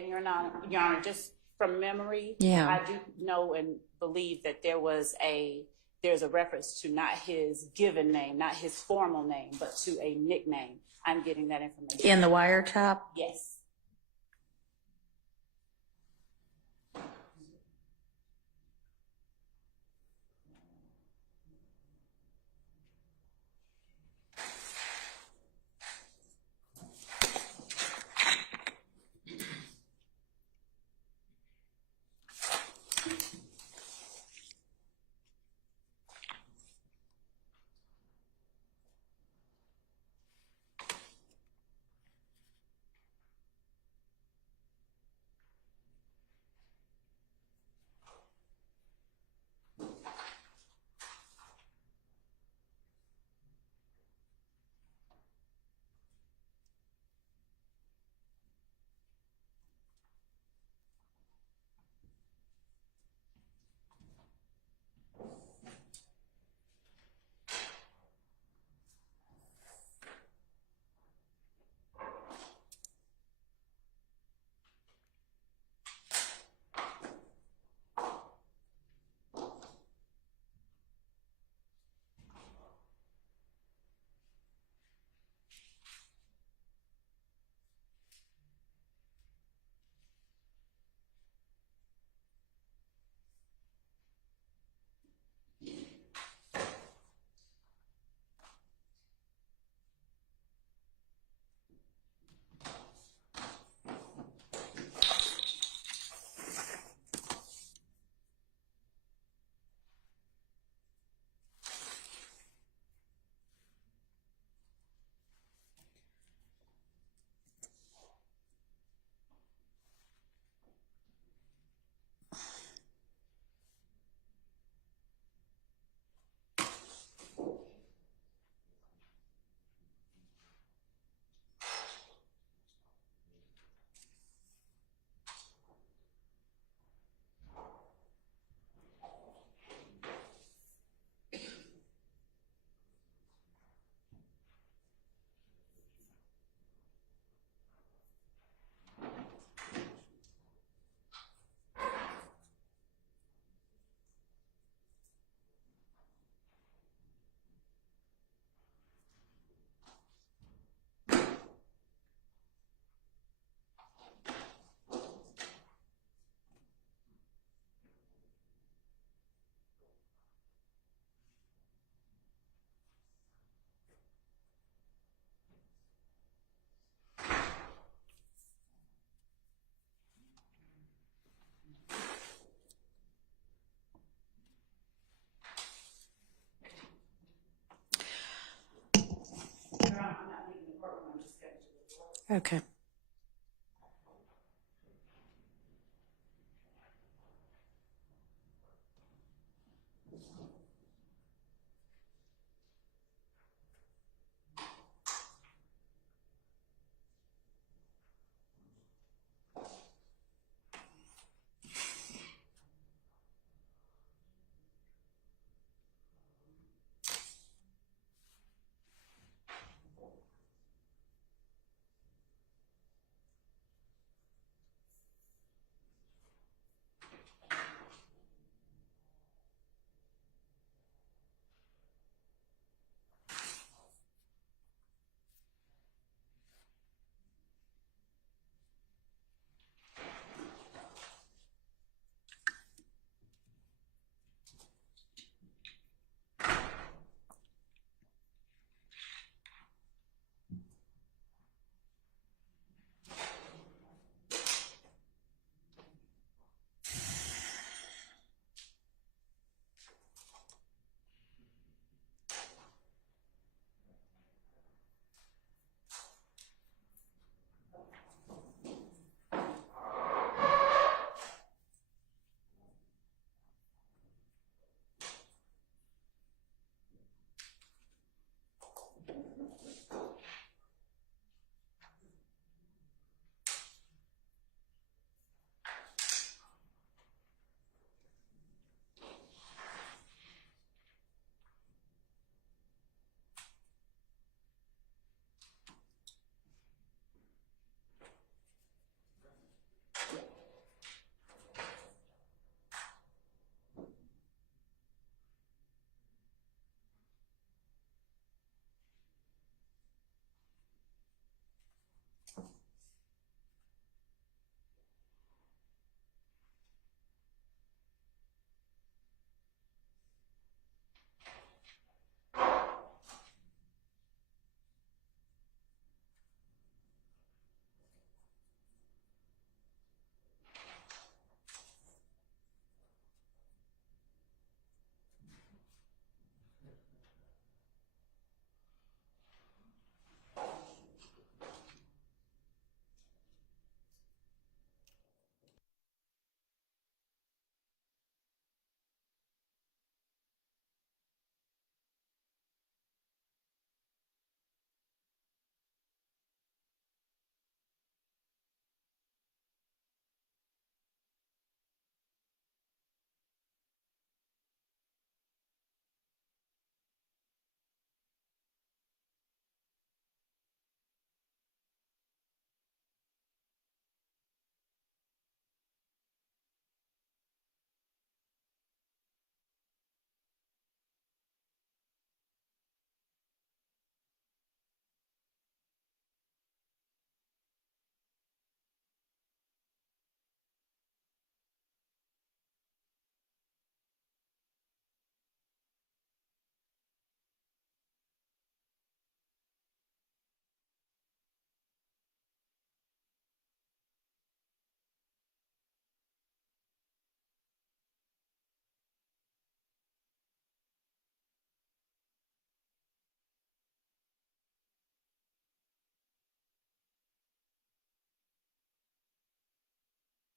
And Your Honor, just from memory, Yeah. I do know and believe that there's a reference to not his given name, not his formal name, but to a nickname. I'm getting that information. In the wiretap? Yes. Okay.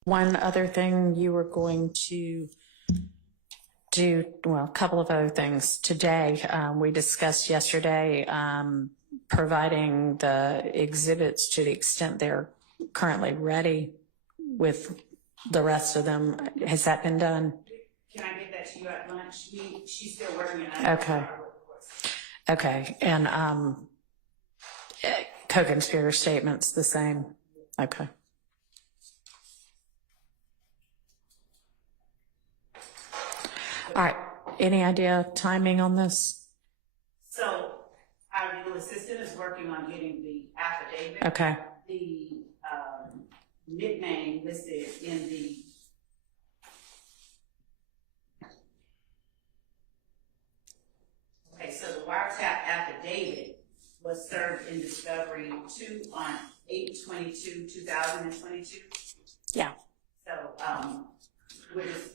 One other thing you were going to do, well, a couple of other things today. We discussed yesterday providing the exhibits to the extent they're currently ready with the rest of them. Has that been done? Can I get that to you at lunch? She's still working on it. Okay. Okay. And co-conspirator statements the same? Okay. All right. Any idea timing on this? So our legal assistant is working on getting the affidavit. Okay. The nickname listed in the so the wiretap affidavit was served in discovery 2 on 8/22/2022. Yeah. So we're just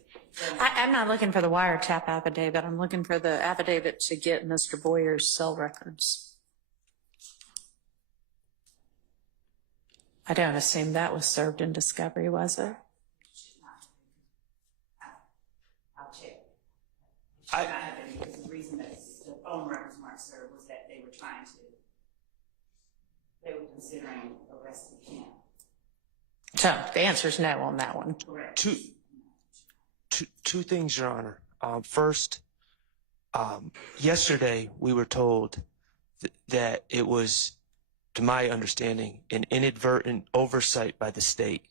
I'm not looking for the wiretap affidavit. I'm looking for the affidavit to get Mr. Boyer's cell records. I don't assume that was served in discovery, was it? I'll check. I have any because the reason that the phone records weren't served was that they were considering arresting him. So the answer is no on that one. Correct. Two things, Your Honor. First, yesterday we were told that it was, to my understanding, an inadvertent oversight by the state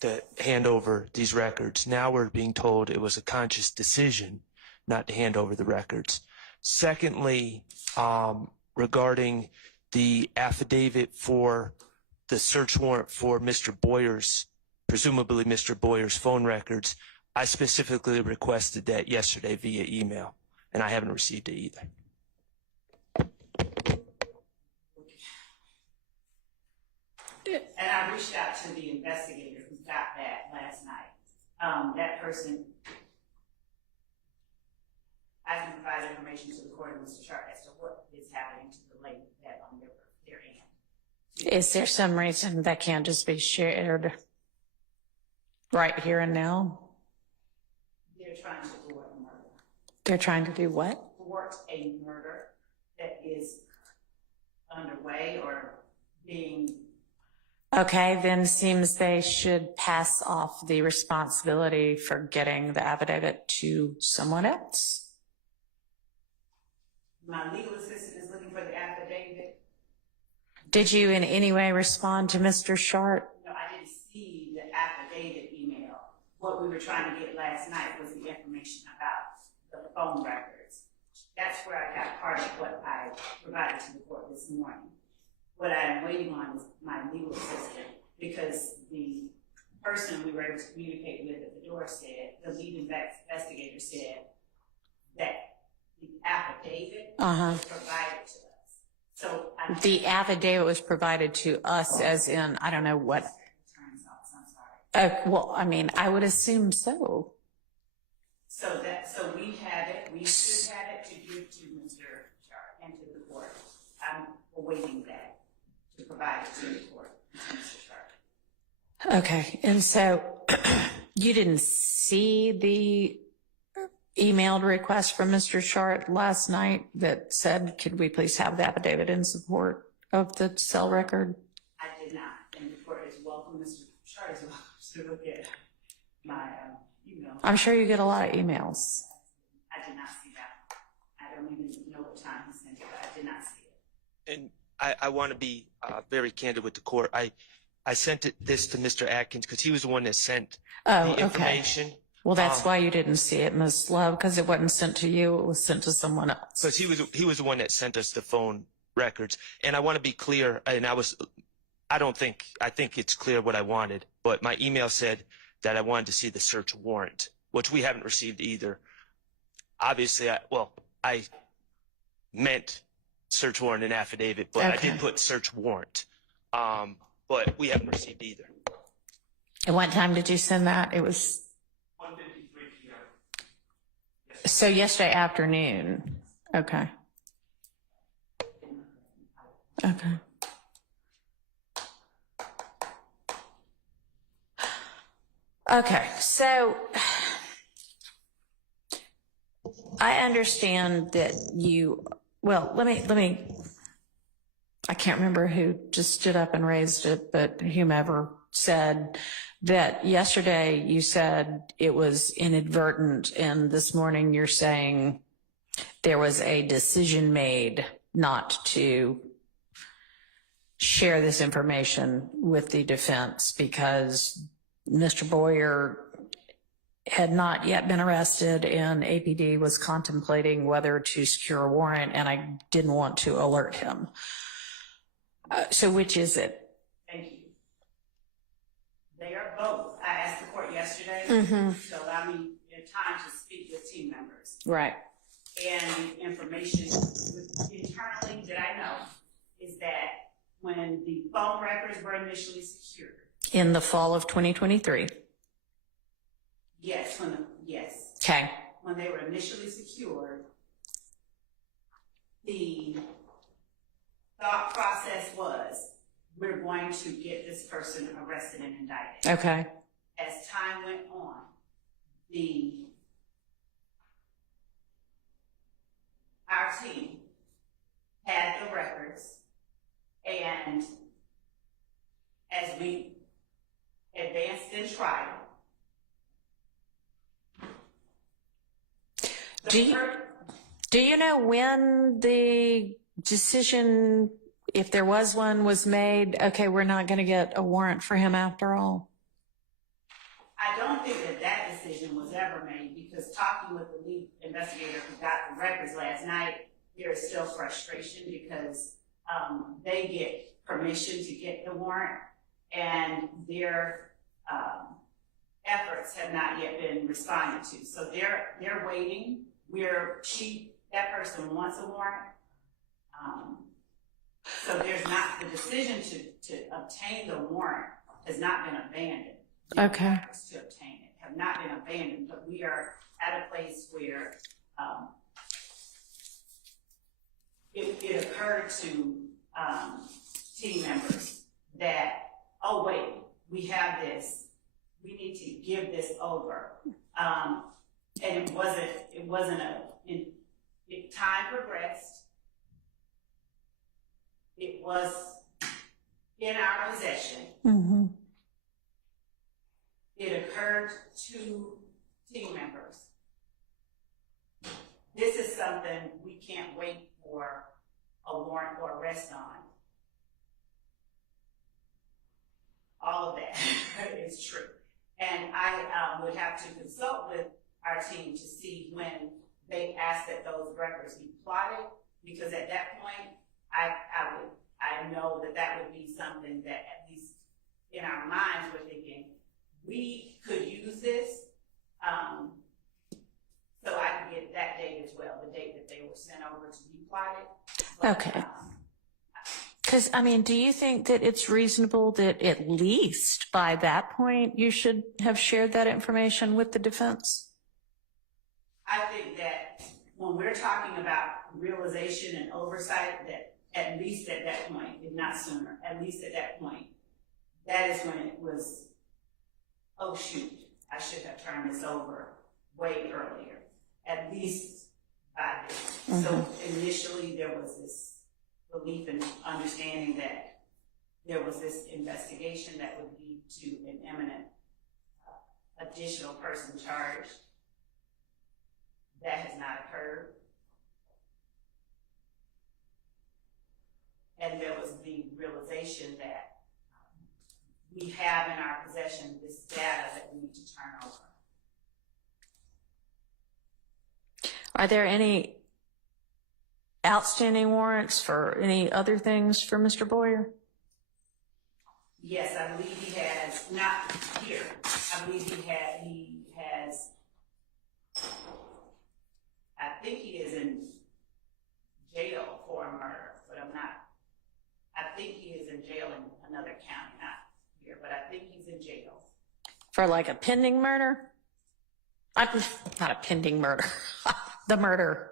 to hand over these records. Now we're being told it was a conscious decision not to hand over the records. Secondly, regarding the affidavit for the search warrant for Mr. Boyer's, presumably Mr. Boyer's phone records, I specifically requested that yesterday via email, and I haven't received it either. And I reached out to the investigator who got that last night. That person, I can provide information to the court and Mr. Sharp as to what is happening to the lady that on their end. Is there some reason that can't just be shared right here and now? They're trying to thwart a murder. They're trying to do what? Thwart a murder that is underway or being. Okay, then seems they should pass off the responsibility for getting the affidavit to someone else. My legal assistant is looking for the affidavit. Did you in any way respond to Mr. Sharp? No, I didn't see the affidavit email. What we were trying to get last night was the information about the phone records. That's where I got part of what I provided to the court this morning. What I'm waiting on is my legal assistant, because the person we were able to communicate with at the door said, the lead investigator said that the affidavit was provided to us. So the affidavit was provided to us as in, I don't know what. I'm sorry. Well, I mean, I would assume so. So we have it. We should have it to give to Mr. Sharp and to the court. I'm awaiting that to provide it to the court, Mr. Sharp. Okay, and so you didn't see the emailed request from Mr. Sharp last night that said, could we please have the affidavit in support of the cell record? I did not, and the court is welcome. Mr. Sharp is welcome to look at my email. I'm sure you get a lot of emails. I did not see that. I don't even know what time he sent it, but I did not see it. And I want to be very candid with the court. I sent this to Mr. Atkins because he was the one that sent the information. Okay. Well, that's why you didn't see it, Ms. Love, because it wasn't sent to you. It was sent to someone else. Because he was the one that sent us the phone records. And I want to be clear, and I think it's clear what I wanted, but my email said that I wanted to see the search warrant, which we haven't received either. Obviously, I meant search warrant and affidavit, but I did put search warrant. But we haven't received either. At what time did you send that? It was 1:53 p.m. so yesterday afternoon. Okay. Okay. Okay, so I understand that I can't remember who just stood up and raised it, but whomever said that yesterday you said it was inadvertent, and this morning you're saying there was a decision made not to share this information with the defense because Mr. Boyer had not yet been arrested and APD was contemplating whether to secure a warrant, and I didn't want to alert him. So which is it? Thank you. They are both. I asked the court yesterday to allow me time to speak with team members. Right. And the information internally that I know is that when the phone records were initially secured. In the fall of 2023? Yes, Okay. When they were initially secured, the thought process was, we're going to get this person arrested and indicted. Okay. As time went on, our team had the records, and as we advanced in trial, do you know when the decision, if there was one, was made, okay, we're not going to get a warrant for him after all? I don't think that decision was ever made, because talking with the lead investigator who got the records last night, there is still frustration because they get permission to get the warrant, and their efforts have not yet been responded to. So they're waiting. That person wants a warrant. So there's not, the decision to obtain the warrant has not been abandoned. The Okay. efforts to obtain it have not been abandoned, but we are at a place where it occurred to team members that, oh wait, we have this, we need to give this over. And it wasn't time progressed. It was in our possession. Mm-hmm. It occurred to team members. This is something we can't wait for a warrant or arrest on. All of that is true. And I would have to consult with our team to see when they asked that those records be plotted, because at that point, I know that would be something that, at least in our minds, we're thinking, we could use this, so I could get that date as well, the date that they were sent over to be plotted. But, Okay. Because, I mean, do you think that it's reasonable that at least by that point you should have shared that information with the defense? I think that when we're talking about realization and oversight, that at least at that point, if not sooner, at least at that point, that is when it was, oh shoot, I should have turned this over way earlier, at least by then. So initially there was this belief and understanding that there was this investigation that would lead to an imminent additional person charged. That has not occurred. And there was the realization that we have in our possession this data that we need to turn over. Are there any outstanding warrants for any other things for Mr. Boyer? Yes, I believe he has, not here, I believe he has, I think he is in jail for a murder, but I think he is in jail in another county, not here, but I think he's in jail. For like a pending murder? Not a pending murder. The murder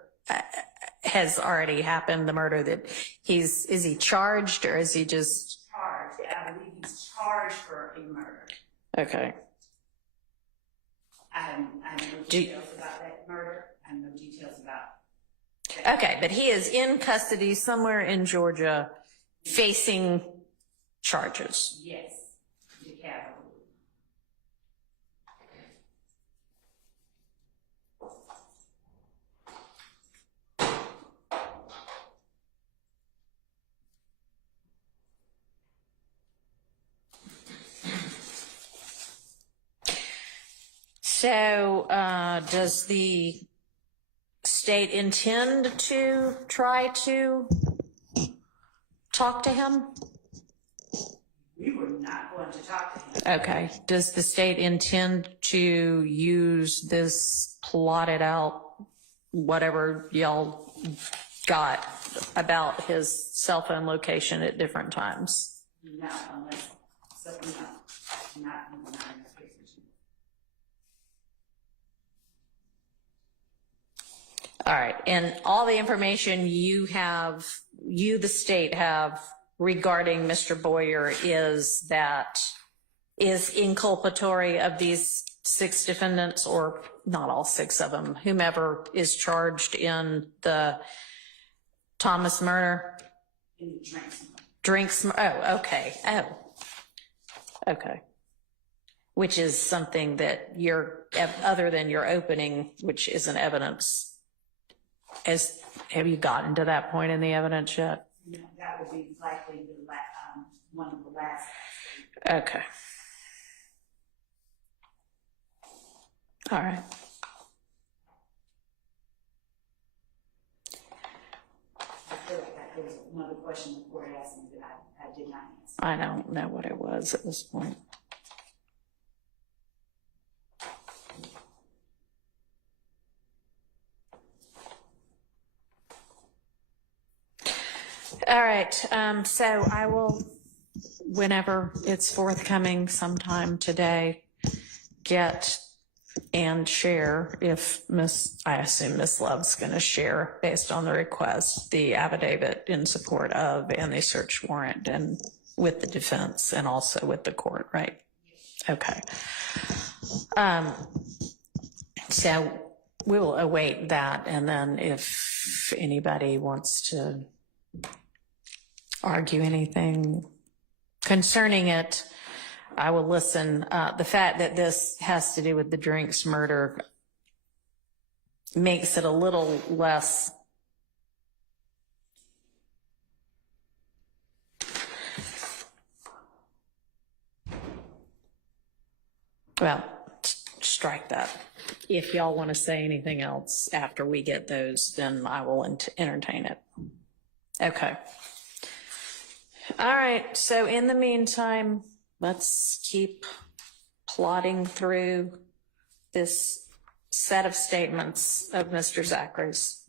has already happened, the murder that is he charged or is he just? Charged, I believe he's charged for a murder. Okay. I have no details about that murder. I have no details about that. Okay, but he is in custody somewhere in Georgia facing charges. Yes, the capital. So, does the state intend to try to talk to him? We were not going to talk to him. Okay. Does the state intend to use this plotted out, whatever y'all got about his cell phone location at different times? No, unless, so no, not in the position. All right. And all the information you have, the state have regarding Mr. Boyer is inculpatory of these 6 defendants, or not all 6 of them, whomever is charged in the Thomas murder? In the Drinks. Oh, okay. Oh, okay. Which is something that other than your opening, which isn't evidence. Have you gotten to that point in the evidence yet? No, that would be likely one of the last. Okay. All right. I feel like there was another question the court asked me that I did not answer. I don't know what it was at this point. All right, so I will, whenever it's forthcoming sometime today, get and share, if I assume Miss Love's going to share based on the request, the affidavit in support of and the search warrant, and with the defense and also with the court, right? Okay. So we will await that, and then if anybody wants to argue anything concerning it, I will listen. The fact that this has to do with the Drinks murder makes it a little less well, strike that. If y'all want to say anything else after we get those, then I will entertain it. Okay. All right, so in the meantime, let's keep plodding through this set of statements of Mr. Zachary's.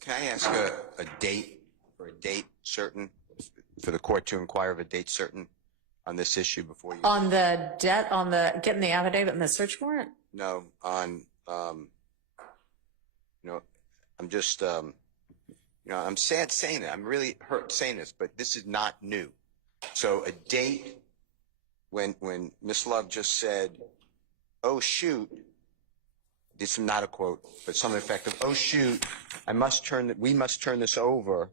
Can I ask a date certain for the court to inquire of a date certain on this issue before you? On the debt, on the getting the affidavit and the search warrant? No, on, I'm just, I'm sad saying it. I'm really hurt saying this, but this is not new. So a date when Miss Love just said, "Oh shoot," this is not a quote, but some effect of, "Oh shoot, we must turn this over."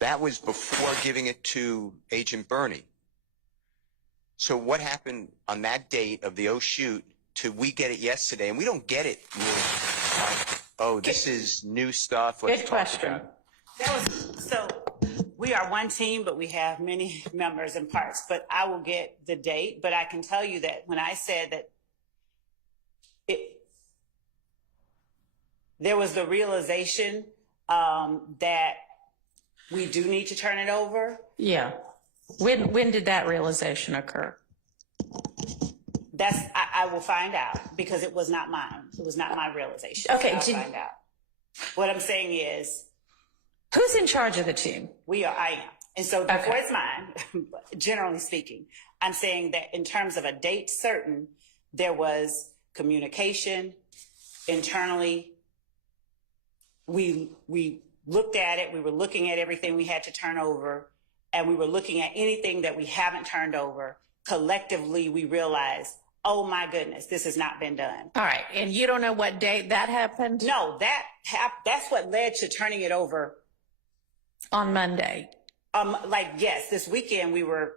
That was before giving it to Agent Bernie. So what happened on that date of the "oh shoot" to we get it yesterday, and we don't get it new. Oh, this is new stuff. Let's Good talk question. about it. So we are one team, but we have many members and parts. But I will get the date. But I can tell you that when I said that there was the realization that we do need to turn it over. Yeah. When did that realization occur? I will find out, because it was not mine. It was not my realization. Okay, I'll find out. What I'm saying is, Who's in charge of the team? I am. And so before it's mine, generally speaking, I'm saying that in terms of a date certain, there was communication internally. We looked at it. We were looking at everything we had to turn over, and we were looking at anything that we haven't turned over collectively we realized, oh my goodness, this has not been done. All right. And you don't know what date that happened? No, that's what led to turning it over. On Monday. Yes, this weekend we were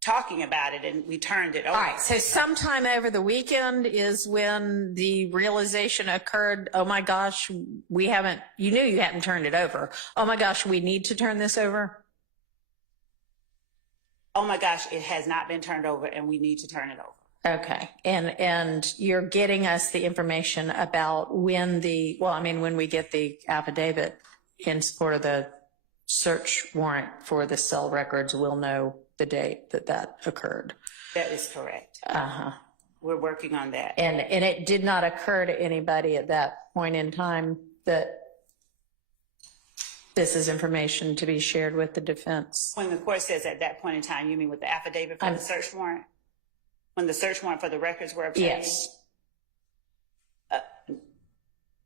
talking about it and we turned it over. All right. So sometime over the weekend is when the realization occurred, oh my gosh, you knew you hadn't turned it over. Oh my gosh, we need to turn this over. Oh my gosh, it has not been turned over and we need to turn it over. Okay. And you're getting us the information about when we get the affidavit in support of the search warrant for the cell records, we'll know the date that occurred. That is correct. Uh-huh. We're working on that. And it did not occur to anybody at that point in time that this is information to be shared with the defense. When the court says at that point in time, you mean with the affidavit for the search warrant? When the search warrant for the records were obtained? Yes.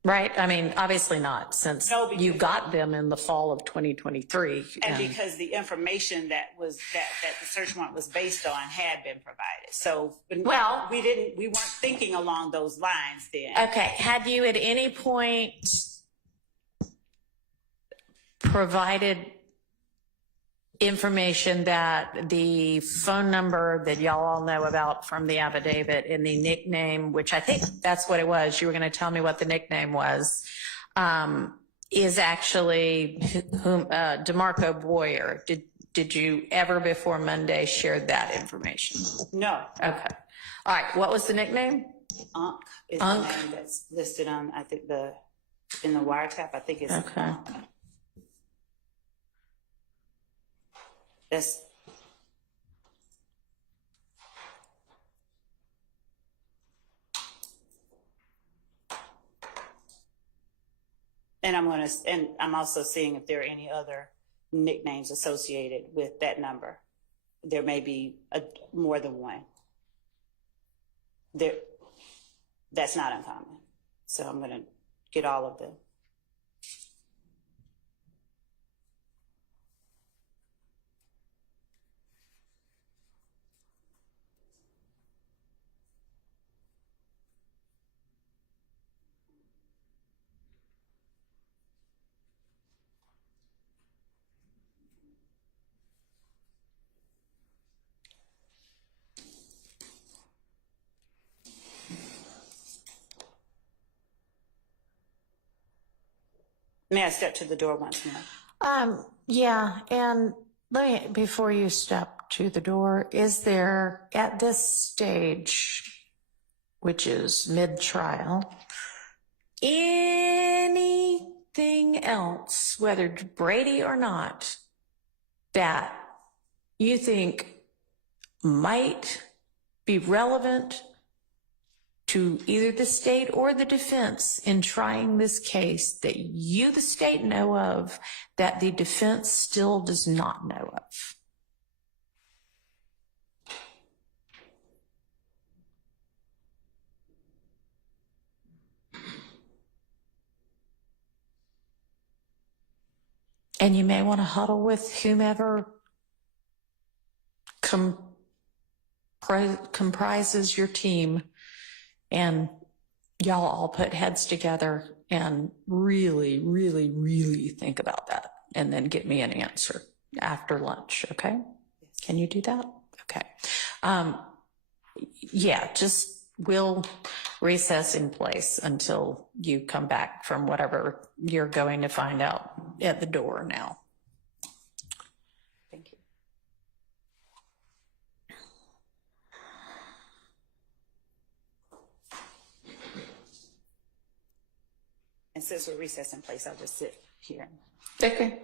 Right? I mean, obviously not, since you got them in the fall of 2023. And because the information that the search warrant was based on had been provided. So we weren't thinking along those lines then. Okay. Had you at any point provided information that the phone number that y'all all know about from the affidavit and the nickname, which I think that's what it was, you were going to tell me what the nickname was, is actually DeMarco Boyer. Did you ever before Monday share that information? No. Okay. All right. What was the nickname? Unc is the name that's listed on, I think, in the wiretap. I think it's okay. Unc. That's and I'm also seeing if there are any other nicknames associated with that number. There may be more than one. That's not uncommon. So I'm going to get all of them. May I step to the door once more? Yeah, and before you step to the door, is there at this stage, which is mid-trial, anything else, whether Brady or not, that you think might be relevant to either the state or the defense in trying this case that you, the state, know of that the defense still does not know of? And you may want to huddle with whomever comprises your team, and y'all all put heads together and really, really, really think about that, and then get me an answer after lunch, okay? Yes. Can you do that? Okay. Yeah, we'll recess in place until you come back from whatever you're going to find out at the door now. Thank you. And since we're recessed in place, I'll just sit here. Okay.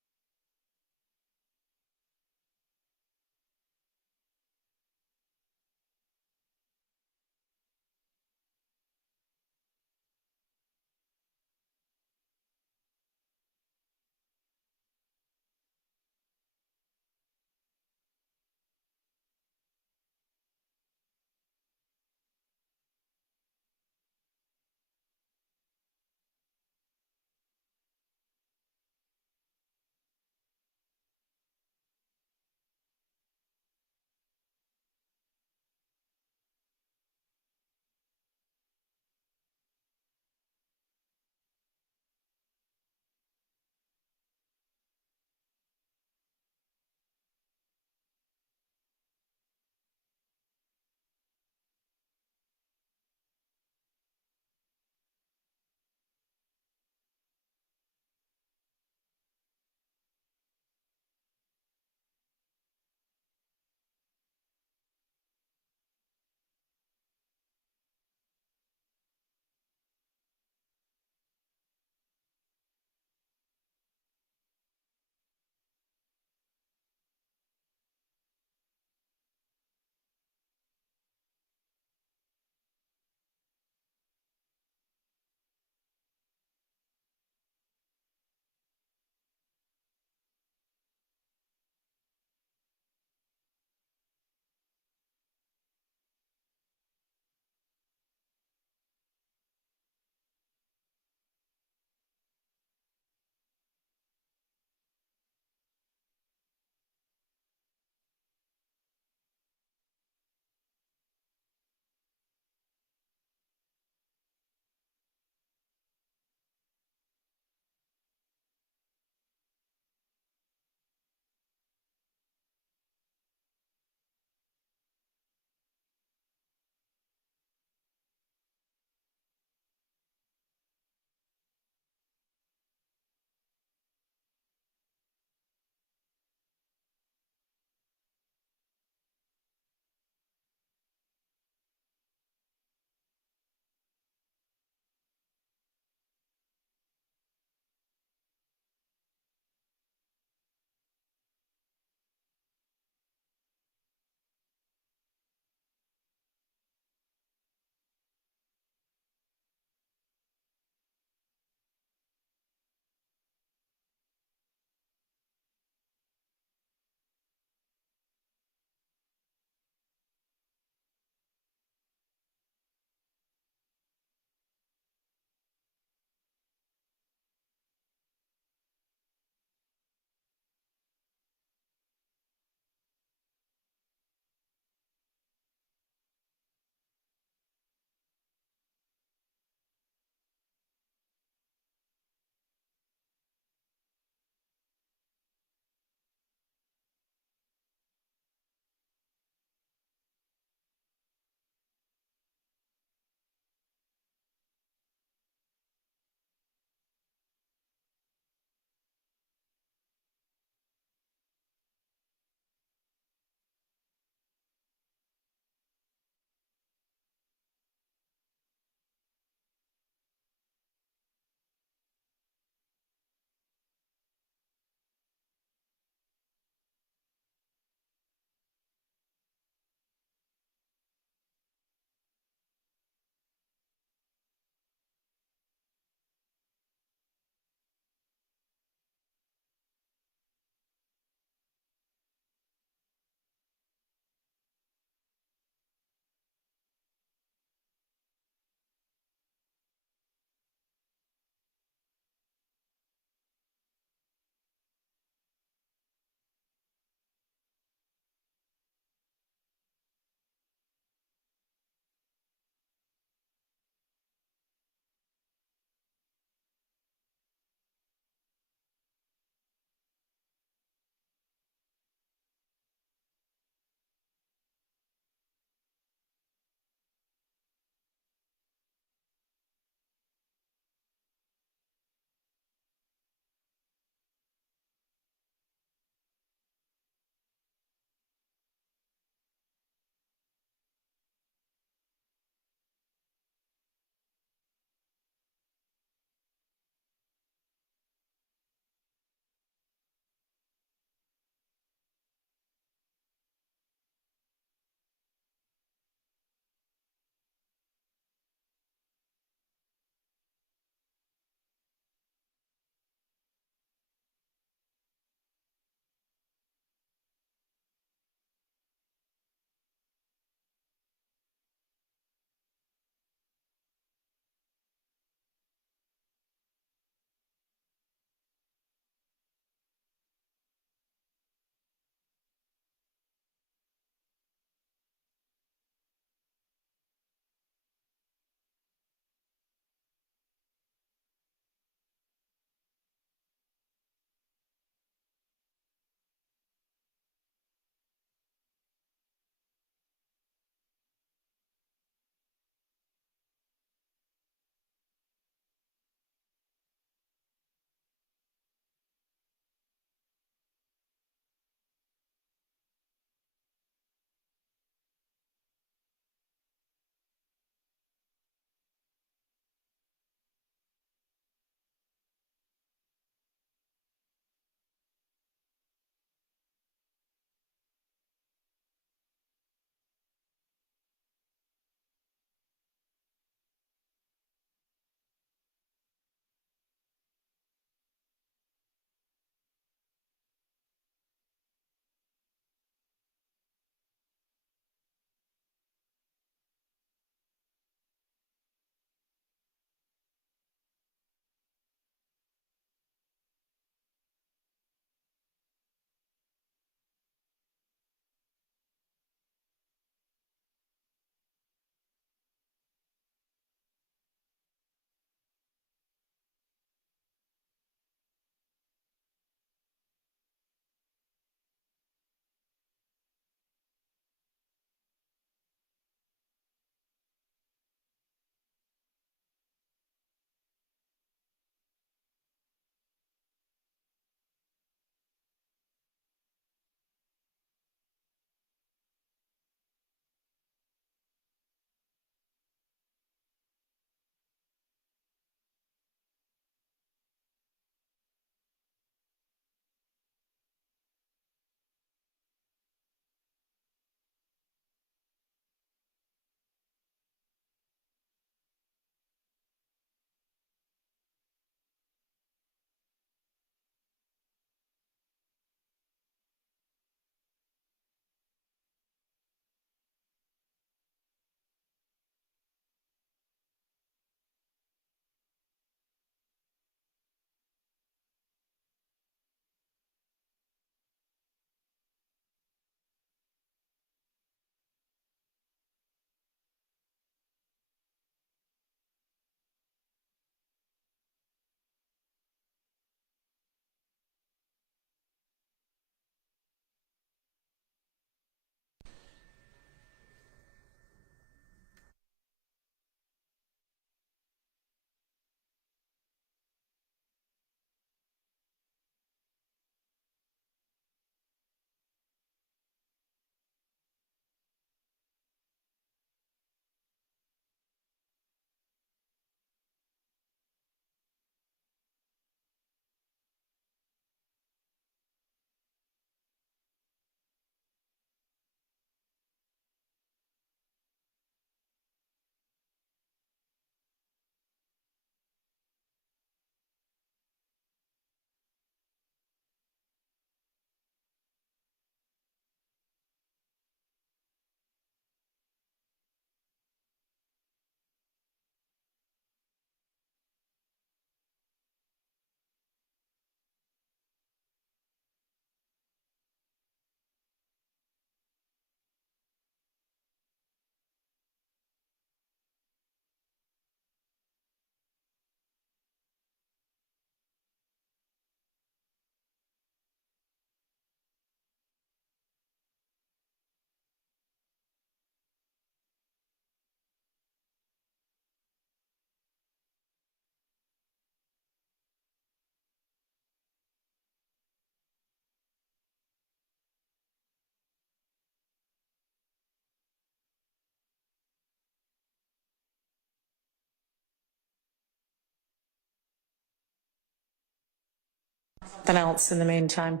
Something else in the meantime?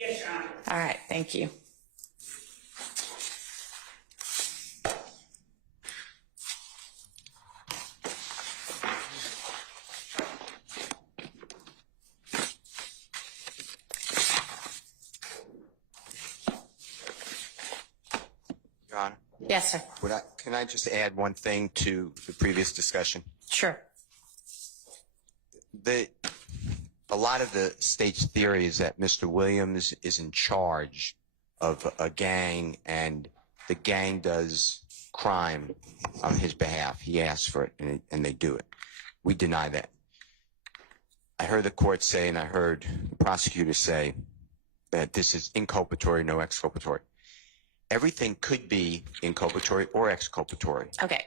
Yes, Your Honor. All right, thank you. Your Honor, Yes, sir. can I just add one thing to the previous discussion? Sure. A lot of the state's theory is that Mr. Williams is in charge of a gang and the gang does crime on his behalf. He asks for it and they do it. We deny that. I heard the court say and I heard the prosecutor say that this is inculpatory, no exculpatory. Everything could be inculpatory or exculpatory. Okay.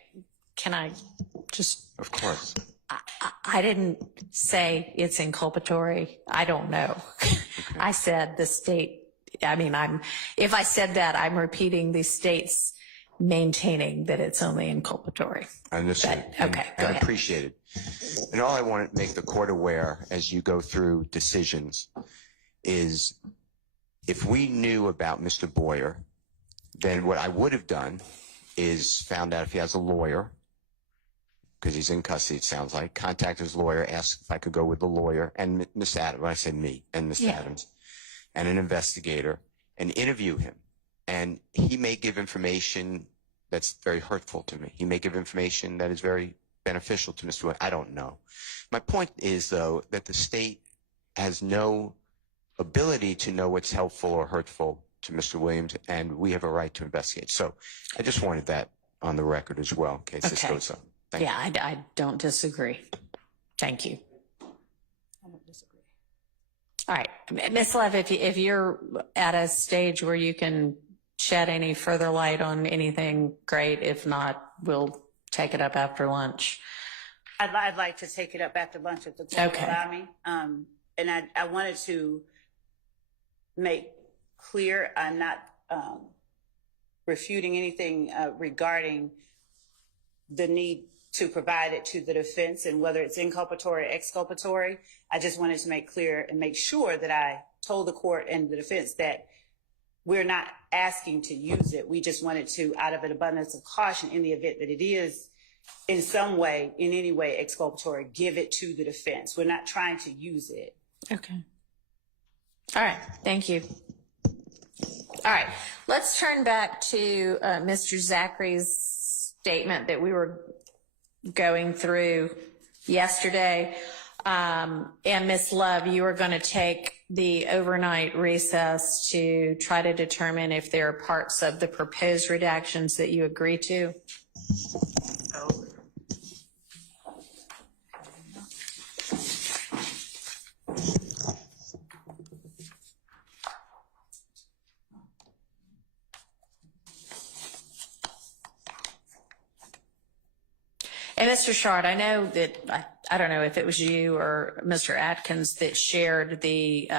Can I just... Of course. I didn't say it's inculpatory. I don't know. Okay. I said the state, I mean, if I said that, I'm repeating the state's maintaining that it's only inculpatory. I understand. Okay, go and ahead. appreciate it. And all I want to make the court aware as you go through decisions is if we knew about Mr. Boyer, then what I would have done is found out if he has a lawyer, because he's in custody, it sounds like, contact his lawyer, ask if I could go with the lawyer and Miss Adams, when I say me, and Miss Adams, and an investigator, and interview him. And he may give information that's very hurtful to me. He may give information that is very beneficial to Mr. Williams. I don't know. My point is, though, that the state has no ability to know what's helpful or hurtful to Mr. Williams, and we have a right to investigate. So I just wanted that on the record as well, in case this goes up. Thank you. I don't disagree. Thank you. I don't disagree. All right. Ms. Lev, if you're at a stage where you can shed any further light on anything, great. If not, we'll take it up after lunch. I'd like to take it up after lunch if the court Okay. will allow me. And I wanted to make clear I'm not refuting anything regarding the need to provide it to the defense and whether it's inculpatory or exculpatory. I just wanted to make clear and make sure that I told the court and the defense that we're not asking to use it. We just wanted to, out of an abundance of caution, in the event that it is in some way, in any way exculpatory, give it to the defense. We're not trying to use it. Okay. All right. Thank you. All right. Let's turn back to Mr. Zachary's statement that we were going through yesterday. And Ms. Love, you are going to take the overnight recess to try to determine if there are parts of the proposed redactions that you agree to. So, And Mr. Shard, I know that, I don't know if it was you or Mr. Atkins that shared the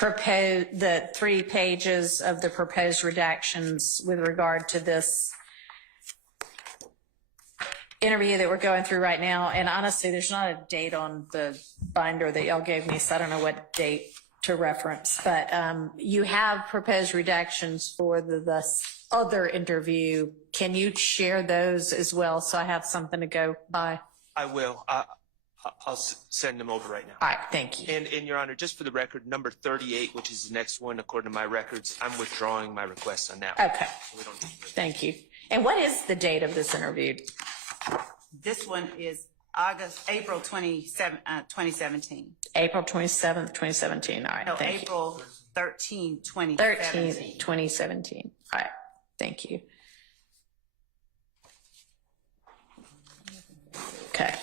the 3 pages of the proposed redactions with regard to this interview that we're going through right now. And honestly, there's not a date on the binder that y'all gave me, so I don't know what date to reference. But you have proposed redactions for the other interview. Can you share those as well so I have something to go by? I will. I'll send them over right now. All right, thank you. And Your Honor, just for the record, number 38, which is the next one, according to my records, I'm withdrawing my request on that one. Okay, We don't need to. thank you. And what is the date of this interview? this one is April 27, 2017. April 27th, 2017. All right, No, thank April 13, you. 2017. 13th, 2017. All right, thank you. Okay.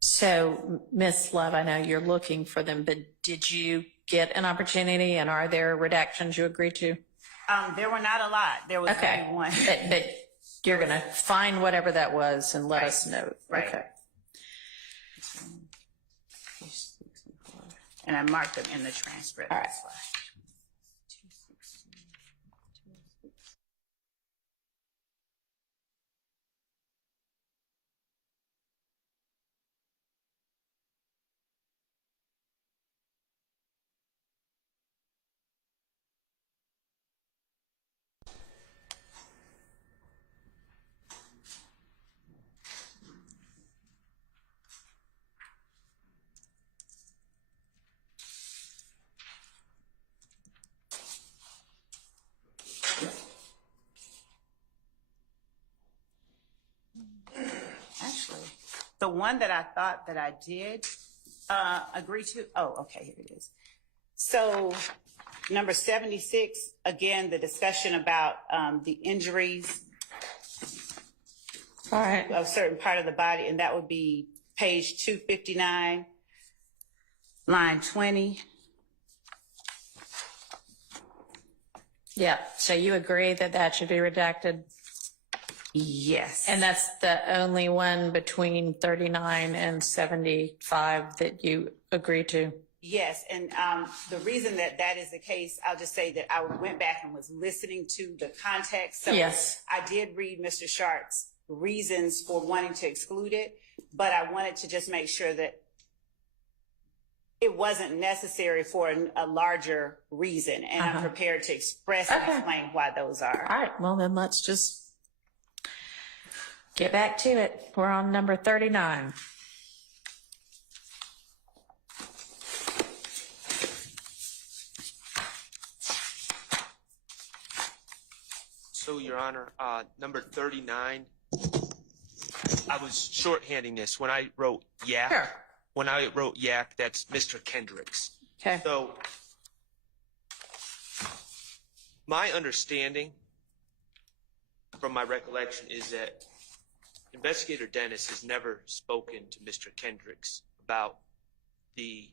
So, Ms. Love, I know you're looking for them, but did you get an opportunity, and are there redactions you agreed to? There were not a lot. There was Okay. only one. But you're going to find whatever that was and let Right. us know. Right. Okay. And I marked them in the transcript. All right. That's why. Actually, the one that I thought that I did agree to, oh, okay, here it is. So number 76, again, the discussion about the injuries All right. of certain part of the body, and that would be page 259, line 20. Yeah. So you agree that that should be redacted? Yes. And that's the only one between 39 and 75 that you agree to? Yes, and the reason that that is the case, I'll just say that I went back and was listening to the context. So Yes. I did read Mr. Sharp's reasons for wanting to exclude it, but I wanted to just make sure that it wasn't necessary for a larger reason, and I'm prepared to express and explain why those are. All right. Well, then let's just get back to it. We're on number 39. So, Your Honor, number 39, I was shorthanding this. When I wrote yak, Sure. when I wrote yak, that's Mr. Kendricks. Okay. So, my understanding from my recollection is that Investigator Dennis has never spoken to Mr. Kendricks about the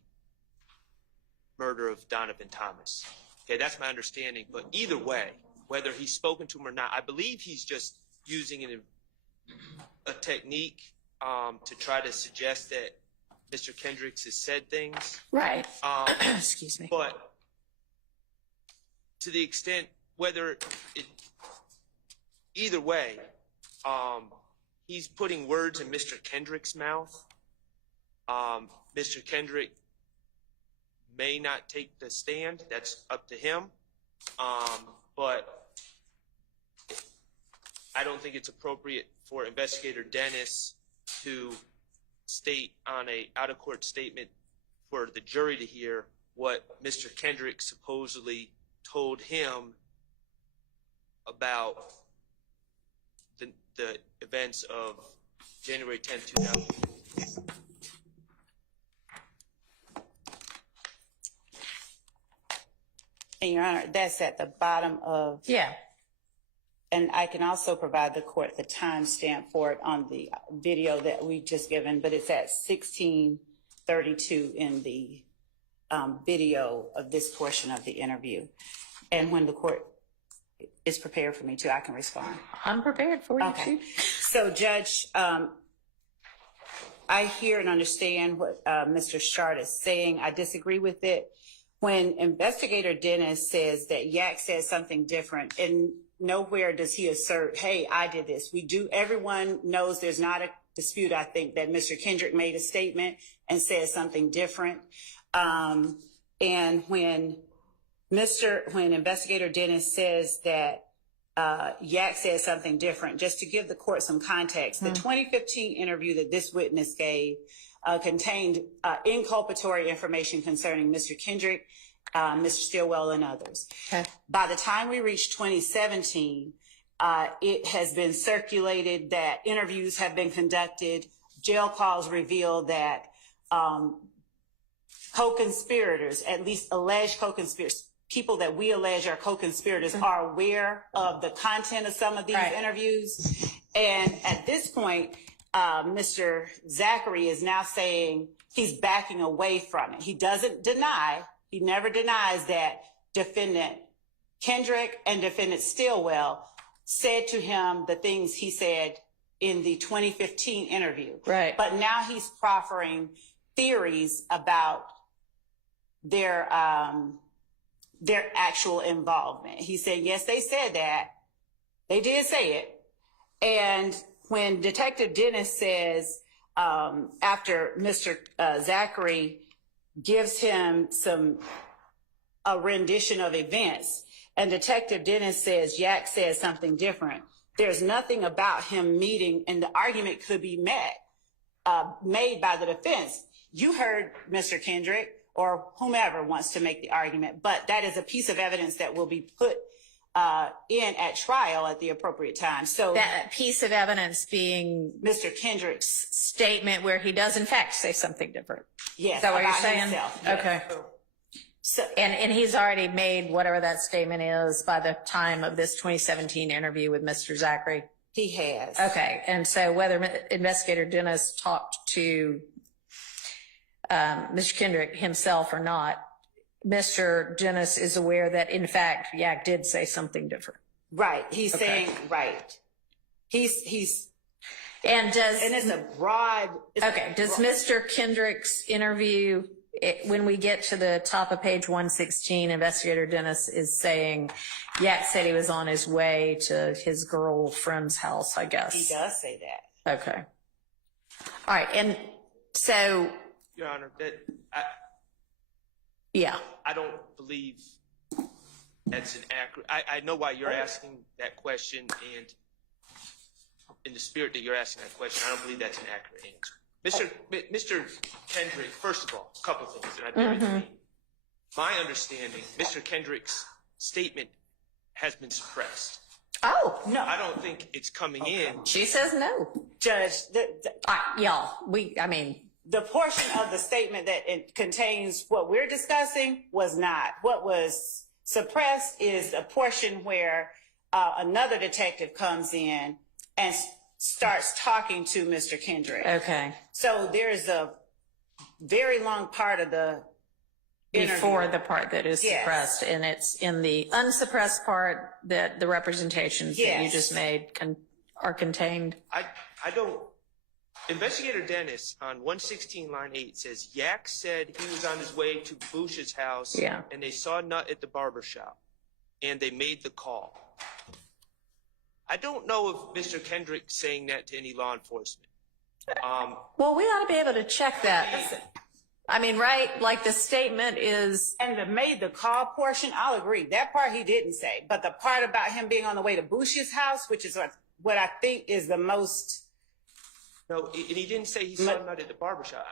murder of Donovan Thomas. Okay, that's my understanding. But either way, whether he's spoken to him or not, I believe he's just using a technique to try to suggest that Mr. Kendricks has said things. Right. Excuse me. But to the extent, either way, he's putting words in Mr. Kendrick's mouth. Mr. Kendrick may not take the stand. That's up to him. But I don't think it's appropriate for Investigator Dennis to state on a out-of-court statement for the jury to hear what Mr. Kendrick supposedly told him about the events of January 10th, 2000. And Your Honor, that's at the bottom of, Yeah. and I can also provide the court the timestamp for it on the video that we just given, but it's at 16:32 in the video of this portion of the interview. And when the court is prepared for me to, I can respond. I'm prepared for you Okay. too. So, Judge, I hear and understand what Mr. Shard is saying. I disagree with it. When Investigator Dennis says that Yak says something different, and nowhere does he assert, hey, I did this. Everyone knows there's not a dispute, I think, that Mr. Kendrick made a statement and said something different. And when Investigator Dennis says that Yak says something different, just to give the court some context, the 2015 interview that this witness gave contained inculpatory information concerning Mr. Kendrick, Mr. Stillwell, and others. Okay. By the time we reached 2017, it has been circulated that interviews have been conducted. Jail calls reveal that co-conspirators, at least alleged co-conspirators, people that we allege are co-conspirators, are aware of the content of some of these interviews. And at this point, Mr. Zachary is now saying he's backing away from it. He doesn't deny, he never denies that defendant Kendrick and defendant Stillwell said to him the things he said in the 2015 interview. Right. But now he's proffering theories about their actual involvement. He said, yes, they said that. They did say it. And when Detective Dennis says, after Mr. Zachary gives him a rendition of events, and Detective Dennis says, Yak says something different, there's nothing about him meeting, and the argument could be made by the defense. You heard Mr. Kendrick or whomever wants to make the argument, but that is a piece of evidence that will be put in at trial at the appropriate time. So That piece of evidence being Mr. Kendrick's statement where he does in fact say something different. yes, Is that what you're about saying? himself, yes. Okay. So And he's already made whatever that statement is by the time of this 2017 interview with Mr. Zachary. he has. Okay. And so whether Investigator Dennis talked to Mr. Kendrick himself or not, Mr. Dennis is aware that in fact Yak did say something different. Right. He's Okay. saying right. He's And does and it's a broad. does Mr. Kendrick's interview, when we get to the top of page 116, Investigator Dennis is saying Yak said he was on his way to his girlfriend's house, I guess. He does say that. Okay. All right. And so, Your Honor, that yeah. I don't believe that's an accurate. I know why you're asking that question, and in the spirit that you're asking that question, I don't believe that's an accurate answer. Mr. Kendrick, first of all, a couple of things that I bear with me. My understanding, Mr. Kendrick's statement has been suppressed. Oh, No, I don't think it's coming in. she says no. Judge, Y'all, the portion of the statement that it contains what we're discussing was not. What was suppressed is a portion where another detective comes in and starts talking to Mr. Kendrick. okay. So there's a very long part of the interview. Before the part that is Yes. suppressed, and it's in the unsuppressed part that the representations that you Yes. just made are contained. I don't. Investigator Dennis on 116 line 8 says Yak said he was on his way to Bush's house, Yeah. and they saw Nut at the barber shop, and they made the call. I don't know if Mr. Kendrick's saying that to any law enforcement. Well, we ought to be able to check that. I mean, right? Like the statement is, And the made the call portion, I'll agree. That part he didn't say. But the part about him being on the way to Bush's house, which is what I think is the most. No, and he didn't say he saw Nut at the barber shop.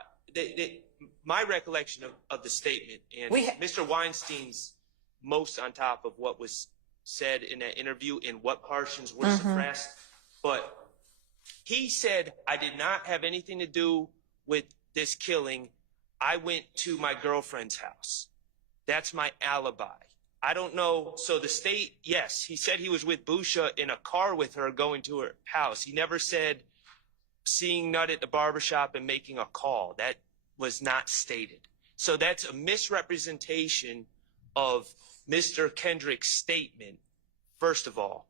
My recollection of the statement, and Mr. Weinstein's most on top of what was said in that interview and what portions were suppressed, but he said, I did not have anything to do with this killing. I went to my girlfriend's house. That's my alibi. I don't know. So the state, yes, he said he was with Busha in a car with her going to her house. He never said seeing Nut at the barbershop and making a call. That was not stated. So that's a misrepresentation of Mr. Kendrick's statement, first of all.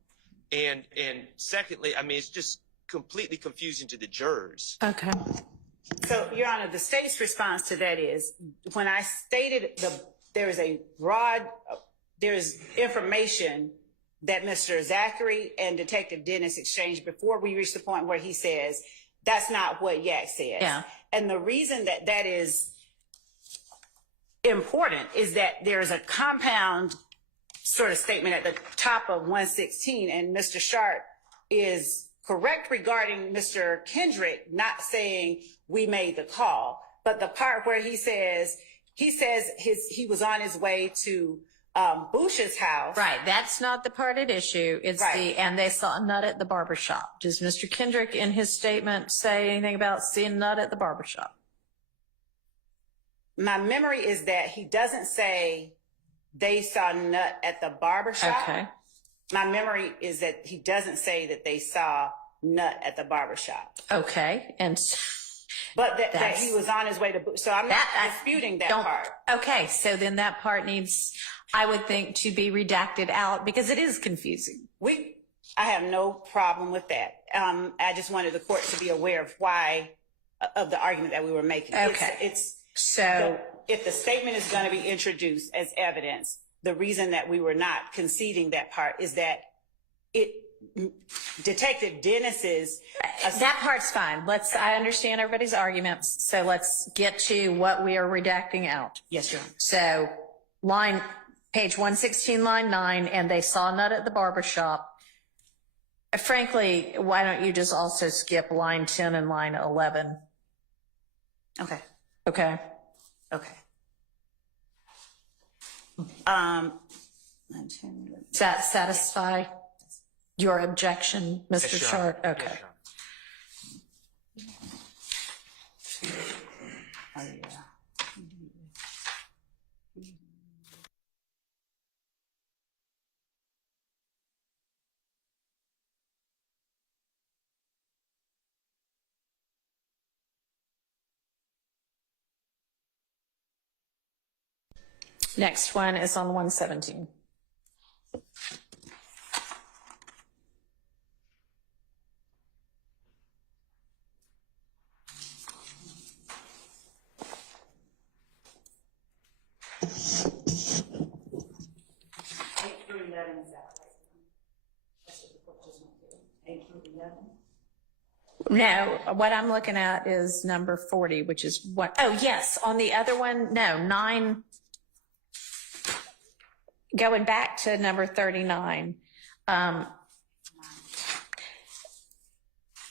And secondly, I mean, it's just completely confusing to the jurors. okay. So, Your Honor, the state's response to that is when I stated there's information that Mr. Zachary and Detective Dennis exchanged before we reached the point where he says, that's not what Yak said. Yeah. And the reason that that is important is that there's a compound sort of statement at the top of 116, and Mr. Sharp is correct regarding Mr. Kendrick not saying we made the call, but the part where he says he was on his way to Bush's house. Right. That's not the part at issue. It's Right. and they saw Nut at the barbershop. Does Mr. Kendrick in his statement say anything about seeing Nut at the barbershop? My memory is that he doesn't say they saw Nut at the barbershop. Okay. My memory is that he doesn't say that they saw Nut at the barbershop. Okay. And But that That's- he was on his way to, so I'm not disputing that part. Okay, so then that part needs, I would think, to be redacted out because it is confusing. I have no problem with that. I just wanted the court to be aware of of the argument that we were making. Okay. So if the statement is going to be introduced as evidence, the reason that we were not conceding that part is that Detective Dennis's that part's fine. I understand everybody's arguments. So let's get to what we are redacting out. Yes, Your Honor. So page 116, line 9, and they saw nut at the barber shop. Frankly, why don't you just also skip line 10 and line 11? Okay. Okay. Okay. Does that satisfy your objection, Mr. Yes, Your Short? Honor. Okay. Yes, Your Honor. Next one is on 117. No, what I'm looking at is number 40, which is what, oh, yes, on the other one, no, 9, going back to number 39.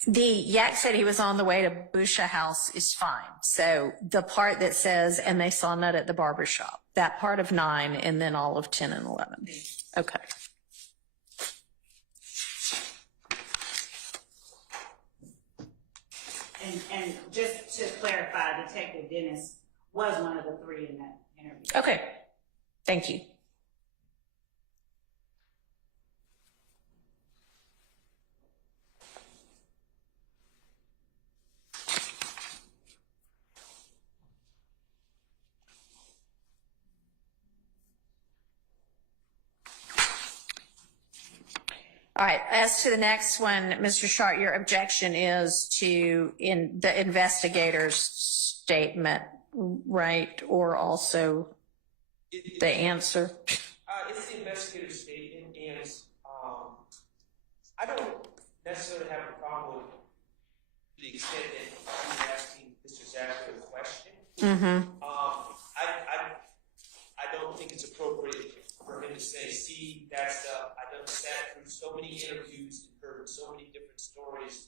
The Yak said he was on the way to Busha House is fine. So the part that says, and they saw nut at the barber shop, that part of 9, and then all of 10 and 11. Okay. And just to clarify, Detective Dennis was one of the 3 in that interview. Okay. Thank you. All right, as to the next one, Mr. Short, your objection is to the investigator's statement, right? Or also the answer? It's the investigator's statement, and I don't necessarily have a problem with the extent that he was asking Mr. Zachary a question. Mm-hmm. I don't think it's appropriate for him to say, see, that's I done sat through so many interviews and heard so many different stories,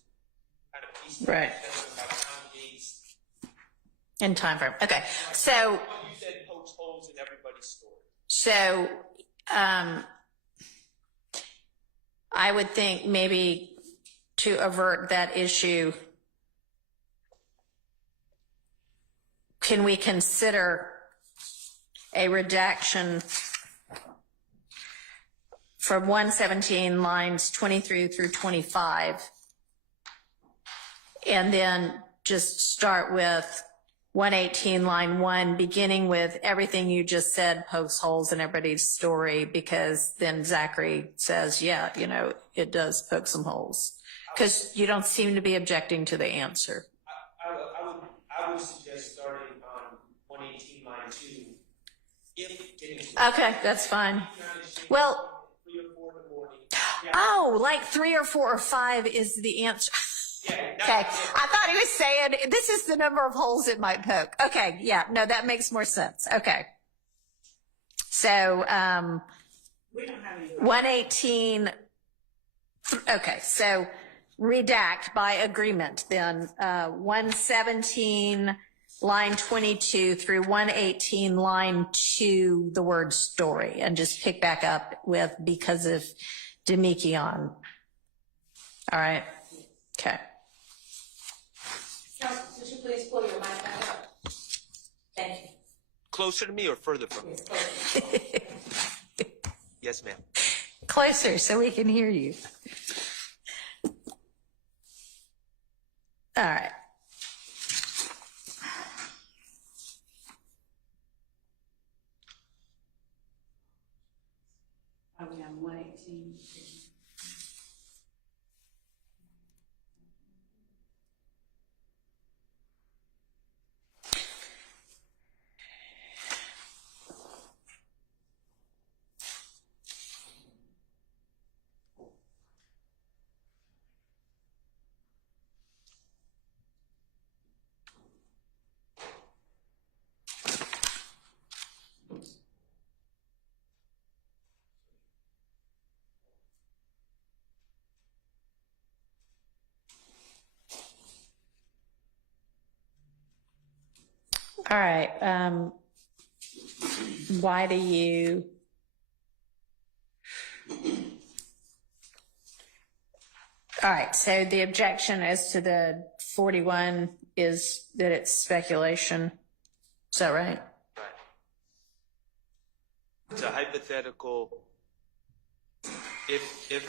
kind of pieced Right. together by time dates. In time frame. Okay. So You said pokes holes in everybody's story. So, I would think maybe to avert that issue, can we consider a redaction from 117 lines 23 through 25, and then just start with 118 line 1, beginning with everything you just said pokes holes in everybody's story, because then Zachary says, yeah, it does poke some holes, because you don't seem to be objecting to the answer. I would suggest starting on 118 line 2. Okay, that's fine. Well, 3 or 4 in the morning. oh, like 3 or 4 or 5 is the answer. Okay, I thought he was saying this is the number of holes it might poke. Okay, yeah, no, that makes more sense. Okay. So, We don't have any. 118, okay, so redact by agreement then, 117 line 22 through 118 line 2, the word story, and just pick back up with because of Demikion. All right, okay. Counsel, could you please pull your mic back up? Thank you. Closer to me or further from me? Yes, ma'am. Closer so we can hear you. All right. Are we on 118? All right. Why do you? All right. So the objection as to the 41 is that it's speculation. Is that right? Right. It's a hypothetical. If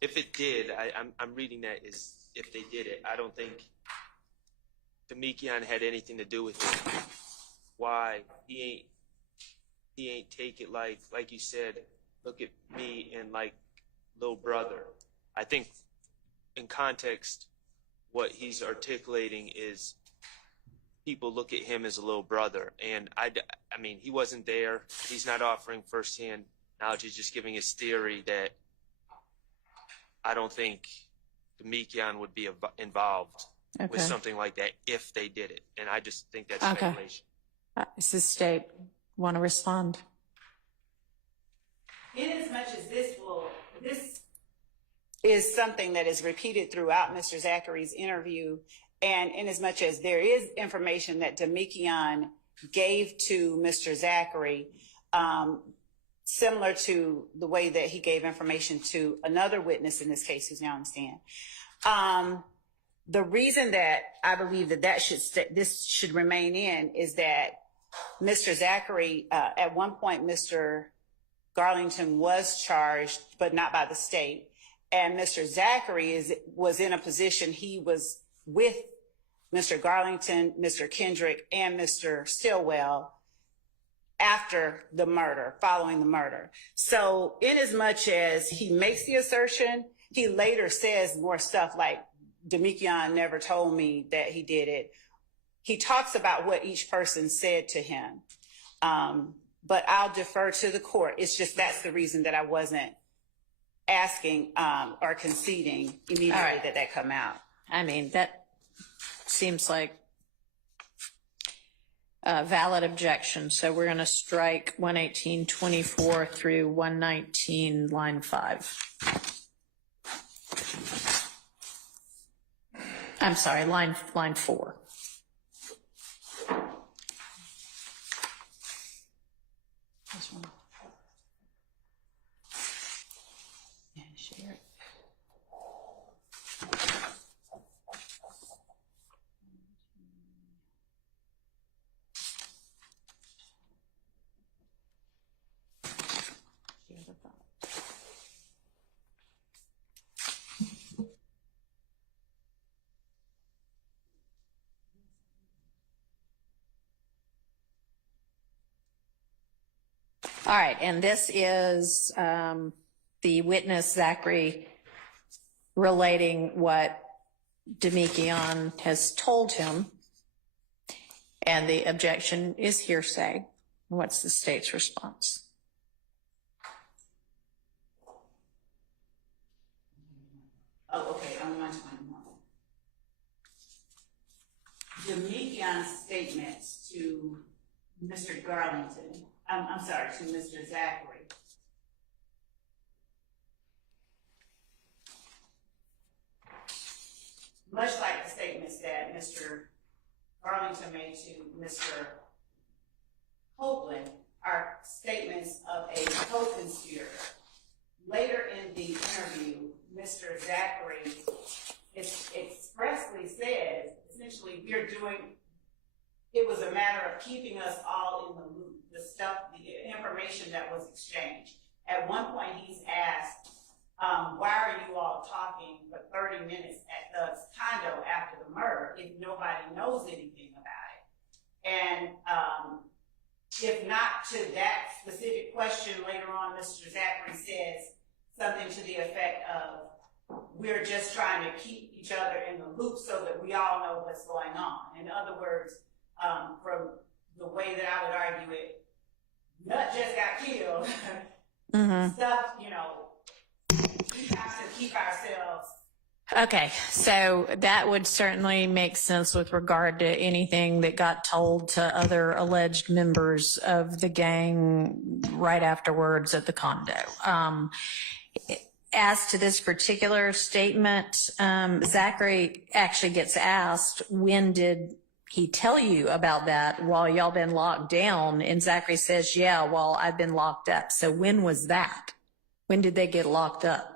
it did, I'm reading that as if they did it. I don't think Demekian had anything to do with it. Why he ain't take it like you said, look at me and like little brother. I think in context, what he's articulating is people look at him as a little brother. And I mean, he wasn't there. He's not offering firsthand knowledge. He's just giving his theory that I don't think Demekian would be involved with something like that if they did it. And I just think that's speculation. Does the state want to respond? In as much as this is something that is repeated throughout Mr. Zachary's interview, and in as much as there is information that Demekian gave to Mr. Zachary, similar to the way that he gave information to another witness in this case who's now on the stand. The reason that I believe that this should remain in is that Mr. Zachary, at one point, Mr. Garlington was charged, but not by the state. And Mr. Zachary was in a position, he was with Mr. Garlington, Mr. Kendrick, and Mr. Stillwell after the murder, following the murder. So in as much as he makes the assertion, he later says more stuff like, Demekian never told me that he did it. He talks about what each person said to him. But I'll defer to the court. It's just that's the reason that I wasn't asking or conceding immediately that come out. I mean, that seems like a valid objection. So we're going to strike 118.24 through 119, line 5. I'm sorry, line 4. This one. Yeah, share it. All right, and this is the witness, Zachary, relating what Demekian has told him, and the objection is hearsay. What's the state's response? Oh, okay, I'm 121. Demekian's statements to Mr. Garlington, I'm sorry, to Mr. Zachary. Much like the statements that Mr. Garlington made to Mr. Copeland, are statements of a co-conspirator. Later in the interview, Mr. Zachary expressly says, essentially, it was a matter of keeping us all in the loop. The information that was exchanged. At one point, he's asked, why are you all talking for 30 minutes at the condo after the murder if nobody knows anything about it? And if not to that specific question, later on, Mr. Zachary says something to the effect of, we're just trying to keep each other in the loop so that we all know what's going on. In other words, from the way that I would argue it, Nut just got killed. Stuff, you know, we have to keep ourselves. Okay, so that would certainly make sense with regard to anything that got told to other alleged members of the gang right afterwards at the condo. As to this particular statement, Zachary actually gets asked, when did he tell you about that while y'all been locked down? And Zachary says, yeah, well, I've been locked up. So when was that? When did they get locked up?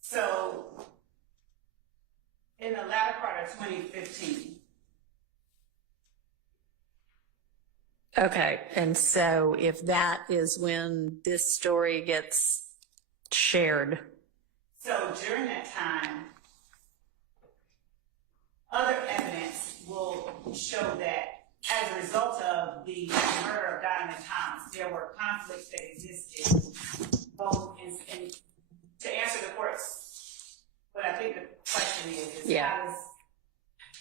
So, in the latter part of 2015. Okay, and so if that is when this story gets shared. So during that time, other evidence will show that as a result of the murder of Donovan Thomas, there were conflicts that existed both in to answer the court's, but I think the question is Yeah.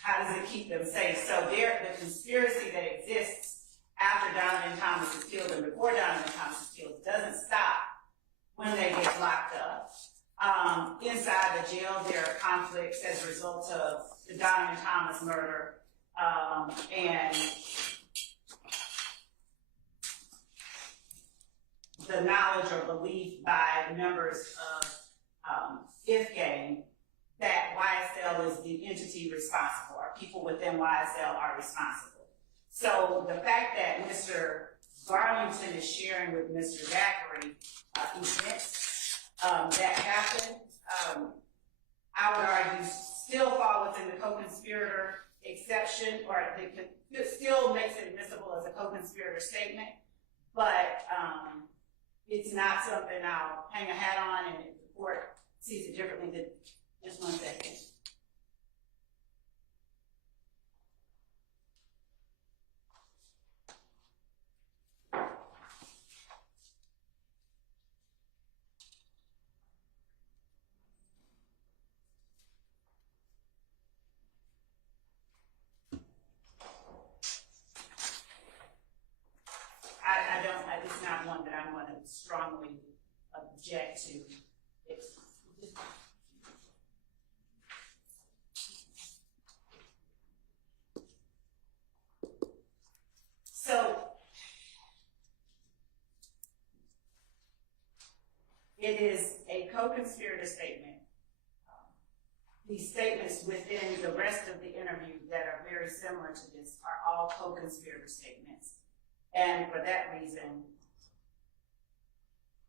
how does it keep them safe? So the conspiracy that exists after Donovan Thomas is killed and before Donovan Thomas is killed doesn't stop when they get locked up. Inside the jail, there are conflicts as a result of the Donovan Thomas murder, and the knowledge or belief by members of IF gang that YSL is the entity responsible, or people within YSL are responsible. So the fact that Mr. Garlington is sharing with Mr. Zachary events that happened, I would argue still fall within the co-conspirator exception, or it still makes it admissible as a co-conspirator statement, but it's not something I'll hang a hat on, and if the court sees it differently, then just 1 second. It's not one that I'm going to strongly object to. So, it is a co-conspirator statement. These statements within the rest of the interview that are very similar to this are all co-conspirator statements. And for that reason,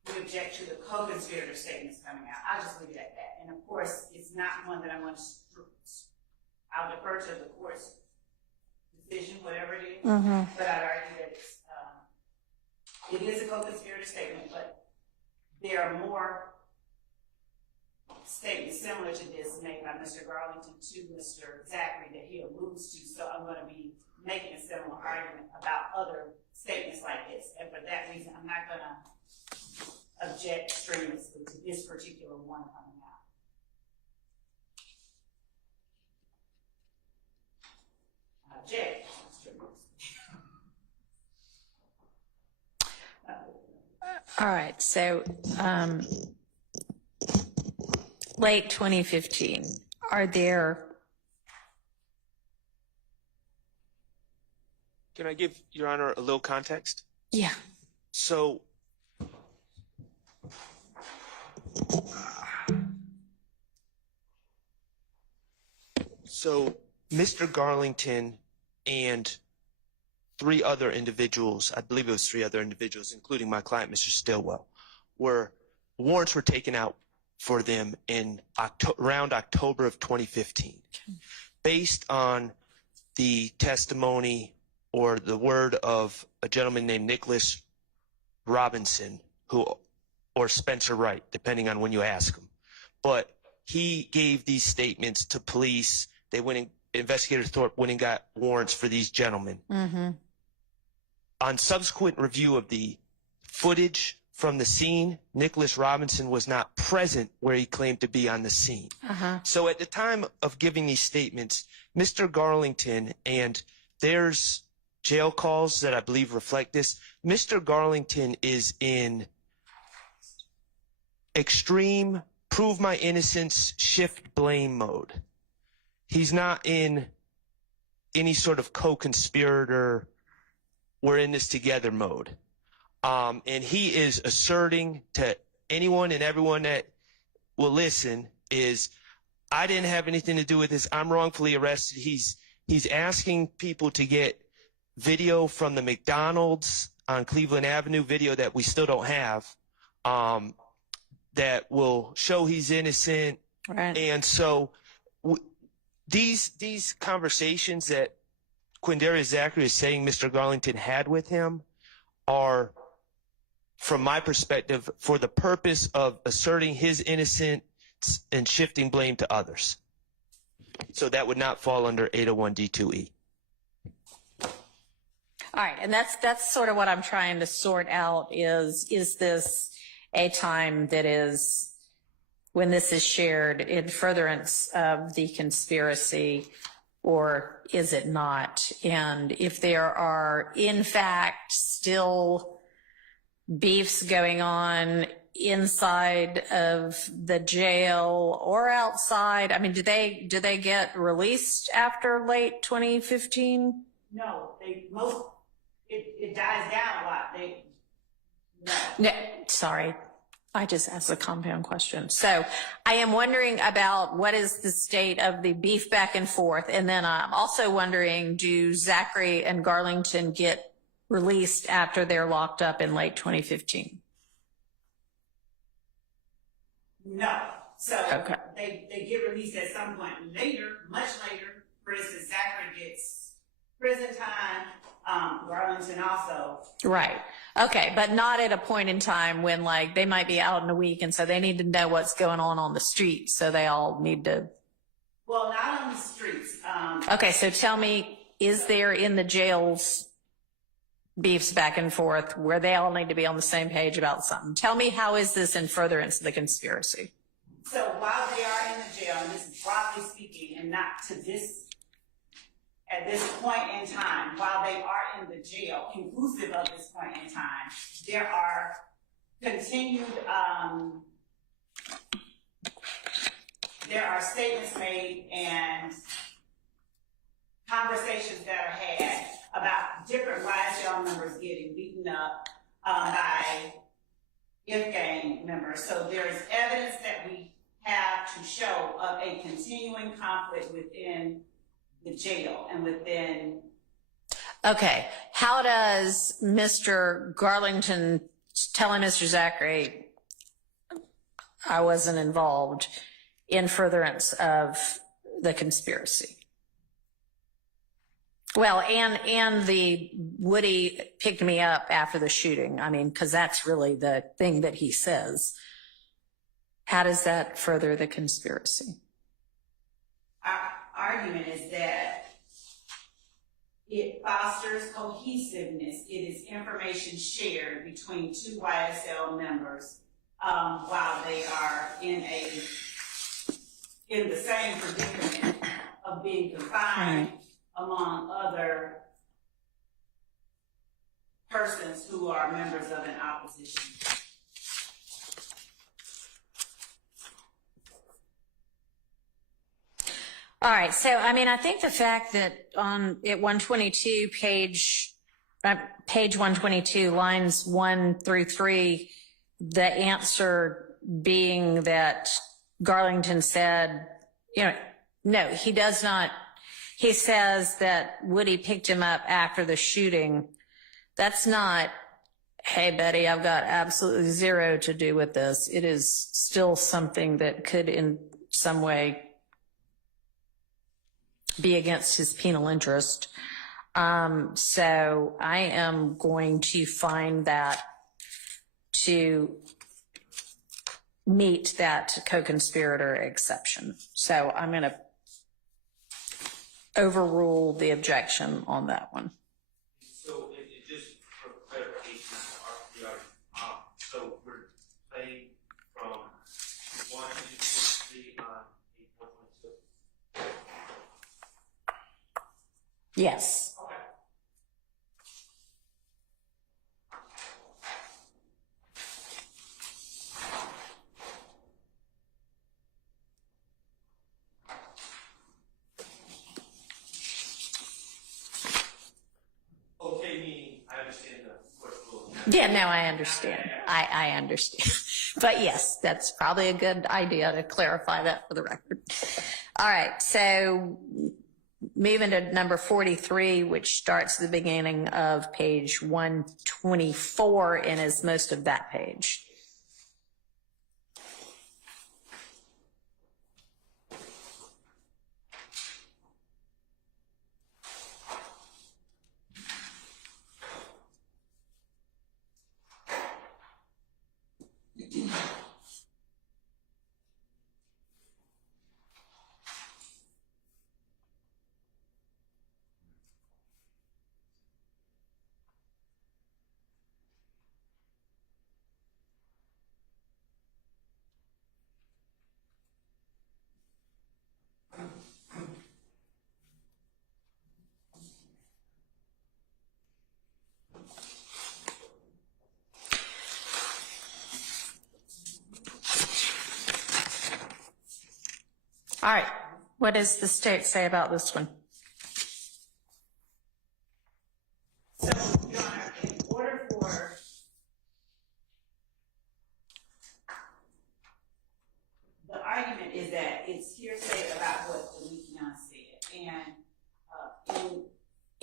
we object to the co-conspirator statements coming out. I'll just leave it at that. And of course, it's not one that I'm going to, I'll defer to the court's decision, whatever it is. But I'd argue that it is a co-conspirator statement, but there are more statements similar to this made by Mr. Garlington to Mr. Zachary that he alludes to. So I'm going to be making a similar argument about other statements like this. And for that reason, I'm not going to object strenuously to this particular one coming out. Object strenuously. All right, so late 2015, are there... Can I give Your Honor a little context? Yeah. So, Mr. Garlington and 3 other individuals, I believe it was 3 other individuals, including my client, Mr. Stillwell, warrants were taken out for them in around October of 2015. Based on the testimony or the word of a gentleman named Nicholas Robinson, or Spencer Wright, depending on when you ask him. But he gave these statements to police. They went and, Investigator Thorpe went and got warrants for these gentlemen. on subsequent review of the footage from the scene, Nicholas Robinson was not present where he claimed to be on the scene. So at the time of giving these statements, Mr. Garlington, and there's jail calls that I believe reflect this, Mr. Garlington is in extreme prove my innocence, shift blame mode. He's not in any sort of co-conspirator, we're in this together mode. And he is asserting to anyone and everyone that will listen is, I didn't have anything to do with this. I'm wrongfully arrested. He's asking people to get video from the McDonald's on Cleveland Avenue, video that we still don't have, that will show he's innocent. Right. And so these conversations that Quindarius Zachary is saying Mr. Garlington had with him are, from my perspective, for the purpose of asserting his innocence and shifting blame to others. So that would not fall under 801 D2E. All right, and that's sort of what I'm trying to sort out is this a time that is, when this is shared in furtherance of the conspiracy, or is it not? And if there are, in fact, still beefs going on inside of the jail or outside, I mean, do they get released after late 2015? No, it dies down a lot. No, sorry. I just asked a compound question. So I am wondering about what is the state of the beef back and forth. And then I'm also wondering, do Zachary and Garlington get released after they're locked up in late 2015? No. So Okay. they get released at some point later, much later. For instance, Zachary gets prison time, Garlington also. Right. Okay. But not at a point in time when, like, they might be out in a week and so they need to know what's going on the street. So they all need to. Well, not on the streets. Okay. So tell me, is there in the jails beefs back and forth where they all need to be on the same page about something? Tell me, how is this in furtherance of the conspiracy? So while they are in the jail, and this is broadly speaking and not to this, at this point in time, while they are in the jail, inclusive of this point in time, there are continued, there are statements made and conversations that are had about different YSL members getting beaten up by IF gang members. So there is evidence that we have to show of a continuing conflict within the jail and within. Okay. How does Mr. Garlington telling Mr. Zachary, I wasn't involved, in furtherance of the conspiracy? Well, and the Woody picked me up after the shooting. I mean, because that's really the thing that he says. How does that further the conspiracy? Our argument is that it fosters cohesiveness. It is information shared between two YSL members while they are in the same predicament of being confined. Right. Among other persons who are members of an opposition. All right. So, I mean, I think the fact that at 122, page 122, lines 1 through 3, the answer being that Garlington said, no, he does not. He says that Woody picked him up after the shooting. That's not, hey, Betty, I've got absolutely zero to do with this. It is still something that could in some way be against his penal interest. So I am going to find that to meet that co-conspirator exception. So I'm going to overrule the objection on that one. So just Yes. Okay. Okay, meaning I understand the court rule. Yeah, no, I understand. I understand. But yes, that's probably a good idea to clarify that for the record. All right, so moving to number 43, which starts at the beginning of page 124 and is most of that page. All right, what does the state say about this one? So, Your Honor, in order for the argument is that it's hearsay about what Demekion said, and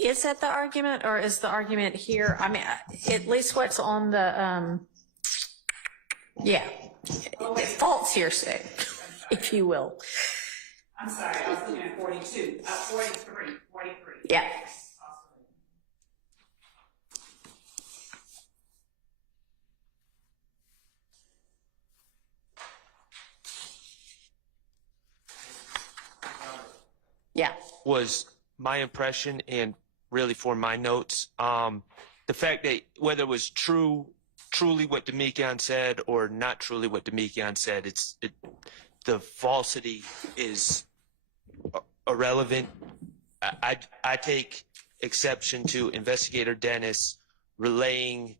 Is that the argument, or is the argument here? I mean, at least what's on the, yeah, false hearsay, if you will. I'm sorry, I was looking at 42, 43. Yeah. Yeah. Was my impression, and really for my notes, the fact that whether it was truly what Demekion said or not truly what Demekion said, the falsity is irrelevant. I take exception to Investigator Dennis relaying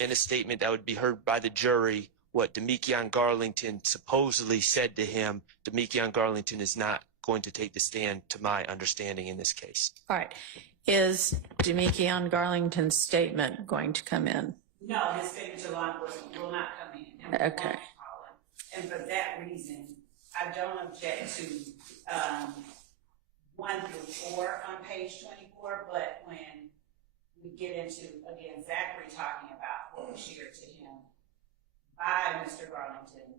in a statement that would be heard by the jury what Demekion Garlington supposedly said to him. Demekion Garlington is not going to take the stand, to my understanding, in this case. All right. Is Demekion Garlington's statement going to come in? No, his statement to law enforcement will not come in. And we Okay. won't call him. And for that reason, I don't object to 1 through 4 on page 24, but when we get into, again, Zachary talking about what was shared to him by Mr. Garlington,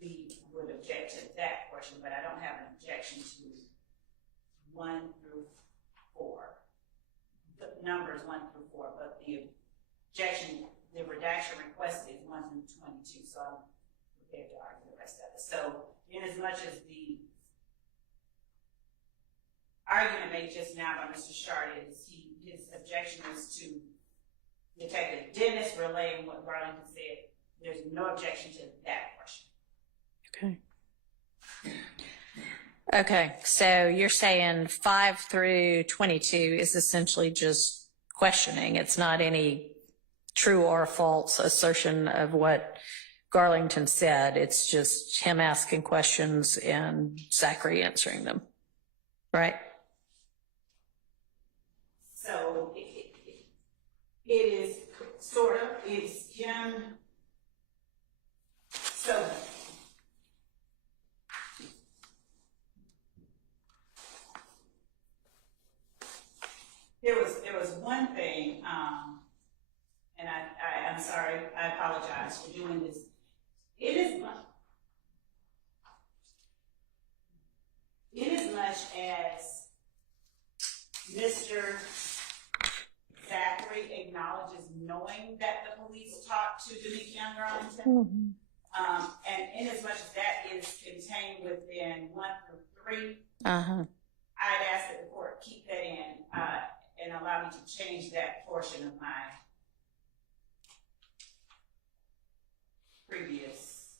we would object to that portion, but I don't have an objection to 1 through 4. The numbers 1 through 4, but the objection, the redaction requested is 1 through 22, so I'm prepared to argue the rest of it. So, in as much as the argument made just now by Mr. Shard is his objection is to Detective Dennis relaying what Garlington said, there's no objection to that portion. Okay. Okay, so you're saying 5 through 22 is essentially just questioning. It's not any true or false assertion of what Garlington said. It's just him asking questions and Zachary answering them, right? So it is sort of, it's him. So there was one thing, and I'm sorry, I apologize for doing this. It is much as Mr. Zachary acknowledges knowing that the police talked to Demekion Garlington. And in as much as that is contained within 1 through 3, I'd ask that the court keep that in and allow me to change that portion of my previous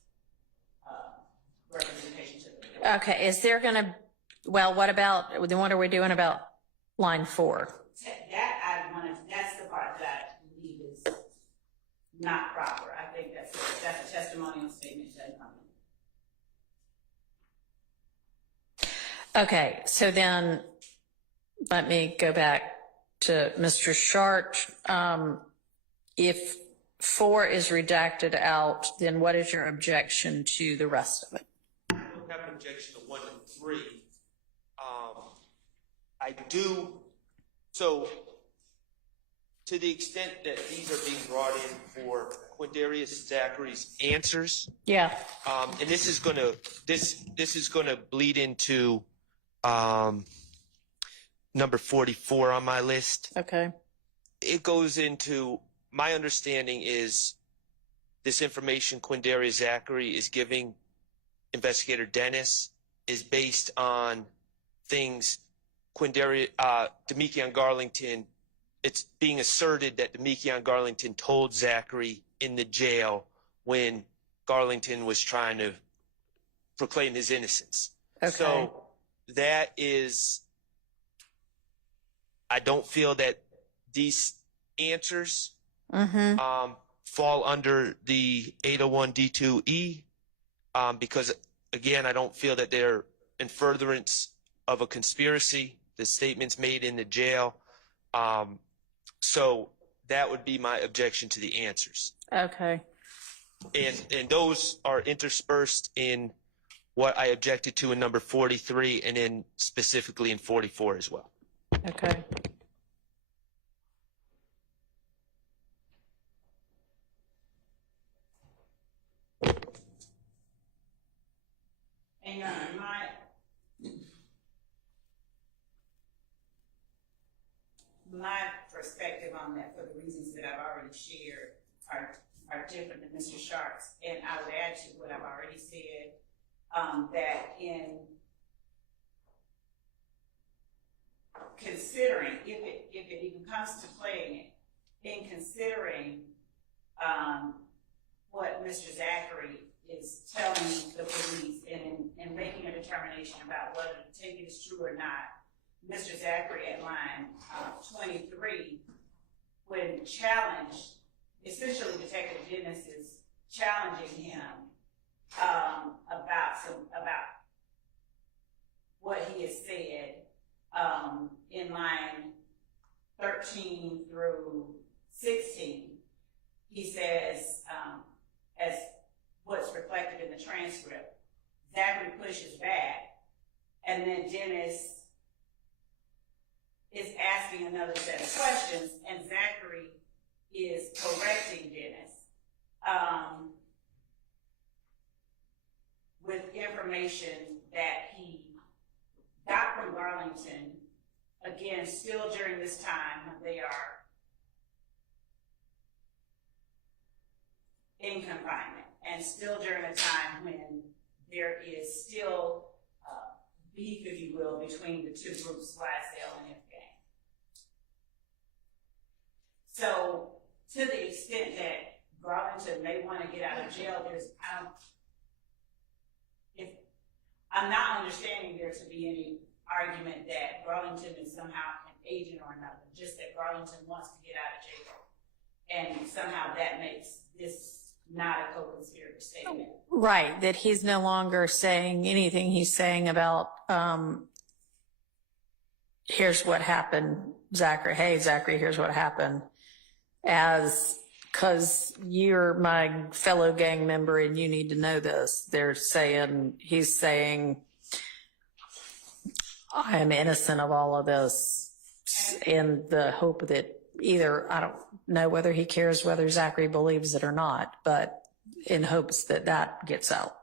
representation to the court. Okay, is there going to Well, what are we doing about line 4? That's the part that I believe is not proper. I think that's a testimonial statement that Okay, so then let me go back to Mr. Shart. If 4 is redacted out, then what is your objection to the rest of it? I don't have an objection to 1 and 3. I do, so to the extent that these are being brought in for Quindarius Zachary's answers, Yeah. and this is gonna bleed into number 44 on my list. Okay. It goes into, my understanding is this information Quindarius Zachary is giving Investigator Dennis is based on things Demekion Garlington, it's being asserted that Demekion Garlington told Zachary in the jail when Garlington was trying to proclaim his innocence. Okay. So that is, I don't feel that these answers fall under the 801 D2E because, again, I don't feel that they're in furtherance of a conspiracy. The statements made in the jail. So that would be my objection to the answers. Okay. And those are interspersed in what I objected to in number 43 and then specifically in 44 as well. Okay. And my perspective on that, for the reasons that I've already shared, are different than Mr. Sharp's. And I would add to what I've already said, that in considering, if it even comes to playing it, in considering what Mr. Zachary is telling the police and making a determination about whether to take it as true or not, Mr. Zachary at line 23, when challenged, essentially Detective Dennis is challenging him about what he has said in line 13 through 16. He says, as what's reflected in the transcript, Zachary pushes back, and then Dennis is asking another set of questions, and Zachary is correcting Dennis with information that he got from Garlington, again, still during this time when they are in confinement, and still during a time when there is still beef, if you will, between the two groups, YSL and FGAN. So, to the extent that Garlington may want to get out of jail, I'm not understanding there to be any argument that Garlington is somehow an agent or another, just that Garlington wants to get out of jail. And somehow that makes this not a co-conspirator statement. Right, that he's no longer saying anything. He's saying about, here's what happened, Zachary. Hey, Zachary, here's what happened. Because you're my fellow gang member and you need to know this. He's saying, I am innocent of all of this, in the hope that either, I don't know whether he cares whether Zachary believes it or not, but in hopes that that gets out.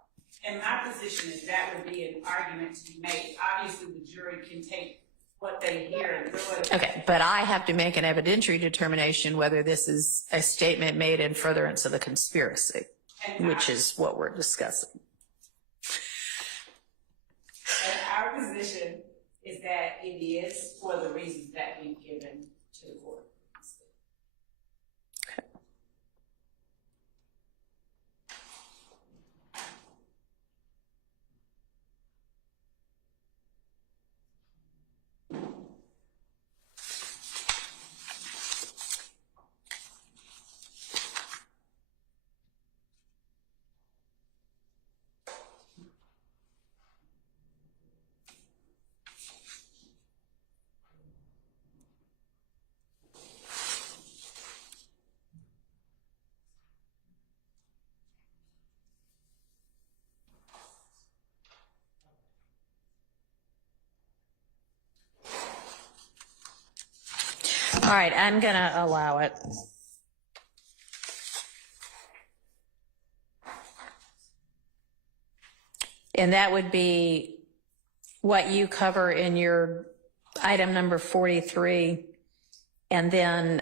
And my position is that would be an argument to be made. Obviously, the jury can take what they hear and throw it. Okay, but I have to make an evidentiary determination whether this is a statement made in furtherance of the conspiracy, which is what we're discussing. And our position is that it is for the reasons that we've given to the court. All right, I'm going to allow it. And that would be what you cover in your item number 43. And then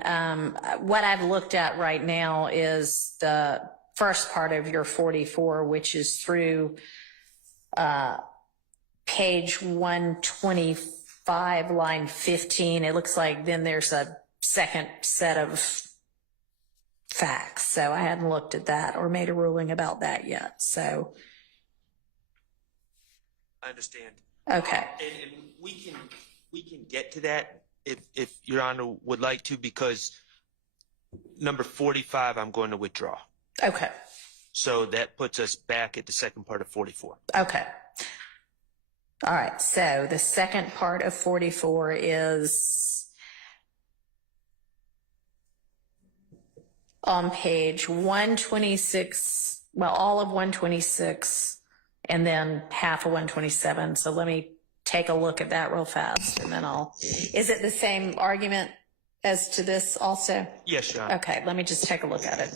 what I've looked at right now is the first part of your 44, which is through page 125, line 15. It looks like then there's a second set of facts. So I hadn't looked at that or made a ruling about that yet. So I understand. okay. And we can get to that if Your Honor would like to, because number 45 I'm going to withdraw. Okay. So that puts us back at the second part of 44. Okay. All right. So the second part of 44 is on page 126, well, all of 126 and then half of 127. So let me take a look at that real fast and then is it the same argument as to this also? Yes, Your Honor. Okay, let me just take a look at it.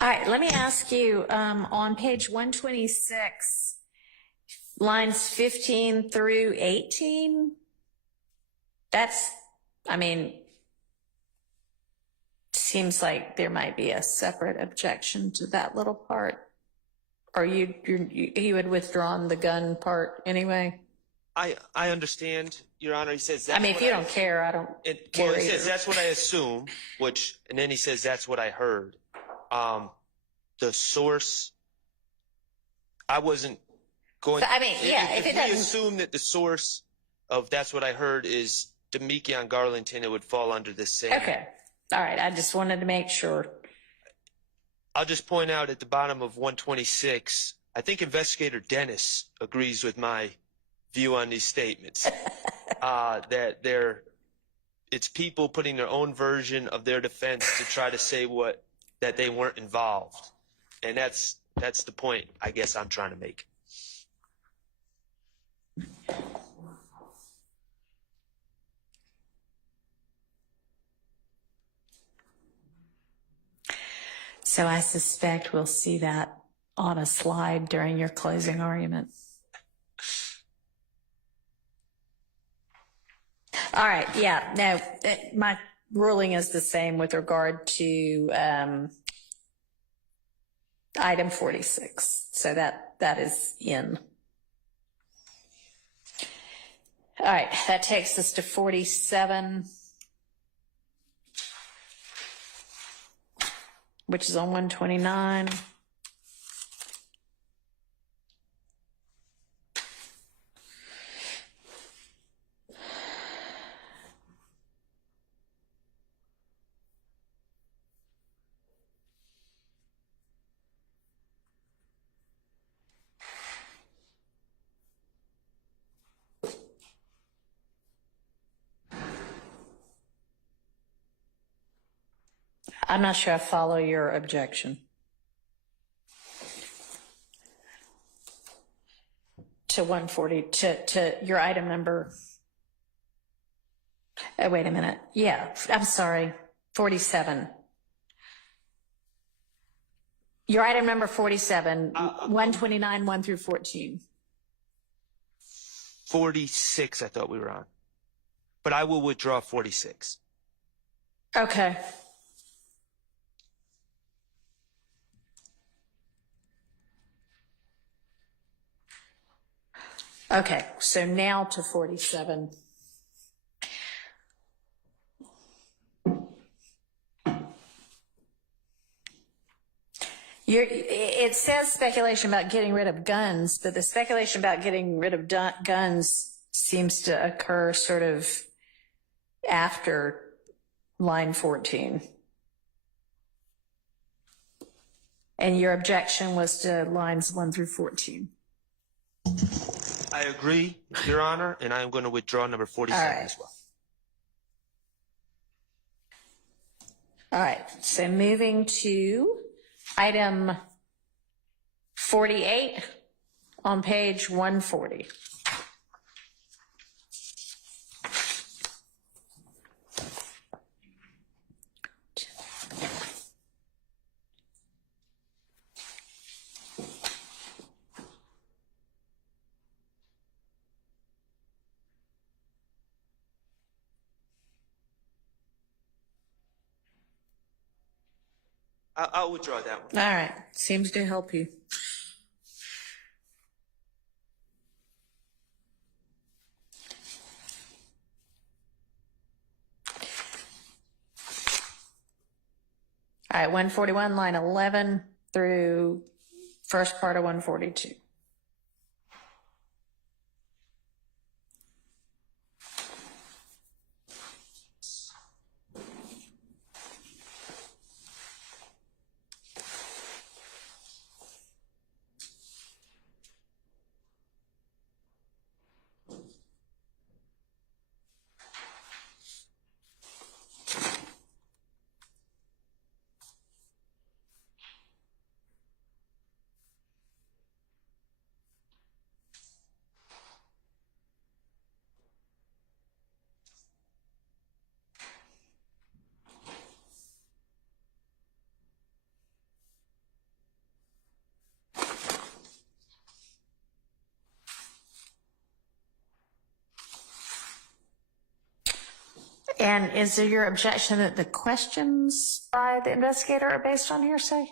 All right, let me ask you, on page 126, lines 15 through 18, seems like there might be a separate objection to that little part. Or you had withdrawn the gun part anyway? I understand, Your Honor. He says that's if you don't care, I don't care well, he either. says that's what I assume, and then he says that's what I heard. The source, I wasn't going. If it we doesn't assume that the source of that's what I heard is Demekion Garlington, it would fall under the same. Okay. All right. I just wanted to make sure. I'll just point out at the bottom of 126, I think Investigator Dennis agrees with my view on these statements. That it's people putting their own version of their defense to try to say that they weren't involved. And that's the point I guess I'm trying to make. So I suspect we'll see that on a slide during your closing argument. All right. Yeah. No, my ruling is the same with regard to item 46. So that is in. All right. That takes us to 47. Which is on 129. I'm not sure I follow your objection. To 140, to your item number. Oh, wait a minute. Yeah, I'm sorry. 47. Your item number 47, 129, 1 through 14. 46 I thought we were on. But I will withdraw 46. Okay. Okay, so now to 47. It says speculation about getting rid of guns, but the speculation about getting rid of guns seems to occur sort of after line 14. And your objection was to lines 1 through 14. I agree, Your Honor, and I'm going to withdraw number 47 All right. as well. All right, so moving to item 48 on page 140. I'll withdraw that one. All right, seems to help you. All right, 141, line 11 through first part of 142. And is there your objection that the questions by the investigator are based on hearsay?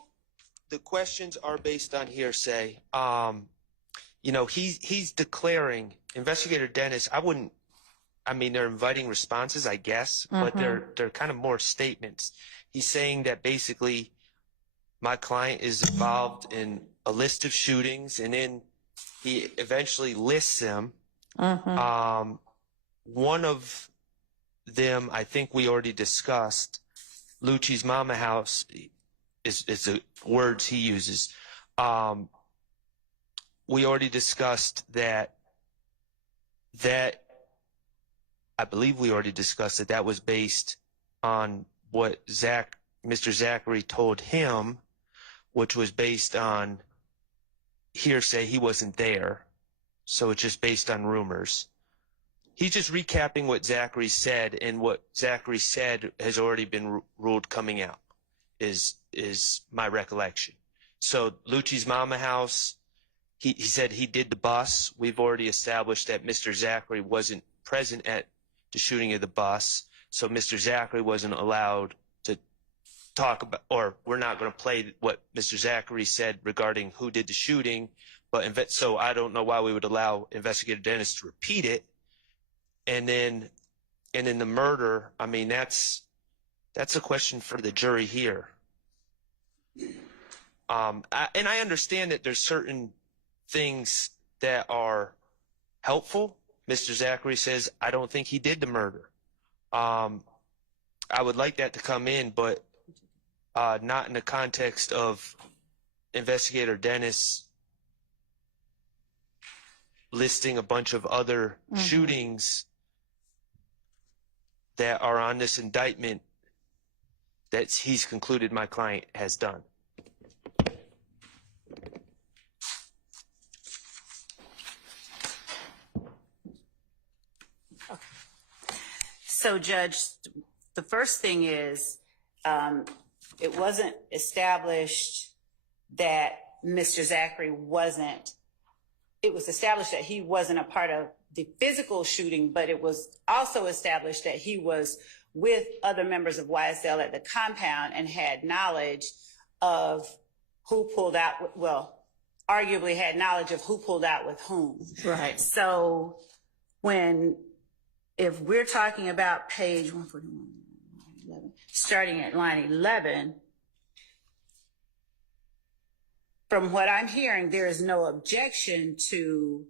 The questions are based on hearsay. You know, he's declaring, Investigator Dennis, they're inviting responses, I guess, but they're kind of more statements. He's saying that basically my client is involved in a list of shootings, and then he eventually lists them. One of them, I think we already discussed, Lucci's Mama House is the words he uses. We already discussed that I believe we already discussed that was based on what Mr. Zachary told him, which was based on hearsay. He wasn't there, so it's just based on rumors. He's just recapping what Zachary said, and what Zachary said has already been ruled coming out, is my recollection. So Lucci's Mama House, he said he did the bus. We've already established that Mr. Zachary wasn't present at the shooting of the bus, so Mr. Zachary wasn't allowed to talk about, or we're not going to play what Mr. Zachary said regarding who did the shooting. But so I don't know why we would allow Investigator Dennis to repeat it. And then the murder, I mean, that's a question for the jury here. And I understand that there's certain things that are helpful. Mr. Zachary says, I don't think he did the murder. I would like that to come in, but not in the context of Investigator Dennis listing a bunch of other shootings that are on this indictment that he's concluded my client has done. So, Judge, the first thing is, it wasn't established that Mr. Zachary wasn't, it was established that he wasn't a part of the physical shooting, but it was also established that he was with other members of YSL at the compound and had knowledge of who pulled out, well, arguably had knowledge of who pulled out with whom. Right. So if we're talking about page 141, starting at line 11, from what I'm hearing, there is no objection to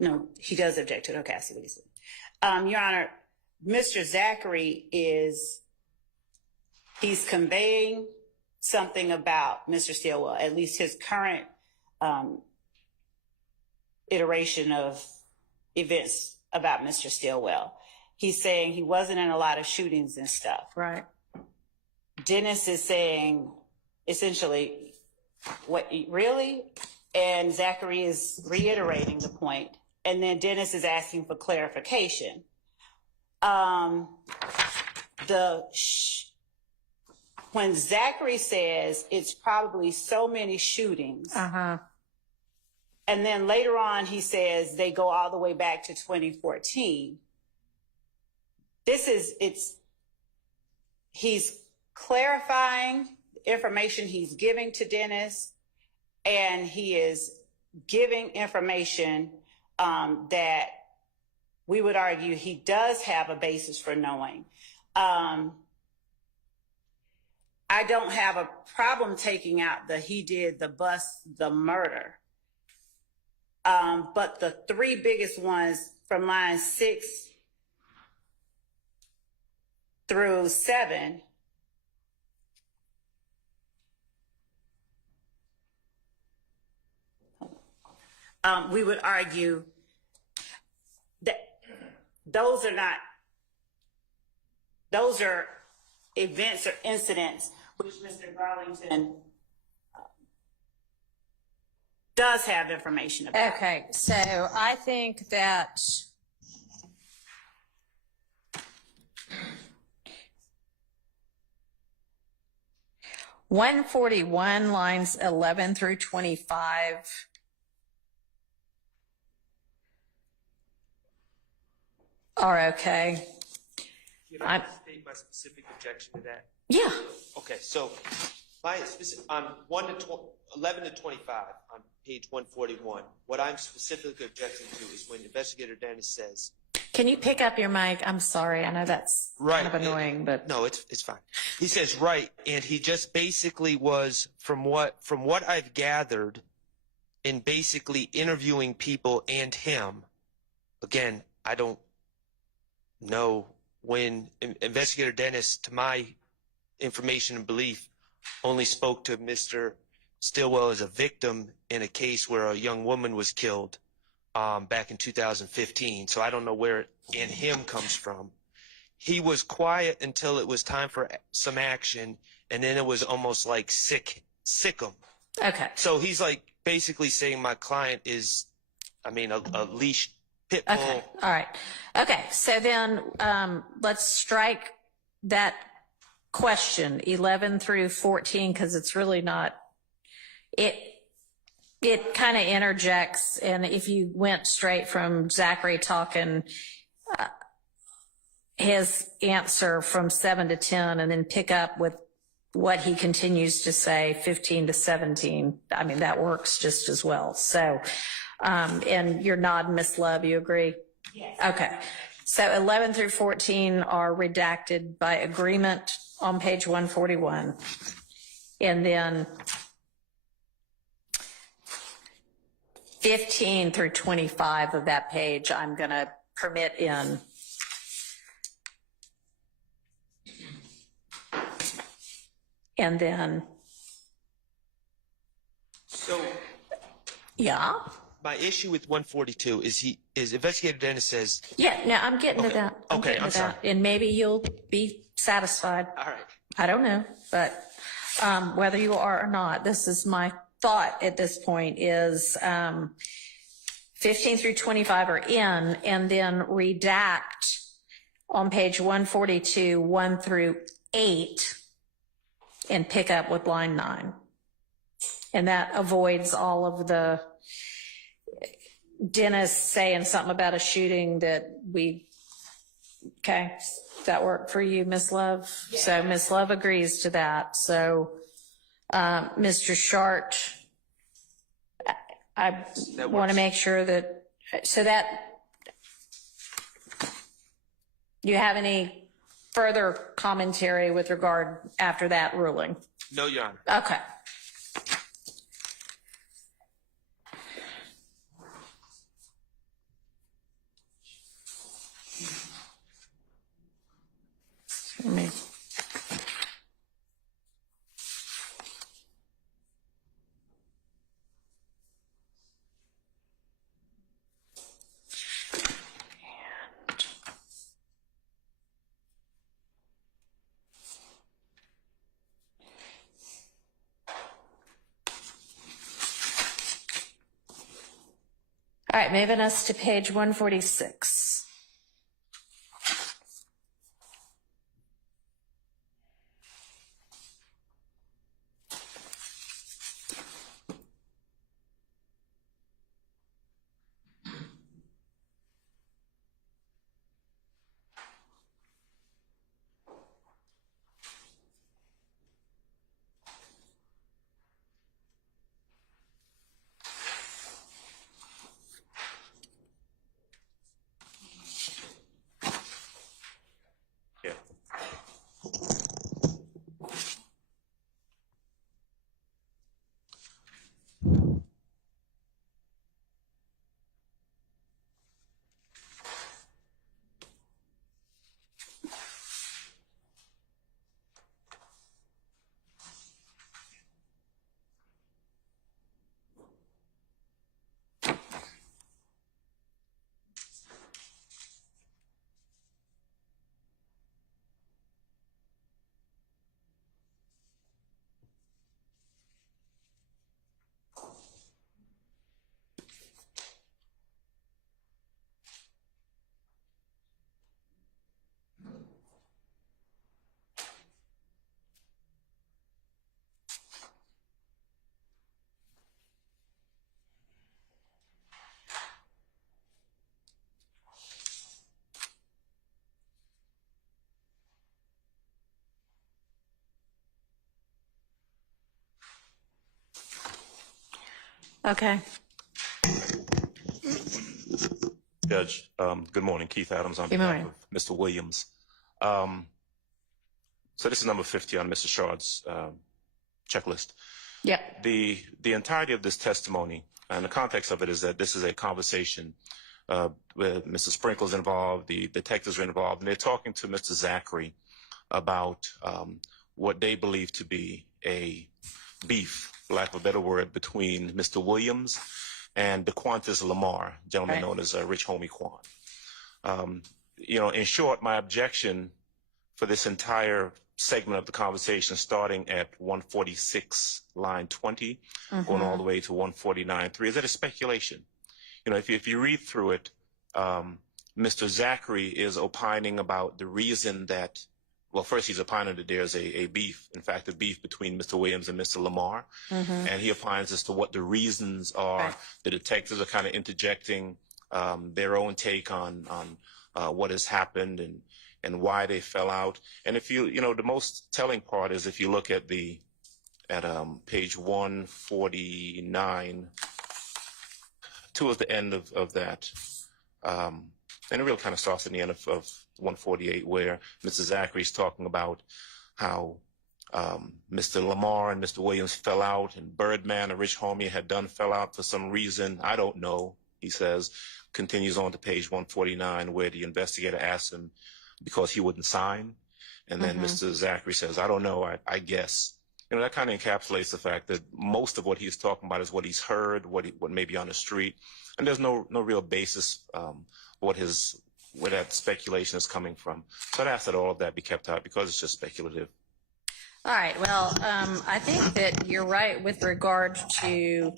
no, he does object to it. Okay, I see what he said. Your Honor, Mr. Zachary he's conveying something about Mr. Stillwell, at least his current iteration of events about Mr. Stillwell. He's saying he wasn't in a lot of shootings and stuff. Right. Dennis is saying essentially, what, really? And Zachary is reiterating the point. And then Dennis is asking for clarification. When Zachary says it's probably so many shootings, and then later on he says they go all the way back to 2014. He's clarifying information he's giving to Dennis, and he is giving information that we would argue he does have a basis for knowing. I don't have a problem taking out he did the murder. But the three biggest ones from lines 6 through 7, we would argue that those are events or incidents which Mr. Garlington does have information about. Okay, so I think that (141) lines 11 through 25 are okay. Can I state my specific objection to that? Yeah. Okay, so my specific, on 11 to 25 on page 141, what I'm specifically objecting to is when Investigator Dennis says, Can you pick up your mic? I'm sorry. I know that's right, kind of annoying, but no, it's fine. He says right, and he just basically was from what I've gathered in basically interviewing people and him. Again, I don't know when Investigator Dennis, to my information and belief, only spoke to Mr. Stillwell as a victim in a case where a young woman was killed back in 2015. So I don't know where "and him" comes from. He was quiet until it was time for some action, and then it was almost like sick him. okay. So he's like basically saying my client is, a leash pit bull. Okay. All right. Okay. So then let's strike that question 11 through 14 because it's really not. It kind of interjects, and if you went straight from Zachary talking his answer from 7 to 10 and then pick up with what he continues to say 15 to 17, that works just as well. So, and you're nodding, Miss Love, you agree? Yes. Okay. So 11 through 14 are redacted by agreement on page 141. And then 15 through 25 of that page, I'm going to permit in. And then, So yeah. my issue with 142 is Investigator Dennis says, Yeah, no, I'm getting to that. Okay, getting I'm to that. And maybe you'll be satisfied. all right, I don't know, but whether you are or not, this is my thought at this point is 15 through 25 are in, and then redact on page 142, 1 through 8, and pick up with line 9. And that avoids all of the Dennis saying something about a shooting that okay, does that work for you, Ms. Love? Yeah. So Ms. Love agrees to that. So Mr. Shart, I That want to works. make sure that, so that, do you have any further commentary with regard after that ruling? No, Your Honor. Okay. Let me. All right, moving us to page 146. Yeah. Okay. Judge, good morning. Keith Adams on Good behalf morning. of Mr. Williams. So this is number 50 on Mr. Shard's checklist. Yep. The entirety of this testimony, and the context of it is that this is a conversation where Mr. Sprinkle's involved, the detectives are involved, and they're talking to Mr. Zachary about what they believe to be a beef, for lack of a better word, between Mr. Williams and DeQuantis Lamar, gentleman Right. known as Rich Homie Quan. In short, my objection for this entire segment of the conversation, starting at 146, line 20, going all the way to 149.3, is that it's speculation. If you read through it, Mr. Zachary is opining about the reason that, well, first he's opining that there's a beef, in fact, a beef between Mr. Williams and Mr. Lamar. And he opines as to what the reasons are. Right. The detectives are kind of interjecting their own take on what has happened and why they fell out. And if the most telling part is if you look at page 149, towards the end of that, and it really kind of starts in the end of 148, where Mr. Zachary's talking about how Mr. Lamar and Mr. Williams fell out, and Birdman and Rich Homie fell out for some reason. I don't know, he says. Continues on to page 149, where the investigator asks him because he wouldn't sign. And then Mr. Zachary says, I don't know, I guess. That kind of encapsulates the fact that most of what he's talking about is what he's heard, what may be on the street. And there's no real basis where that speculation is coming from. So I'd ask that all of that be kept out because it's just speculative. All right. Well, I think that you're right with regard to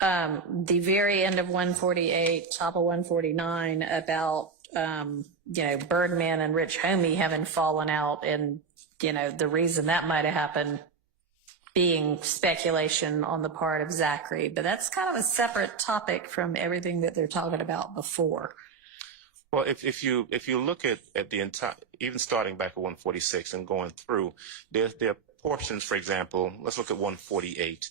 the very end of 148, top of 149, about Birdman and Rich Homie having fallen out, and the reason that might have happened being speculation on the part of Zachary. But that's kind of a separate topic from everything that they're talking about before. Well, if you look at the entire, even starting back at 146 and going through, there are portions, for example, let's look at 148.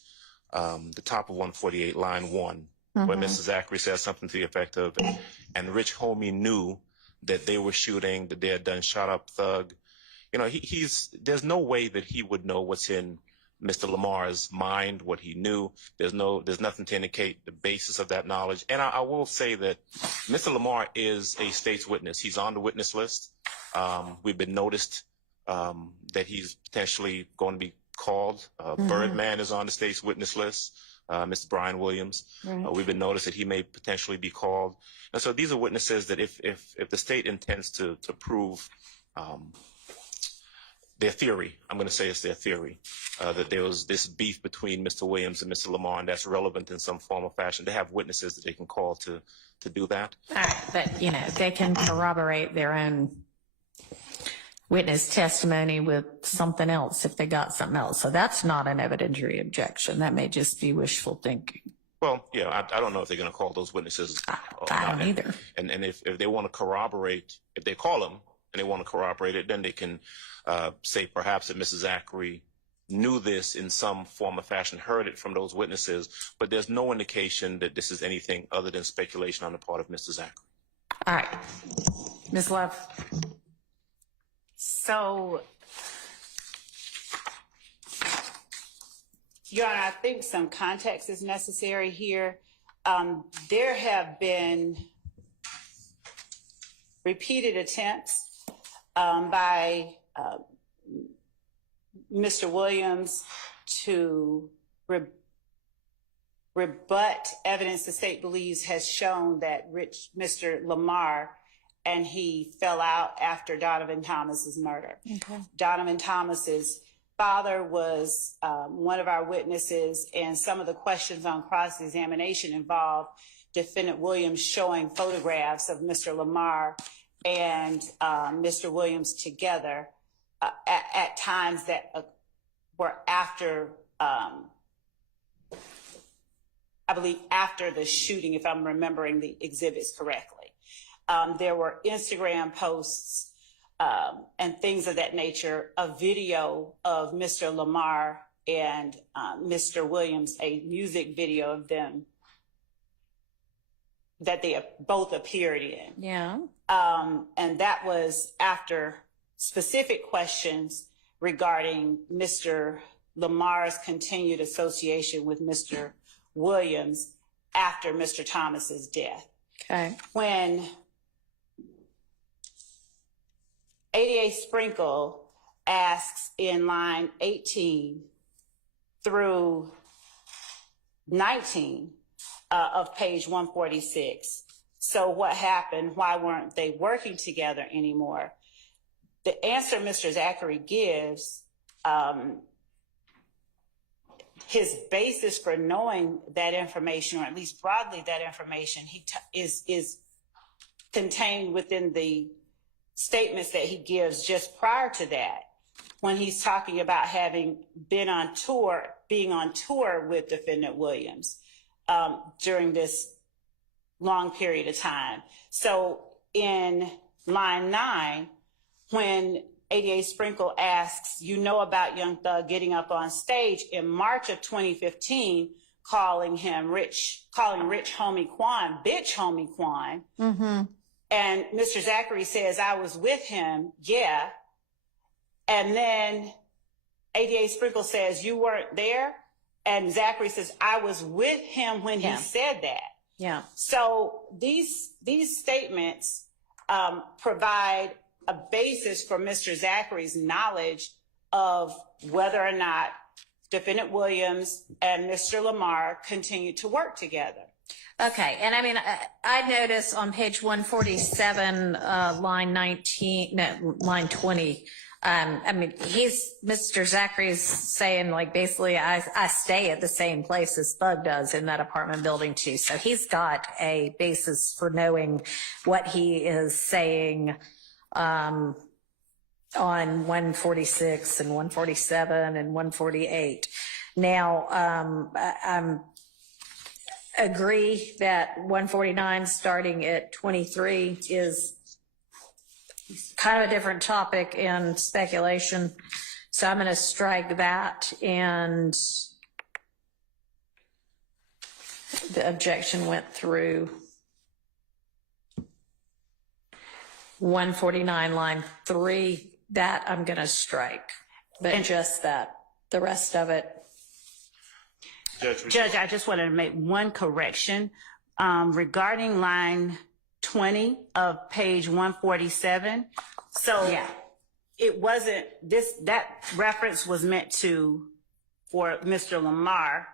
the top of 148, line 1, where Mrs. Zachary says something to the effect of, and Rich Homie knew that they were shooting, that they had done shot up thug. You know, there's no way that he would know what's in Mr. Lamar's mind, what he knew. There's nothing to indicate the basis of that knowledge. And I will say that Mr. Lamar is a state's witness. He's on the witness list. We've been noticed that he's potentially going to be called. Birdman is on the state's witness list. Mr. Brian Williams. Right. We've been noticed that he may potentially be called. And so these are witnesses that if the state intends to prove their theory, I'm going to say it's their theory, that there was this beef between Mr. Williams and Mr. Lamar, and that's relevant in some form or fashion, they have witnesses that they can call to do that. All right, but, you know, they can corroborate their own witness testimony with something else if they got something else. So that's not an evidentiary objection. That may just be wishful thinking. Well, yeah, I don't know if they're going to call those witnesses. I don't either. And if they want to corroborate, if they call them and they want to corroborate it, then they can say perhaps that Mrs. Zachary knew this in some form or fashion, heard it from those witnesses, but there's no indication that this is anything other than speculation on the part of Mr. Zachary. All right. Ms. Love. So, Your Honor, I think some context is necessary here. There have been repeated attempts by Mr. Williams to rebut evidence the state believes has shown that Mr. Lamar and he fell out after Donovan Thomas's murder. Okay. Donovan Thomas's father was one of our witnesses, and some of the questions on cross-examination involved Defendant Williams showing photographs of Mr. Lamar and Mr. Williams together at times that were after, I believe, after the shooting, if I'm remembering the exhibits correctly. There were Instagram posts and things of that nature, a video of Mr. Lamar and Mr. Williams, a music video of them that they both appeared in. Yeah. And that was after specific questions regarding Mr. Lamar's continued association with Mr. Williams after Mr. Thomas's death. Okay. When ADA Sprinkle asks in line 18 through 19 of page 146, so what happened? Why weren't they working together anymore? The answer Mr. Zachary gives, his basis for knowing that information, or at least broadly that information, is contained within the statements that he gives just prior to that, when he's talking about having been on tour, being on tour with Defendant Williams during this long period of time. So in line 9, when ADA Sprinkle asks, you know about Young Thug getting up on stage in March of 2015, calling Rich Homie Quan, bitch Homie Quan. Mm-hmm. And Mr. Zachary says, I was with him, yeah. And then ADA Sprinkle says, you weren't there? And Zachary says, I was with him when he said that. Yeah. So these statements provide a basis for Mr. Zachary's knowledge of whether or not Defendant Williams and Mr. Lamar continued to work together. Okay, and I mean, I notice on page 147, line 20, I mean, Mr. Zachary's saying, like, basically, I stay at the same place as Thug does in that apartment building too. So he's got a basis for knowing what he is saying on 146 and 147 and 148. Now, I'm agree that 149 starting at 23 is kind of a different topic and speculation. So I'm going to strike that. And the objection went through 149 line 3. That I'm going to strike, but just that. The rest of it. Judge, I just wanted to make one correction regarding line 20 of page 147. So Yeah. it wasn't that reference was meant for Mr. Lamar,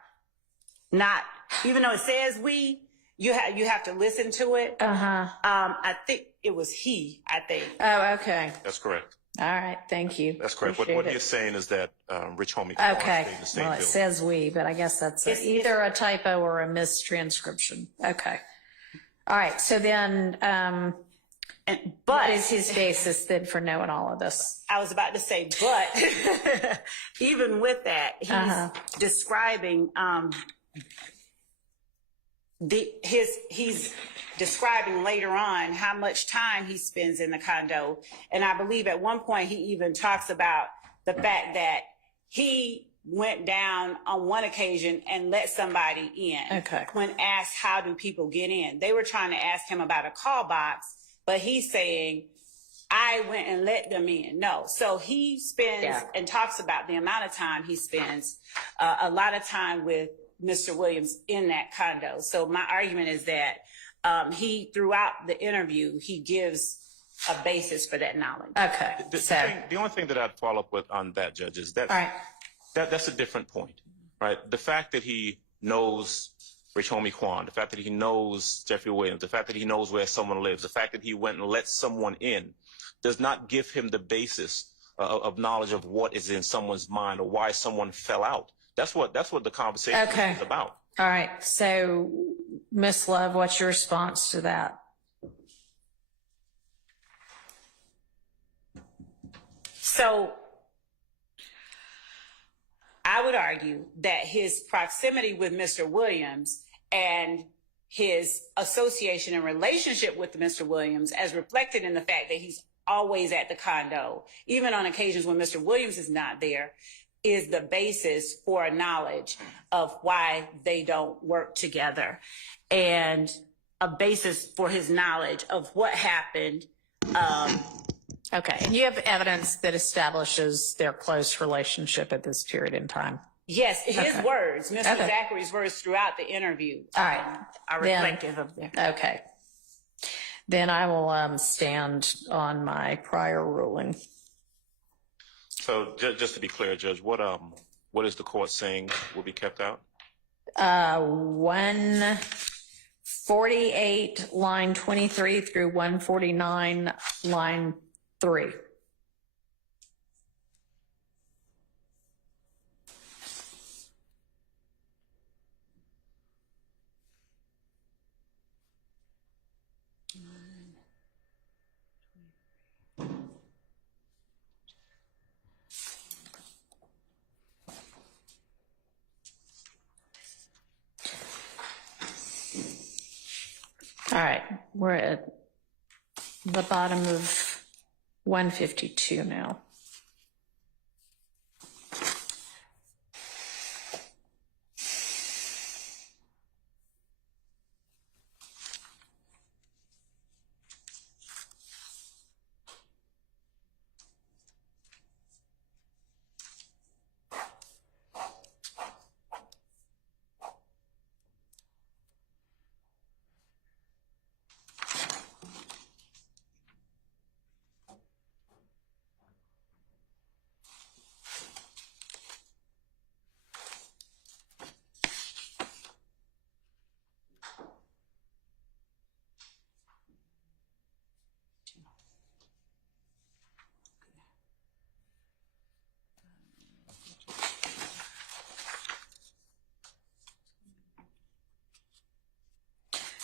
not, even though it says we, you have to listen to it. I think it was he, I think. Oh, okay. That's correct. All right. Thank you. That's correct. What Appreciate he is it. saying is that Rich Homie Okay. stayed in the same Well, it building. says we, but I guess that's either a typo or a mistranscription. Okay. All right. So then, But what is his basis then for knowing all of this? I was about to say, but even with that, he's describing he's describing later on how much time he spends in the condo, and I believe at one point he even talks about the fact that he went down on one occasion and let somebody in. Okay. When asked how do people get in, they were trying to ask him about a call box, but he's saying, I went and let them in. No. So he spends and talks about the amount of time he spends, a lot of time with Mr. Williams in that condo. So my argument is that he, throughout the interview, he gives a basis for that knowledge. Okay. The only thing that I'd follow up with on that, Judge, is that, All right. that's a different point, right? The fact that he knows Rich Homie Quan, the fact that he knows Jeffrey Williams, the fact that he knows where someone lives, the fact that he went and let someone in, does not give him the basis of knowledge of what is in someone's mind or why someone fell out. That's what the conversation is about. All right. So, Ms. Love, what's your response to that? So I would argue that his proximity with Mr. Williams and his association and relationship with Mr. Williams, as reflected in the fact that he's always at the condo, even on occasions when Mr. Williams is not there, is the basis for a knowledge of why they don't work together, and a basis for his knowledge of what happened. Okay. And you have evidence that establishes their close relationship at this period in time. Yes, his words, Mr. Zachary's words throughout the interview, All right. are reflective of them. Okay. Then I will stand on my prior ruling. So just to be clear, Judge, what is the court saying will be kept out? 148 line 23 through 149 line 3. All right, we're at the bottom of 152 now.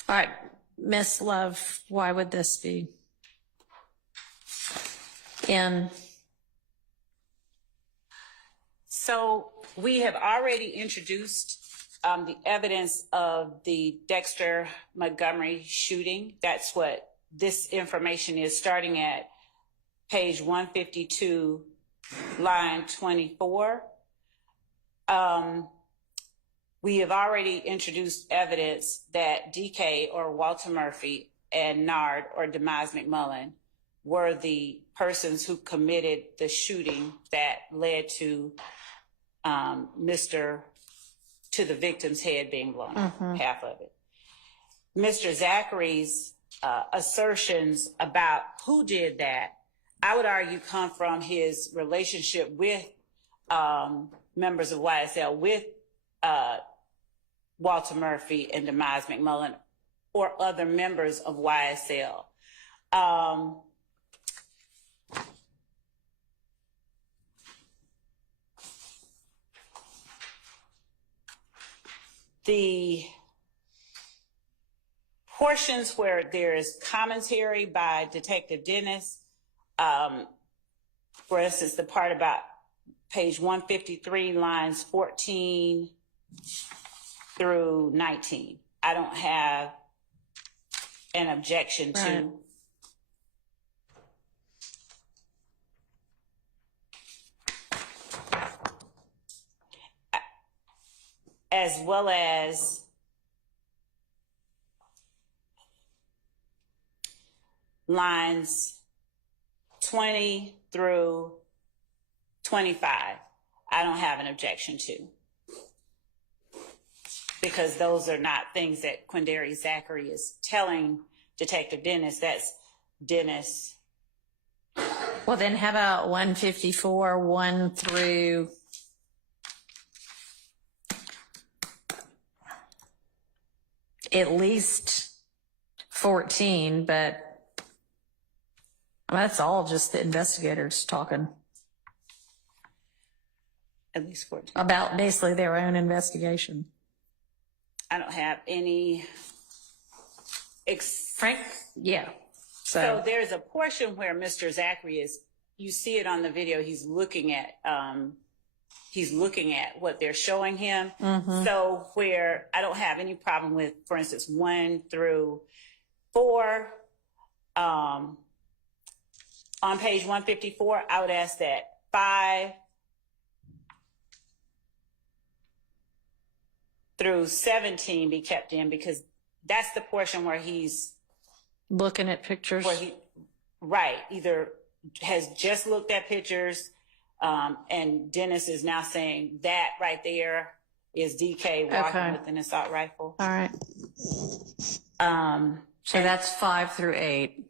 All right, Miss Love, why would this be in? So we have already introduced the evidence of the Dexter Montgomery shooting. That's what this information is, starting at page 152, line 24. we have already introduced evidence that DK or Walter Murphy and Nard or Demise McMullen were the persons who committed the shooting that led to to the victim's head being blown off, half of it. Mr. Zachary's assertions about who did that, I would argue, come from his relationship with members of YSL, with Walter Murphy and Demise McMullen, or other members of YSL. The portions where there is commentary by Detective Dennis, for instance, the part about page 153, lines 14 through 19, I don't have an objection to. Right. As well as lines 20 through 25, I don't have an objection to, because those are not things that Quindary Zachary is telling Detective Dennis. That's Dennis. Well, then how about 154, 1 through at least 14, but that's all just the investigators talking At least 14. about basically their own investigation. I don't have any. Frank? Yeah. So there's a portion where Mr. Zachary is, you see it on the video, he's looking at what they're showing him. So where I don't have any problem with, for instance, 1 through 4, on page 154, I would ask that 5 through 17 be kept in, because that's the portion where he's looking at pictures. Right, either has just looked at pictures, and Dennis is now saying that right there is DK walking with an assault rifle. All right. So that's 5 through 8.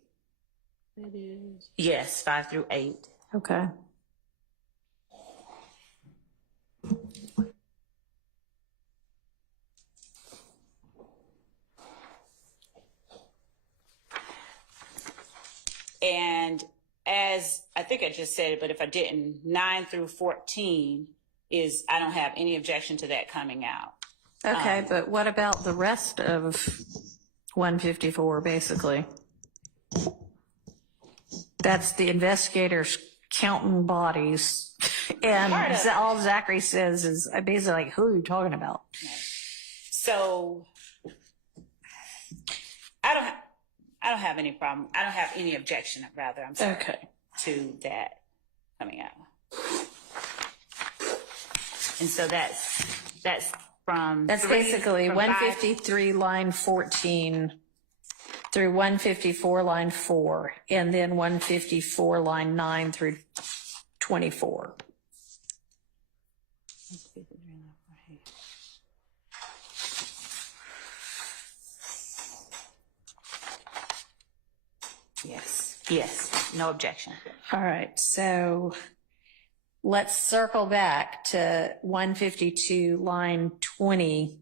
It is. Yes, 5 through 8. Okay. And as I think I just said it, but if I didn't, 9 through 14 is, I don't have any objection to that coming out. Okay, but what about the rest of 154, basically? That's the investigators counting bodies, and all Zachary says is basically like, who are you talking about? So I don't have any problem. I don't have any objection, rather, I'm sorry, to that coming out. And so that's from basically 153 line 14 through 154 line 4, and then 154 line 9 through 24. Yes, no objection. All right, so let's circle back to 152 line 20.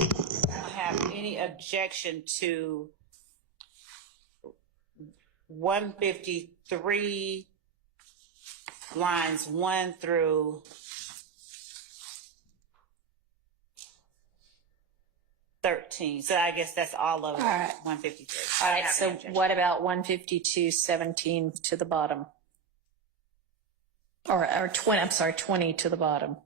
I don't have any objection to 153 lines 1 through 13. So I guess that's all of 153. All right, so what about 152, 17 to the bottom? Or 20, I'm sorry, 20 to the bottom.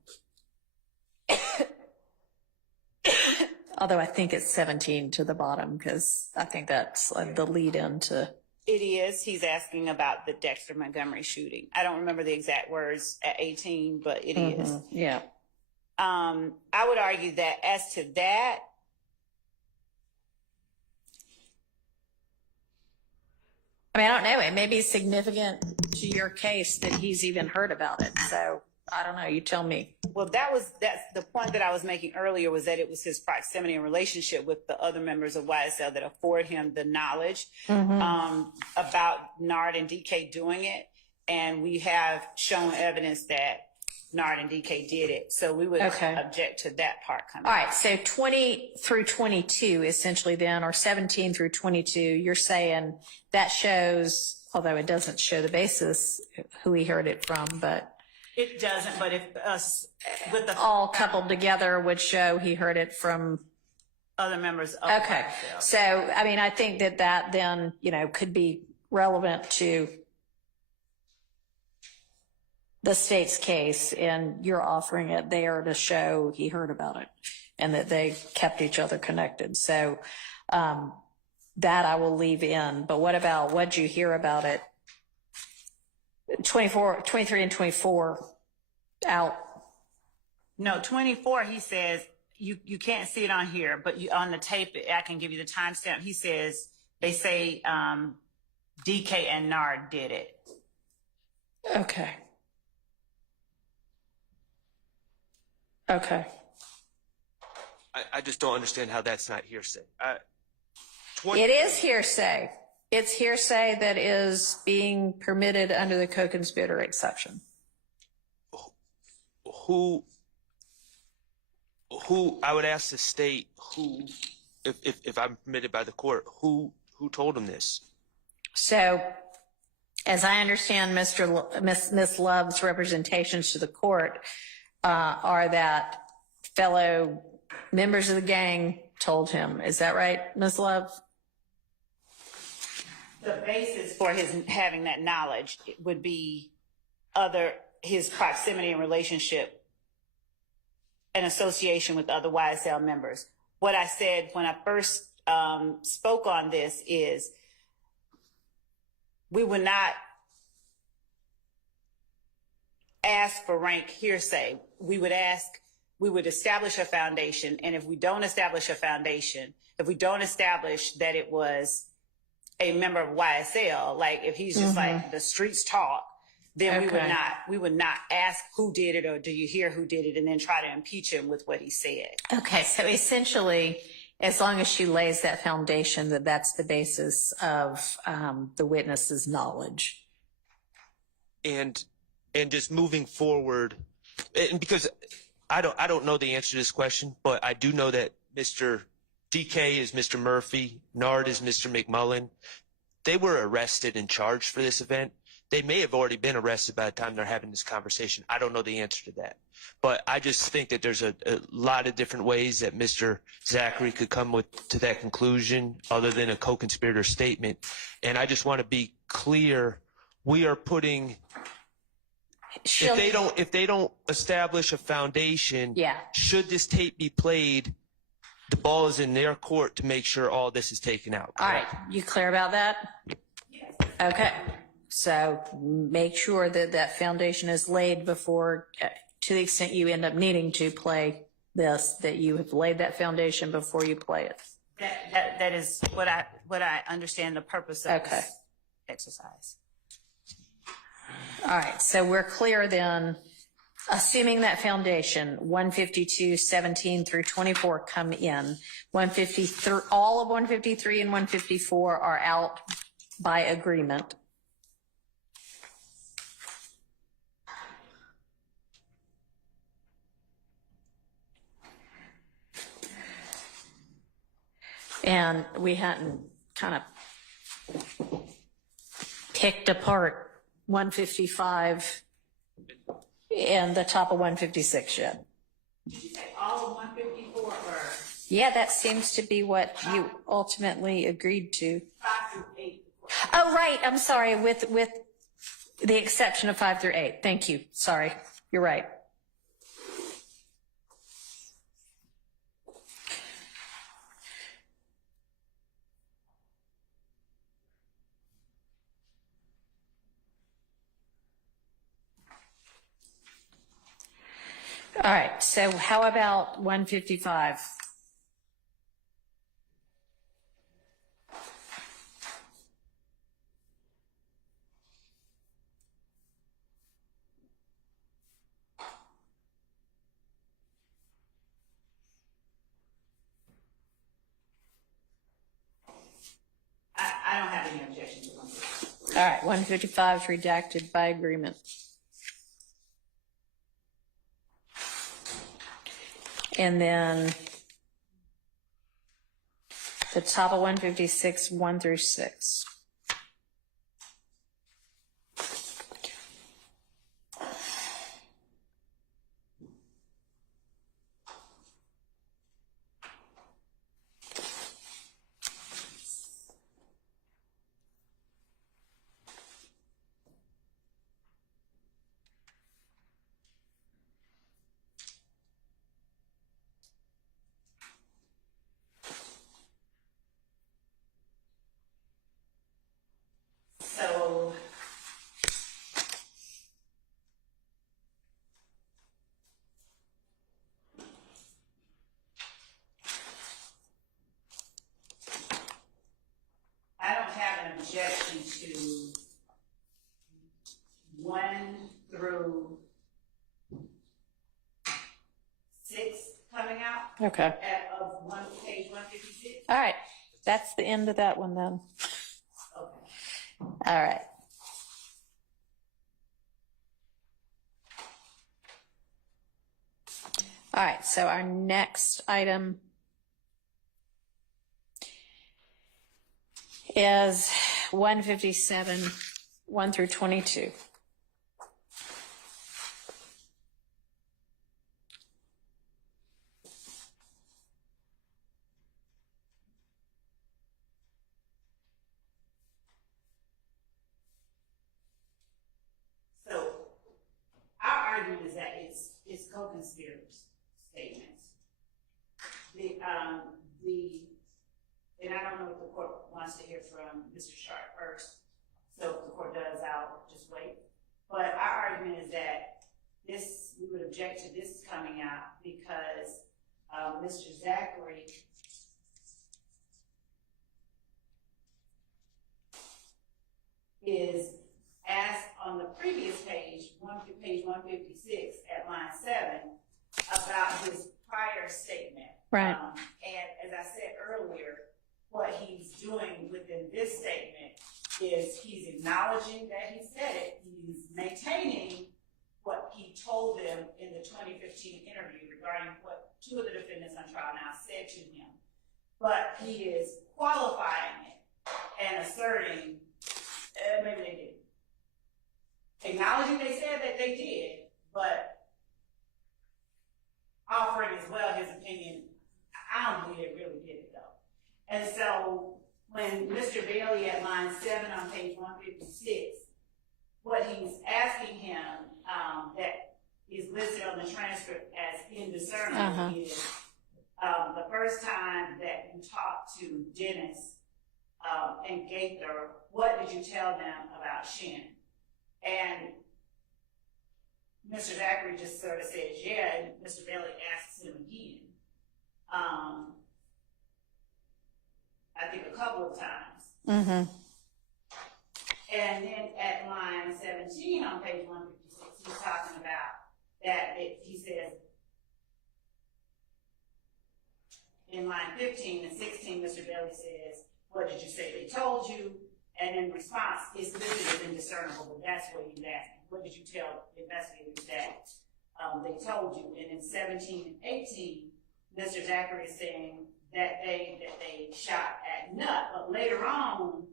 Although I think it's 17 to the bottom, because I think that's the lead into. It is. He's asking about the Dexter Montgomery shooting. I don't remember the exact words at 18, but it is. Yeah. I would argue that as to that, I mean, I don't know. It may be significant to your case that he's even heard about it. So I don't know. You tell me. well, that's the point that I was making earlier, was that it was his proximity and relationship with the other members of YSL that afford him the knowledge about Nard and DK doing it. And we have shown evidence that Nard and DK did it. So we would object to that part coming. All right. So 20 through 22, essentially then, or 17 through 22, you're saying that shows, although it doesn't show the basis, who he heard it from, but. It doesn't, but if us with the all coupled together would show he heard it from. other members of Okay. YSL. So, I mean, I think that then, could be relevant to the state's case, and you're offering it there to show he heard about it and that they kept each other connected. So, that I will leave in. But what about what'd you hear about it? 23 and 24 out. No, 24, he says, you can't see it on here, but on the tape, I can give you the timestamp. He says, they say DK and Nard did it. Okay. Okay. I just don't understand how that's not hearsay. It is hearsay. It's hearsay that is being permitted under the co-conspirator exception. Who I would ask the state who, if I'm permitted by the court, who told him this? So, as I understand Miss Love's representations to the court, are that fellow members of the gang told him. Is that right, Miss Love? The basis for his having that knowledge would be his proximity and relationship and association with other YSL members. What I said when I first spoke on this is we would not ask for rank hearsay. We would establish a foundation, and if we don't establish a foundation, if we don't establish that it was a member of YSL, like if he's just like the streets talk, then we would not ask who did it or do you hear who did it, and then try to impeach him with what he said. Okay, so essentially, as long as she lays that foundation, that's the basis of the witness's knowledge. And just moving forward, and because I don't know the answer to this question, but I do know that Mr. DK is Mr. Murphy, Nard is Mr. McMullen. They were arrested and charged for this event. They may have already been arrested by the time they're having this conversation. I don't know the answer to that. But I just think that there's a lot of different ways that Mr. Zachary could come to that conclusion other than a co-conspirator statement. And I just want to be clear, we are putting, if they don't establish a foundation, should this tape be played, the ball is in their court to make sure all this is taken out. Correct? All right, you clear about that? Yes. Okay, so make sure that foundation is laid before, to the extent you end up needing to play this, that you have laid that foundation before you play it. That is what I understand the purpose of this exercise. All right, so we're clear then, assuming that foundation, 152, 17 through 24 come in, 153, all of 153 and 154 are out by agreement. And we hadn't kind of picked apart 155 and the top of 156 yet. Did you say all of 154 or Yeah, that seems to be what you ultimately agreed to. 5 through 8? Oh, right. I'm sorry. With the exception of 5 through 8. Thank you. Sorry. You're right. All right, so how about 155? I don't have any objection to one. All right, 155 is redacted by agreement. And then the top of 156, 1 through 6. So I don't have an objection to 1 through 6 coming out Okay. of page 156. All right, that's the end of that one then. Okay. All right. All right, so our next item is 157, 1 through 22. So our argument is that it's co-conspirators statements. And I don't know if the court wants to hear from Mr. Sharp first. So if the court does, I'll just wait. But our argument is that we would object to this coming out because Mr. Zachary is asked on the previous page 156 at line 7, about his prior statement. Right. And as I said earlier, what he's doing within this statement is he's acknowledging that he said it. He's maintaining what he told them in the 2015 interview regarding what 2 of the defendants on trial now said to him. But he is qualifying it and asserting, maybe they did. Acknowledging they said that they did, but offering as well his opinion. I don't believe they really did it though. And so when Mr. Bailey at line 7 on page 156, what he's asking him that is listed on the transcript as indiscernible is the first time that you talked to Dennis and Gaither, what did you tell them about Shin? And Mr. Zachary just sort of says, yeah, and Mr. Bailey asks him again. I think a couple of times. Mm-hmm. And then at line 17 on page 156, he's talking about that he says, in line 15 and 16, Mr. Bailey says, what did you say they told you? And in response, it's listed as indiscernible, but that's what he's asking. What did you tell investigators that they told you? And in 17 and 18, Mr. Zachary is saying that they shot at Nutt, but later on,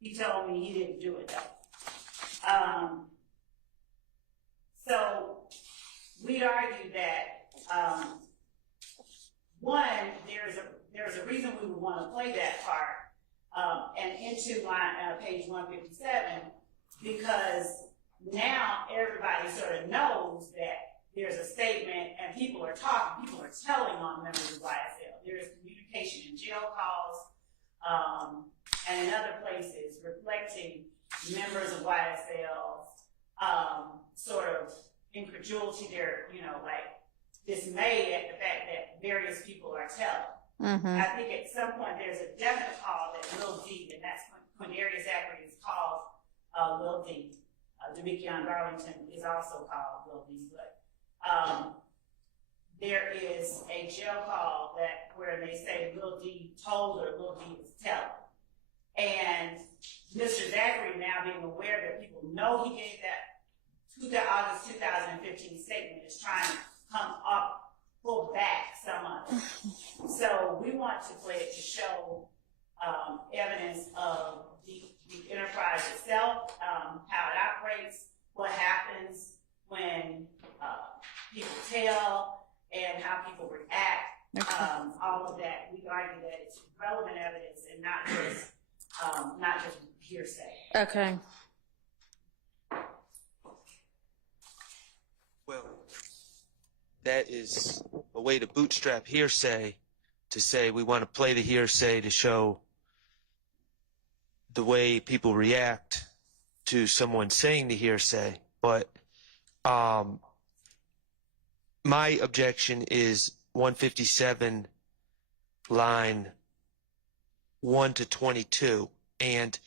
he told me he didn't do it though. So we'd argue that one, there's a reason we would want to play that part and into page 157, because now everybody sort of knows that there's a statement and people are talking, people are telling on members of YSL. There is communication in jail calls and in other places reflecting members of YSL's sort of incredulity. They're, like, dismayed at the fact that various people are telling. Mm-hmm. I think at some point there's a definite call that Lil D, and that's when Quindarius Zachary is called Lil D. Demekion Garlington is also called Lil D, but there is a jail call that where they say Lil D told or Lil D was telling. And Mr. Zachary, now being aware that people know he gave that August 2015 statement, is trying to come up, pull back some of it. So we want to play it to show evidence of the enterprise itself, how it operates, what happens when people tell, and how people react. Okay. All of that, we argue that it's relevant evidence and not just hearsay. Okay. Well, that is a way to bootstrap hearsay, to say we want to play the hearsay to show the way people react to someone saying the hearsay. But my objection is 157 line 1 to 22. And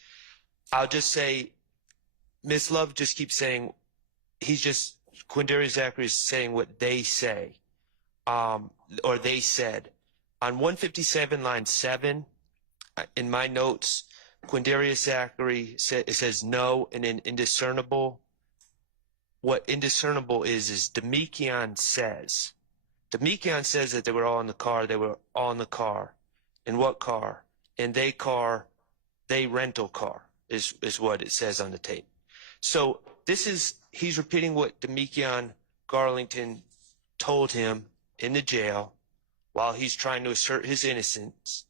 I'll just say, Ms. Love just keeps saying, Quindarius Zachary is saying what they say, or they said. On 157 line 7, in my notes, Quindarius Zachary says no, and in indiscernible, what indiscernible is Demekion says. Demekion says that they were all in the car. They were all in the car. In what car? In they rental car is what it says on the tape. So he's repeating what Demekion Garlington told him in the jail while he's trying to assert his innocence.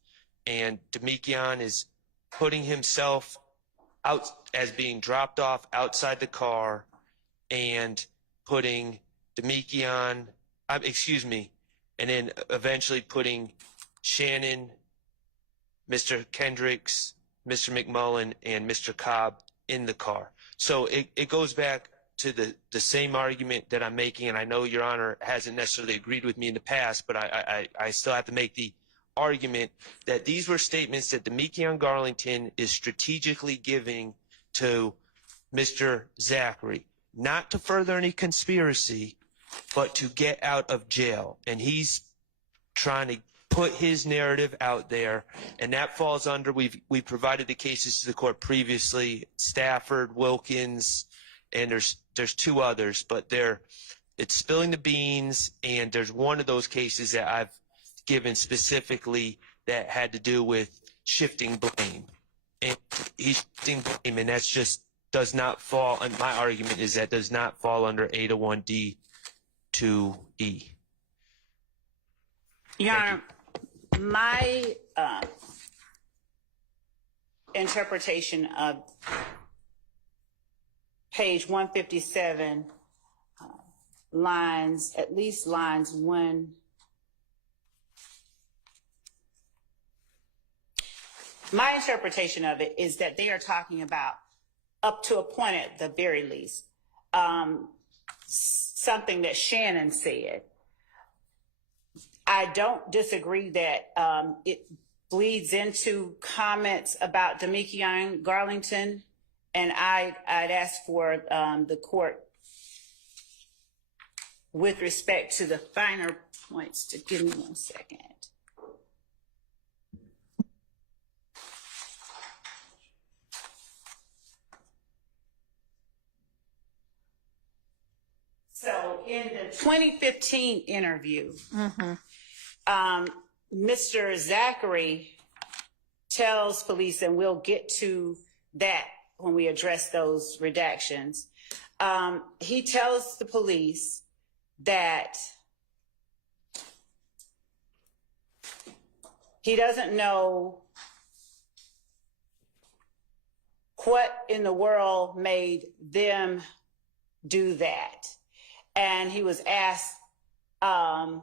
And Demekion is putting himself out as being dropped off outside the car and putting and then eventually putting Shannon, Mr. Kendricks, Mr. McMullen, and Mr. Cobb in the car. So it goes back to the same argument that I'm making, and I know Your Honor hasn't necessarily agreed with me in the past, but I still have to make the argument that these were statements that Demekion Garlington is strategically giving to Mr. Zachary, not to further any conspiracy, but to get out of jail. And he's trying to put his narrative out there, and that falls under, we've provided the cases to the court previously, Stafford, Wilkins, and there's two others, but it's spilling the beans, and there's one of those cases that I've given specifically that had to do with shifting blame. And he's shifting blame, and that's just does not fall, and my argument is that does not fall under 801D to E. Your Honor, my interpretation of page 157, at least lines 1. My interpretation of it is that they are talking about up to a point at the very least, something that Shannon said. I don't disagree that it bleeds into comments about Demekion Garlington, and I'd ask for the court, with respect to the finer points, to give me 1 second. So in the 2015 interview, Mr. Zachary tells police, and we'll get to that when we address those redactions. He tells the police that he doesn't know what in the world made them do that. And he was asked by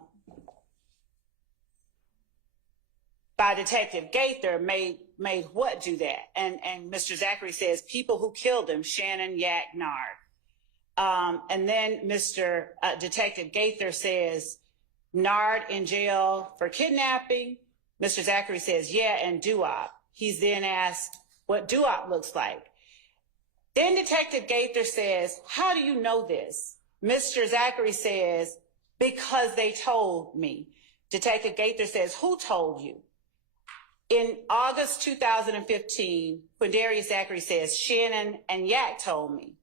Detective Gaither, made what do that? And Mr. Zachary says, people who killed him, Shannon, Yak, Nard. And then Detective Gaither says, Nard in jail for kidnapping? Mr. Zachary says, yeah, and doo-wop. He's then asked what doo-wop looks like. Then Detective Gaither says, how do you know this? Mr. Zachary says, because they told me. Detective Gaither says, who told you? In August 2015, Quindarius Zachary says, Shannon and Yak told me.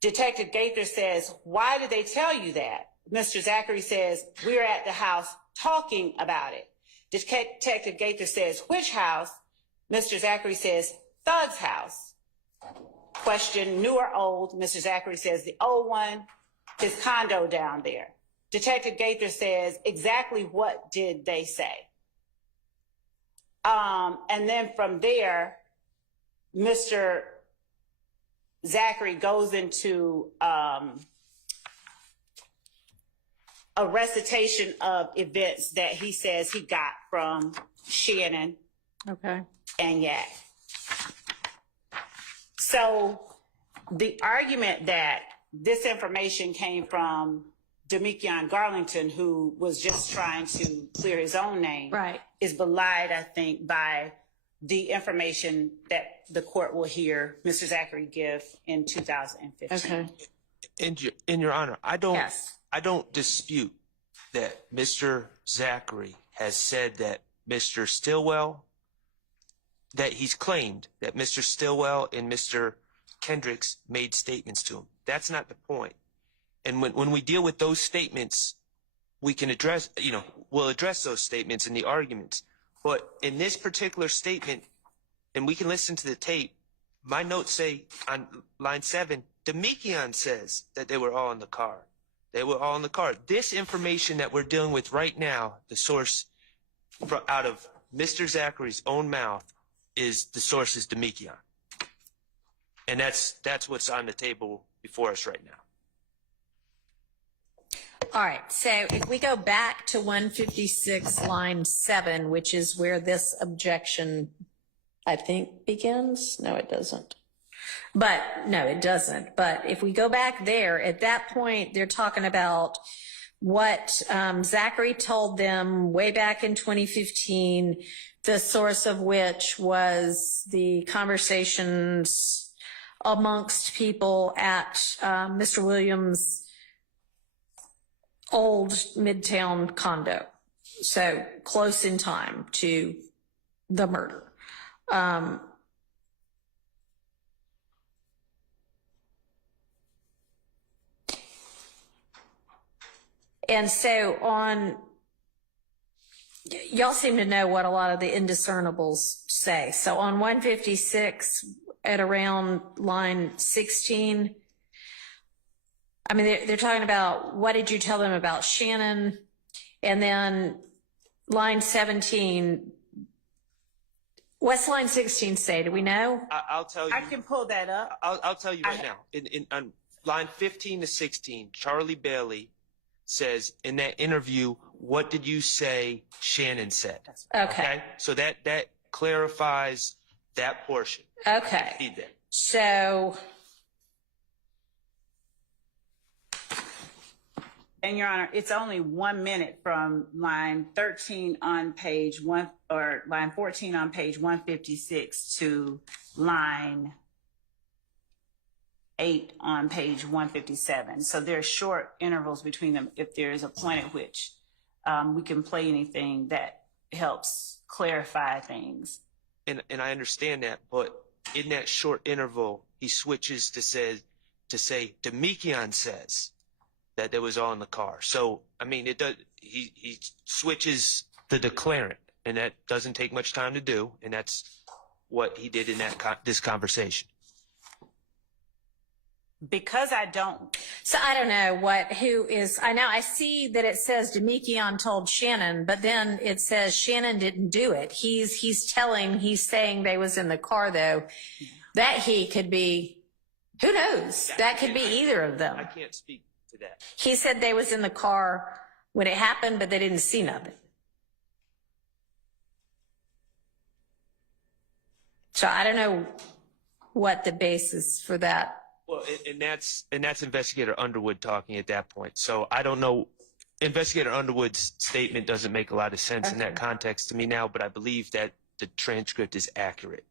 Detective Gaither says, why did they tell you that? Mr. Zachary says, we were at the house talking about it. Detective Gaither says, which house? Mr. Zachary says, Thug's house. Question, new or old? Mr. Zachary says, the old one, his condo down there. Detective Gaither says, exactly what did they say? And then from there, Mr. Zachary goes into a recitation of events that he says he got from Shannon and Yak. So the argument that this information came from Demekion Garlington, who was just trying to clear his own name, is belied, I think, by the information that the court will hear Mr. Zachary give in 2015. Okay. In your honor, I don't dispute that Mr. Zachary has said that Mr. Stillwell, that he's claimed that Mr. Stillwell and Mr. Kendricks made statements to him. That's not the point. And when we deal with those statements, we can address, we'll address those statements in the arguments. But in this particular statement, and we can listen to the tape, my notes say on line 7, Demekion says that they were all in the car. They were all in the car. This information that we're dealing with right now, the source out of Mr. Zachary's own mouth, is the source is Demekion. And that's what's on the table before us right now. All right, so if we go back to 156 line 7, which is where this objection, I think, begins. No, it doesn't. But no, it doesn't. But if we go back there, at that point, they're talking about what Zachary told them way back in 2015, the source of which was the conversations amongst people at Mr. Williams' old Midtown condo. So close in time to the murder. And so y'all seem to know what a lot of the indiscernibles say. So on 156 at around line 16, I mean, they're talking about what did you tell them about Shannon? And then line 17, what's line 16 say? Do we know? I'll tell you. I can pull that up. I'll tell you right now. On line 15 to 16, Charlie Bailey says in that interview, what did you say Shannon said? Okay. So that clarifies that portion. Okay. So. And Your Honor, it's only 1 minute from line 13 on page 1, or line 14 on page 156 to line 8 on page 157. So there are short intervals between them if there is a point at which we can play anything that helps clarify things. And I understand that, but in that short interval, he switches to say Demekion says that they was all in the car. So, I mean, he switches the declarant, and that doesn't take much time to do, and that's what he did in this conversation. Because I don't. So I don't know who is, I see that it says Demekion told Shannon, but then it says Shannon didn't do it. He's saying they was in the car though. That he could be, who knows? That could be either of them. I can't speak to that. He said they was in the car when it happened, but they didn't see nothing. So I don't know what the basis for that. Well, and that's Investigator Underwood talking at that point. So I don't know Investigator Underwood's statement doesn't make a lot of sense in that context to me now, but I believe that the transcript is accurate.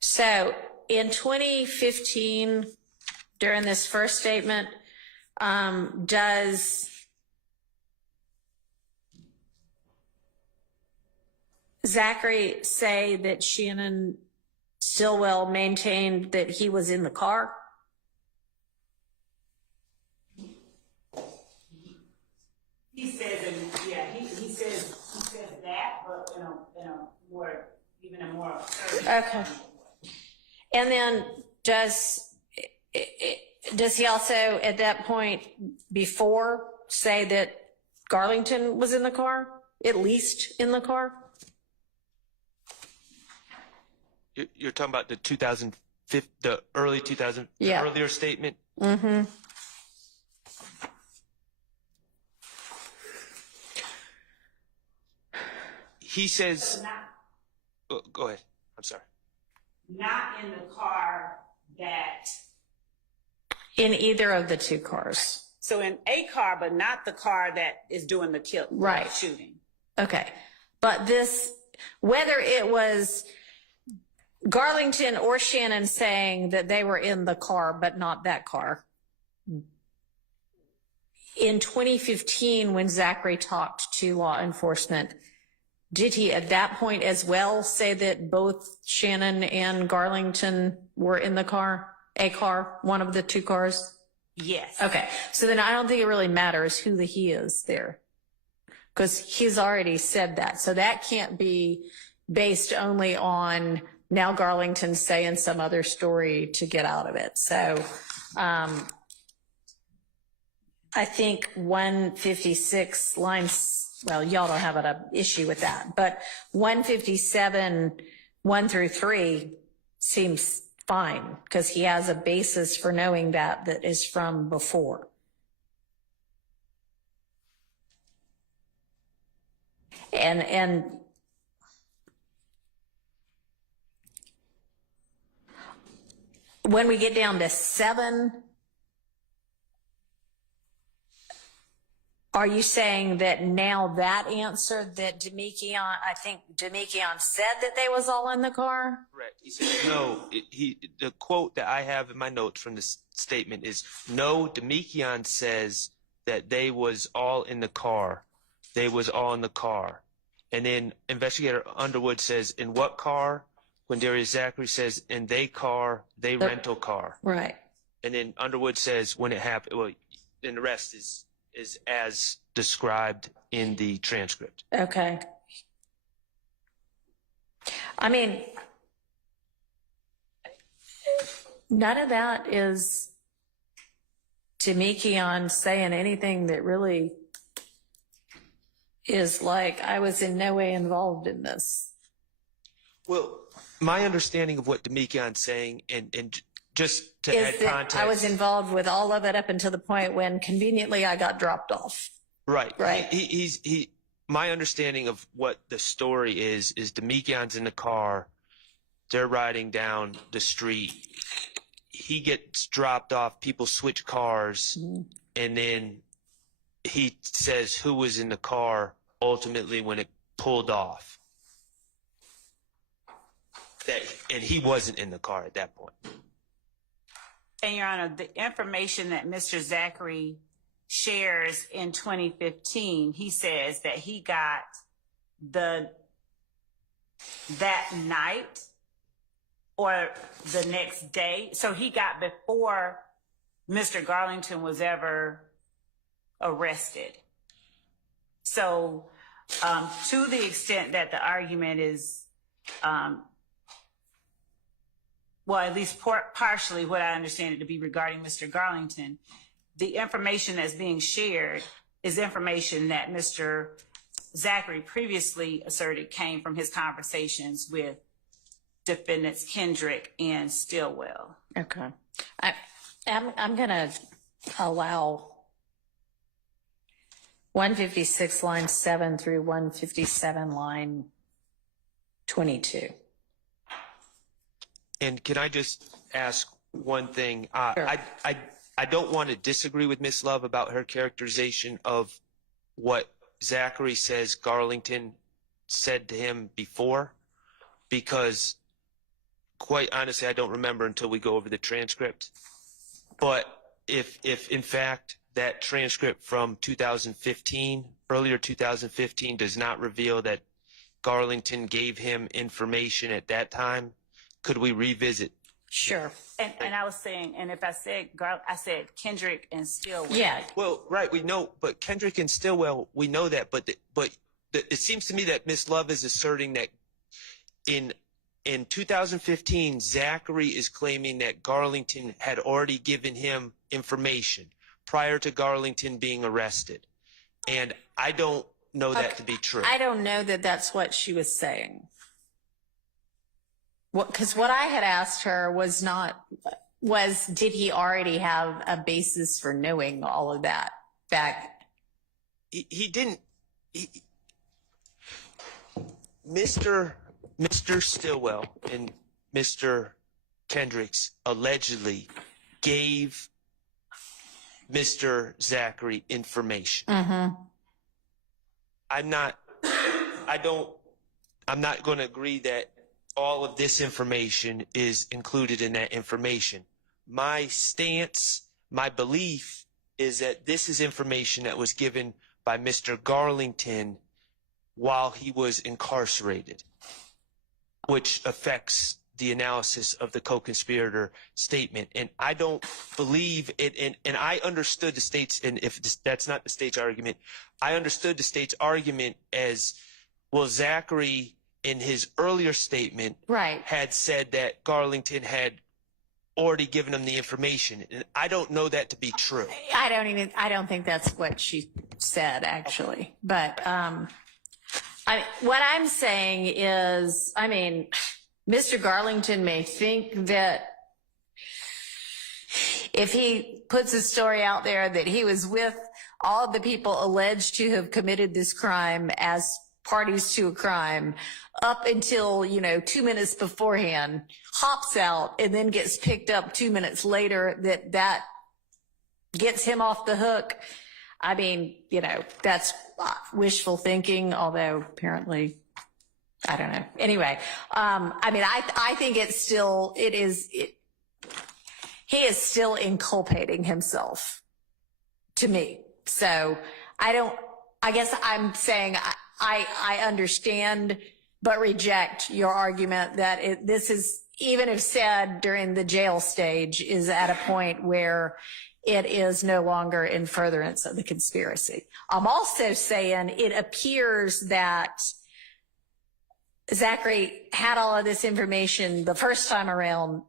So in 2015, during this first statement, does Zachary say that Shannon Stillwell maintained that he was in the car? He says, he says that, but in a more, even a more. Okay. And then does he also at that point before say that Garlington was in the car, at least in the car? You're talking about the 2005, the early 2000, Yeah. the earlier statement? Mm-hmm. He says, go ahead. I'm sorry. Not in the car that. In either of the two cars. So in a car, but not the car that is doing the Right. shooting. Okay. But this, whether it was Garlington or Shannon saying that they were in the car, but not that car. In 2015, when Zachary talked to law enforcement, did he at that point as well say that both Shannon and Garlington were in the car, a car, one of the two cars? Yes. Okay. So then I don't think it really matters who the he is there, because he's already said that. So that can't be based only on now Garlington saying some other story to get out of it. So I think 156 lines, well, y'all don't have an issue with that, but 157, 1 through 3 seems fine because he has a basis for knowing that is from before. And when we get down to 7, are you saying that now that answer that Demekion, I think Demekion said that they was all in the car? Correct. He said, no, the quote that I have in my notes from this statement is, no, Demekion says that they was all in the car. They was all in the car. And then Investigator Underwood says, in what car? When Darius Zachary says, in they car, they rental car. Right. And then Underwood says, when it happened, well, then the rest is as described in the transcript. Okay. I mean, none of that is Demekion saying anything that really is like, I was in no way involved in this. Well, my understanding of what Demekion's saying, and just to add Is that context, I was involved with all of it up until the point when conveniently I got dropped off. right. Right. He my understanding of what the story is Demekion's in the car, they're riding down the street, he gets dropped off, people switch cars, and then he says who was in the car ultimately when it pulled off. And he wasn't in the car at that point. And Your Honor, the information that Mr. Zachary shares in 2015, he says that he got that night or the next day. So he got before Mr. Garlington was ever arrested. So to the extent that the argument is, well, at least partially what I understand it to be regarding Mr. Garlington, the information that's being shared is information that Mr. Zachary previously asserted came from his conversations with defendants Kendrick and Stillwell. Okay. I'm going to allow 156 line 7 through 157 line 22. And can I just ask one thing? Sure. I I don't want to disagree with Miss Love about her characterization of what Zachary says Garlington said to him before, because quite honestly, I don't remember until we go over the transcript. But if in fact that transcript from 2015, earlier 2015, does not reveal that Garlington gave him information at that time, could we revisit? Sure. And I was saying, and if I said I said Kendrick and Stillwell. Yeah. Well, right, we know, but Kendrick and Stillwell, we know that, but it seems to me that Miss Love is asserting that in 2015, Zachary is claiming that Garlington had already given him information prior to Garlington being arrested. And I don't know that to be true. I don't know that that's what she was saying. Because what I had asked her was did he already have a basis for knowing all of that back? He didn't. Mr. Stillwell and Mr. Kendricks allegedly gave Mr. Zachary information. Mm-hmm. I'm not going to agree that all of this information is included in that information. My stance, my belief is that this is information that was given by Mr. Garlington while he was incarcerated, which affects the analysis of the co-conspirator statement. And I don't believe it. And I understood the state's, and if that's not the state's argument, I understood the state's argument as, well, Zachary in his earlier statement had said that Garlington had already given him the information. And I don't know that to be true. I don't think that's what she said, actually. But what I'm saying is, Mr. Garlington may think that if he puts a story out there that he was with all of the people alleged to have committed this crime as parties to a crime up until, 2 minutes beforehand, hops out and then gets picked up 2 minutes later, that gets him off the hook. That's wishful thinking, although apparently, I don't know. Anyway, I think he is still inculpating himself to me. So I guess I'm saying I understand, but reject your argument that this is, even if said during the jail stage, is at a point where it is no longer in furtherance of the conspiracy. I'm also saying it appears that Zachary had all of this information the first time around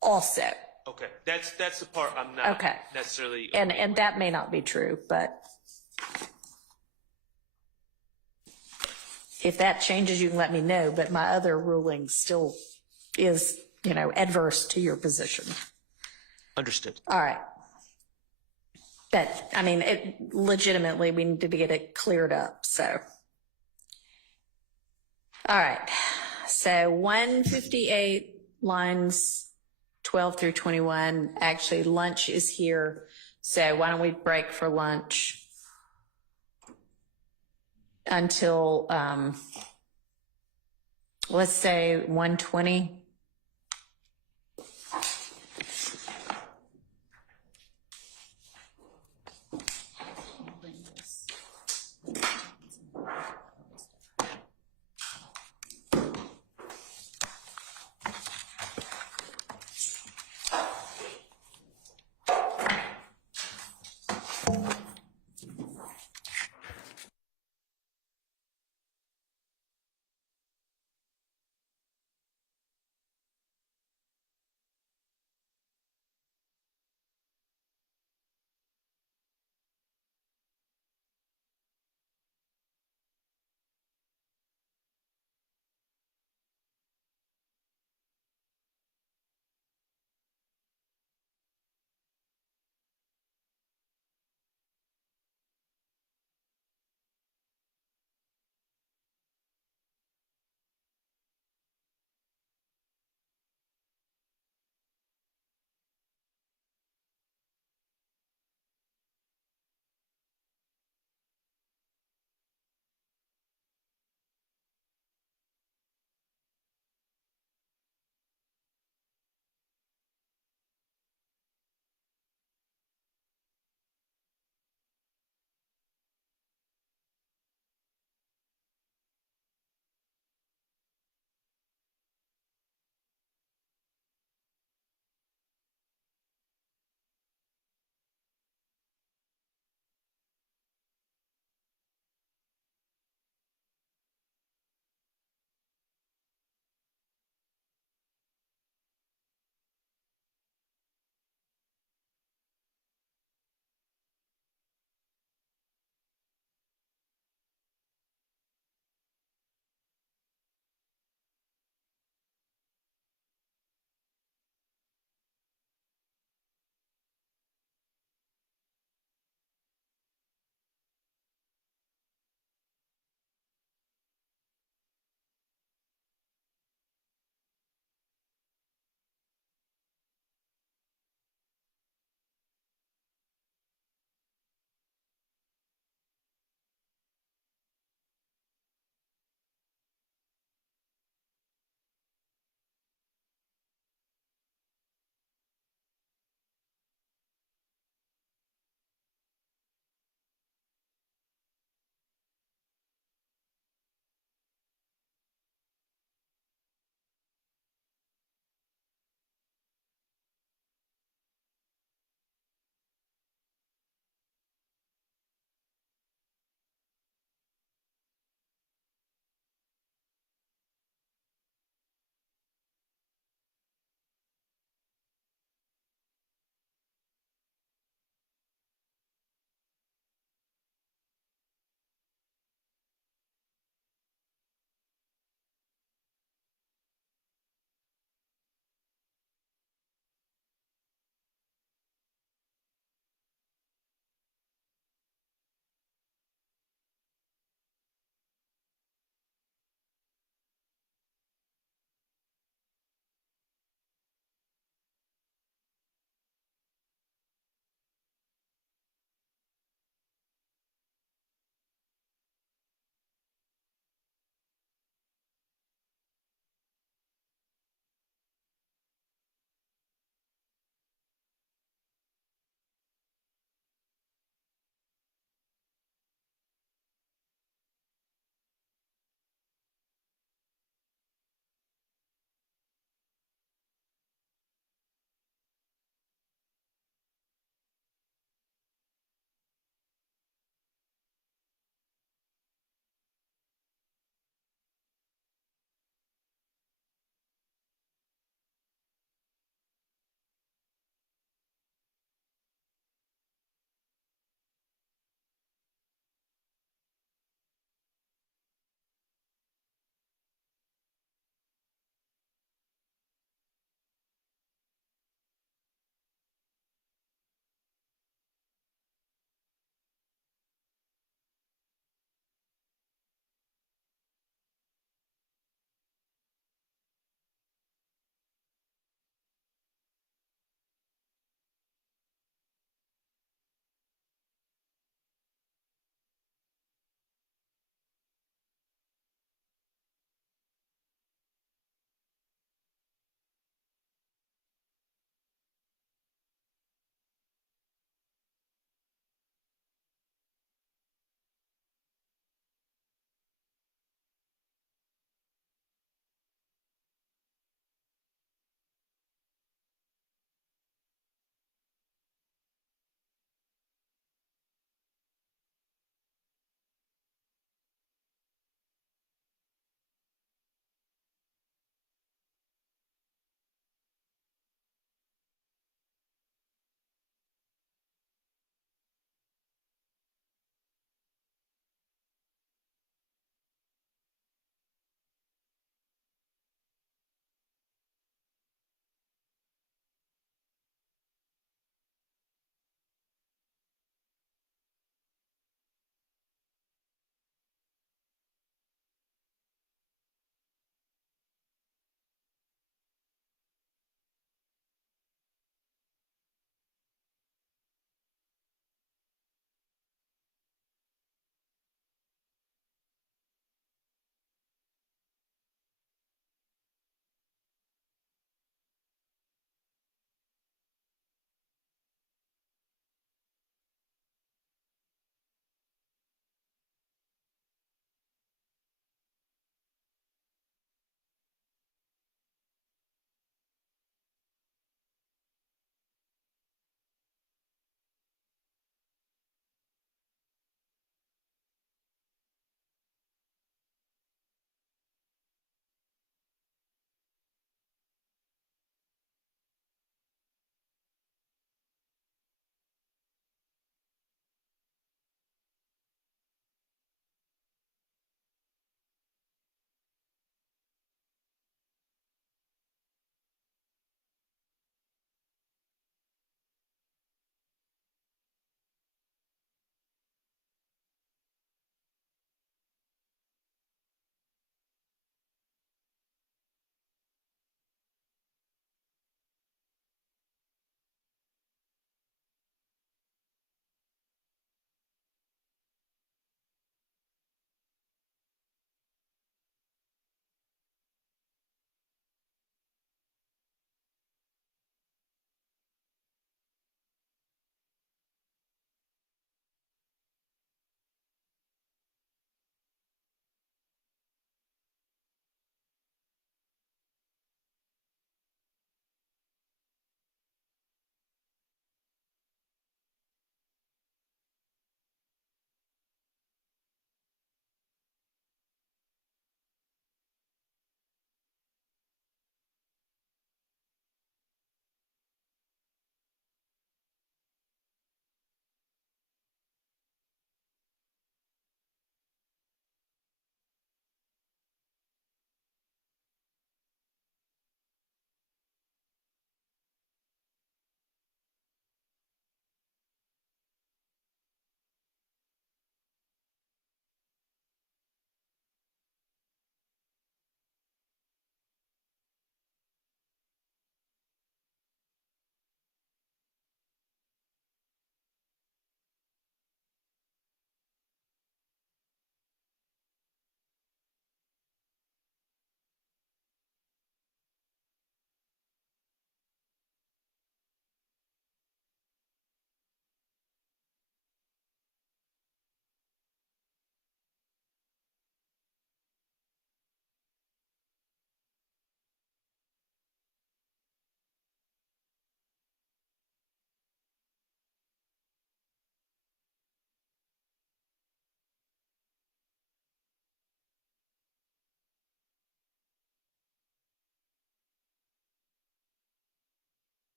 also. Okay, that's the part I'm not necessarily. And that may not be true, but if that changes, you can let me know. But my other ruling still is, adverse to your position. Understood. All right. But legitimately, we need to get it cleared up. So, all right. So 158 lines 12 through 21. Actually, lunch is here. So why don't we break for lunch until, let's say 1:20.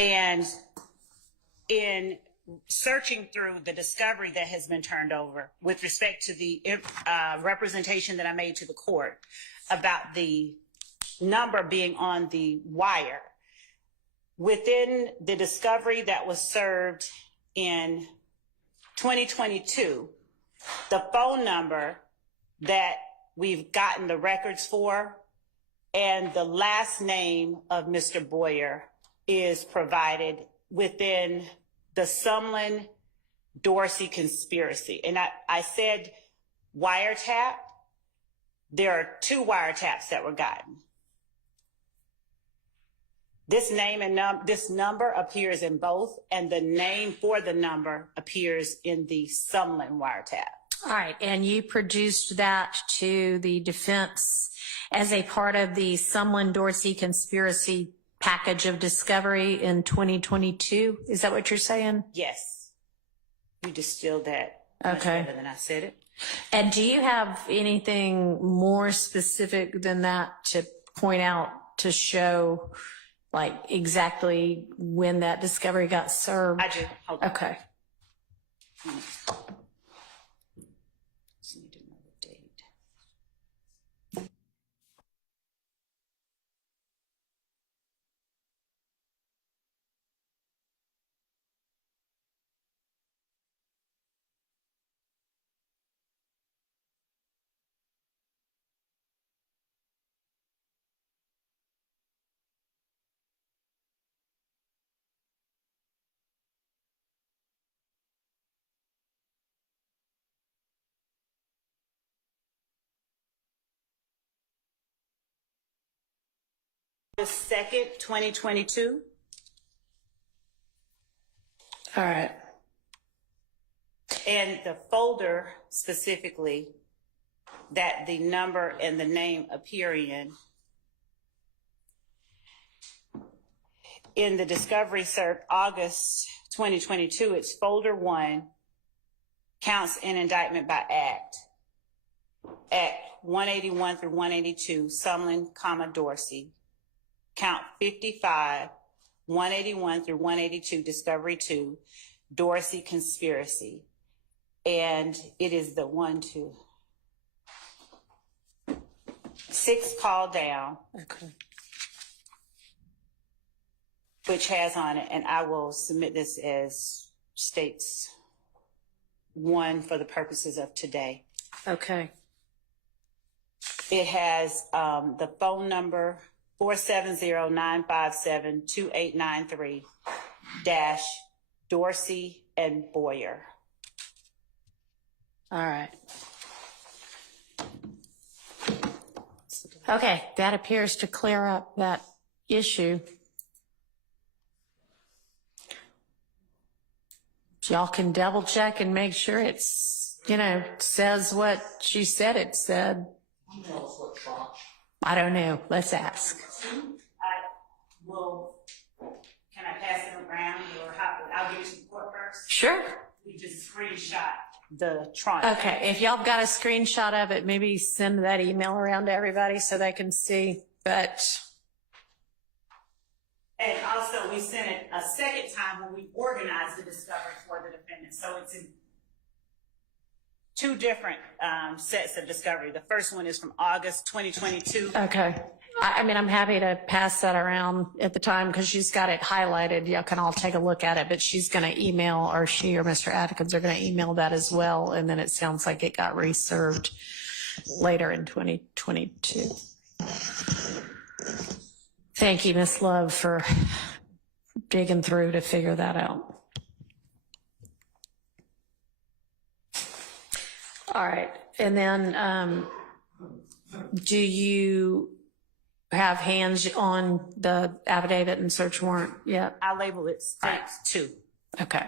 And in searching through the discovery that has been turned over with respect to the representation that I made to the court about the number being on the wire, within the discovery that was served in 2022, the phone number that we've gotten the records for and the last name of Mr. Boyer is provided within the Sumlin-Dorsey conspiracy. And I said wiretap. There are 2 wiretaps that were gotten. This name and this number appears in both, and the name for the number appears in the Sumlin wiretap. All right, and you produced that to the defense as a part of the Sumlin-Dorsey conspiracy package of discovery in 2022? Is that what you're saying? Yes. You distilled that Okay. much better than I said it. And do you have anything more specific than that to point out to show, like, exactly when that discovery got served? I do. Hold on. Okay. Just need to know the date. August 2nd, 2022. All right. And the folder specifically that the number and the name appear in the discovery served August 2022, it's folder 1, counts and indictment by act 181 through 182, Sumlin, Dorsey. Count 55, 181 through 182, discovery 2, Dorsey conspiracy. And it is the 6 call down, Okay. which has on it, and I will submit this as states 1 for the purposes of today. Okay. It has the phone number 470-957-2893 - Dorsey and Boyer. All right. Okay, that appears to clear up that issue. Y'all can double check and make sure it's, says what she said it said. I don't know. Let's ask. Can I pass it around, or I'll give it to the court first? Sure. We just screenshot. The tranche. Okay, if y'all got a screenshot of it, maybe send that email around to everybody so they can see. But And also, we sent it a second time when we organized the discovery for the defendant. So it's in 2 different sets of discovery. The first one is from August 2022. okay. I'm happy to pass that around at the time because she's got it highlighted. Y'all can all take a look at it, but she's going to email, or she or Mr. Atkins are going to email that as well. And then it sounds like it got reserved later in 2022. Thank you, Ms. Love, for digging through to figure that out. All right. And then do you have hands on the affidavit and search warrant yet? I label it states 2. Okay.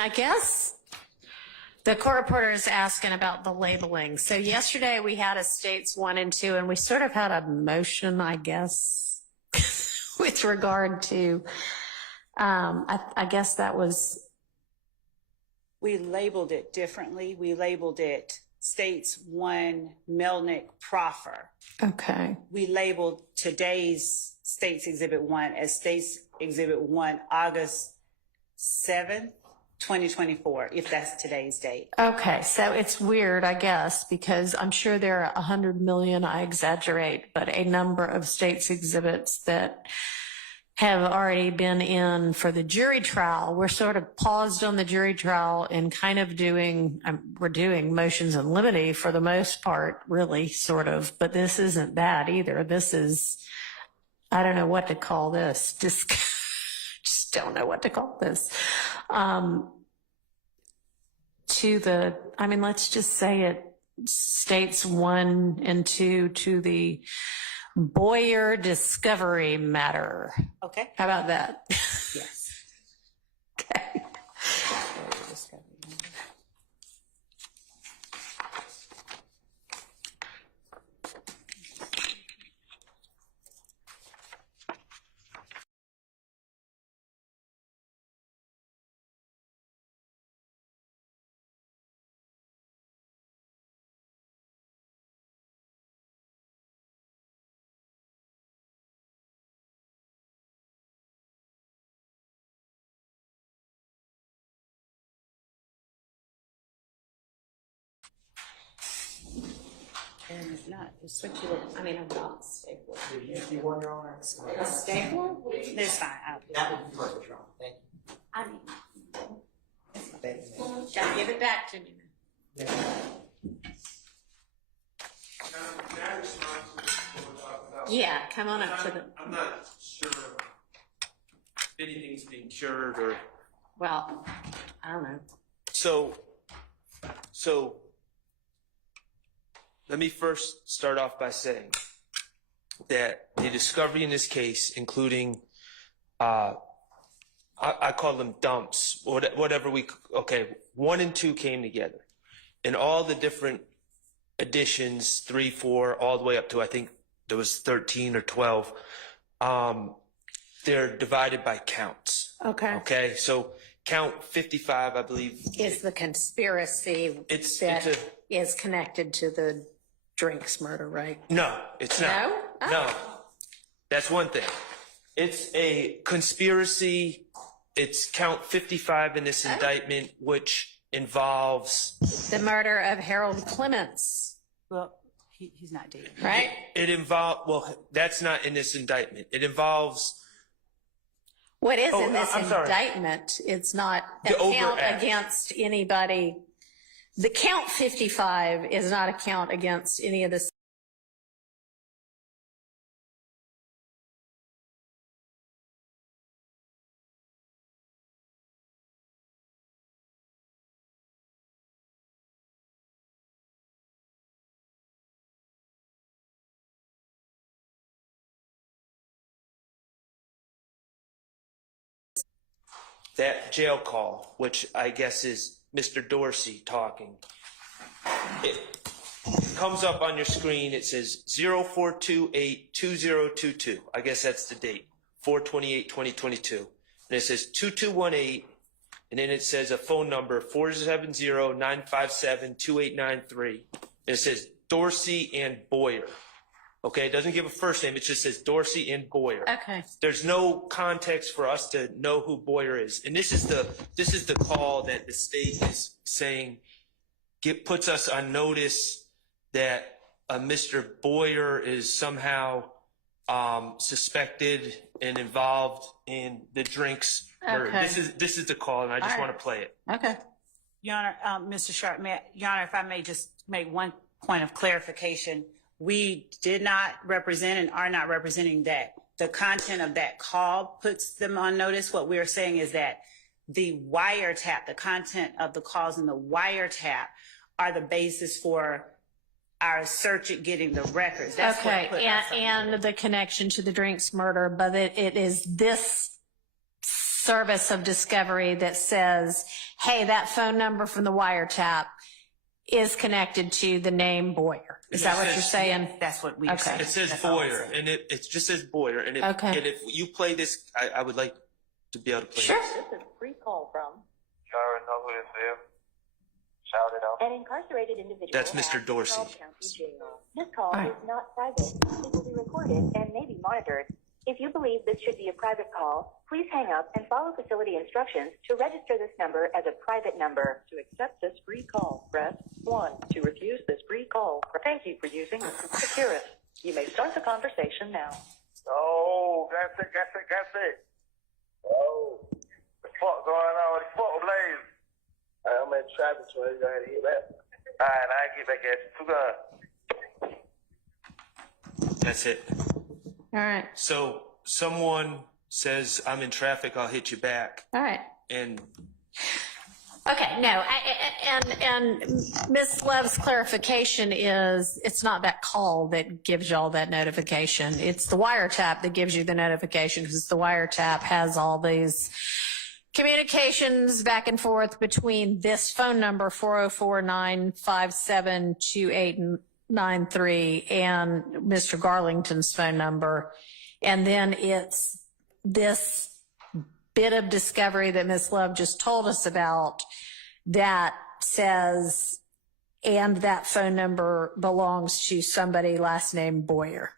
I guess the court reporter is asking about the labeling. So yesterday we had a states 1 and 2, and we sort of had a motion, I guess, with regard to, I guess that was, We labeled it differently. We labeled it States 1 Melnick proffer. okay. We labeled today's States Exhibit 1 as States Exhibit 1 August 7th, 2024, if that's today's date. Okay, so it's weird, I guess, because I'm sure there are 100 million, I exaggerate, but a number of states exhibits that have already been in for the jury trial. We're sort of paused on the jury trial and kind of doing, we're doing motions in limine for the most part, really, sort of, but this isn't that either. This is, I don't know what to call this. Just don't know what to call this. Let's just say it, States 1 and 2 to the Boyer discovery matter. Okay? How about that? Yes. Okay. And if not, just switch it. I'm not stapler. If you want your own, Stapler? That's fine. that would be perfect, Ron. Thank you. Gotta give it back to me. Yeah, come on up to the, I'm not sure if anything's being cured or. well, I don't know. So let me first start off by saying that the discovery in this case, including, I call them dumps, whatever okay, 1 and 2 came together. And all the different additions, 3, 4, all the way up to, I think there was 13 or 12, they're divided by counts. Okay. Okay, so count 55, I believe. Is the conspiracy It's is connected to the Drinks murder, right? No, it's not. No? Oh. No. That's one thing. It's a conspiracy. It's count 55 in this indictment, which involves. The murder of Harold Clements, Well, he's not dead. right? It involves, well, that's not in this indictment. It involves. What is in this I'm sorry. indictment? It's not a The count overact. against anybody. The count 55 is not a count against any of the. That jail call, which I guess is Mr. Dorsey talking. It comes up on your screen. It says 0428-2022. I guess that's the date, 4/28/2022. And it says 2218, and then it says a phone number, 470-957-2893. And it says Dorsey and Boyer. Okay, it doesn't give a first name. It just says Dorsey and Boyer. Okay. There's no context for us to know who Boyer is. And this is the call that the state is saying puts us on notice that Mr. Boyer is somehow suspected and involved in the Drinks murder. Okay. This is the call, and I just All right. want to play it. Okay. Your Honor, Mr. Sharp, Your Honor, if I may just make one point of clarification. We did not represent and are not representing that. The content of that call puts them on notice. What we are saying is that the wiretap, the content of the calls in the wiretap are the basis for our search at getting the records. That's Okay. what put us on And notice. the connection to the Drinks murder, but it is this service of discovery that says, hey, that phone number from the wiretap is connected to the name Boyer. Is that what you're saying? That's what we Okay. said. It says That's all I'm Boyer, saying. and it just says Boyer. And Okay. and if you play this, I would like to be able to play Sure. this. This is a free call from You already know who this is. Shout it out. an incarcerated individual. That's Mr. at Dorsey. DeKalb County Jail. This call All right. is not private. It will be recorded and may be monitored. If you believe this should be a private call, please hang up and follow facility instructions to register this number as a private number. To accept this free call, press 1. To refuse this free call, thank you for using Securus. You may start the conversation now. Oh, that's it. Oh, the fuck going on? The fuck blaze? I'm in traffic, so you gotta hear that. Alright, I get back at you. Too good. That's it. All right. So someone says, I'm in traffic, I'll hit you back. All right. And Okay, no, and Ms. Love's clarification is it's not that call that gives you all that notification. It's the wiretap that gives you the notification because the wiretap has all these communications back and forth between this phone number, 404-957-2893, and Mr. Garlington's phone number. And then it's this bit of discovery that Ms. Love just told us about that says, and that phone number belongs to somebody last name Boyer.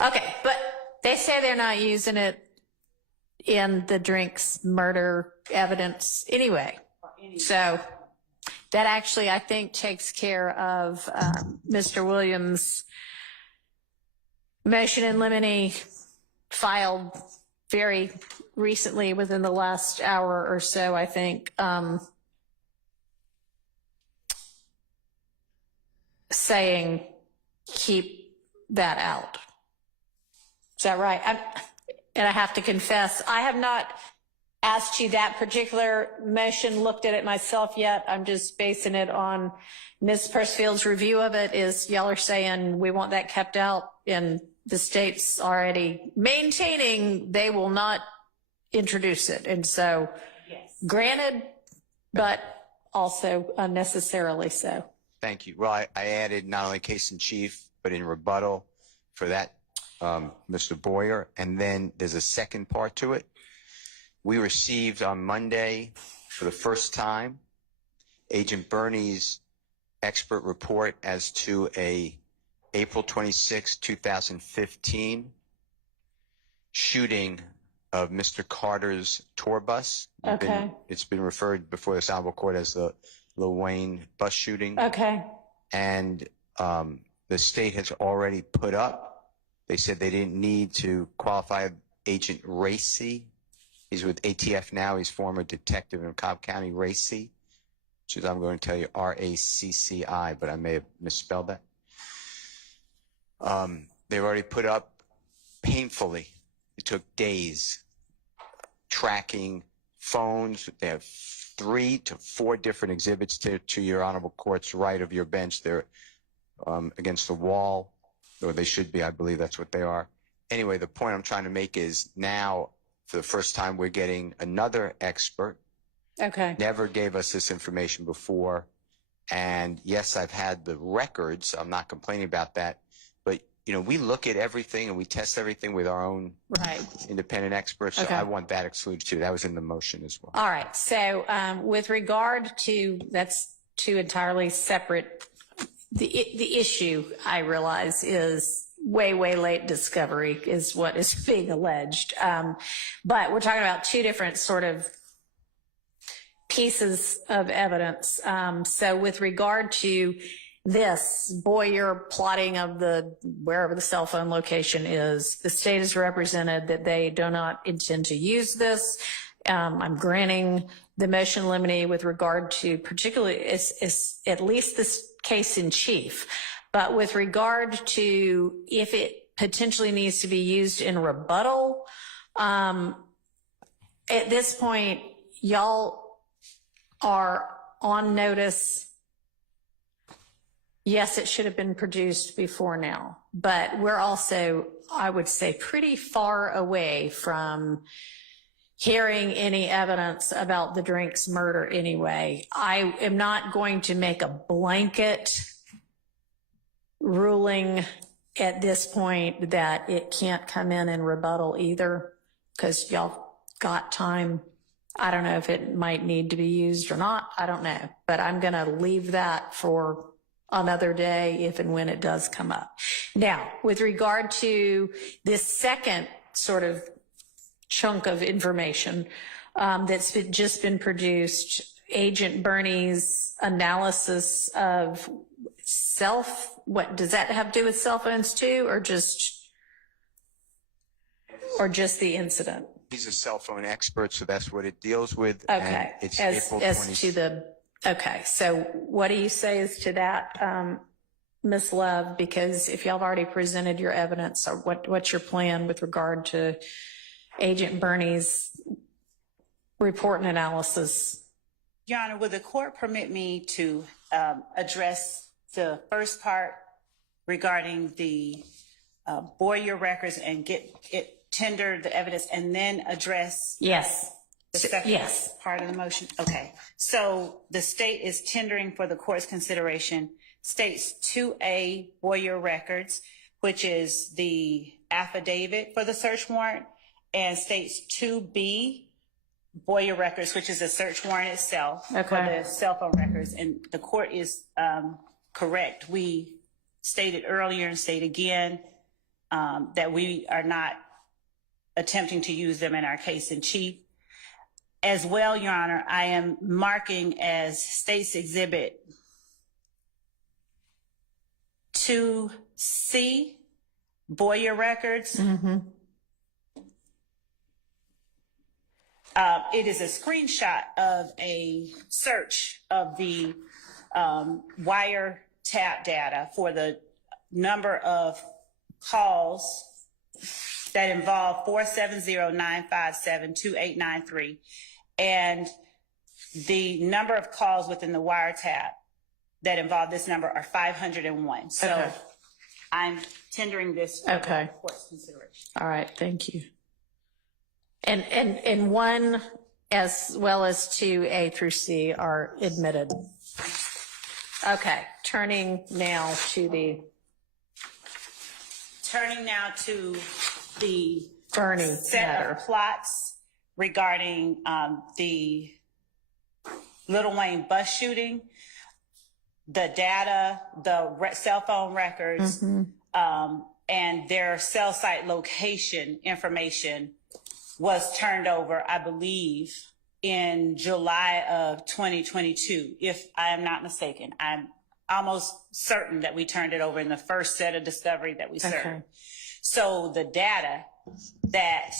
Okay, but they say they're not using it in the drinks murder evidence anyway. So that actually, I think, takes care of Mr. Williams' motion in limine filed very recently within the last hour or so, I think, saying keep that out. Is that right? And I have to confess, I have not asked you that particular motion, looked at it myself yet. I'm just basing it on Ms. Pursfield's review of it. Is y'all are saying we want that kept out, and the state's already maintaining they will not introduce it. And so, Yes. granted, but also unnecessarily so. Thank you. Well, I added not only case in chief, but in rebuttal for that, Mr. Boyer. And then there's a second part to it. We received on Monday, for the first time, Agent Bernie's expert report as to a April 26, 2015 shooting of Mr. Carter's tour bus. Okay. It's been referred before this honorable court as the Lil Wayne bus shooting. Okay. And the state has already put up, they said they didn't need to qualify Agent Racy. He's with ATF now. He's former detective in Cobb County. Racy, which is, I'm going to tell you, R-A-C-C-I, but I may have misspelled that. They've already put up painfully. It took days tracking phones. They have 3 to 4 different exhibits to your honorable court's right of your bench. They're against the wall, or they should be. I believe that's what they are. Anyway, the point I'm trying to make is now, for the first time, we're getting another expert. Okay. Never gave us this information before. And yes, I've had the records. I'm not complaining about that. But, you know, we look at everything and we test everything with our own Right. independent experts. So Okay. I want that excluded too. That was in the motion as well. All right. So with regard to, that's two entirely separate, the issue I realize is way late discovery is what is being alleged. But we're talking about two different sort of pieces of evidence. So with regard to this Boyer plotting of the wherever the cell phone location is, the state has represented that they do not intend to use this. I'm granting the motion limine with regard to particularly is at least this case in chief. But with regard to if it potentially needs to be used in rebuttal, at this point, y'all are on notice. Yes, it should have been produced before now, but we're also, I would say, pretty far away from hearing any evidence about the Drinks murder anyway. I am not going to make a blanket ruling at this point that it can't come in rebuttal either, because y'all got time. I don't know if it might need to be used or not. I don't know, but I'm going to leave that for another day if and when it does come up. Now, with regard to this second sort of chunk of information that's just been produced, Agent Bernie's analysis of what does that have to do with cell phones too, or just the incident? He's a cell phone expert, so that's what it deals with. Okay. And it's As April to 20th. okay. So what do you say as to that, Ms. Love? Because if y'all have already presented your evidence, or what's your plan with regard to Agent Bernie's report and analysis? Your Honor, would the court permit me to address the first part regarding the Boyer records and tender the evidence, and then address Yes. the second Yes. part of the motion? Okay. So the state is tendering for the court's consideration states 2A Boyer records, which is the affidavit for the search warrant, and states 2B Boyer records, which is the search warrant itself for the cell phone records. And the court is correct. We stated earlier and state again that we are not attempting to use them in our case in chief. As well, Your Honor, I am marking as State's Exhibit 2C Boyer records. Mm-hmm. It is a screenshot of a search of the wiretap data for the number of calls that involve 470-957-2893, and the number of calls within the wiretap that involve this number are 501. So Okay. I'm tendering this for Okay. the court's consideration. All right. Thank you. And 1 as well as 2A through C are admitted. Okay. Turning now to the Bernie set matter. of plots regarding the Little Wayne bus shooting, the data, the cell phone records, and their cell site location information was turned over, I believe, in July of 2022, if I am not mistaken. I'm almost certain that we turned it over in the first set of discovery that we served. Okay. So the data that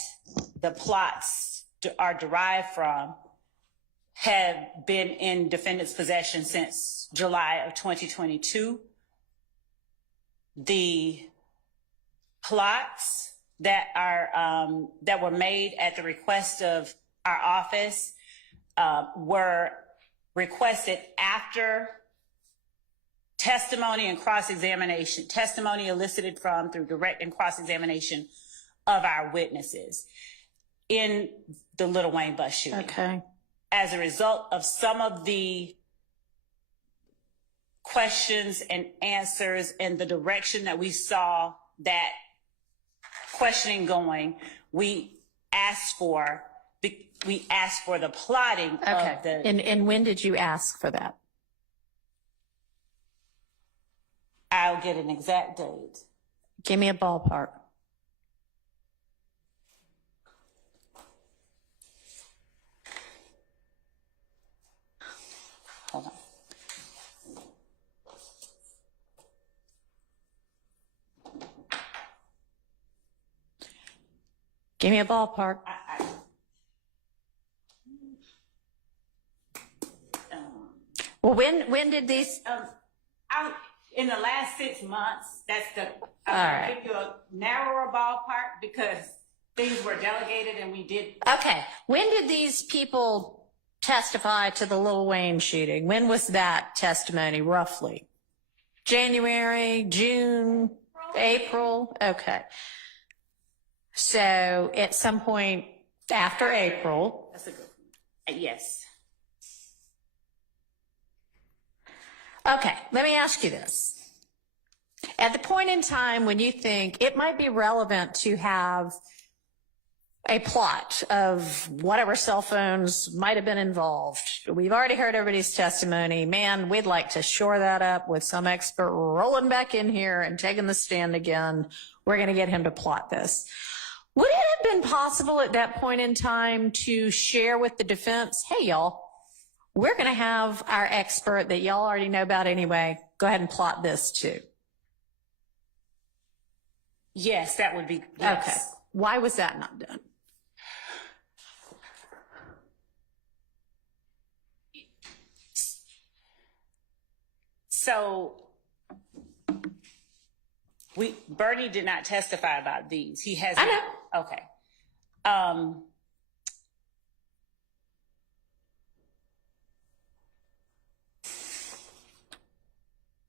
the plots are derived from have been in defendant's possession since July of 2022. The plots that are that were made at the request of our office were requested after testimony and cross-examination, testimony elicited from through direct and cross-examination of our witnesses in the Little Wayne bus shooting. Okay. As a result of some of the questions and answers and the direction that we saw that questioning going, we asked for the plotting Okay. of the. And when did you ask for that? I'll get an exact date. Give me a ballpark. Hold on. Give me a ballpark. Well, when did these? In the last 6 months, that's the. All right. Give you a narrower ballpark because things were delegated and we did. Okay. When did these people testify to the Lil Wayne shooting? When was that testimony, roughly? January, June, April? Okay. So at some point After April. That's a good one. Yes. Okay, let me ask you this. At the point in time when you think it might be relevant to have a plot of whatever cell phones might have been involved, we've already heard everybody's testimony. Man, we'd like to shore that up with some expert rolling back in here and taking the stand again. We're going to get him to plot this. Would it have been possible at that point in time to share with the defense, hey, y'all, we're going to have our expert that y'all already know about anyway. Go ahead and plot this too. Yes, that would be. Yes. Okay. Why was that not done? So Bernie did not testify about these. He has. I know. Okay.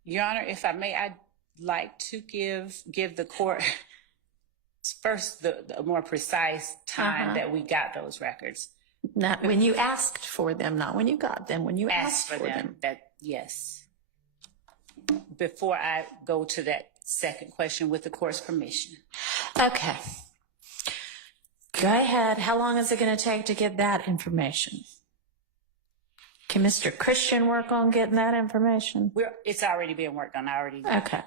Your Honor, if I may, I'd like to give the court first the more precise time that we got those records. Not when you asked for them, not when you got them, when you asked for them. Yes. Before I go to that second question with the court's permission. Okay. Go ahead. How long is it going to take to get that information? Can Mr. Christian work on getting that information? It's already being worked on. Okay.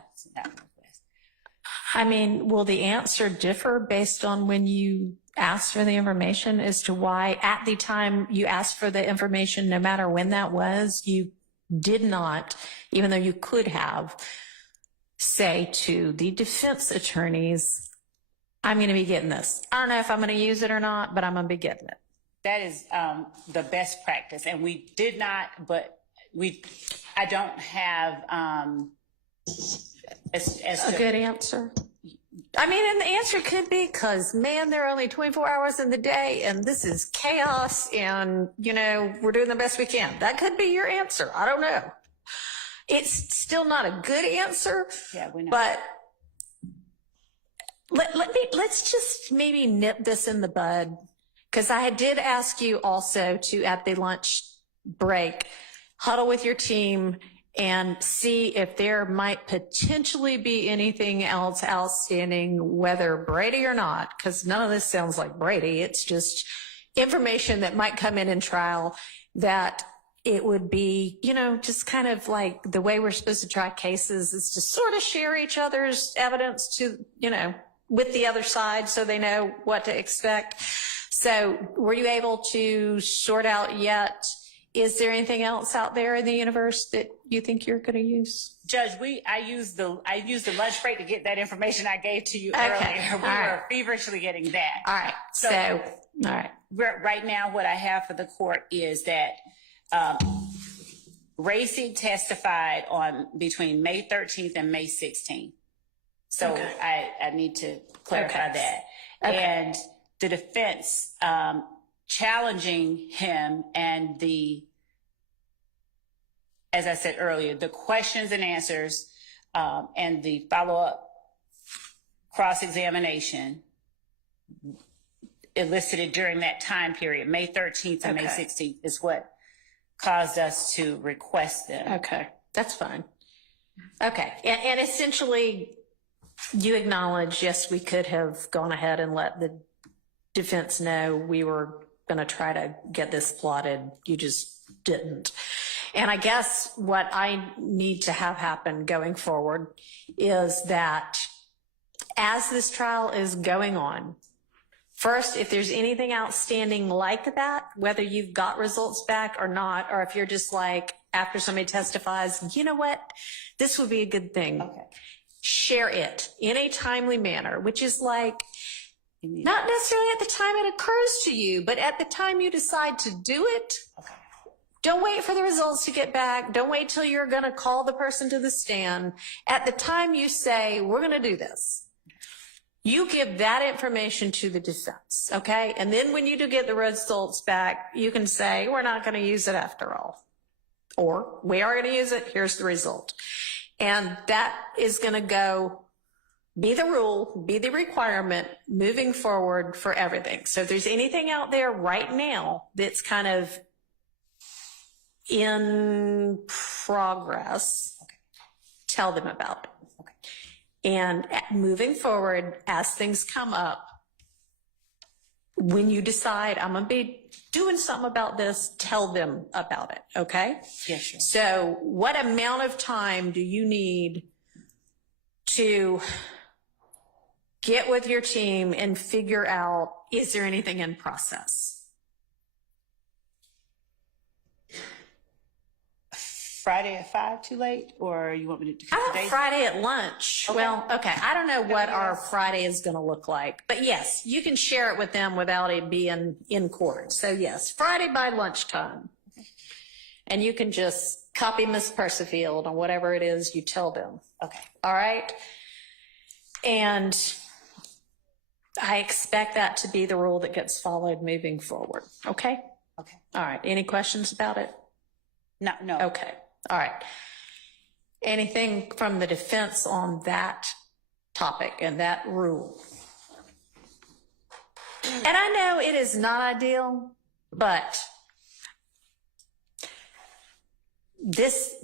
I mean, will the answer differ based on when you asked for the information as to why at the time you asked for the information, no matter when that was, you did not, even though you could have, say to the defense attorneys, I'm going to be getting this. I don't know if I'm going to use it or not, but I'm going to be getting it. That is the best practice. And we did not, but I don't have a good answer. I mean, and the answer could be because, man, there are only 24 hours in the day and this is chaos and, you know, we're doing the best we can. That could be your answer. I don't know. It's still not a good answer. Yeah, we know. But let's just maybe nip this in the bud. Because I did ask you also to, at the lunch break, huddle with your team and see if there might potentially be anything else outstanding, whether Brady or not, because none of this sounds like Brady. It's just information that might come in trial that it would be, you know, just kind of like the way we're supposed to try cases is to sort of share each other's evidence to, you know, with the other side so they know what to expect. So were you able to sort out yet? Is there anything else out there in the universe that you think you're going to use? Judge, I used the lunch break to get that information I gave to you earlier. We were feverishly getting that. All right. So all right. Right now, what I have for the court is that Racy testified on between May 13th and May 16th. So I need to clarify that. Okay. And the defense challenging him and as I said earlier, the questions and answers and the follow-up cross-examination elicited during that time period, May 13th and May 16th, is what caused us to request them. Okay, that's fine. Okay, and essentially you acknowledge, yes, we could have gone ahead and let the defense know we were going to try to get this plotted. You just didn't. And I guess what I need to have happen going forward is that as this trial is going on, first, if there's anything outstanding like that, whether you've got results back or not, or if you're just like, after somebody testifies, you know what, this would be a good thing. Okay. Share it in a timely manner, which is like, not necessarily at the time it occurs to you, but at the time you decide to do it. Okay. Don't wait for the results to get back. Don't wait till you're going to call the person to the stand. At the time you say, we're going to do this, you give that information to the defense, okay? And then when you do get the results back, you can say, we're not going to use it after all. Or, we are going to use it, here's the result. And that is going to go be the rule, be the requirement moving forward for everything. So if there's anything out there right now that's kind of in progress, tell them about it. And moving forward, as things come up, when you decide I'm going to be doing something about this, tell them about it, okay? Yes, sure. So what amount of time do you need to get with your team and figure out, is there anything in process? Friday at 5 too late, or you want me to? How about Friday at lunch? Okay. Well, okay, I don't know what our Friday is going to look like, but yes, you can share it with them without it being in court. So yes, Friday by lunchtime. And you can just copy Ms. Percifield on whatever it is you tell them. Okay. All right. And I expect that to be the rule that gets followed moving forward. Okay. Okay. All right. Any questions about it? No. Okay. All right. Anything from the defense on that topic and that rule? And I know it is not ideal, but this,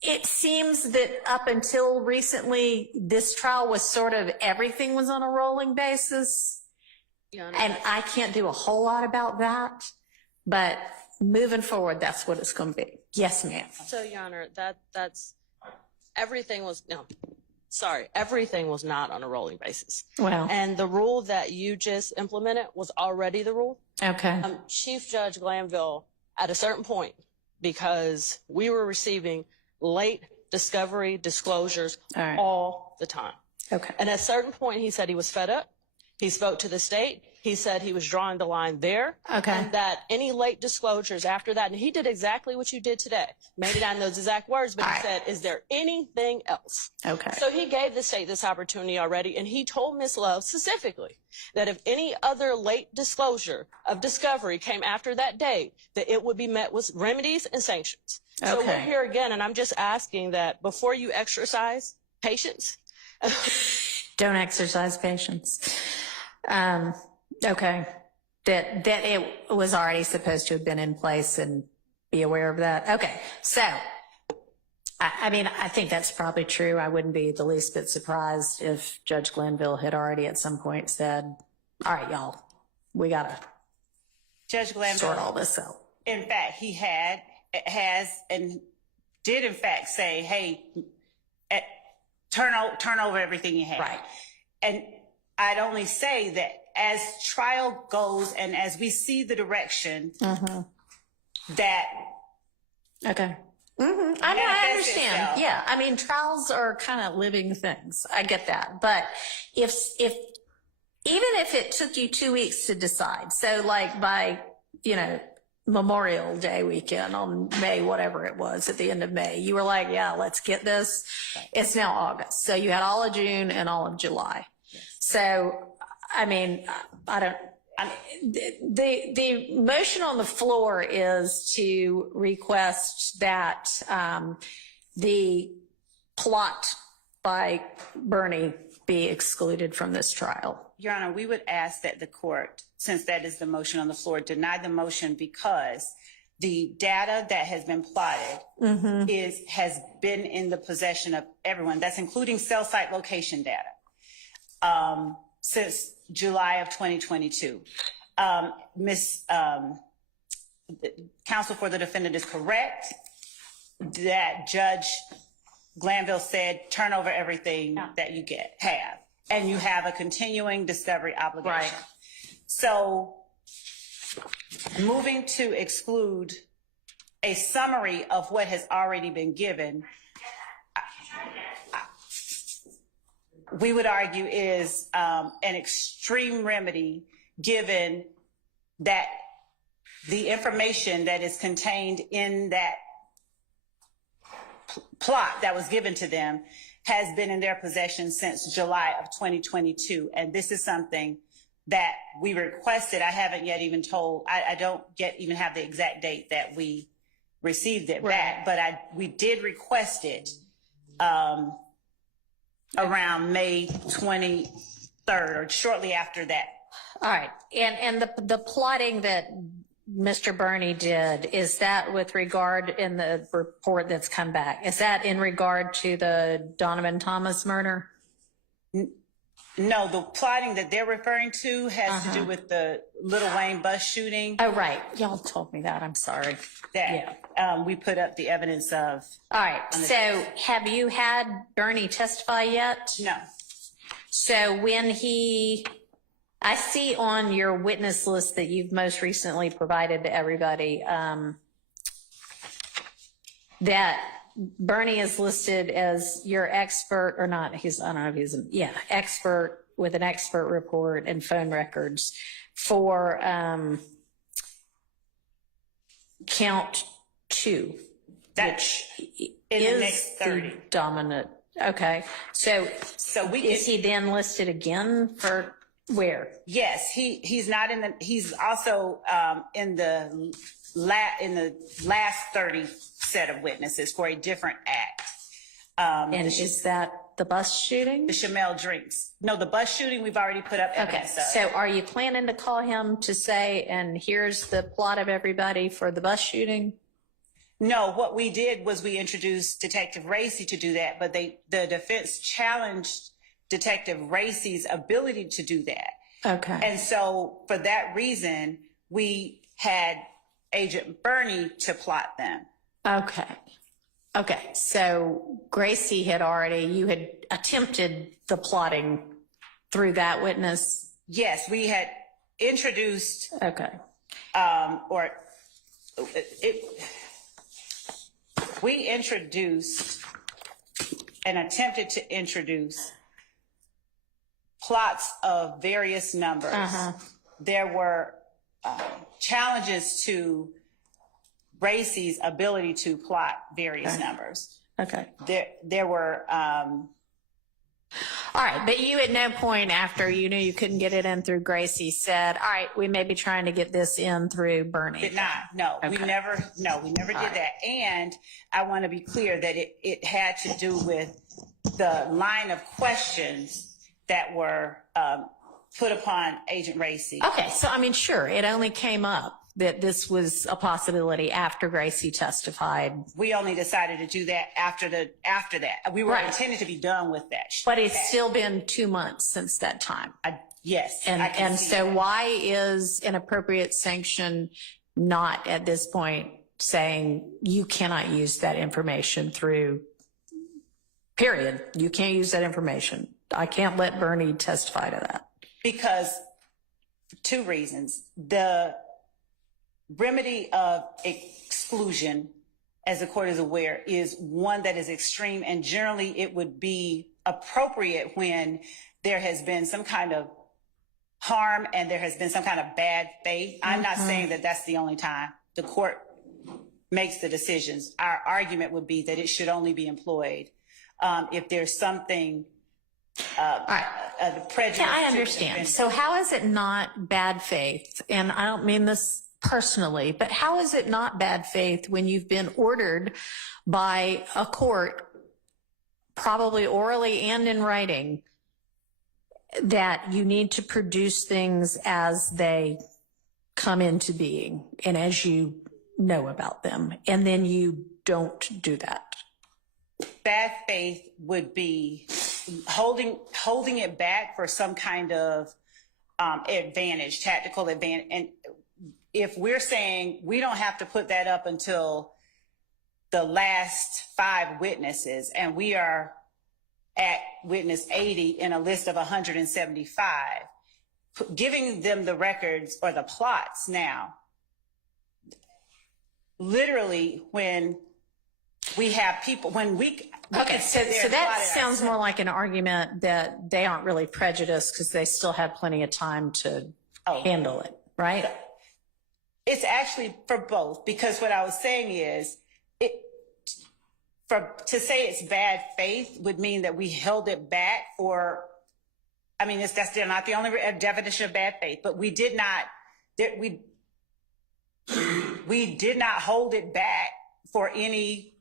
it seems that up until recently, this trial was sort of everything was on a rolling basis. And I can't do a whole lot about that, but moving forward, that's what it's going to be. Yes, ma'am. So, Your Honor, that's everything was everything was not on a rolling basis. Well, And the rule that you just implemented was already the rule. okay. Chief Judge Glanville, at a certain point, because we were receiving late discovery disclosures All right. all the time. Okay. And at a certain point, he said he was fed up. He spoke to the state. He said he was drawing the line there. Okay. And that any late disclosures after that, and he did exactly what you did today. Maybe not in those exact words, but All he right. said, is there anything else? Okay. So he gave the state this opportunity already, and he told Ms. Love specifically that if any other late disclosure of discovery came after that date, that it would be met with remedies and sanctions. So we're Okay. here again, and I'm just asking that before you exercise patience. Don't exercise patience. Okay. That it was already supposed to have been in place and be aware of that. Okay. So, I mean, I think that's probably true. I wouldn't be the least bit surprised if Judge Glanville had already at some point said, all right, y'all, we got to Judge Glanville, sort all this out. in fact, he has and did in fact say, hey, turn over everything you have. Right. And I'd only say that as trial goes and as we see the direction that Okay. I mean, I manifests understand. itself. Yeah. I mean, trials are kind of living things. I get that. But if even if it took you 2 weeks to decide, so like by, Memorial Day weekend on May, whatever it was at the end of May, you were like, yeah, let's get this. Right. It's now August. So you had all of June and all of July. Yes. So, I mean, the motion on the floor is to request that the plot by Bernie be excluded from this trial. Your Honor, we would ask that the court, since that is the motion on the floor, deny the motion because the data that has been plotted has been in the possession of everyone. That's including cell site location data since July of 2022. Counsel for the defendant is correct that Judge Glanville said turn over everything that you have. And you have a continuing discovery obligation. Right. So moving to exclude a summary of what has already been given, we would argue is an extreme remedy given that the information that is contained in that plot that was given to them has been in their possession since July of 2022. And this is something that we requested. I haven't yet even told, I don't yet even have the exact date that we received it back, but we did request it around May 23rd or shortly after that. All right. And the plotting that Mr. Burney did, is that with regard in the report that's come back? Is that in regard to the Donovan Thomas murder? No, the plotting that they're referring to has to do with the Little Wayne bus shooting. Oh, right. Y'all told me that. I'm sorry. That we put up the evidence of. All right. So have you had Burney testify yet? No. So when I see on your witness list that you've most recently provided to everybody, that Burney is listed as your expert or not. I don't know if he's expert with an expert report and phone records for count 2, which in is the next 30. the dominant. Okay. So is he then listed again for where? Yes, he's not in the. He's also in the last 30 set of witnesses for a different act. And is that the bus shooting? The Chamel drinks. No, the bus shooting we've already put up evidence of. So are you planning to call him to say, and here's the plot of everybody for the bus shooting? No, what we did was we introduced Detective Reese to do that, but the defense challenged Detective Reese's ability to do that. Okay. And so for that reason, we had Agent Burney to plot them. Okay. So Gracie you had attempted the plotting through that witness? Yes, we had introduced. Okay. We introduced and attempted to introduce plots of various numbers. There were challenges to Reese's ability to plot various numbers. Okay. There were. All right, but you at no point after you knew you couldn't get it in through Gracie said, all right, we may be trying to get this in through Burney. Did not. No, Okay. we never did that. And I want to be clear that it had to do with the line of questions that were put upon Agent Reese. Okay, so I mean, sure, it only came up that this was a possibility after Gracie testified. We only decided to do that after that. We were intended to be done with that. But it's still been 2 months since that time. Yes. And so why is an appropriate sanction not at this point saying you cannot use that information through, period. You can't use that information. I can't let Burney testify to that. Because 2 reasons. The remedy of exclusion, as the court is aware, is one that is extreme, and generally it would be appropriate when there has been some kind of harm and there has been some kind of bad faith. I'm not saying that that's the only time the court makes the decisions. Our argument would be that it should only be employed if there's something prejudice. Yeah, I understand. So how is it not bad faith? And I don't mean this personally, but how is it not bad faith when you've been ordered by a court, probably orally and in writing, that you need to produce things as they come into being and as you know about them, and then you don't do that? Bad faith would be holding it back for some kind of advantage, tactical advantage. And if we're saying we don't have to put that up until the last 5 witnesses, and we are at witness 80 in a list of 175, giving them the records or the plots now, literally when we have people, when we Okay, so that sounds more like an argument that they aren't really prejudiced because they still have plenty of time to handle it, right? It's actually for both, because what I was saying is, to say it's bad faith would mean that we held it back for, I mean, that's still not the only definition of bad faith, but we did not hold it back for any,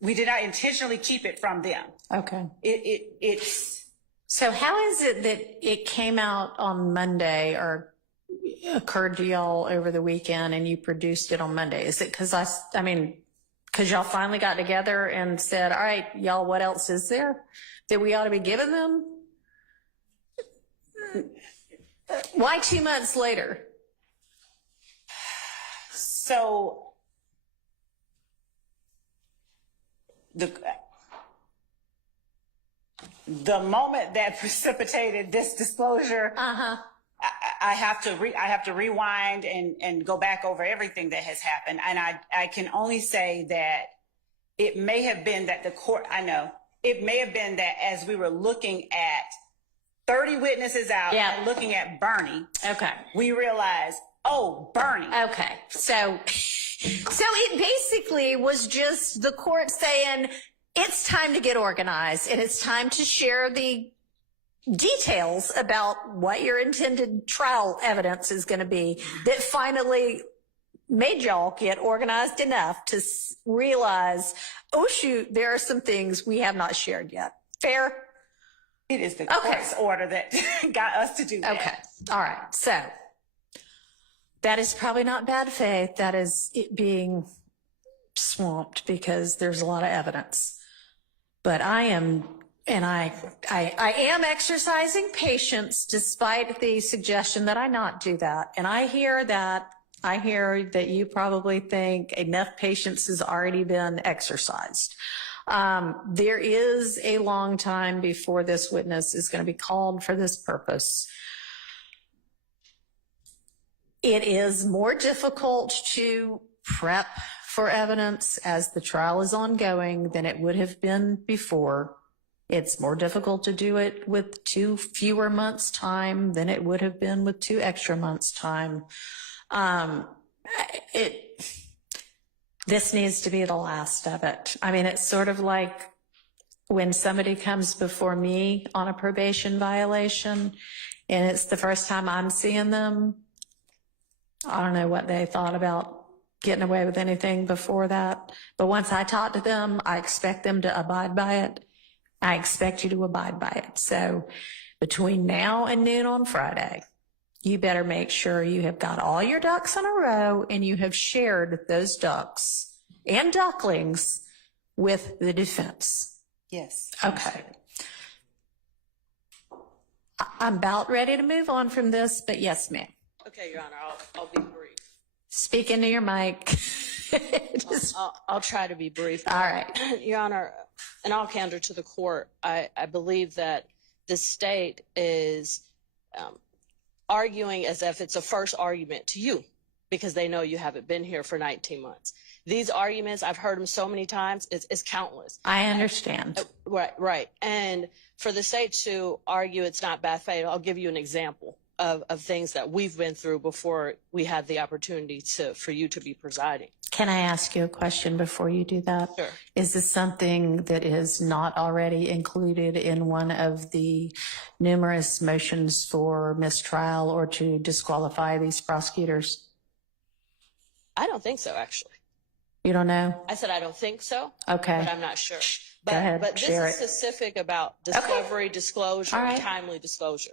we did not intentionally keep it from them. Okay. It's So how is it that it came out on Monday or occurred to y'all over the weekend and you produced it on Monday? Is it because because y'all finally got together and said, all right, y'all, what else is there that we ought to be giving them? Why 2 months later? So the moment that precipitated this disclosure, I have to rewind and go back over everything that has happened. And I can only say that it may have been that the court, it may have been that as we were looking at 30 witnesses out and looking at Bernie, we realized, oh, Bernie. Okay. So it basically was just the court saying, it's time to get organized and it's time to share the details about what your intended trial evidence is going to be that finally made y'all get organized enough to realize, oh, shoot, there are some things we have not shared yet. Fair? It is the court's order that got us to do that. Okay. All right. So that is probably not bad faith. That is it being swamped because there's a lot of evidence. But I am exercising patience despite the suggestion that I not do that. And I hear that you probably think enough patience has already been exercised. There is a long time before this witness is going to be called for this purpose. It is more difficult to prep for evidence as the trial is ongoing than it would have been before. It's more difficult to do it with 2 fewer months' time than it would have been with 2 extra months' time. This needs to be the last of it. I mean, it's sort of like when somebody comes before me on a probation violation and it's the first time I'm seeing them. I don't know what they thought about getting away with anything before that. But once I talk to them, I expect them to abide by it. I expect you to abide by it. So between now and noon on Friday, you better make sure you have got all your ducks in a row and you have shared those ducks and ducklings with the defense. Yes. Okay. I'm about ready to move on from this, but yes, ma'am. Okay, Your Honor, I'll be brief. Speak into your mic. I'll try to be brief. All right. Your Honor, in all candor to the court, I believe that the state is arguing as if it's a first argument to you because they know you haven't been here for 19 months. These arguments, I've heard them so many times, it's countless. I understand. Right. And for the state to argue it's not bad faith, I'll give you an example of things that we've been through before we had the opportunity for you to be presiding. Can I ask you a question before you do that? Sure. Is this something that is not already included in one of the numerous motions for mistrial or to disqualify these prosecutors? I don't think so, actually. You don't know? I said I don't think so. Okay. But I'm not sure. Go ahead, But this share is it. specific about discovery, disclosure, All right. and timely disclosure.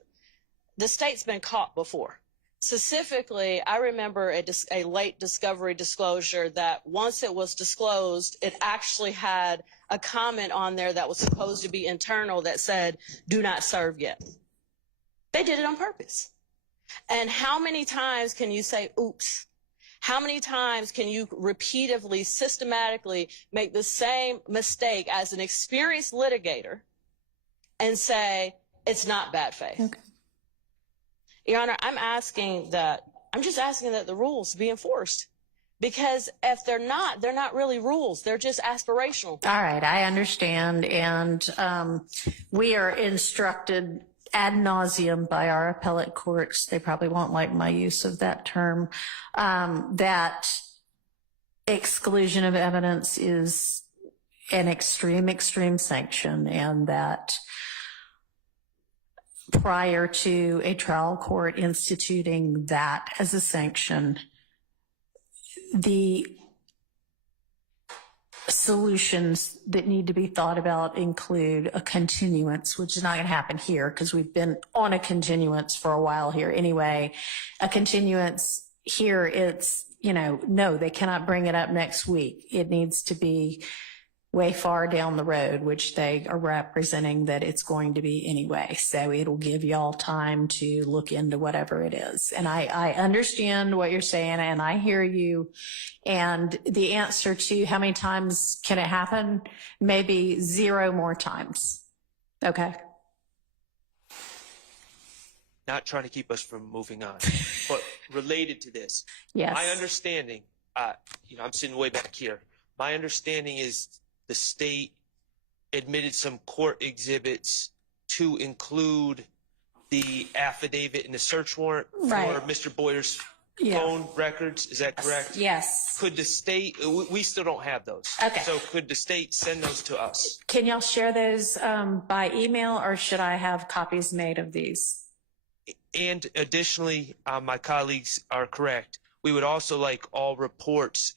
The state's been caught before. Specifically, I remember a late discovery disclosure that once it was disclosed, it actually had a comment on there that was supposed to be internal that said, do not serve yet. They did it on purpose. And how many times can you say, oops? How many times can you repeatedly, systematically make the same mistake as an experienced litigator and say, it's not bad faith? Okay. Your Honor, I'm just asking that the rules be enforced. Because if they're not really rules. They're just aspirational. All right, I understand. And we are instructed ad nauseum by our appellate courts. They probably won't like my use of that term. That exclusion of evidence is an extreme sanction, and that prior to a trial court instituting that as a sanction, the solutions that need to be thought about include a continuance, which is not going to happen here because we've been on a continuance for a while here anyway. A continuance here, it's, no, they cannot bring it up next week. It needs to be way far down the road, which they are representing that it's going to be anyway. So it'll give y'all time to look into whatever it is. And I understand what you're saying, and I hear you. And the answer to how many times can it happen? Maybe 0 more times. Okay. Not trying to keep us from moving on, but related to this. Yes. My understanding, I'm sitting way back here. My understanding is the state admitted some court exhibits to include the affidavit and the search warrant Right. for Mr. Boyer's Yeah. phone records. Is that correct? Yes. Could the state, we still don't have those. Okay. So could the state send those to us? Can y'all share those by email, or should I have copies made of these? And additionally, my colleagues are correct. We would also like all reports.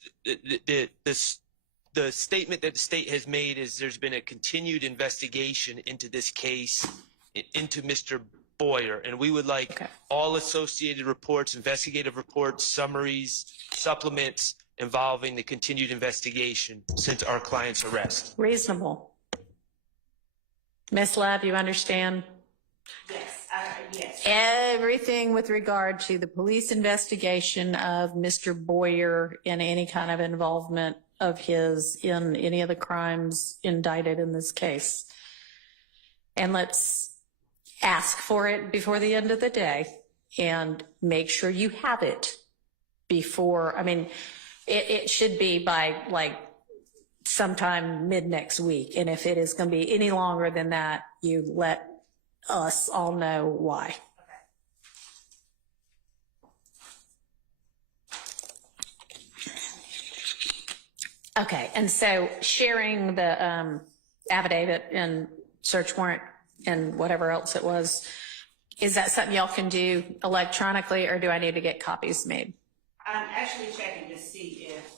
The statement that the state has made is there's been a continued investigation into this case, into Mr. Boyer, and we would like all associated reports, investigative reports, summaries, supplements involving the continued investigation since our client's arrest. Reasonable. Ms. Love, you understand? Yes, yes. Everything with regard to the police investigation of Mr. Boyer and any kind of involvement of his in any of the crimes indicted in this case. And let's ask for it before the end of the day and make sure you have it before, it should be by like sometime mid next week. And if it is going to be any longer than that, you let us all know why. Okay, and so sharing the affidavit and search warrant and whatever else it was, is that something y'all can do electronically, or do I need to get copies made? I'm actually checking to see if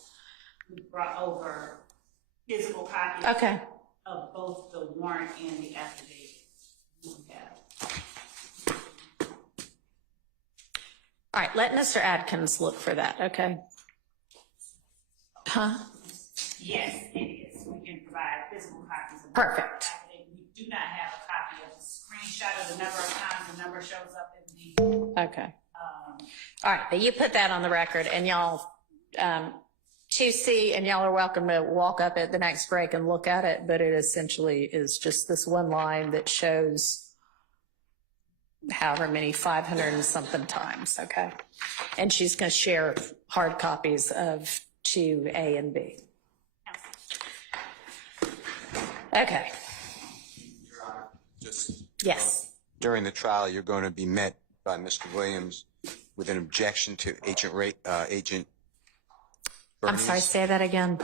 we brought over physical copies of both the warrant and the affidavit. All right, let Mr. Adkins look for that, okay? Huh? Yes, it is. We can provide physical copies of Perfect. the affidavit. We do not have a copy of the screenshot of the number of times the number shows up in the. Okay. All right, but you put that on the record, and y'all, 2C, and y'all are welcome to walk up at the next break and look at it, but it essentially is just this one line that shows however many 500 and something times, okay? And she's going to share hard copies of 2A and B. Okay. Yes. During the trial, you're going to be met by Mr. Williams with an objection to Agent Bernie's. I'm sorry, say that again.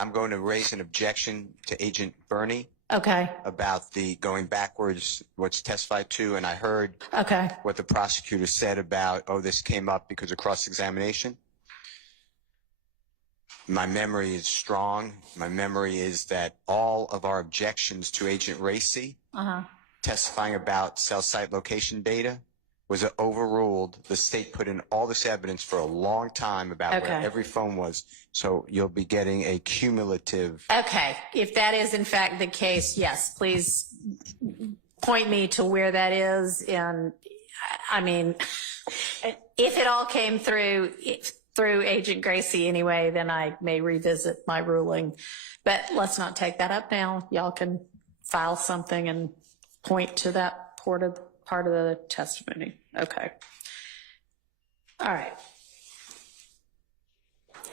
I'm going to raise an objection to Agent Bernie Okay. about the going backwards, what's testified to, and I heard Okay. what the prosecutor said about, this came up because of cross-examination. My memory is strong. My memory is that all of our objections to Agent Hearsay testifying about cell site location data was overruled. The state put in all this evidence for a long time about where every phone was. So you'll be getting a cumulative. Okay. If that is in fact the case, yes, please point me to where that is. And if it all came through Agent Hearsay anyway, then I may revisit my ruling. But let's not take that up now. Y'all can file something and point to that part of the testimony. Okay. All right.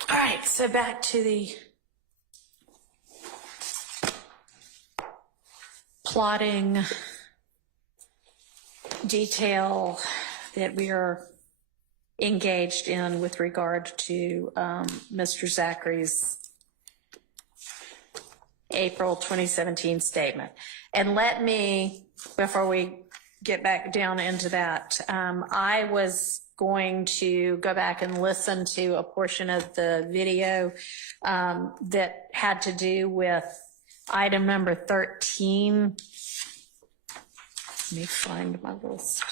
All right, so back to the plotting detail that we are engaged in with regard to Mr. Zachary's April 2017 statement. And let me, before we get back down into that, I was going to go back and listen to a portion of the video that had to do with item number 13. Let me find my list.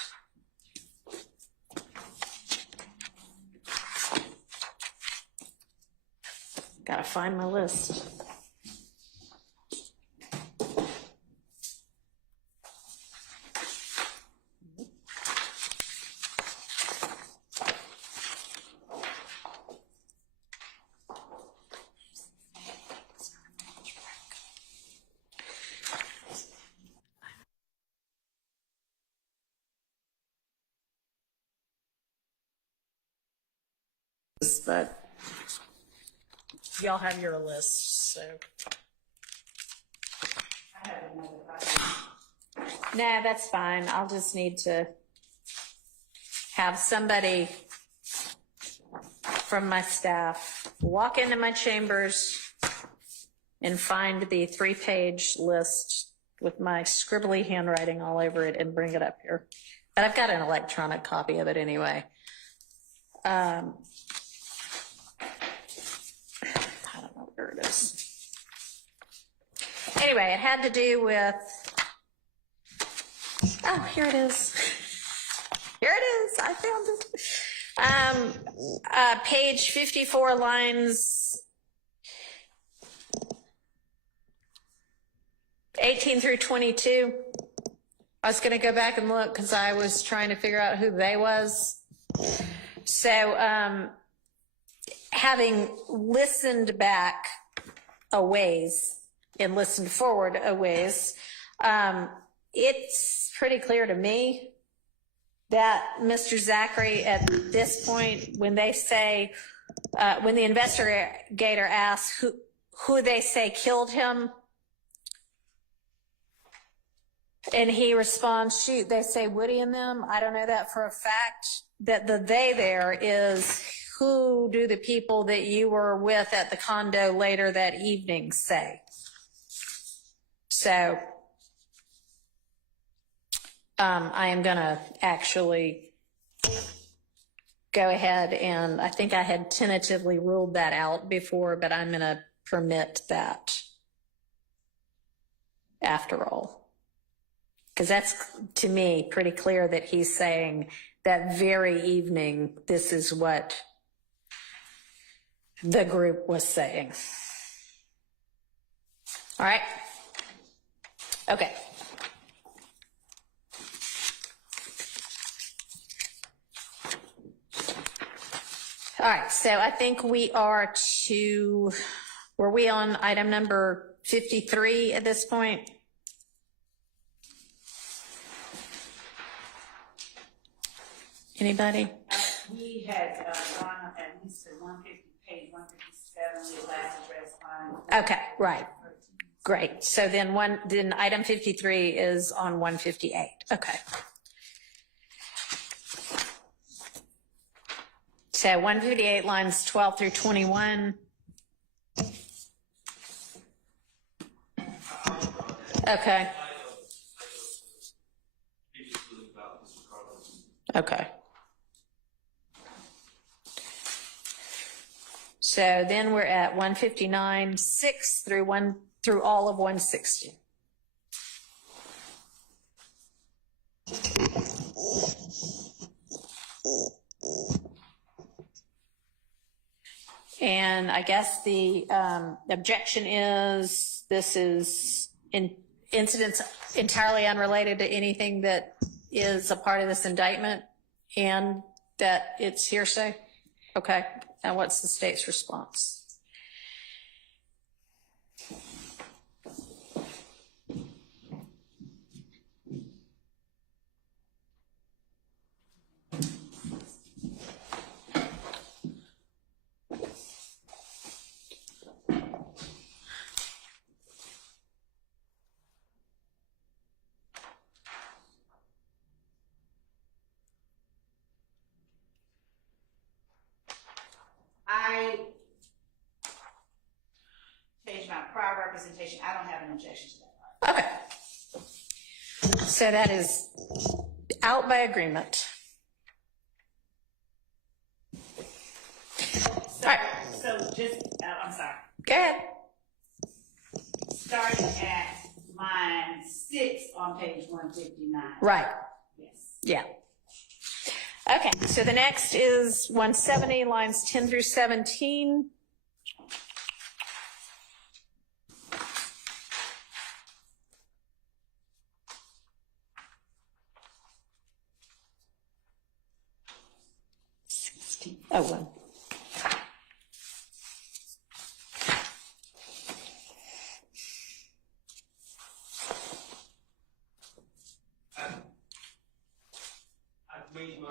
Gotta find my list. But y'all have your list, so. I have another copy. No, that's fine. I'll just need to have somebody from my staff walk into my chambers and find the 3-page list with my scribbly handwriting all over it and bring it up here. But I've got an electronic copy of it anyway. I don't know where it is. Anyway, it had to do with, oh, here it is. Here it is, I found it. Page 54, lines 18 through 22. I was gonna go back and look because I was trying to figure out who they was. So, having listened back a ways and listened forward a ways, it's pretty clear to me that Mr. Zachary at this point, when they say, when the investigator asks who they say killed him, and he responds, shoot, they say Woody and them. I don't know that for a fact. That the they there is who do the people that you were with at the condo later that evening say. So I am going to actually go ahead and I think I had tentatively ruled that out before, but I'm going to permit that after all. Because that's, to me, pretty clear that he's saying that very evening, this is what the group was saying. All right? Okay. All right, so I think we are were we on item number 53 at this point? Anybody? We had gone up at least to 150, page 157, the last address line. Okay, right. Great. So then item 53 is on 158. Okay. So 158 lines 12 through 21. Okay. Okay. So then we're at 159, 6 through all of 160. And I guess the objection is this is incidents entirely unrelated to anything that is a part of this indictment and that it's hearsay? Okay. And what's the state's response? I changed my prior representation. I don't have an objection to that. Okay. So that is out by agreement. So, All right. so just, I'm sorry. Go ahead. starting at line 6 on page 159. Right. Yes. Yeah. Okay, so the next is 170, lines 10 through 17. Oh, one. I've made my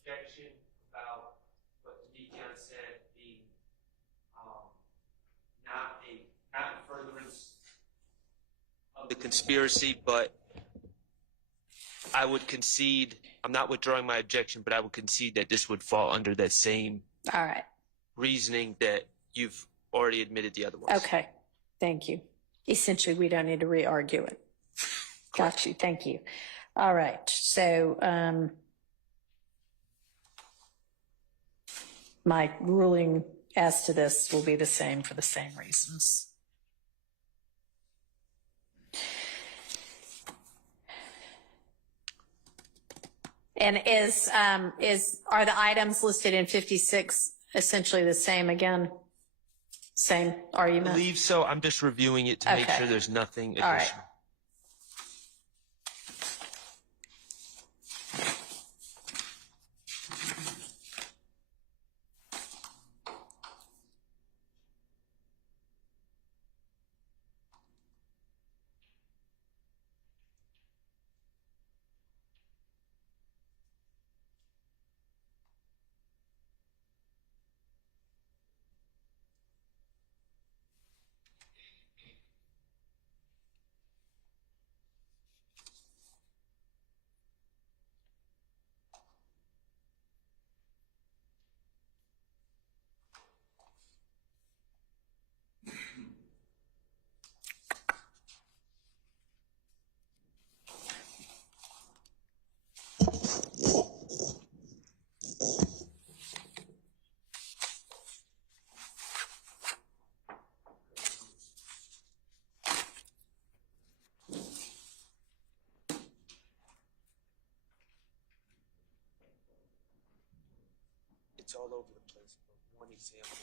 objection about what the deacon said being not in furtherance of the conspiracy, but I would concede, I'm not withdrawing my objection, but I would concede that this would fall under that same All right. reasoning that you've already admitted the other ones. Okay, thank you. Essentially, we don't need to re-argue it. Got you, thank you. All right, so my ruling as to this will be the same for the same reasons. And are the items listed in 56 essentially the same again? Same I argument? believe so. I'm just reviewing it to make Okay. sure there's nothing All additional. right. It's all over the place. But one example.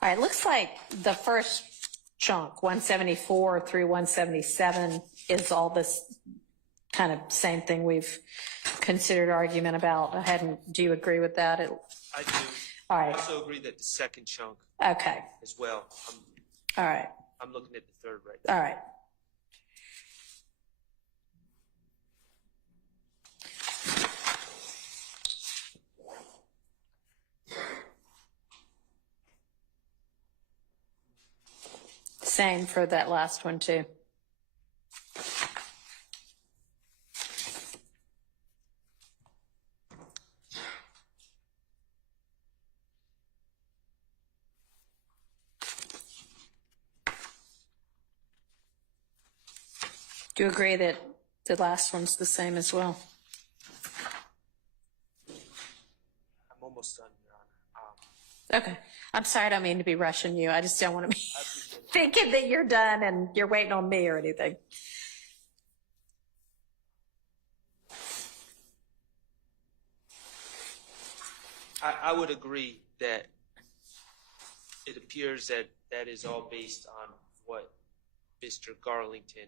All right, looks like the first chunk, 174 through 177, is all this kind of same thing we've considered argument about. Do you agree with that? I do. All I right, also agree that the second chunk okay, as well. all right, I'm looking at the third right now. all right. Same for that last one, too. Do you agree that the last one's the same as well? I'm almost done, Your Honor. Okay. I'm sorry, I don't mean to be rushing you. I just don't want to be thinking that you're done and you're waiting on me or anything. I would agree that it appears that that is all based on what Mr. Garlington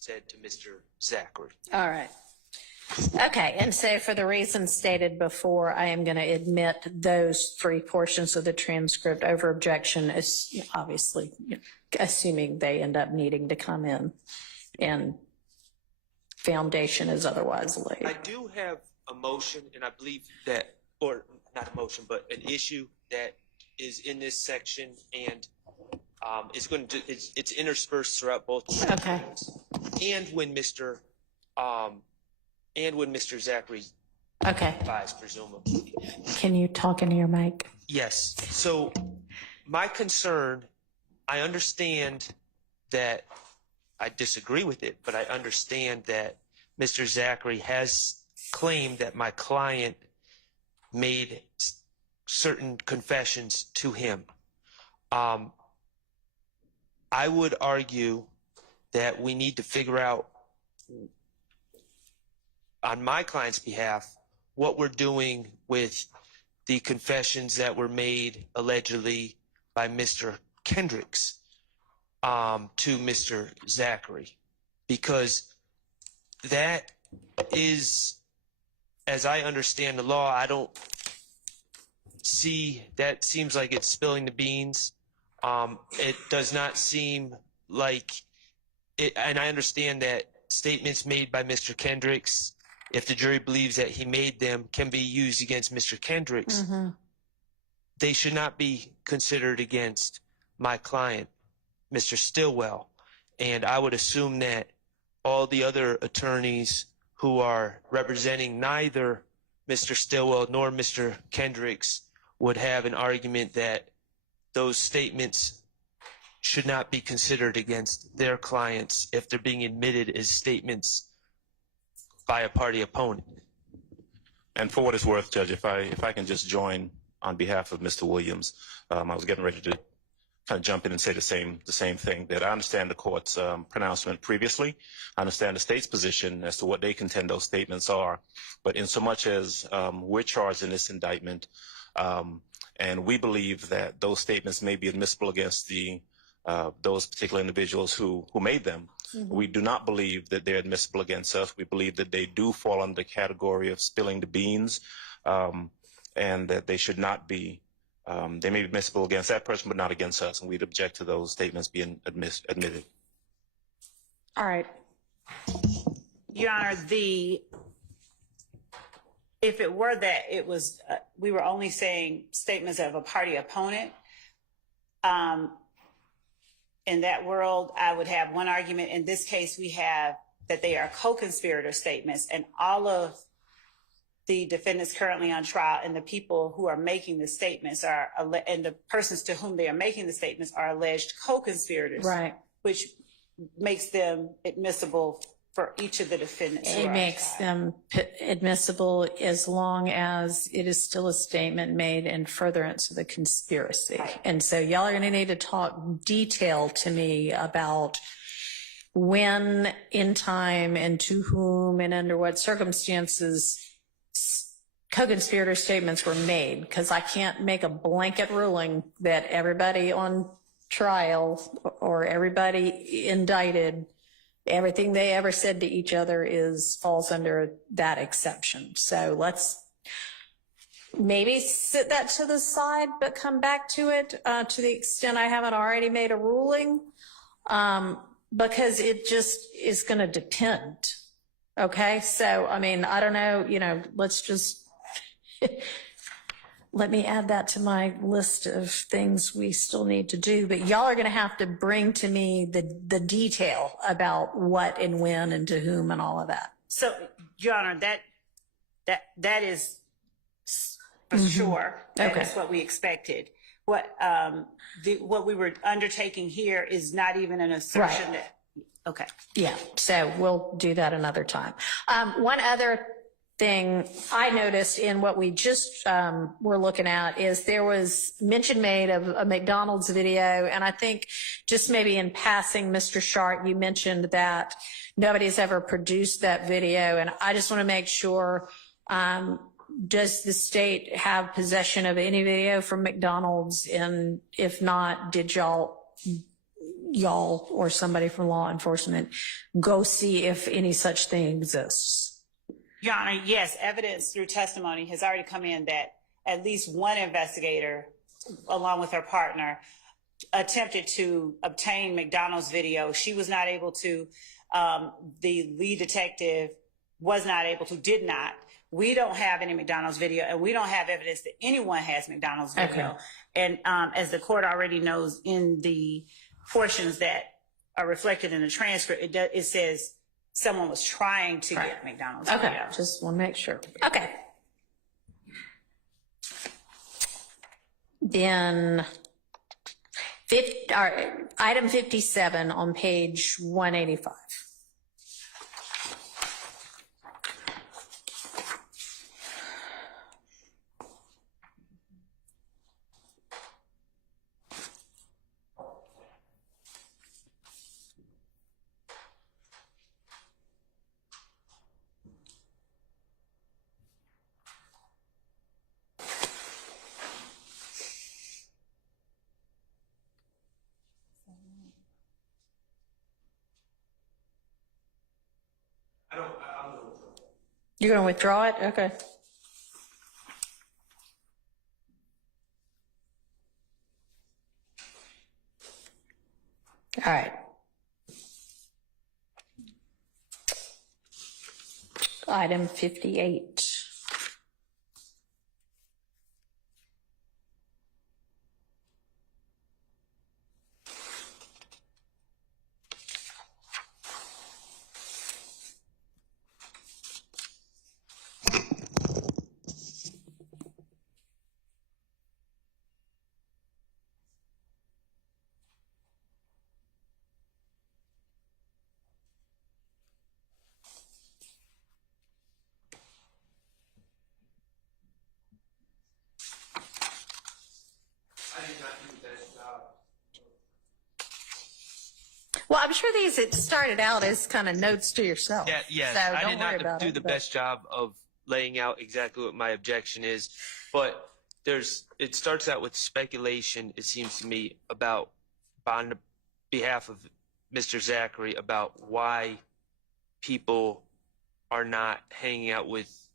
said to Mr. Zachary. All right. Okay, and so for the reasons stated before, I am going to admit those three portions of the transcript over objection, is obviously assuming they end up needing to come in and foundation is otherwise laid. I do have a motion, and I believe that, or not a motion, but an issue that is in this section, and it's interspersed throughout both Okay. sections. And when Mr. and when Mr. Zachary Okay. advised, presumably. Can you talk into your mic? Yes. So my concern, I understand that I disagree with it, but I understand that Mr. Zachary has claimed that my client made certain confessions to him. I would argue that we need to figure out, on my client's behalf, what we're doing with the confessions that were made allegedly by Mr. Kendricks to Mr. Zachary, because that is, as I understand the law, I don't see, that seems like it's spilling the beans. It does not seem like it, and I understand that statements made by Mr. Kendricks, if the jury believes that he made them, can be used against Mr. Kendricks. Mm-hmm. They should not be considered against my client, Mr. Stillwell. And I would assume that all the other attorneys who are representing neither Mr. Stillwell nor Mr. Kendricks would have an argument that those statements should not be considered against their clients if they're being admitted as statements by a party opponent. And for what it's worth, Judge, if I can just join on behalf of Mr. Williams, I was getting ready to kind of jump in and say the same thing, that I understand the court's pronouncement previously. I understand the state's position as to what they contend those statements are. But in so much as we're charged in this indictment, and we believe that those statements may be admissible against those particular individuals who made them, we do not believe that they're admissible against us. We believe that they do fall under the category of spilling the beans, and that they should not be, they may be admissible against that person, but not against us. And we'd object to those statements being admitted. All right. Your Honor, if it were that it was, we were only saying statements of a party opponent, in that world, I would have one argument. In this case, we have that they are co-conspirator statements, and all of the defendants currently on trial and the people who are making the statements are, and the persons to whom they are making the statements are alleged co-conspirators, Right. which makes them admissible for each of the defendants. It makes them admissible as long as it is still a statement made in furtherance of the conspiracy. Right. And so y'all are going to need to talk detail to me about when in time and to whom and under what circumstances co-conspirator statements were made, because I can't make a blanket ruling that everybody on trial or everybody indicted, everything they ever said to each other falls under that exception. So let's maybe sit that to the side, but come back to it to the extent I haven't already made a ruling, because it just is going to depend. Okay. So, I mean, I don't know, let's just let me add that to my list of things we still need to do, but y'all are going to have to bring to me the detail about what and when and to whom and all of that. So, Your Honor, that is for sure. That is what we expected. What we were undertaking here is not even an assertion that. Okay. Yeah. So we'll do that another time. One other thing I noticed in what we just were looking at is there was mention made of a McDonald's video, and I think just maybe in passing, Mr. Sharp, you mentioned that nobody's ever produced that video, and I just want to make sure, does the state have possession of any video from McDonald's, and if not, did y'all or somebody from law enforcement go see if any such thing exists? Your Honor, yes, evidence through testimony has already come in that at least one investigator, along with her partner, attempted to obtain McDonald's video. She was not able to. The lead detective was not able to, did not. We don't have any McDonald's video, and we don't have evidence that anyone has McDonald's video. Okay. And as the court already knows, in the portions that are reflected in the transcript, it says someone was trying to get McDonald's Okay, video. just want to make sure. Okay. Then, item 57 on page 185. You're going to withdraw it? Okay. All right. Item 58. Well, I'm sure it started out as kind of notes to yourself. Yeah, yes, So I don't did worry not about do it, the but- best job of laying out exactly what my objection is, but it starts out with speculation, it seems to me, about on behalf of Mr. Zachary about why people are not hanging out with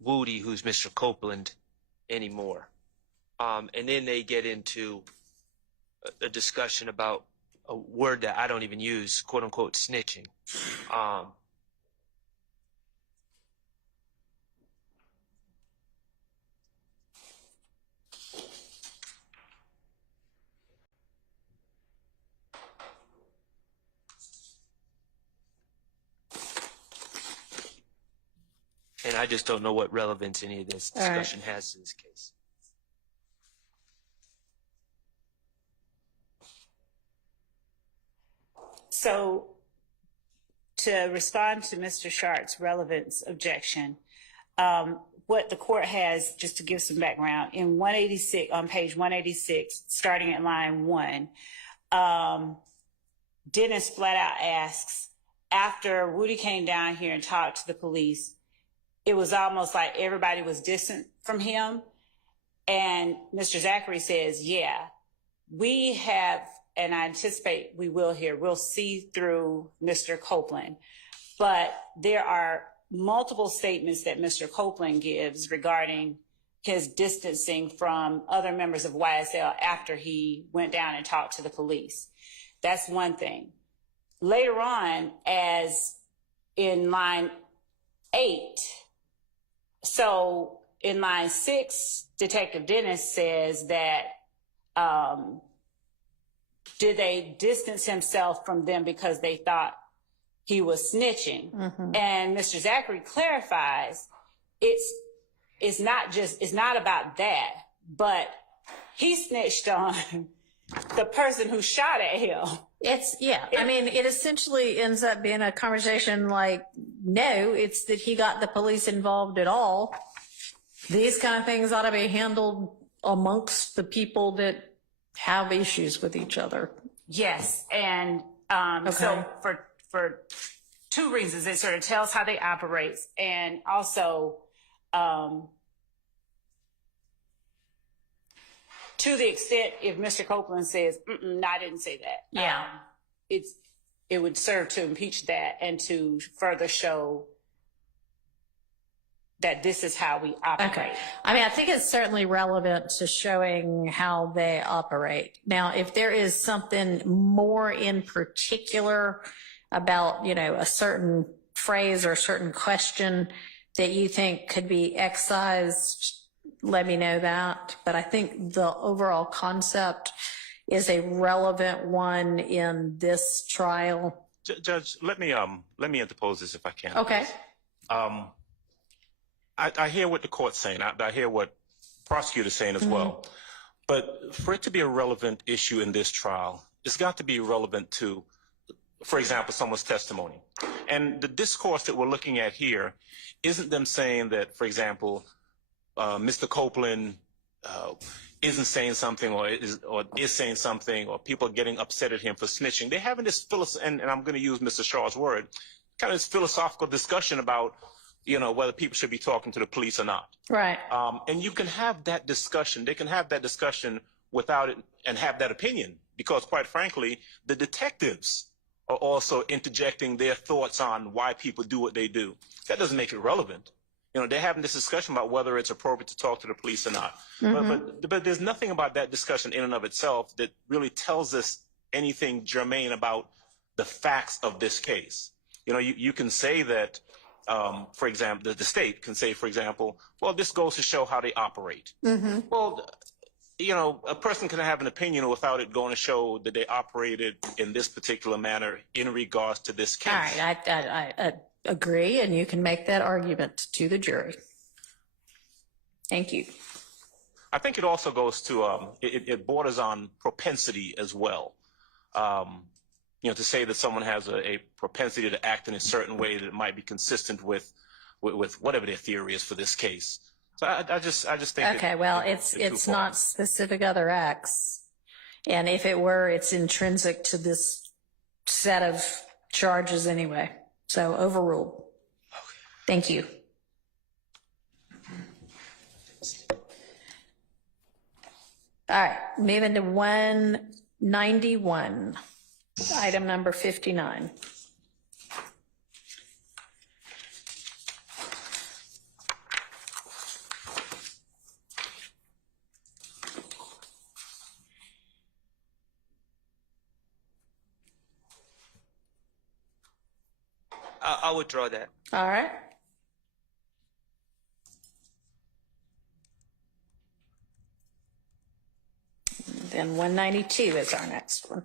Woody, who's Mr. Copeland, anymore. And then they get into a discussion about a word that I don't even use, quote unquote, snitching. And I just don't know what relevance any of this discussion has to this case. So, to respond to Mr. Sharp's relevance objection, what the court has, just to give some background, in 186, on page 186, starting at line 1, Dennis flat out asks, after Woody came down here and talked to the police, it was almost like everybody was distant from him. And Mr. Zachary says, yeah, we have, and I anticipate we will here, we'll see through Mr. Copeland. But there are multiple statements that Mr. Copeland gives regarding his distancing from other members of YSL after he went down and talked to the police. That's one thing. Later on, as in line 8, so in line 6, Detective Dennis says that, did they distance himself from them because they thought he was snitching? Mm-hmm. And Mr. Zachary clarifies, it's not about that, but he snitched on the person who shot at him. I mean, it essentially ends up being a conversation like, no, it's that he got the police involved at all. These kind of things ought to be handled amongst the people that have issues with each other. Yes, and so for two reasons, it sort of tells how they operate, and also to the extent if Mr. Copeland says, no, I didn't say that. Yeah. It would serve to impeach that and to further show that this is how we operate. Okay. I mean, I think it's certainly relevant to showing how they operate. Now, if there is something more in particular about, a certain phrase or a certain question that you think could be excised, let me know that. But I think the overall concept is a relevant one in this trial. Judge, let me interpose this if I can. Okay. I hear what the court's saying. I hear what prosecutor's saying as well. But for it to be a relevant issue in this trial, it's got to be relevant to, for example, someone's testimony. And the discourse that we're looking at here isn't them saying that, for example, Mr. Copeland isn't saying something or is saying something, or people are getting upset at him for snitching. They're having this and I'm going to use Mr. Shaw's word, kind of this philosophical discussion about, whether people should be talking to the police or not. Right. And you can have that discussion. They can have that discussion without it and have that opinion, because quite frankly, the detectives are also interjecting their thoughts on why people do what they do. That doesn't make it relevant. They're having this discussion about whether it's appropriate to talk to the police or not. But there's nothing about that discussion in and of itself that really tells us anything germane about the facts of this case. You can say that, for example, the state can say, for example, well, this goes to show how they operate. Well, a person can have an opinion without it going to show that they operated in this particular manner in regards to this case. All right. I agree, and you can make that argument to the jury. Thank you. I think it also goes to, it borders on propensity as well. To say that someone has a propensity to act in a certain way that might be consistent with whatever their theory is for this case. So I just think. Okay, it's not specific other acts. And if it were, it's intrinsic to this set of charges anyway. So overruled. Okay. Thank you. All right, moving to 191, item number 59. I'll withdraw that. All right. Then 192 is our next one.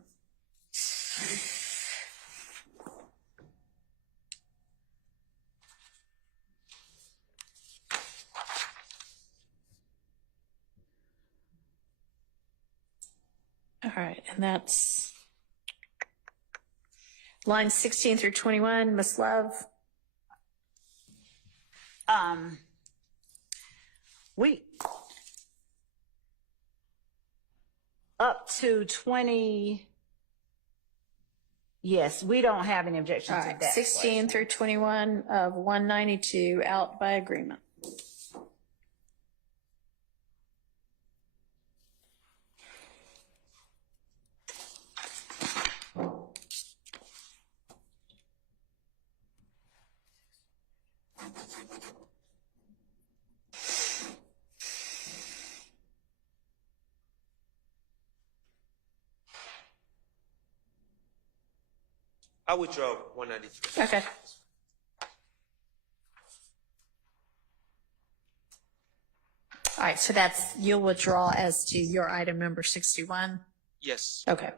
All right, and that's lines 16 through 21, Ms. Love. We up to 20. Yes, we don't have any objection All to right, that. 16 through 21 of 192 out by agreement. I withdraw 193. Okay. All right, so you'll withdraw as to your item number 61? Yes. Okay.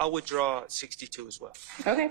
I'll withdraw 62 as well. Okay.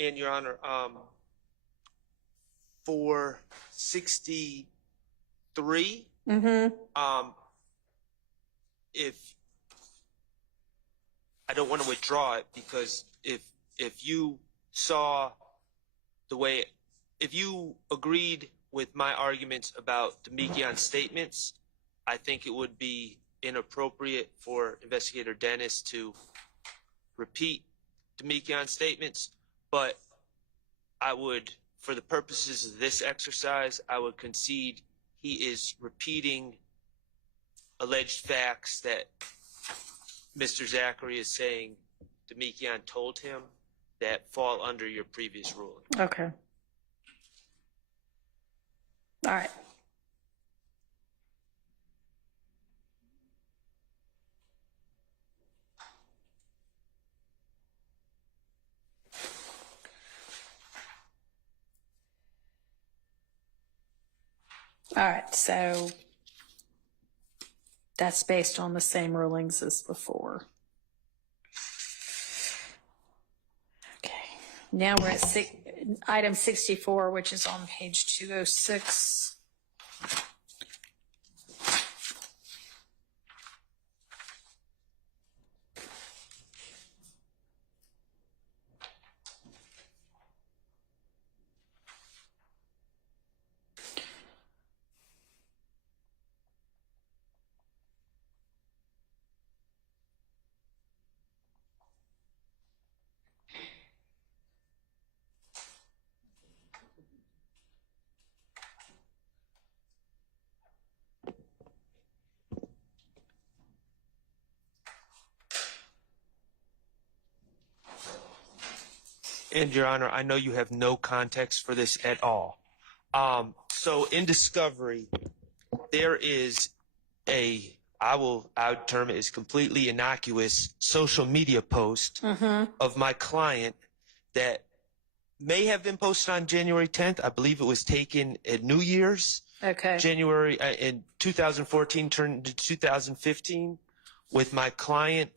And Your Honor, for 63, if I don't want to withdraw it, because if you saw the way, if you agreed with my arguments about Demikion's statements, I think it would be inappropriate for Investigator Dennis to repeat Demikion's statements, but I would, for the purposes of this exercise, I would concede he is repeating alleged facts that Mr. Zachary is saying Demikion told him that fall under your previous ruling. Okay. All right. All right, so that's based on the same rulings as before. Okay, now we're at item 64, which is on page 206. And Your Honor, I know you have no context for this at all. So in discovery, there is I would term it as completely innocuous social media post of my client that may have been posted on January 10th. I believe it was taken at New Year's. Okay. January in 2014 turned to 2015 with my client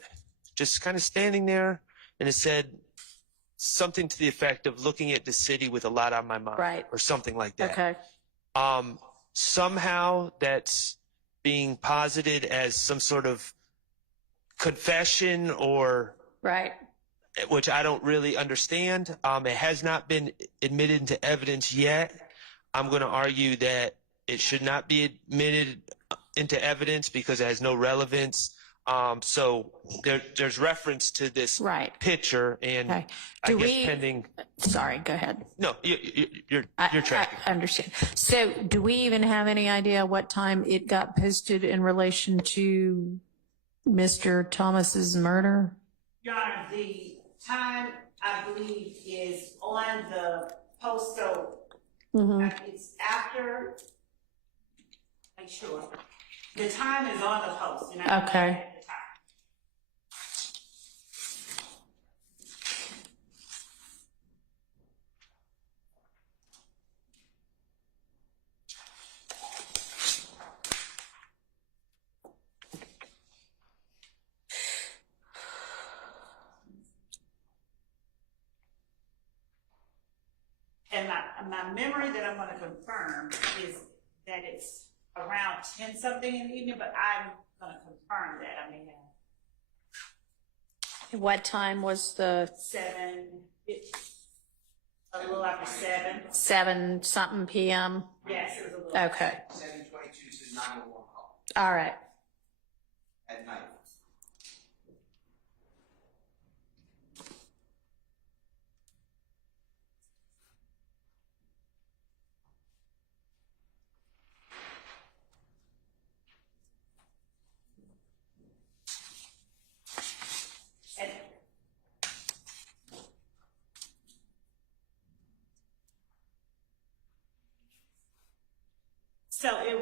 just kind of standing there, and it said something to the effect of looking at the city with a lot on my mind, Right. or something like that. Okay. Somehow that's being posited as some sort of confession, or Right. which I don't really understand. It has not been admitted into evidence yet. I'm going to argue that it should not be admitted into evidence because it has no relevance. So there's reference to this Right. picture, and Okay. I guess pending. Sorry, go ahead. No, you're tracking. I understand. So do we even have any idea what time it got posted in relation to Mr. Thomas's murder? Your Honor, the time, I believe, is on the post, so it's after, make sure. The time is on the post. And I Okay. at the time. And my memory that I'm going to confirm is that it's around 10 something in the evening, but I'm going to confirm that. I may have What time was the a little after 7. 7 something p.m.? Yes, it was a little. Okay. 7:22 to 911 call All right. at night. And so it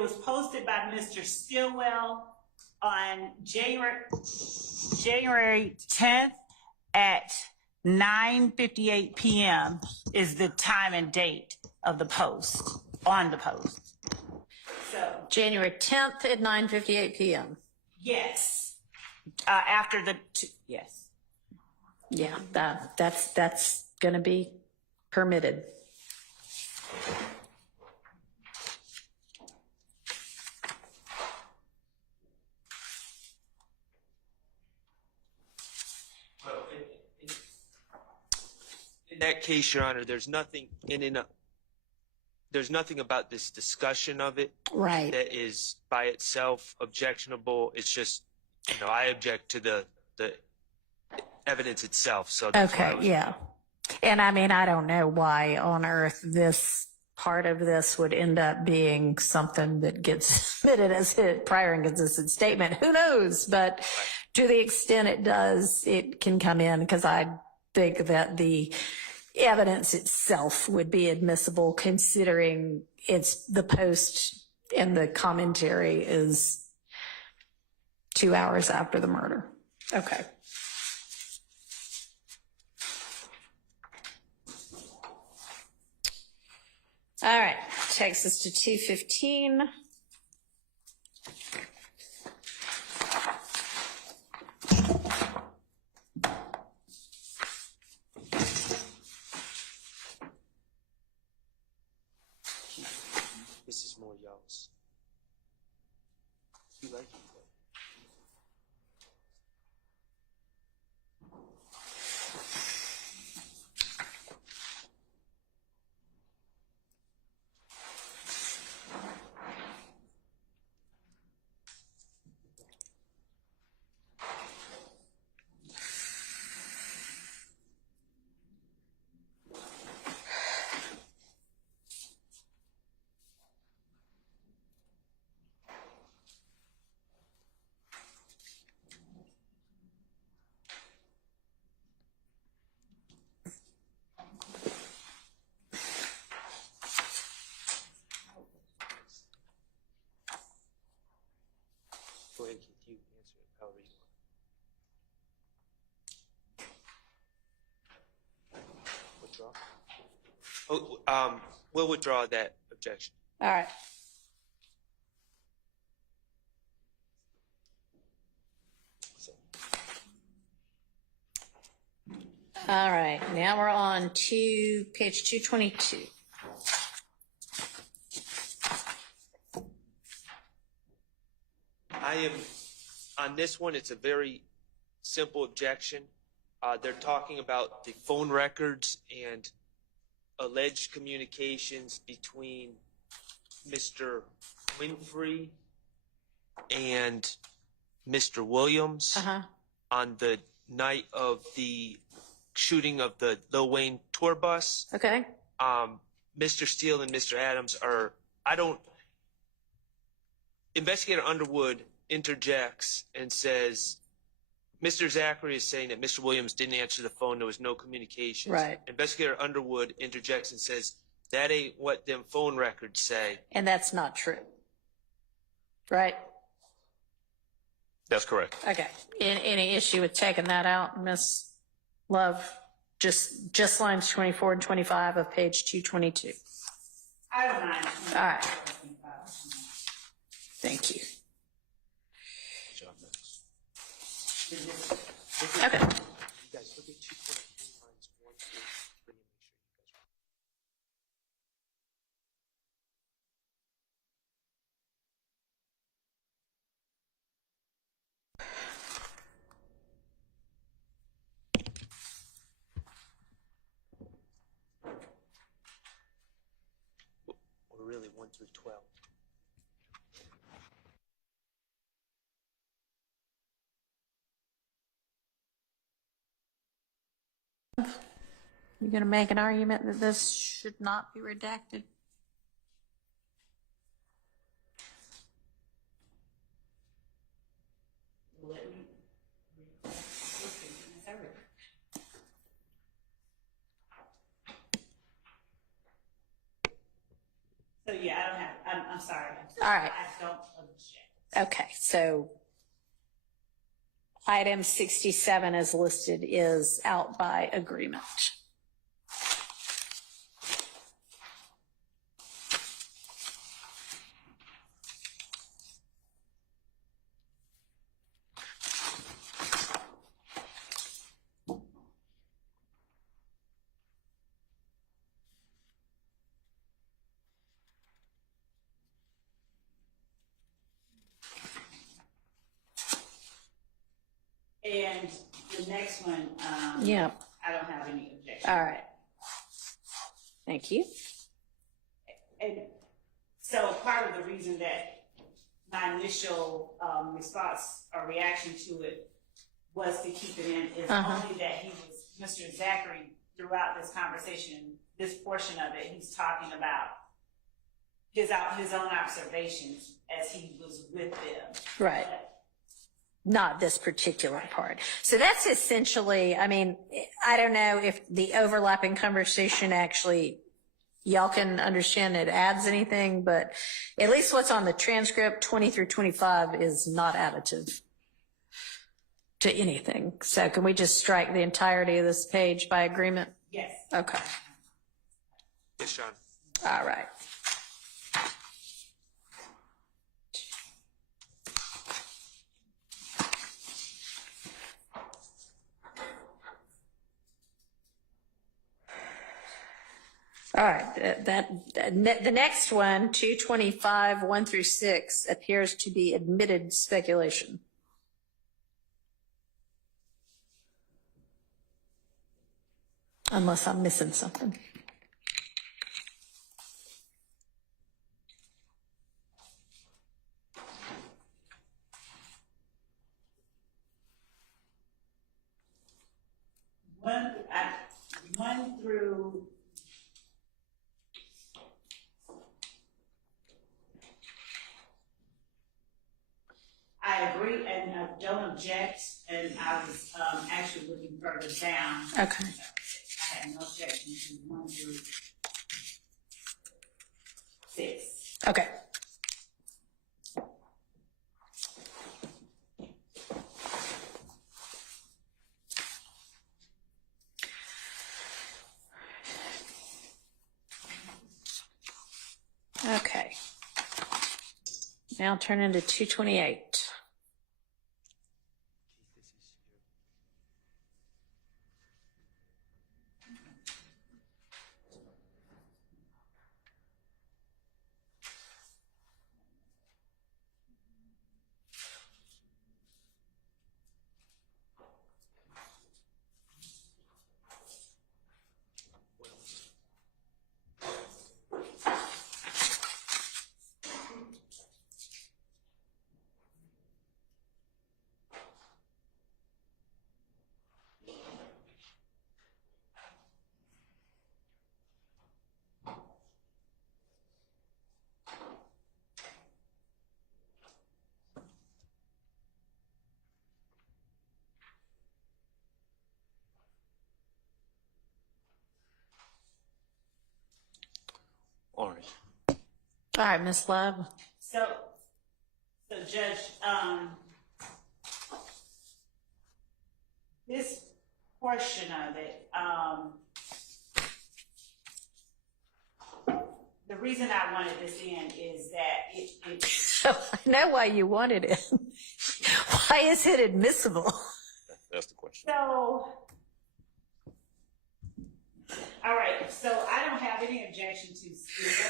was posted by Mr. Stillwell on January 10th at 9:58 p.m. is the time and date of the post, on the post. So, January 10th at 9:58 p.m. yes. After the, yes. Yeah, that's going to be permitted. In that case, Your Honor, there's nothing there's nothing about this discussion of it Right. that is by itself objectionable. It's just, I object to the evidence itself. So that's why I Okay, was, yeah. And I mean, I don't know why on earth this part of this would end up being something that gets submitted as a prior inconsistent statement. Who knows? But to the extent it does, it can come in, because I think that the evidence itself would be admissible, considering it's the post and the commentary is 2 hours after the murder. Okay. All right, takes us to 2:15. this is more y'all's. You like it? Go ahead, Keith, you answer it however you want. Withdraw? We'll withdraw that objection. All right. All right, now we're on to page 222. On this one, it's a very simple objection. They're talking about the phone records and alleged communications between Mr. Winfrey and Mr. Williams on the night of the shooting of the Lil Wayne tour bus. Okay. Mr. Steele and Mr. Adams Investigator Underwood interjects and says, Mr. Zachary is saying that Mr. Williams didn't answer the phone. There was no communications. Right. Investigator Underwood interjects and says, that ain't what them phone records say. And that's not true. Right? That's correct. Okay. Any issue with taking that out, Miss Love? Just lines 24 and 25 of page 222. I don't mind. All right. Thank you. Okay. You guys look at 223 lines 1 through 3 and make sure you guys or really 1 through 12. You're going to make an argument that this should not be redacted? So yeah, I don't have, I'm sorry. All right. I don't object. Okay, so item 67 as listed is out by agreement. And the next one, Yeah. I don't have any objection. All right. Thank you. And so part of the reason that my initial response or reaction to it was to keep it in is only that he was, Mr. Zachary, throughout this conversation, this portion of it, he's talking about his own observations as he was with them. Right. Not this particular part. So that's essentially, I mean, I don't know if the overlapping conversation actually, y'all can understand it adds anything, but at least what's on the transcript 20 through 25 is not additive to anything. So can we just strike the entirety of this page by agreement? Yes. Okay. Yes, John. All right. All right, the next one, 225, 1 through 6, appears to be admitted speculation. Unless I'm missing something. One through I agree and don't object, and I was actually looking further down. Okay. I had no objection to 1 through 6. Okay. Okay. Now turn into 228. All right. All right, Ms. Love. So Judge, this portion of it, the reason I wanted this in is that it So I know why you wanted it. Why is it admissible? That's the question. so. All right, so I don't have any objection to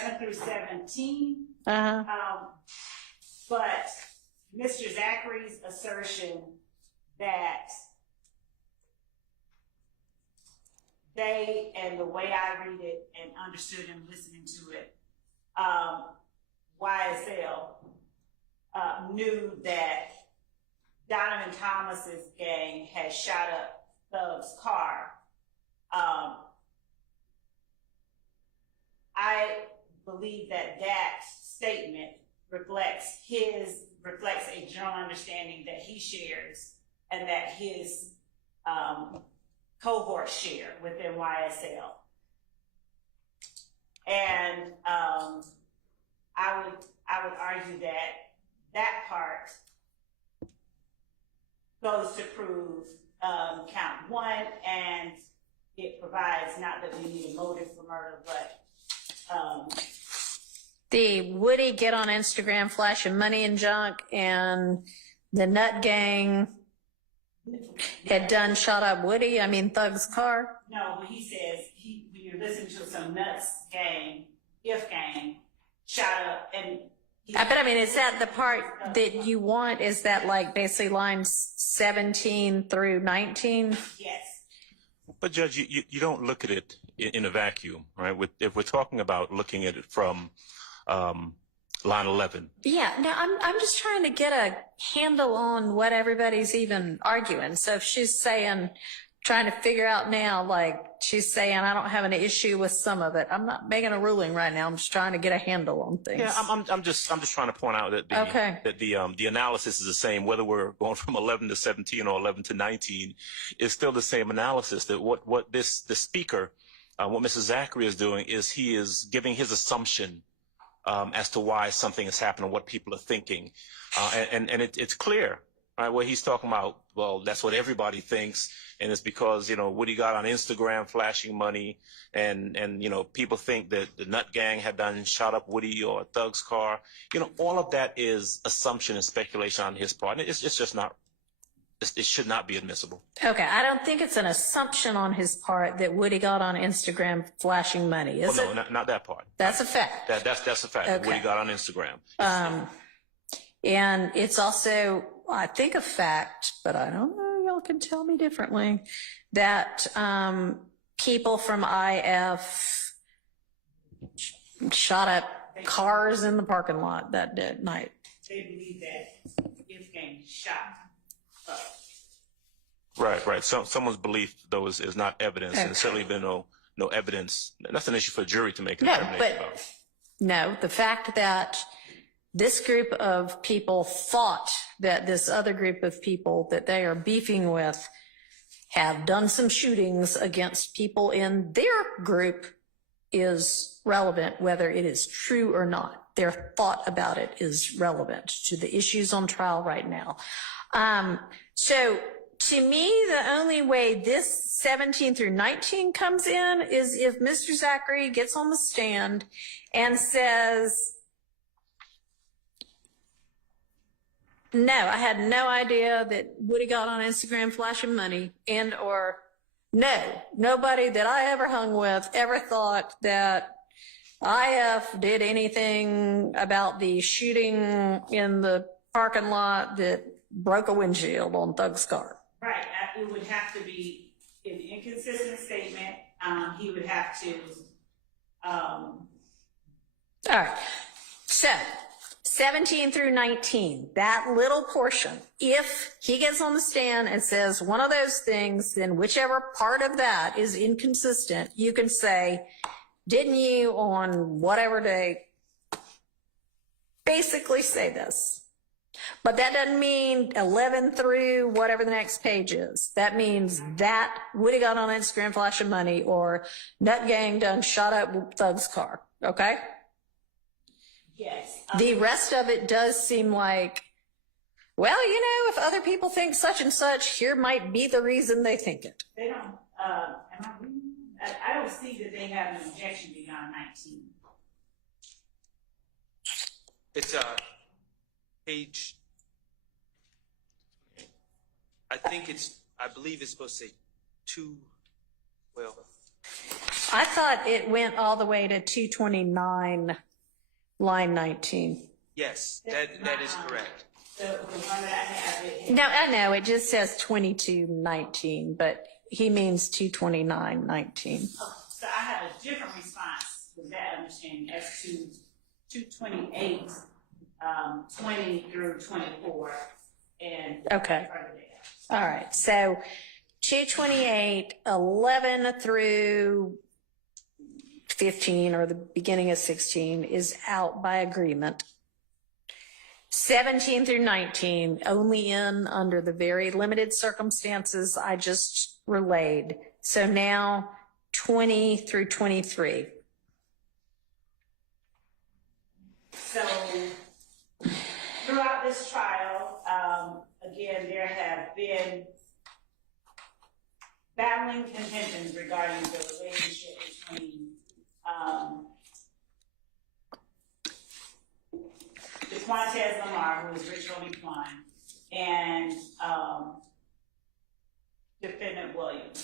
11 through 17. But Mr. Zachary's assertion that they, and the way I read it and understood and listening to it, YSL knew that Donovan Thomas's gang had shot up Thug's car. I believe that statement reflects a general understanding that he shares and that his cohorts share within YSL. And I would argue that part goes to prove count 1, and it provides not that we need a motive for murder, but the Woody get on Instagram flashing money and junk, and the Nut Gang had done shot up Woody, Thug's car. No, when he says, when you're listening to some Nuts gang, If gang, shot up, and But I mean, is that the part that you want? Is that like basically lines 17 through 19? Yes. But Judge, you don't look at it in a vacuum, right? If we're talking about looking at it from line 11. Yeah, no, I'm just trying to get a handle on what everybody's even arguing. So if she's saying, trying to figure out now, like she's saying, I don't have an issue with some of it. I'm not making a ruling right now. I'm just trying to get a handle on things. Yeah, I'm just trying to point out that the analysis is the same, whether we're going from 11 to 17 or 11 to 19, is still the same analysis. That what the speaker, what Mrs. Zachary is doing is he is giving his assumption as to why something is happening, what people are thinking, and it's clear, right? Where he's talking about, well, that's what everybody thinks. And it's because, Woody got on Instagram flashing money and people think that the Nut Gang had done shot up Woody or a thug's car. All of that is assumption and speculation on his part. And it's just not, it should not be admissible. Okay. I don't think it's an assumption on his part that Woody got on Instagram flashing money, is it? No, not that part. That's a fact. That's a fact. Okay. Woody got on Instagram. And it's also, I think, a fact, but I don't know. Y'all can tell me differently, that people from IF shot up cars in the parking lot that night. They believe that if gang shot up. Right. Someone's belief, though, is not evidence, and there's certainly been no evidence. That's an issue for a jury to make a determination about. No, the fact that this group of people thought that this other group of people that they are beefing with have done some shootings against people in their group is relevant, whether it is true or not. Their thought about it is relevant to the issues on trial right now. So to me, the only way this 17 through 19 comes in is if Mr. Zachary gets on the stand and says, no, I had no idea that Woody got on Instagram flashing money, and or no, nobody that I ever hung with ever thought that IF did anything about the shooting in the parking lot that broke a windshield on Thug's car. Right. It would have to be an inconsistent statement. He would have to. All right. So 17 through 19, that little portion, if he gets on the stand and says one of those things, then whichever part of that is inconsistent, you can say, didn't you on whatever day basically say this? But that doesn't mean 11 through whatever the next page is. That means that Woody got on Instagram flashing money or Nut Gang done shot up Thug's car. Okay? Yes. The rest of it does seem like, well, if other people think such and such, here might be the reason they think it. They don't, I don't see that they have an objection beyond 19. It's page, I believe it's supposed to say 2, well. I thought it went all the way to 229, line 19. Yes, that is correct. The one that I have, No, I know, it just says 2219, but he means 22919. So I have a different response with that understanding as to 228, 20 through 24, and Okay. further there. All right, so 228, 11 through 15, or the beginning of 16, is out by agreement. 17 through 19, only in under the very limited circumstances I just relayed. So now 20 through 23. So throughout this trial, again, there have been battling contentions regarding the relationship between DeQuantez Lamar, who is Richard O'Nequan, and defendant Williams.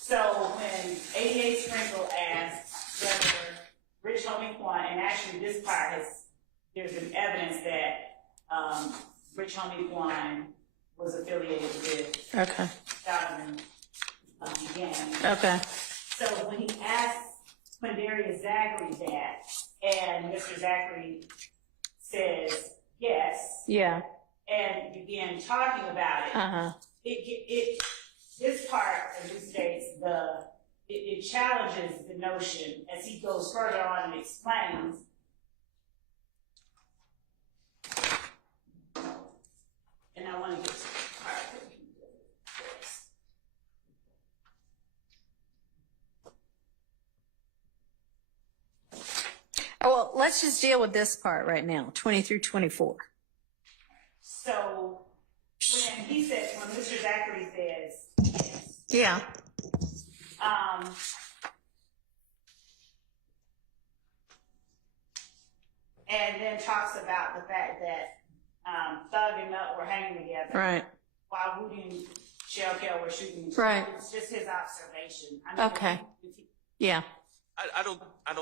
So when ADA Sprinkle asked whether Rich O'Nequan, and actually this part has there's an evidence that Rich Homie One was affiliated with Okay. Donovan Gang. Okay. So when he asked Quindarius Zachary that, and Mr. Zachary says yes, Yeah. and began talking about it, Uh-huh. this part of this states it challenges the notion as he goes further on and explains. And I want to get to the part that he does. Oh, well, let's just deal with this part right now, 20 through 24. So when he says, when Mr. Zachary says yes, Yeah. and then talks about the fact that Thug and Nut were hanging together Right. while Woody and Shell Kell were shooting each Right. other. It's just his observation. I mean, Okay. if he- Yeah. I don't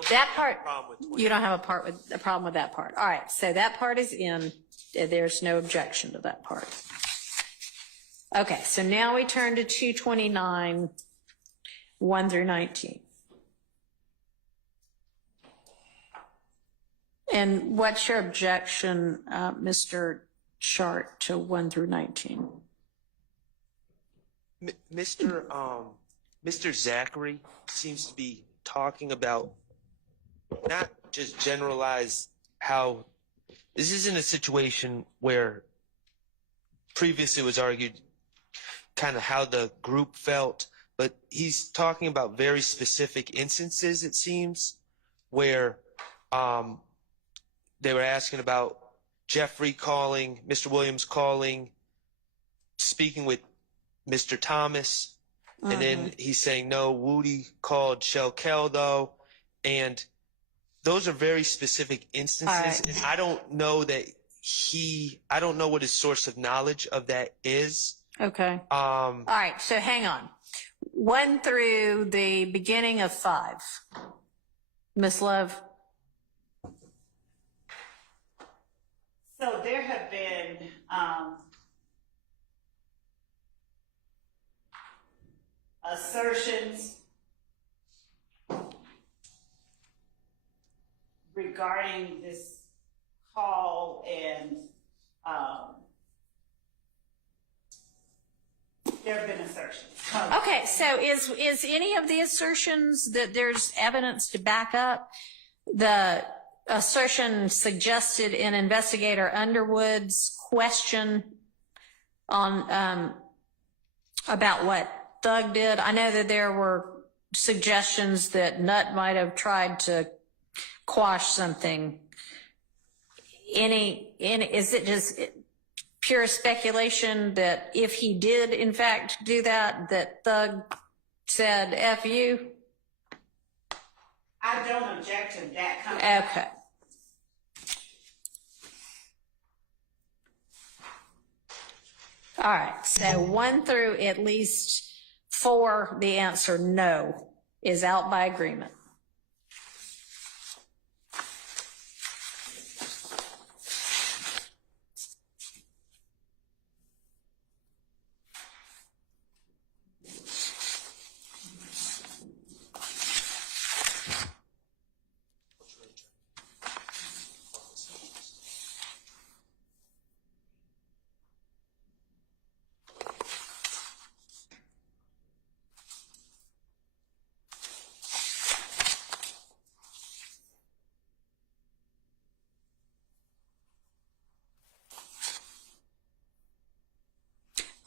That have part, a problem with 20. you don't have a problem with that part. All right, so that part is in. There's no objection to that part. Okay, so now we turn to 229, 1 through 19. And what's your objection, Mr. Chart, to 1 through 19? Mr. Zachary seems to be talking about not just generalize how this isn't a situation where previously it was argued kind of how the group felt, but he's talking about very specific instances, it seems, where they were asking about Jeffrey calling, Mr. Williams calling, speaking with Mr. Thomas, and then he's saying, no, Woody called Shell Kell, though. And those are very specific instances. Right. And I don't know that I don't know what his source of knowledge of that is. Okay. All right, so hang on. 1 through the beginning of 5. Miss Love? So there have been assertions regarding this call, and there have been assertions. Okay, so is any of the assertions that there's evidence to back up the assertion suggested in Investigator Underwood's question on about what Thug did? I know that there were suggestions that Nut might have tried to quash something. Is it just pure speculation that if he did in fact do that, that Thug said F you? I don't object to that kind of. Okay. All right, so 1 through at least 4, the answer no is out by agreement.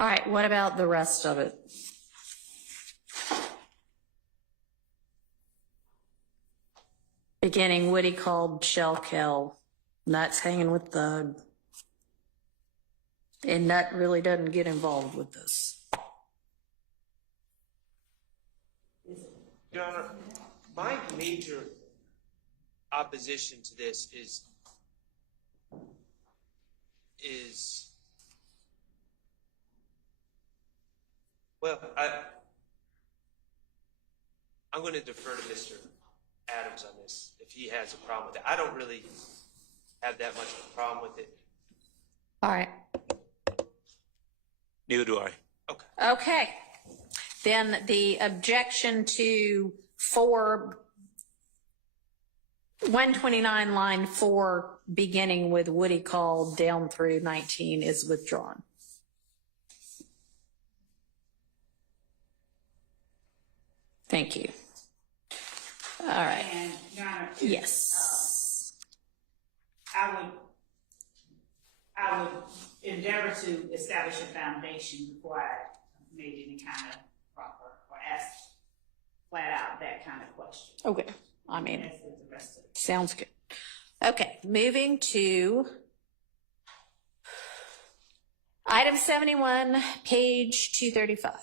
All right, what about the rest of it? Beginning, Woody called Shell Kell. Nut's hanging with Thug. And Nut really doesn't get involved with this. Your Honor, my major opposition to this is well, I'm going to defer to Mr. Adams on this if he has a problem with it. I don't really have that much of a problem with it. All right. Neither do I. Okay. Then the objection to 129 line 4, beginning with Woody call down through 19 is withdrawn. Thank you. All right. And, Your Honor, Yes. I would endeavor to establish a foundation before I made any kind of proper or asked flat out that kind of question. Okay. I mean, As with the rest of it. sounds good. Okay. Moving to item 71, page 235.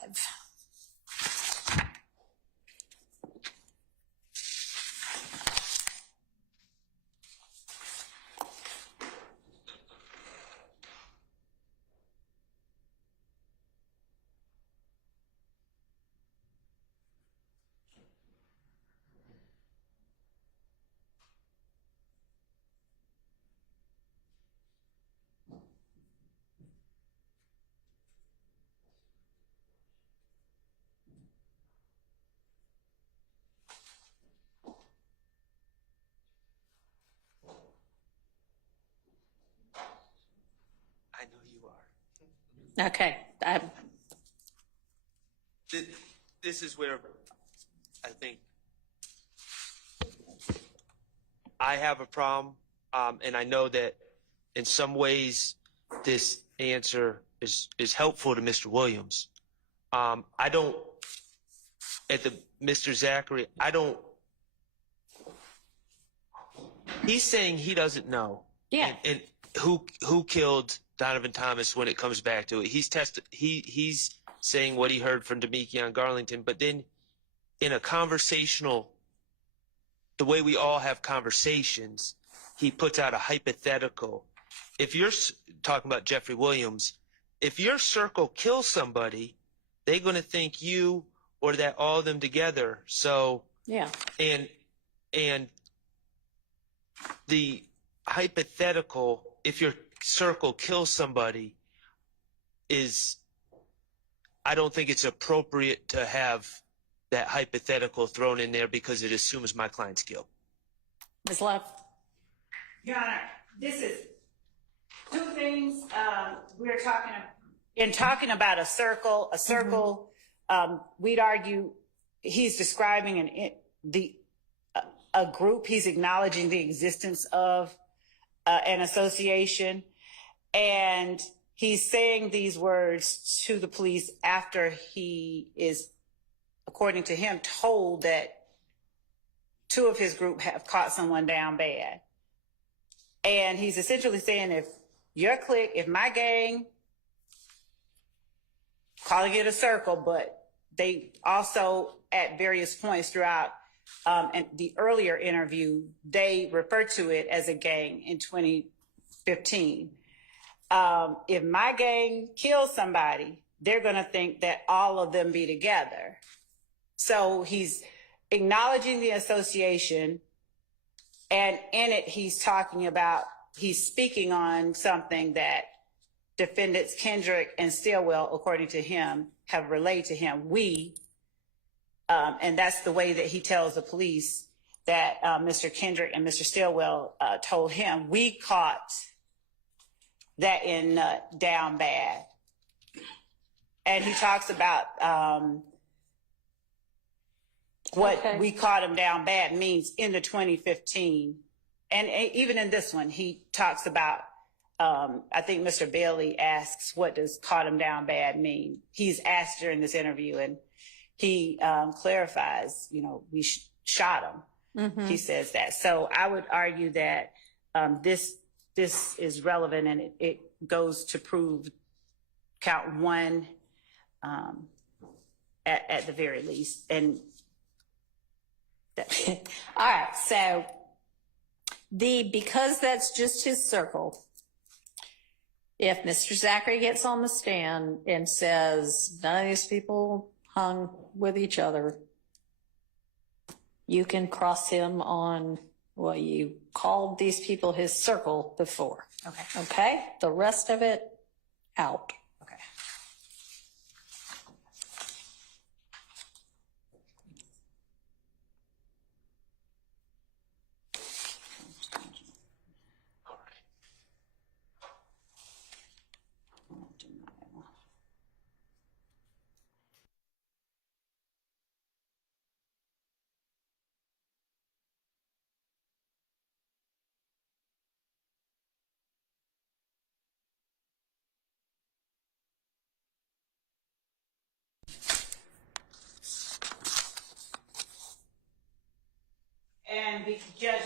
I know you are. Okay. This is where I think I have a problem, and I know that in some ways this answer is helpful to Mr. Williams. I don't, Mr. Zachary, he's saying he doesn't know. Yeah. And who killed Donovan Thomas when it comes back to it. He's saying what he heard from Demekion Garlington, but then in a conversational, the way we all have conversations, he puts out a hypothetical. If you're talking about Jeffrey Williams, if your circle kills somebody, they're going to think you or that all of them together. So, Yeah. and the hypothetical, if your circle kills somebody, I don't think it's appropriate to have that hypothetical thrown in there because it assumes my client's guilt. Ms. Love? Your Honor, this is two things. We're talking about a circle, we'd argue he's describing a group. He's acknowledging the existence of an association, and he's saying these words to the police after he is, according to him, told that two of his group have caught someone down bad. And he's essentially saying, if your clique, if my gang, calling it a circle, but they also at various points throughout and the earlier interview, they referred to it as a gang in 2015. If my gang kills somebody, they're going to think that all of them be together. So he's acknowledging the association, and in it he's speaking on something that defendants Kendrick and Stillwell, according to him, have relayed to him. And that's the way that he tells the police that Mr. Kendrick and Mr. Stillwell told him, we caught that in down bad. And he talks about what we caught him down bad means in the 2015. And even in this one, he talks about, I think Mr. Bailey asks, what does caught him down bad mean? He's asked during this interview, and he clarifies, we shot him. Mm-hmm. He says that. So I would argue that this is relevant, and it goes to prove count one at the very least. And all right, so because that's just his circle, if Mr. Zachary gets on the stand and says none of these people hung with each other, you can cross him on Well, you called these people his circle before. Okay. Okay? The rest of it, out. Okay. And the judge,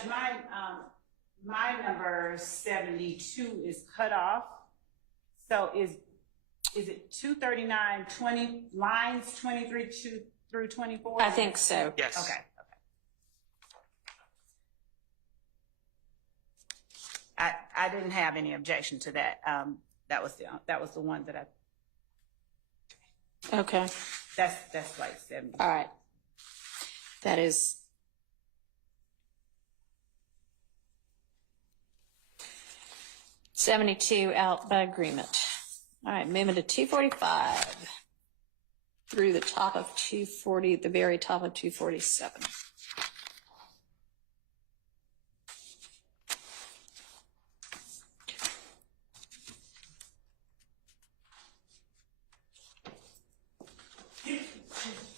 my number 72 is cut off. So is it 239, 20 lines 23 through 24? I think so. Yes. Okay. I didn't have any objection to that. That was the one that Okay. that's like 70. All right. That is. $72 out by agreement. All right, moving to 245 through the top of 240, the very top of 247.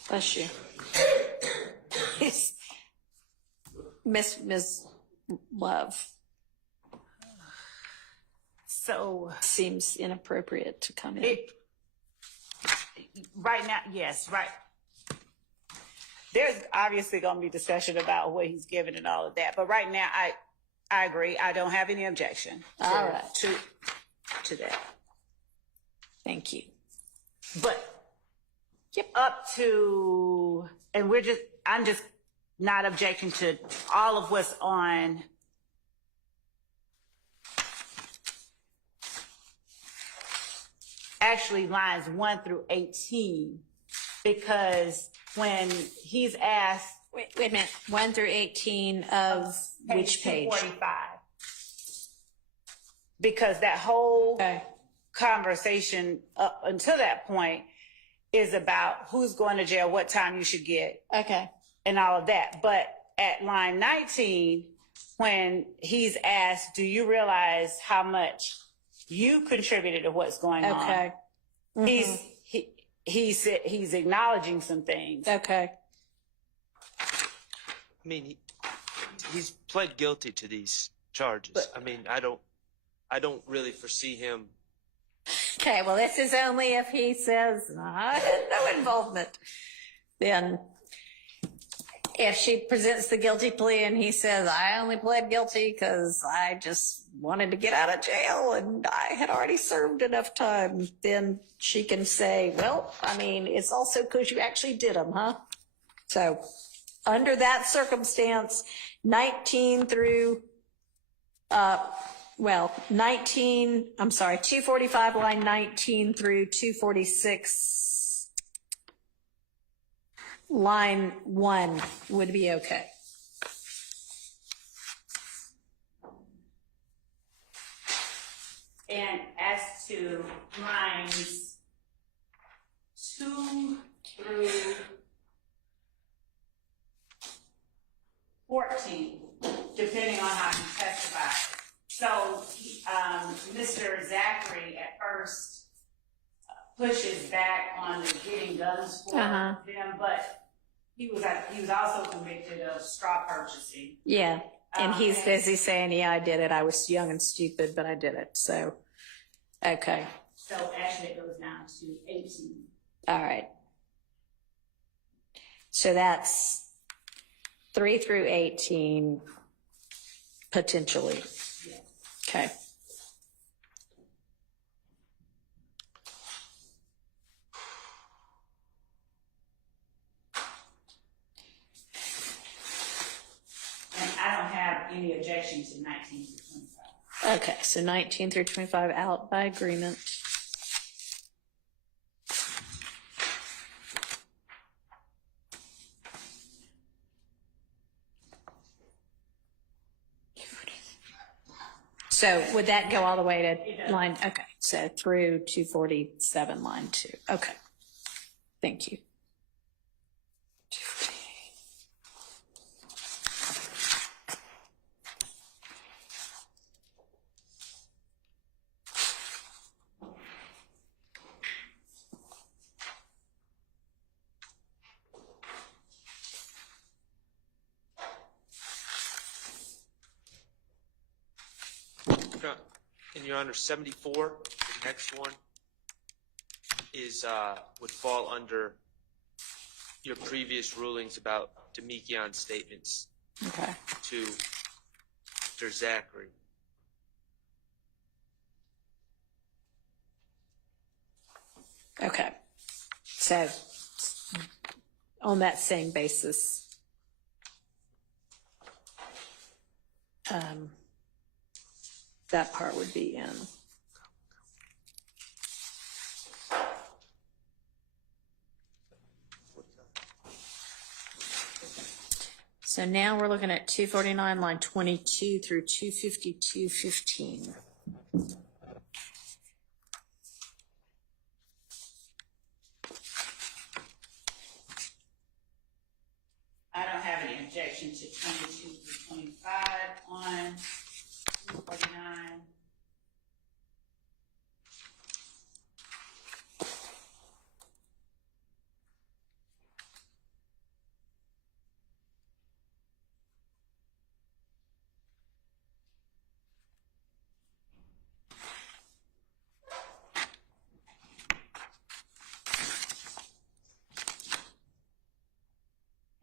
Bless you. Miss Love. So Seems inappropriate to come in. Right now, yes, right. There's obviously going to be discussion about what he's given and all of that, but right now, I agree. I don't have any objection All right. to that. Thank you. But up to, and I'm just not objecting to all of what's on actually lines 1 through 18, because when he's asked, Wait a minute. 1 through 18 of which page? 245, because that whole Okay. conversation up until that point is about who's going to jail, what time you should get, Okay. and all of that. But at line 19, when he's asked, do you realize how much you contributed to what's going on? Okay. Mhm. He's acknowledging some things. Okay. I mean, he's pled guilty to these charges. But- I mean, I don't really foresee him. Okay, well, this is only if he says, I had no involvement. Then, if she presents the guilty plea and he says, I only pled guilty because I just wanted to get out of jail and I had already served enough time, then she can say, well, I mean, it's also because you actually did them, huh? So, under that circumstance, 19 through, 245 line 19 through 246 line 1 would be okay. And as to lines 2 through 14, depending on how he testifies. So, Mr. Zachary at first pushes back on the getting guns for them, but he was also convicted of straw purchasing. Yeah. And he's busy saying, yeah, I did it. I was young and stupid, but I did it. So, okay. So actually it goes down to 18. All right. So that's 3 through 18, potentially. Yes. Okay. And I don't have any objection to 19 to 25. Okay, so 19 through 25 out by agreement. So would that go all the way It to does. line, okay, so through 247, line 2. Okay. Thank you. In Your Honor, 74, the next one is would fall under your previous rulings about Demikion's statements Okay. to Mr. Zachary. Okay. So on that same basis, that part would be in. So now we're looking at 249, line 22 through 252.15. I don't have any objection to 22 through 25 on 249.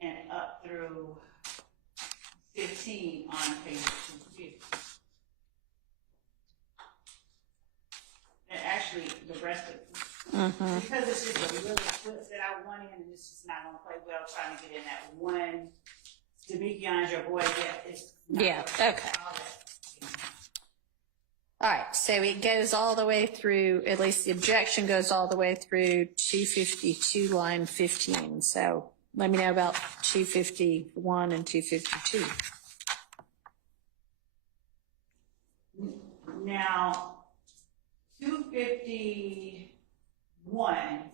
And up through 15 on page 250. And actually, the rest of, because it's just a little clips that I want in, and it's just not gonna play well trying to get in that one. Demikion's your boy, yeah, it's. not Yeah, gonna- okay. all that. All right, so it goes all the way through, at least the objection goes all the way through 252, line 15. So let me know about 251 and 252. Now, 251,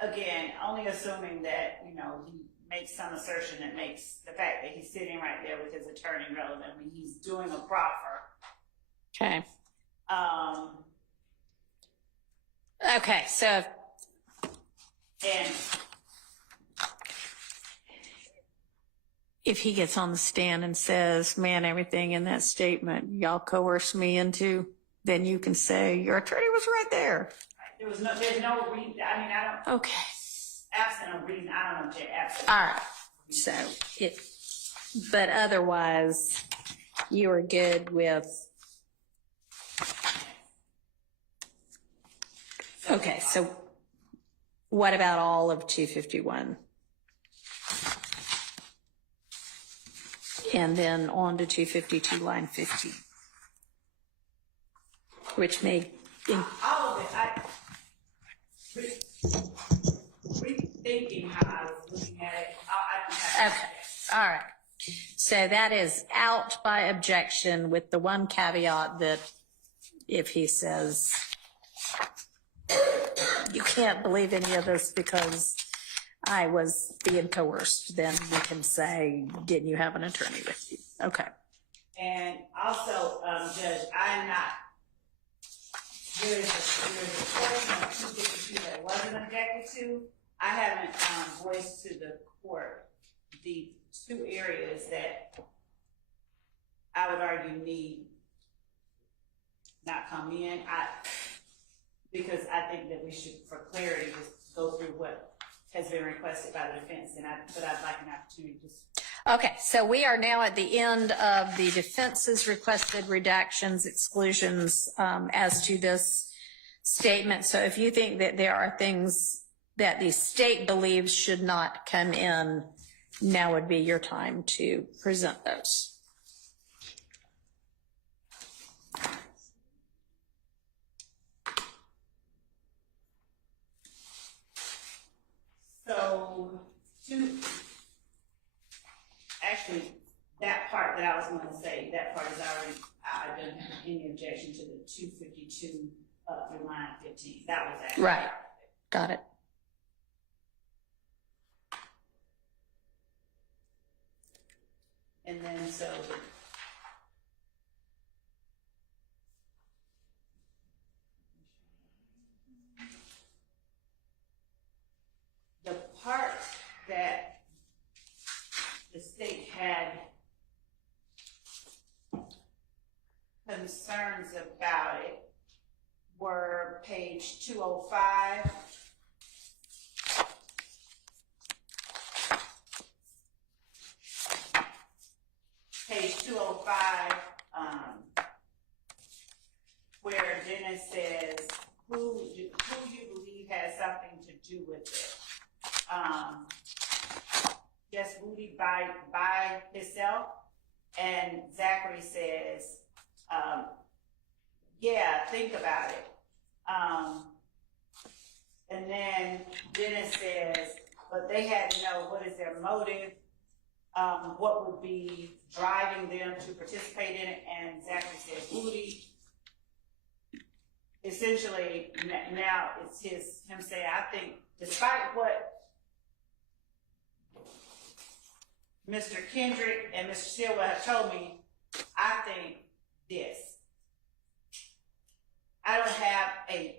again, only assuming that, you know, he makes some assertion that makes the fact that he's sitting right there with his attorney relevant when he's doing a proffer. Okay. Okay, so and if he gets on the stand and says, man, everything in that statement y'all coerced me into, then you can say your attorney was right there. there's no reason, I mean, I don't, Okay. absent a reason, I don't object, absent. All right. So but otherwise, you are good with. Okay, so what about all of 251? And then on to 252, line 15, which may. All of it, rethinking how I was looking at it, I don't have. Okay, all right. So that is out by objection with the one caveat that if he says, you can't believe any of this because I was being coerced, then we can say, didn't you have an attorney with you? Okay. And also, Judge, I'm not, there's a portion of 252 that wasn't objected to. I haven't voiced to the court the two areas that I would argue need not come in. Because I think that we should, for clarity, just go through what has been requested by the defense, but I'd like an opportunity to just. Okay, so we are now at the end of the defense's requested redactions, exclusions as to this statement. So if you think that there are things that the state believes should not come in, now would be your time to present those. So Actually, that part that I was going to say, that part is already, I don't have any objection to the 252 through line 15. That was actually. Right. Got it. And then so the part that the state had concerns about it were page 205. Page 205, where Dennis says, who you believe has something to do with it? Just Rudy by himself, and Zachary says, yeah, think about it. And then Dennis says, but they had to know what is their motive, what would be driving them to participate in it, and Zachary says, Rudy, essentially, now it's him saying, I think, despite what Mr. Kendrick and Mr. Silva have told me, I think this. I don't have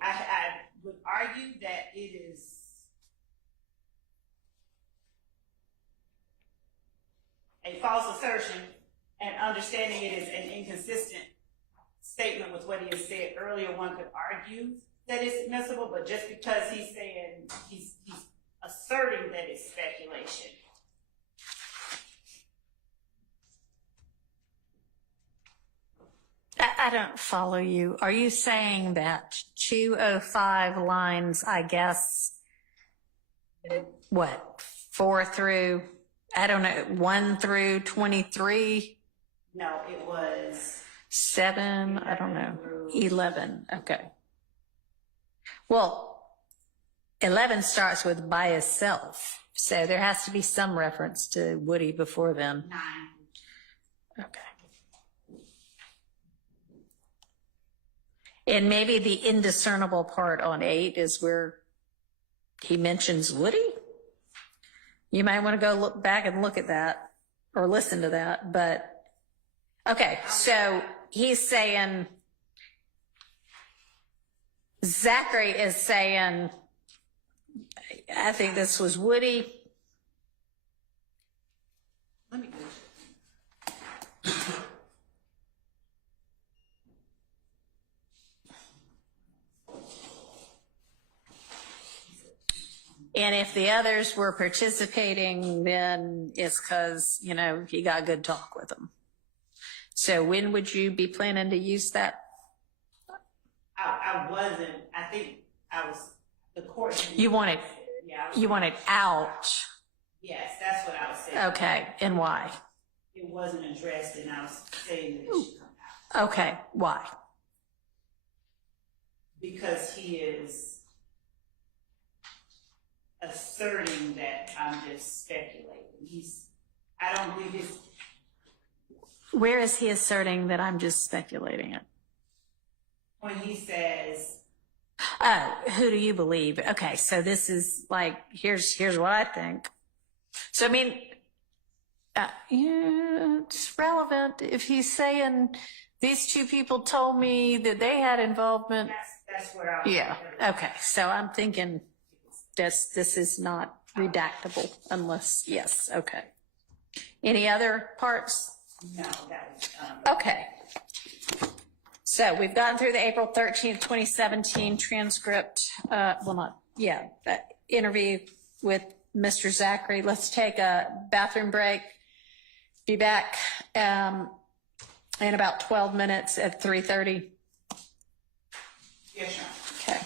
I would argue that it is a false assertion, and understanding it is an inconsistent statement with what he has said earlier. One could argue that it's admissible, but just because he's saying, he's asserting that it's speculation. I don't follow you. Are you saying that 205 lines, I guess, what, 4 through, I don't know, 1 through 23? No, it was 7, I don't know, 11, okay. Well, 11 starts with by itself, so there has to be some reference to Woody before then. 9. Okay. And maybe the indiscernible part on 8 is where he mentions Woody. You might want to go look back and look at that or listen to that. But okay, so he's saying, Zachary is saying, I think this was Woody. Let me go. And if the others were participating, then it's because, you know, he got good talk with them. So when would you be planning to use that? I wasn't. I think I was, the court. You want it, Yeah. you want it out. Yes, that's what I was saying. Okay, and why? It wasn't addressed, and I was saying that it should come out. Okay, why? Because he is asserting that I'm just speculating. I don't believe he's. Where is he asserting that I'm just speculating it? When he says, Oh, who do you believe? Okay, so this is like, here's what I think. So, I mean, yeah, it's relevant if he's saying these two people told me that they had involvement. that's where I was. Yeah, okay, so I'm thinking this is not redactable unless, yes, okay. Any other parts? No, that was. Okay. So we've gotten through the April 13th, 2017 transcript, interview with Mr. Zachary. Let's take a bathroom break. Be back in about 12 minutes at 3:30. Yes, sir. Okay.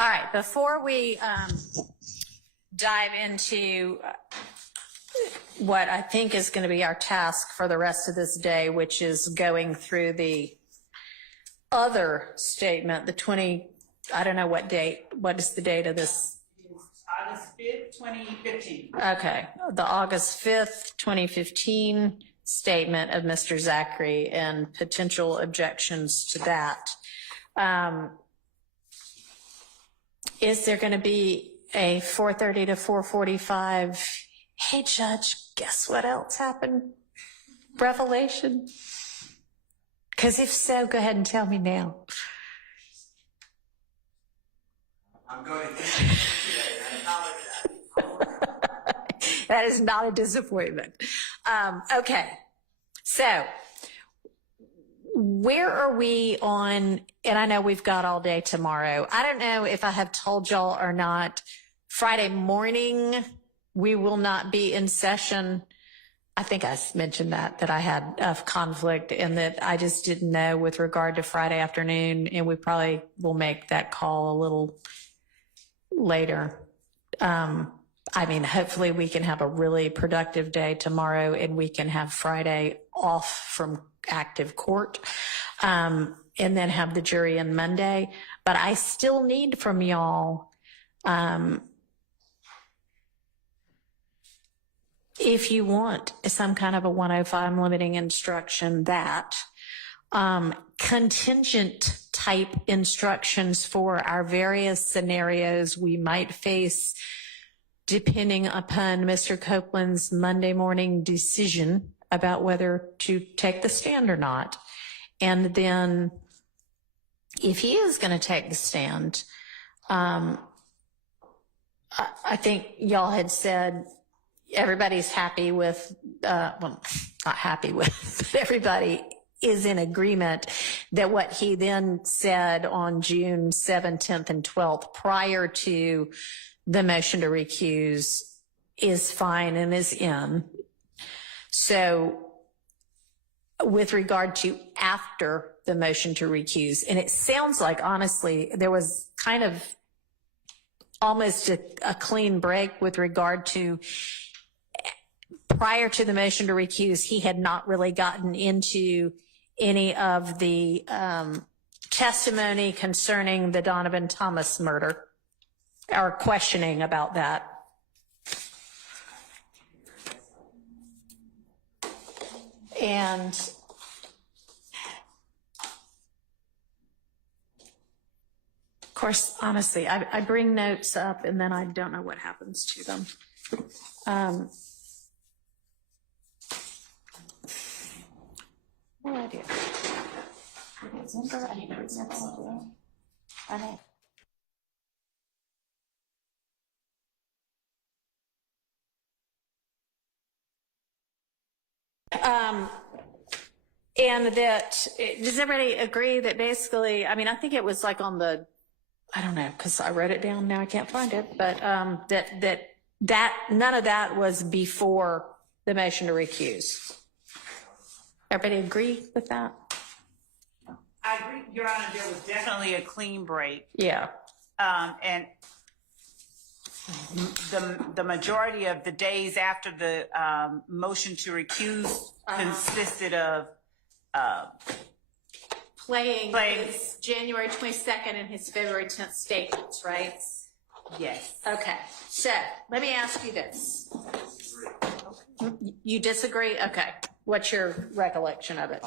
All right, before we dive into what I think is going to be our task for the rest of this day, which is going through the other statement, the 20, I don't know what date, what is the date of this? August 5th, 2015. Okay, the August 5th, 2015 statement of Mr. Zachary and potential objections to that. Is there going to be a 4:30 to 4:45? Hey, Judge, guess what else happened? Revelation? Because if so, go ahead and tell me now. I'm going to do it today. I acknowledge that. That is not a disappointment. Okay, so where are we on, and I know we've got all day tomorrow. I don't know if I have told y'all or not. Friday morning, we will not be in session. I think I mentioned that I had a conflict and that I just didn't know with regard to Friday afternoon, and we probably will make that call a little later. I mean, hopefully we can have a really productive day tomorrow and we can have Friday off from active court, and then have the jury on Monday. But I still need from y'all, if you want some kind of a 105 limiting instruction, that contingent type instructions for our various scenarios we might face depending upon Mr. Copeland's Monday morning decision about whether to take the stand or not. And then if he is going to take the stand, I think y'all had said everybody's happy with, well, not happy with, but everybody is in agreement that what he then said on June 7th, 10th, and 12th prior to the motion to recuse is fine and is in. So with regard to after the motion to recuse, and it sounds like, honestly, there was kind of almost a clean break with regard to prior to the motion to recuse, he had not really gotten into any of the testimony concerning the Donovan Thomas murder or questioning about that. And of course, honestly, I bring notes up and then I don't know what happens to them. No idea. I know. And that, does everybody agree that basically, I mean, I think it was like on the, I don't know, because I wrote it down, now I can't find it, but that none of that was before the motion to recuse. Everybody agree with that? I agree, Your Honor, there was definitely a clean break. Yeah. And the majority of the days after the motion to recuse consisted of playing his January 22nd and his February 10th statements, right? Yes. Okay, so let me ask you this. You disagree? Okay. What's your recollection of it?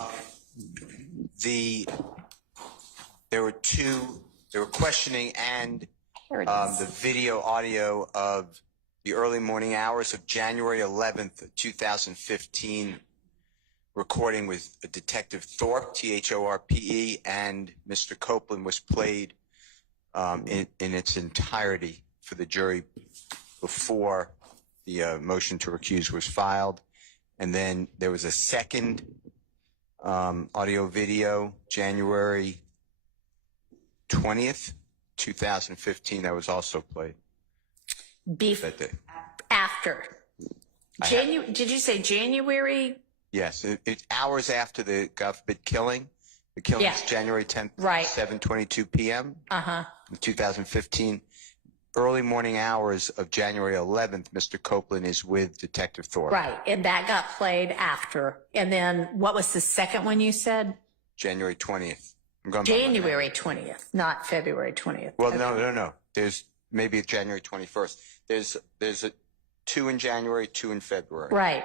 There were questioning and the video audio of the early morning hours of January 11th, 2015 recording with Detective Thorpe, Thorpe, and Mr. Copeland was played in its entirety for the jury before the motion to recuse was filed. And then there was a second audio video, January 20th, 2015, that was also played. That day. After. Did you say January? Yes, it's hours after the God forbid killing, The killing Yeah. is January 10th, Right. 7:22 p.m. Uh-huh. in 2015. Early morning hours of January 11th, Mr. Copeland is with Detective Thorpe. Right. And that got played after. And then what was the second one you said? January 20th. I'm going by my memory. January 20th, not February 20th. Well, Okay. no. There's maybe January 21st. There's a 2 in January, 2 in February. Right.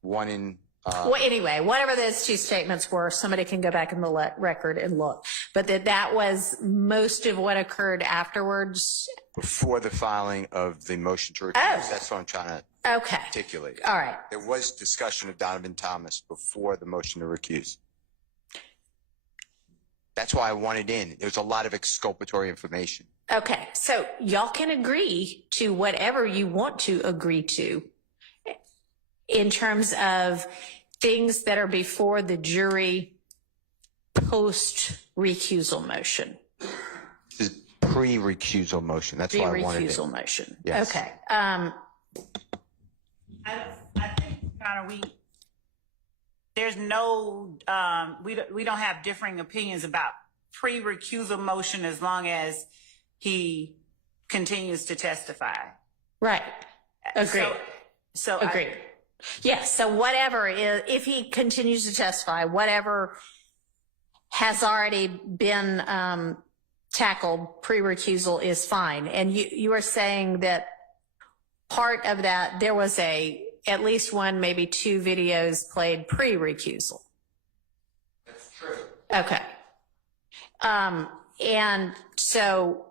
1 in. Well, anyway, whatever those two statements were, somebody can go back in the record and look. But that was most of what occurred afterwards. Before the filing of the motion to recuse. Oh. That's what I'm trying to Okay. articulate. All right. There was discussion of Donovan Thomas before the motion to recuse. That's why I wanted in. There was a lot of exculpatory information. Okay. So y'all can agree to whatever you want to agree to in terms of things that are before the jury post recusal motion. This is pre-recusal motion. That's why I wanted it. Pre-recusal motion. Yes. Okay. I think, Your Honor, there's no, we don't have differing opinions about pre-recusal motion as long as he continues to testify. Right. Agreed. So Agreed. Yes. So whatever is, if he continues to testify, whatever has already been tackled pre-recusal is fine. And you are saying that part of that, there was at least one, maybe 2 videos played pre-recusal. That's true. Okay. And so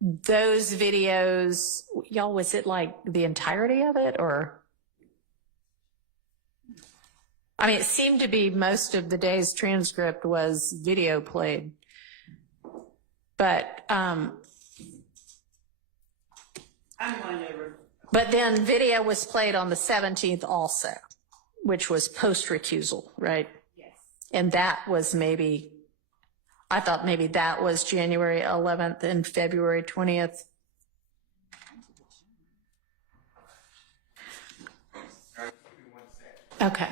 those videos, y'all, was it like the entirety of it, or? I mean, it seemed to be most of the day's transcript was video played, but but then video was played on the 17th also, which was post-recusal, right? Yes. And that was maybe, I thought maybe that was January 11th and February 20th. Okay.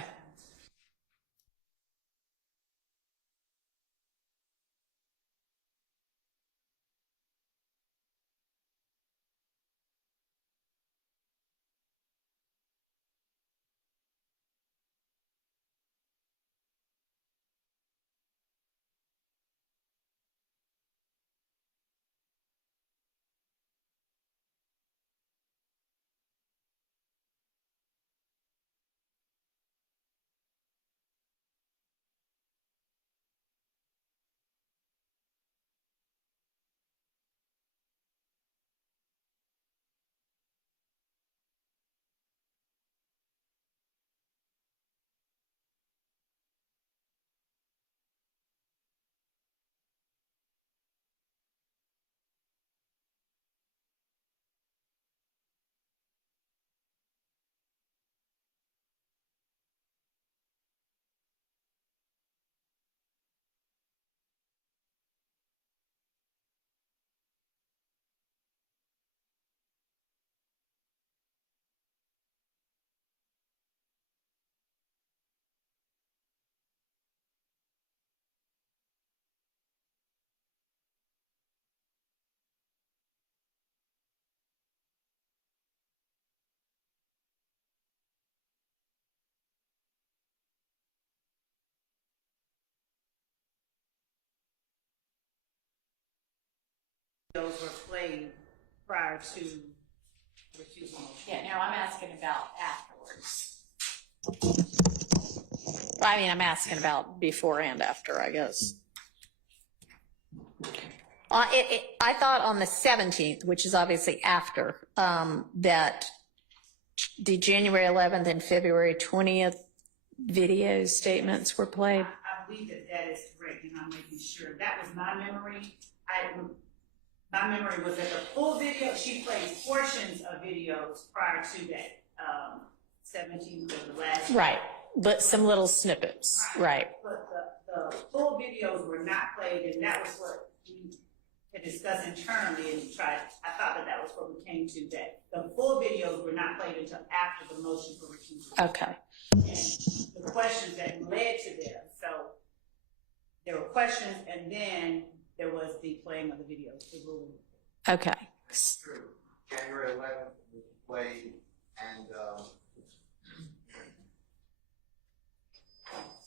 those were played prior to recusal. Yeah, no, I'm asking about afterwards. I mean, I'm asking about before and after, I guess. I thought on the 17th, which is obviously after, that the January 11th and February 20th video statements were played. I believe that is correct, and I'm making sure. That was my memory. My memory was that the full video, she played portions of videos prior to that, 17th of the last. Right, but some little snippets, right. But the full videos were not played, and that was what we had discussed internally and tried. I thought that was what we came to, that the full videos were not played until after the motion for recusal. Okay. And the questions that led to them. So there were questions, and then there was the playing of the videos, the ruling. Okay. True. January 11th was played, and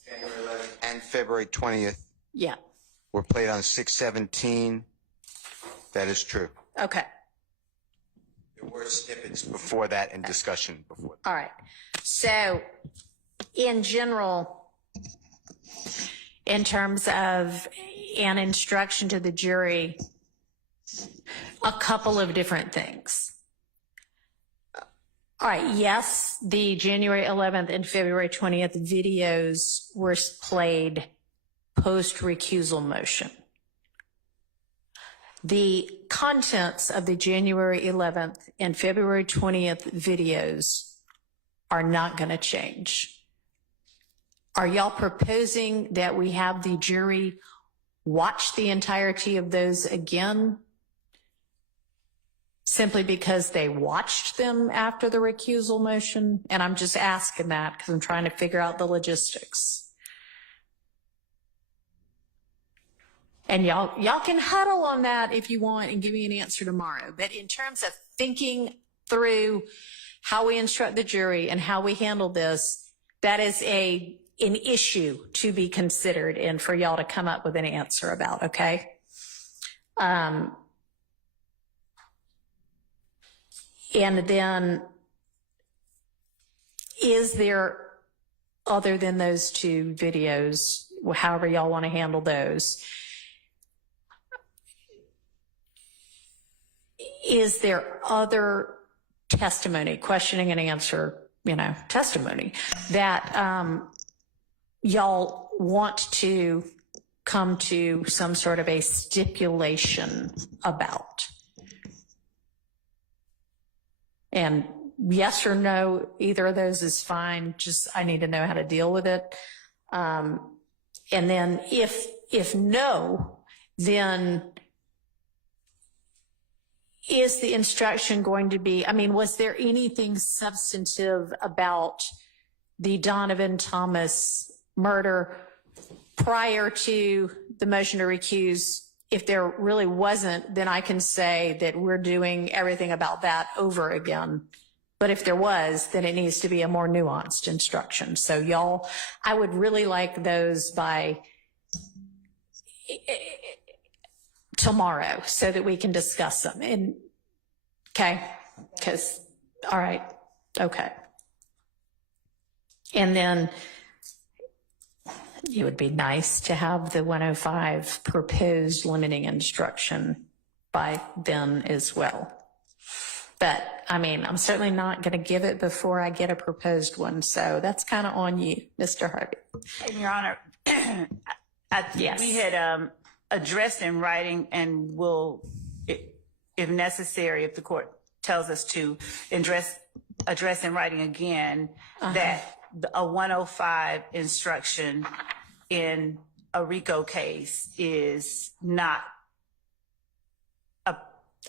January 11th And February 20th Yeah. were played on 6/17. That is true. Okay. There were snippets before that and discussion before that. All right. So in general, in terms of an instruction to the jury, a couple of different things. All right. Yes, the January 11th and February 20th videos were played post-recusal motion. The contents of the January 11th and February 20th videos are not going to change. Are y'all proposing that we have the jury watch the entirety of those again? Simply because they watched them after the recusal motion? And I'm just asking that because I'm trying to figure out the logistics. And y'all can huddle on that if you want and give me an answer tomorrow. But in terms of thinking through how we instruct the jury and how we handle this, that is an issue to be considered and for y'all to come up with an answer about, okay? And then, is there, other than those two videos, however y'all want to handle those, is there other testimony, questioning and answer, testimony that y'all want to come to some sort of a stipulation about? And yes or no, either of those is fine. Just, I need to know how to deal with it. And then if no, then is the instruction going to be, was there anything substantive about the Donovan Thomas murder prior to the motion to recuse? If there really wasn't, then I can say that we're doing everything about that over again. But if there was, then it needs to be a more nuanced instruction. So y'all, I would really like those by tomorrow so that we can discuss them. And okay, because, all right, okay. And then it would be nice to have the 105 proposed limiting instruction by then as well. But I'm certainly not going to give it before I get a proposed one. So that's kind of on you, Mr. Harvey. And Your Honor, Yes. we had addressed in writing and will, if necessary, if the court tells us to address in writing again, that a 105 instruction in a RICO case is not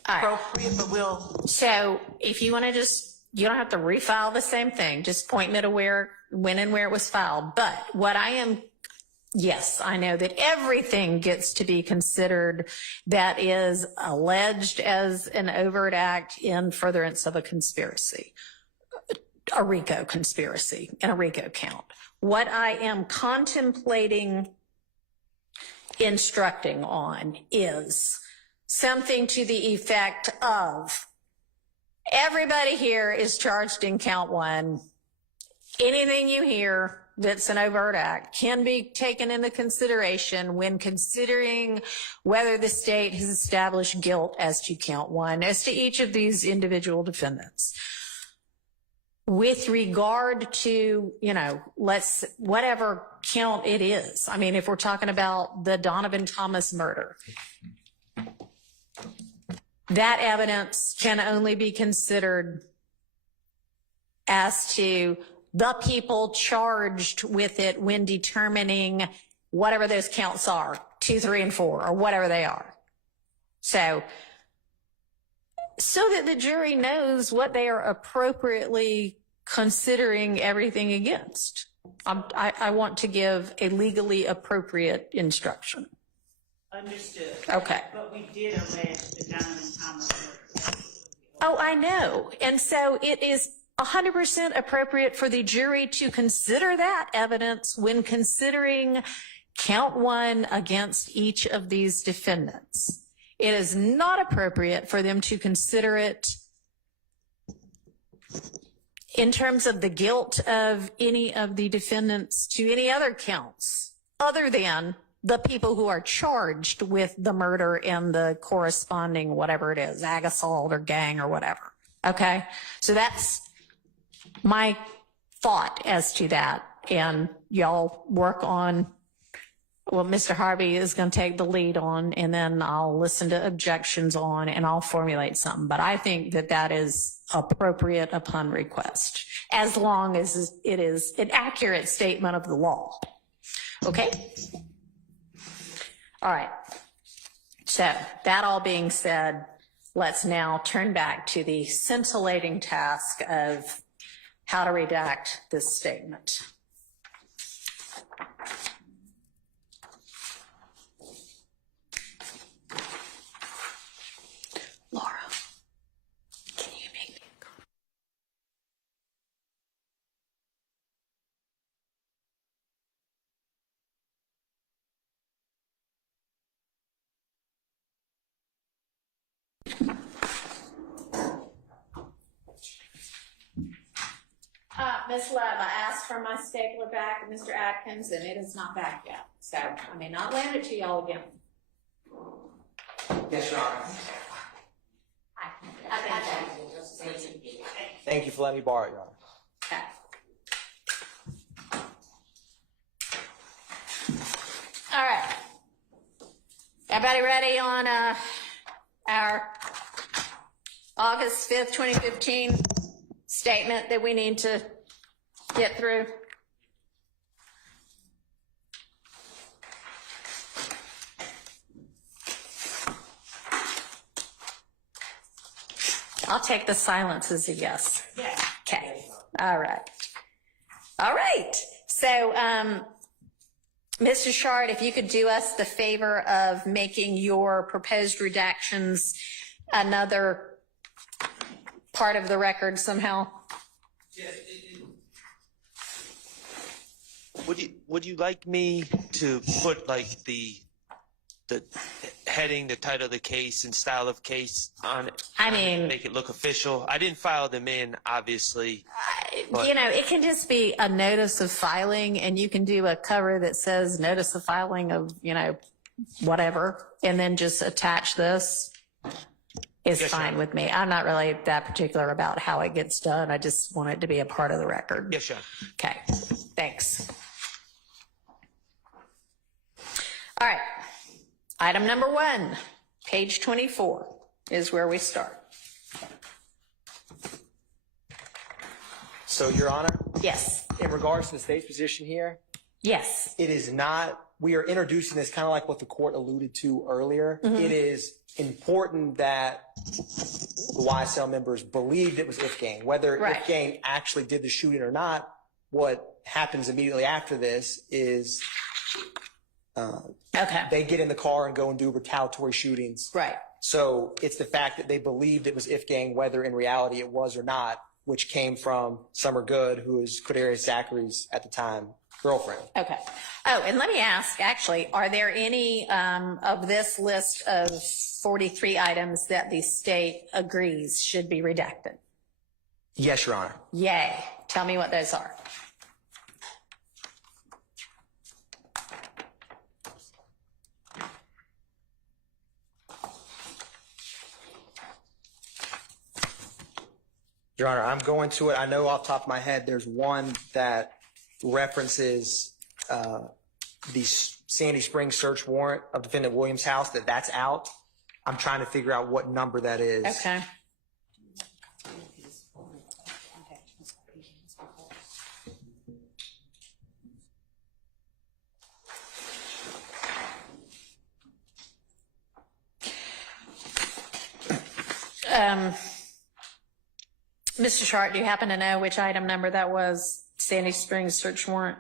appropriate, but we'll. So if you want to you don't have to refile the same thing. Just point me to when and where it was filed. But yes, I know that everything gets to be considered that is alleged as an overt act in furtherance of a conspiracy, a RICO conspiracy and a RICO count. What I am contemplating instructing on is something to the effect of, everybody here is charged in count one. Anything you hear that's an overt act can be taken into consideration when considering whether the state has established guilt as to count one, as to each of these individual defendants. With regard to, whatever count it is. If we're talking about the Donovan Thomas murder, that evidence can only be considered as to the people charged with it when determining whatever those counts are, 2, 3, and 4, or whatever they are. So that the jury knows what they are appropriately considering everything against. I want to give a legally appropriate instruction. Understood. Okay. But we did allege the Dunham and Thomas murder. Oh, I know. And so it is 100% appropriate for the jury to consider that evidence when considering count one against each of these defendants. It is not appropriate for them to consider it in terms of the guilt of any of the defendants to any other counts other than the people who are charged with the murder and the corresponding whatever it is, ag assault or gang or whatever. Okay? So that's my thought as to that. And y'all work on, well, Mr. Harvey is going to take the lead on, and then I'll listen to objections on, and I'll formulate something. But I think that that is appropriate upon request, as long as it is an accurate statement of the law. Okay? All right. So that all being said, let's now turn back to the scintillating task of how to redact this statement. Laura, can you make me a copy? Ms. Love, I asked for my stapler back, Mr. Atkins, and it is not back yet. So I may not land it to y'all again. Yes, Your Honor. Thank you for letting me borrow it, Your Honor. Okay. All right. Everybody ready on our August 5th, 2015 statement that we need to get through? I'll take the silence as a yes. Yes. Okay. All right. All right. So, Mr. Shard, if you could do us the favor of making your proposed redactions another part of the record somehow. Yes, Would you like me to put like the heading, the title of the case, and style of case on it? I mean, make it look official. I didn't file them in, obviously. But you know, it can just be a notice of filing, and you can do a cover that says notice of filing of, you know, whatever, and then just attach this. Is Yes, fine Sean. with me. I'm not really that particular about how it gets done. I just want it to be a part of the record. Yes, Sean. Okay, thanks. All right, item number 1, page 24 is where we start. So, Your Honor, Yes, in regards to the state's position here, yes, it is not, we are introducing this kind of like what the court alluded to earlier. It is important that the YSL members believed it was Ifgang. Whether Right. Ifgang actually did the shooting or not, what happens immediately after this is okay, they get in the car and go and do retaliatory shootings. right, So it's the fact that they believed it was Ifgang, whether in reality it was or not, which came from Summer Good, who is Quadarius Zachary's, at the time, girlfriend. okay. Oh, and let me ask, actually, are there any of this list of 43 items that the state agrees should be redacted? Yes, Your Honor. Yay. Tell me what those are. Your Honor, I'm going to it. I know off the top of my head, there's one that references the Sandy Springs search warrant of defendant Williams' house, that's out. I'm trying to figure out what number that is. Okay. Mr. Shart, do you happen to know which item number that was? Sandy Springs search warrant?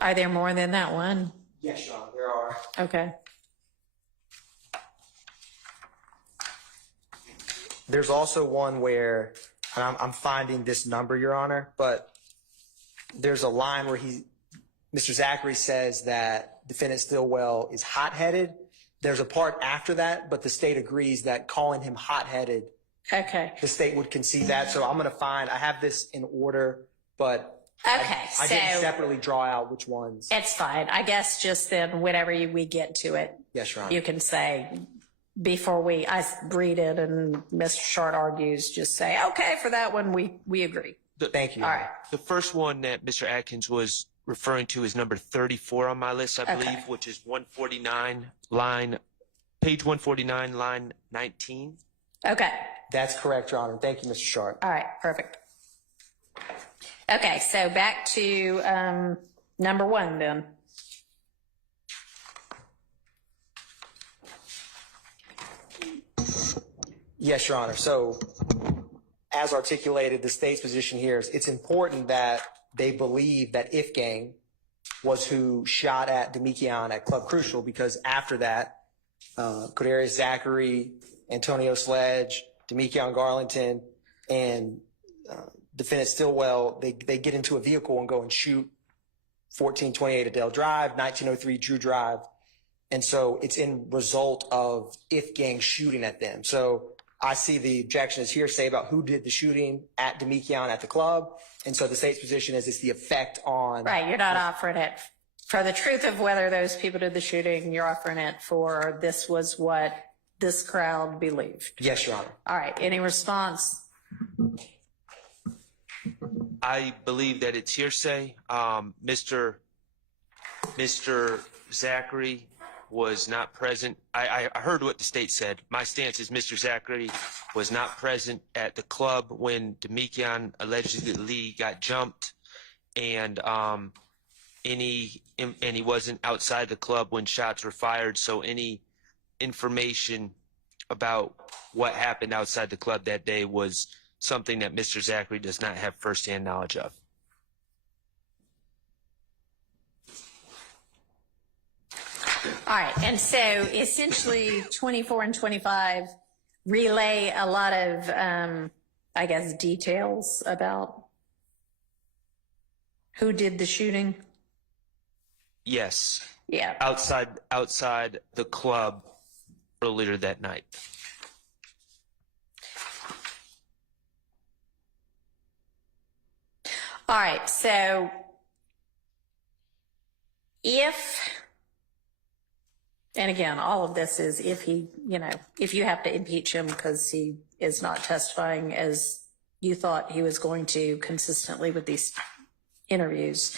Are there more than that one? Yes, Your Honor, there are. Okay. There's also one where, and I'm finding this number, Your Honor, but there's a line where Mr. Zachary says that defendant Stillwell is hot-headed. There's a part after that, but the state agrees that calling him hot-headed, Okay. the state would concede that. So I'm going to I have this in order, but Okay, I so didn't separately draw out which ones. it's fine. I guess just then, whenever we get to it, Yes, Your Honor. you can say, before I read it and Mr. Short argues, just say, okay, for that one, we agree. Thank you. All right. The first one that Mr. Atkins was referring to is number 34 on my list, I believe, which is 149 page 149, line 19. Okay. That's correct, Your Honor. Thank you, Mr. Sharp. All right. Perfect. Okay. So back to number one then. Yes, Your Honor. So as articulated, the state's position here is it's important that they believe that Ifgang was who shot at Demekian at Club Crucial, because after that, Cordarius Zachary, Antonio Sledge, Demekian Garlington, and defendant Stillwell, they get into a vehicle and go and shoot 1428 Adele Drive, 1903 Drew Drive. And so it's in result of Ifgang shooting at them. So I see the objection is hearsay about who did the shooting at Demekian at the club. And so the state's position is it's the effect on. Right. You're not offering it for the truth of whether those people did the shooting. You're offering it for this was what this crowd believed. Yes, Your Honor. All right. Any response? I believe that it's hearsay. Mr. Zachary was not present. I heard what the state said. My stance is Mr. Zachary was not present at the club when Demekian allegedly got jumped, and he wasn't outside the club when shots were fired. So any information about what happened outside the club that day was something that Mr. Zachary does not have firsthand knowledge of. All right. And so essentially 24 and 25 relay a lot of, I guess, details about who did the shooting. Yes. Yeah. Outside the club earlier that night. All right. So and again, all of this is if you have to impeach him because he is not testifying as you thought he was going to consistently with these interviews.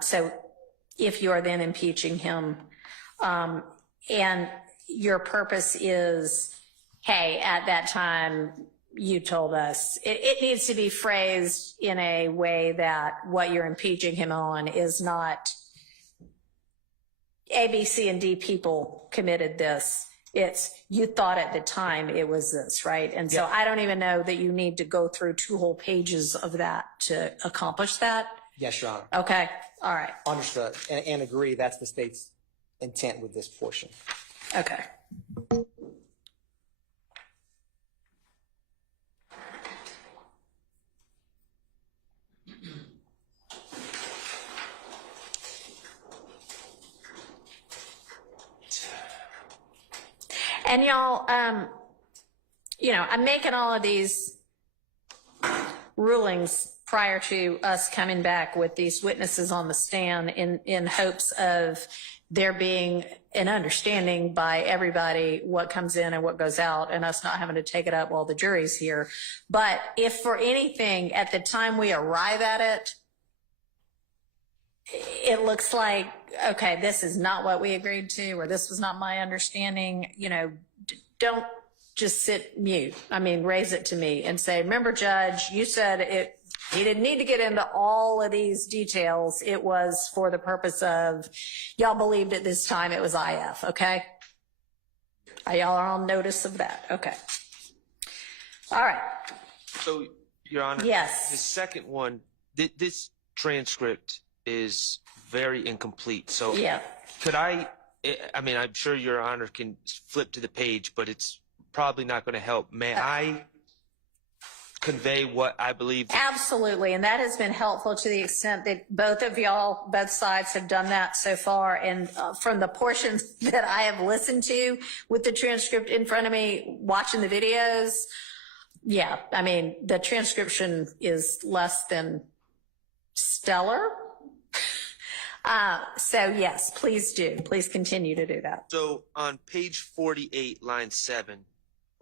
So if you are then impeaching him, and your purpose is, hey, at that time you told us, it needs to be phrased in a way that what you're impeaching him on is not A, B, C, and D people committed this. It's you thought at the time it was this, right? And so I don't even know that you need to go through 2 whole pages of that to accomplish that. Yes, Your Honor. Okay. All right. Understood. And agree that's the state's intent with this portion. Okay. And y'all, I'm making all of these rulings prior to us coming back with these witnesses on the stand in hopes of there being an understanding by everybody what comes in and what goes out and us not having to take it up while the jury's here. But if for anything, at the time we arrive at it, it looks like, okay, this is not what we agreed to, or this was not my understanding, don't just sit mute. I mean, raise it to me and say, remember, Judge, you said he didn't need to get into all of these details. It was for the purpose of, y'all believed at this time it was IF, okay? Y'all are on notice of that. Okay. All right. So, Your Honor, Yes. the second one, this transcript is very incomplete. So, Yeah. could I mean, I'm sure Your Honor can flip to the page, but it's probably not going to help. May I convey what I believe? Absolutely, and that has been helpful to the extent that both sides have done that so far. And from the portions that I have listened to with the transcript in front of me, watching the videos, yeah, I mean, the transcription is less than stellar. So yes, please do. Please continue to do that. So on page 48, line 7,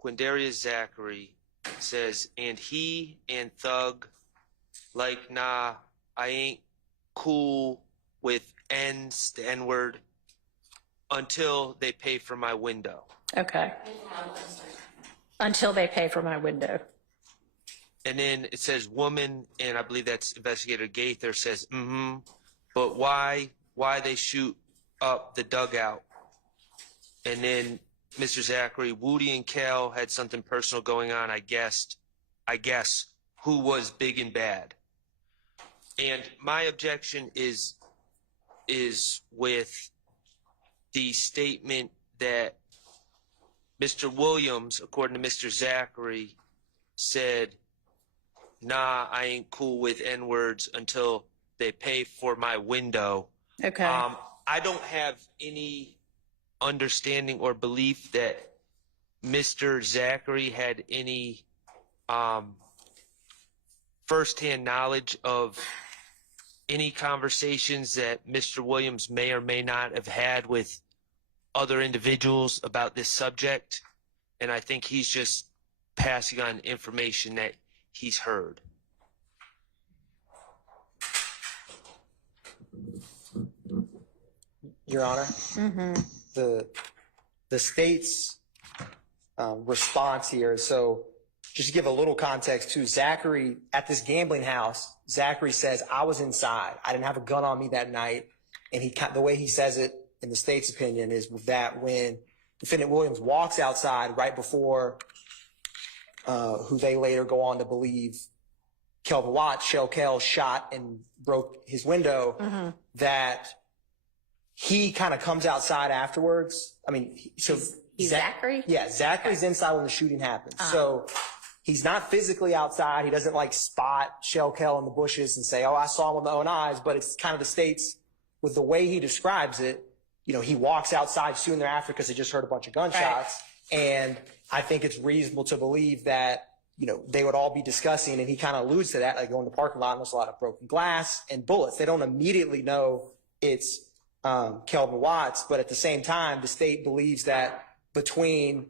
Quindarius Zachary says, and he and Thug, like, nah, I ain't cool with N's, the N-word, until they pay for my window. Okay. Until they pay for my window. And then it says woman, and I believe that's Investigator Gaither says, but why they shoot up the dugout? And then Mr. Zachary, Woody and Cal had something personal going on, I guess, who was big and bad. And my objection is with the statement that Mr. Williams, according to Mr. Zachary, said, nah, I ain't cool with N-words until they pay for my window. Okay. I don't have any understanding or belief that Mr. Zachary had any firsthand knowledge of any conversations that Mr. Williams may or may not have had with other individuals about this subject. And I think he's just passing on information that he's heard. Your Honor, the state's response here. So just to give a little context to Zachary at this gambling house, Zachary says, I was inside. I didn't have a gun on me that night. And the way he says it in the state's opinion is that when Defendant Williams walks outside right before who they later go on to believe Kelvin Watts, Shell Kell, shot and broke his window, that he kind of comes outside afterwards. I mean, He's Zachary? Yeah, Zachary's inside when the shooting happens. So he's not physically outside. He doesn't like spot Shell Kell in the bushes and say, oh, I saw him with my own eyes. But it's kind of the state's, with the way he describes it, you know, he walks outside soon thereafter because he just heard a bunch of gunshots. Right. And I think it's reasonable to believe that, you know, they would all be discussing, and he kind of alludes to that, like going to the parking lot and there's a lot of broken glass and bullets. They don't immediately know it's Kelvin Watts, but at the same time, the state believes that between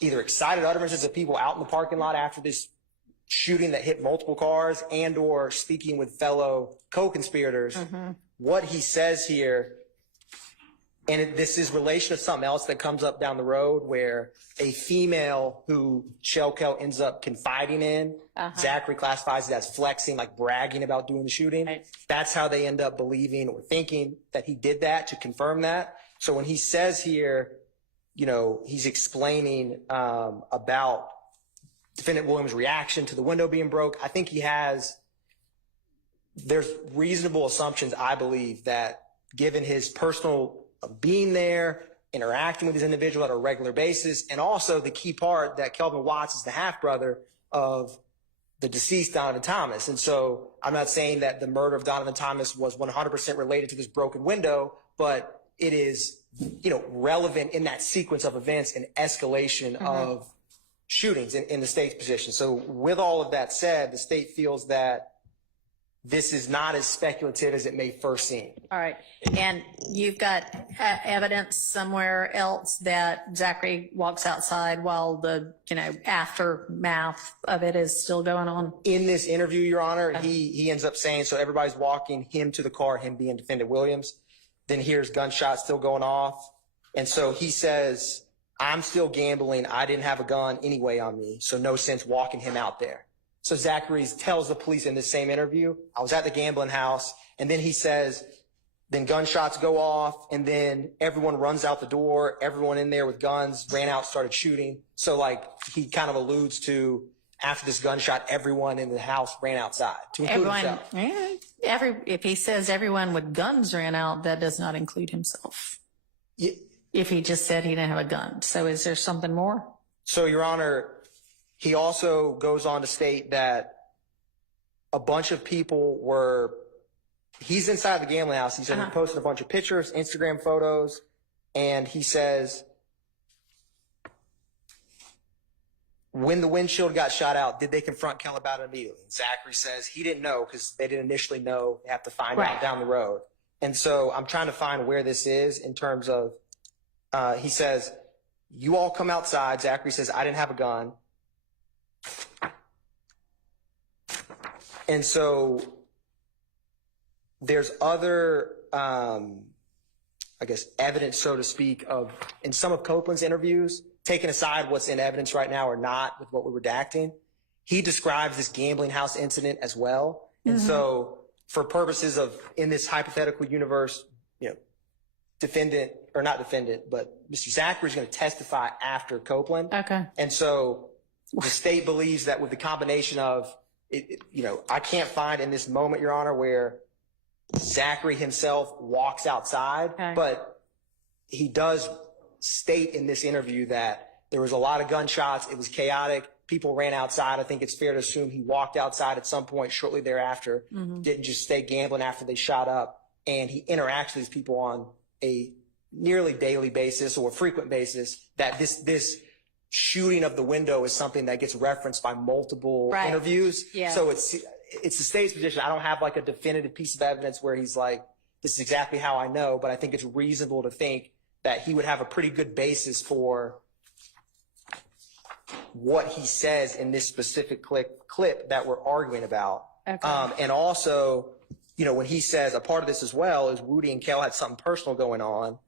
either excited utterances of people out in the parking lot after this shooting that hit multiple cars and or speaking with fellow co-conspirators, what he says here, and this is relation to something else that comes up down the road where a female who Shell Kell ends up confiding in, Zachary classifies it as flexing, like bragging about doing the shooting. Right. That's how they end up believing or thinking that he did that, to confirm that. So when he says here, you know, he's explaining about Defendant Williams' reaction to the window being broke, I think there's reasonable assumptions, I believe, that given his personal being there, interacting with this individual at a regular basis, and also the key part that Kelvin Watts is the half-brother of the deceased Donovan Thomas. And so I'm not saying that the murder of Donovan Thomas was 100% related to this broken window, but it is, you know, relevant in that sequence of events and escalation of shootings in the state's position. So with all of that said, the state feels that this is not as speculative as it may first seem. All right. And you've got evidence somewhere else that Zachary walks outside while the, you know, aftermath of it is still going on? In this interview, Your Honor, he ends up saying, so everybody's walking him to the car, him being Defendant Williams, then hears gunshots still going off. And so he says, I'm still gambling. I didn't have a gun anyway on me, so no sense walking him out there. So Zachary tells the police in this same interview, I was at the gambling house, and then he says, Then gunshots go off, and then everyone runs out the door. Everyone in there with guns ran out, started shooting. So like he kind of alludes to after this gunshot, everyone in the house ran outside to include himself. If he says everyone with guns ran out, that does not include himself. Yeah. If he just said he didn't have a gun. So is there something more? So, Your Honor, he also goes on to state that a bunch of people were, he's inside the gambling house. He said he posted a bunch of pictures, Instagram photos, and he says, when the windshield got shot out, did they confront Kell about it immediately? And Zachary says he didn't know because they didn't initially know. They have to find out down the road. And so I'm trying to find where this is in terms of, he says, you all come outside. Zachary says, I didn't have a gun. And so there's other, I guess, evidence, so to speak, of, in some of Copeland's interviews, taking aside what's in evidence right now or not with what we're redacting, he describes this gambling house incident as well. And so for purposes of, in this hypothetical universe, you know, defendant, or not defendant, but Mr. Zachary is going to testify after Copeland. Okay. And so the state believes that with the combination of, you know, I can't find in this moment, Your Honor, where Zachary himself walks outside, but he does state in this interview that there was a lot of gunshots. It was chaotic. People ran outside. I think it's fair to assume he walked outside at some point shortly thereafter, didn't just stay gambling after they shot up. And he interacts with these people on a nearly daily basis or a frequent basis, that this shooting of the window is something that gets referenced by multiple interviews. Yeah. So it's the state's position. I don't have like a definitive piece of evidence where he's like, this is exactly how I know, but I think it's reasonable to think that he would have a pretty good basis for what he says in this specific clip that we're arguing about. And also, you know, when he says a part of this as well is Woody and Kell had something personal going on,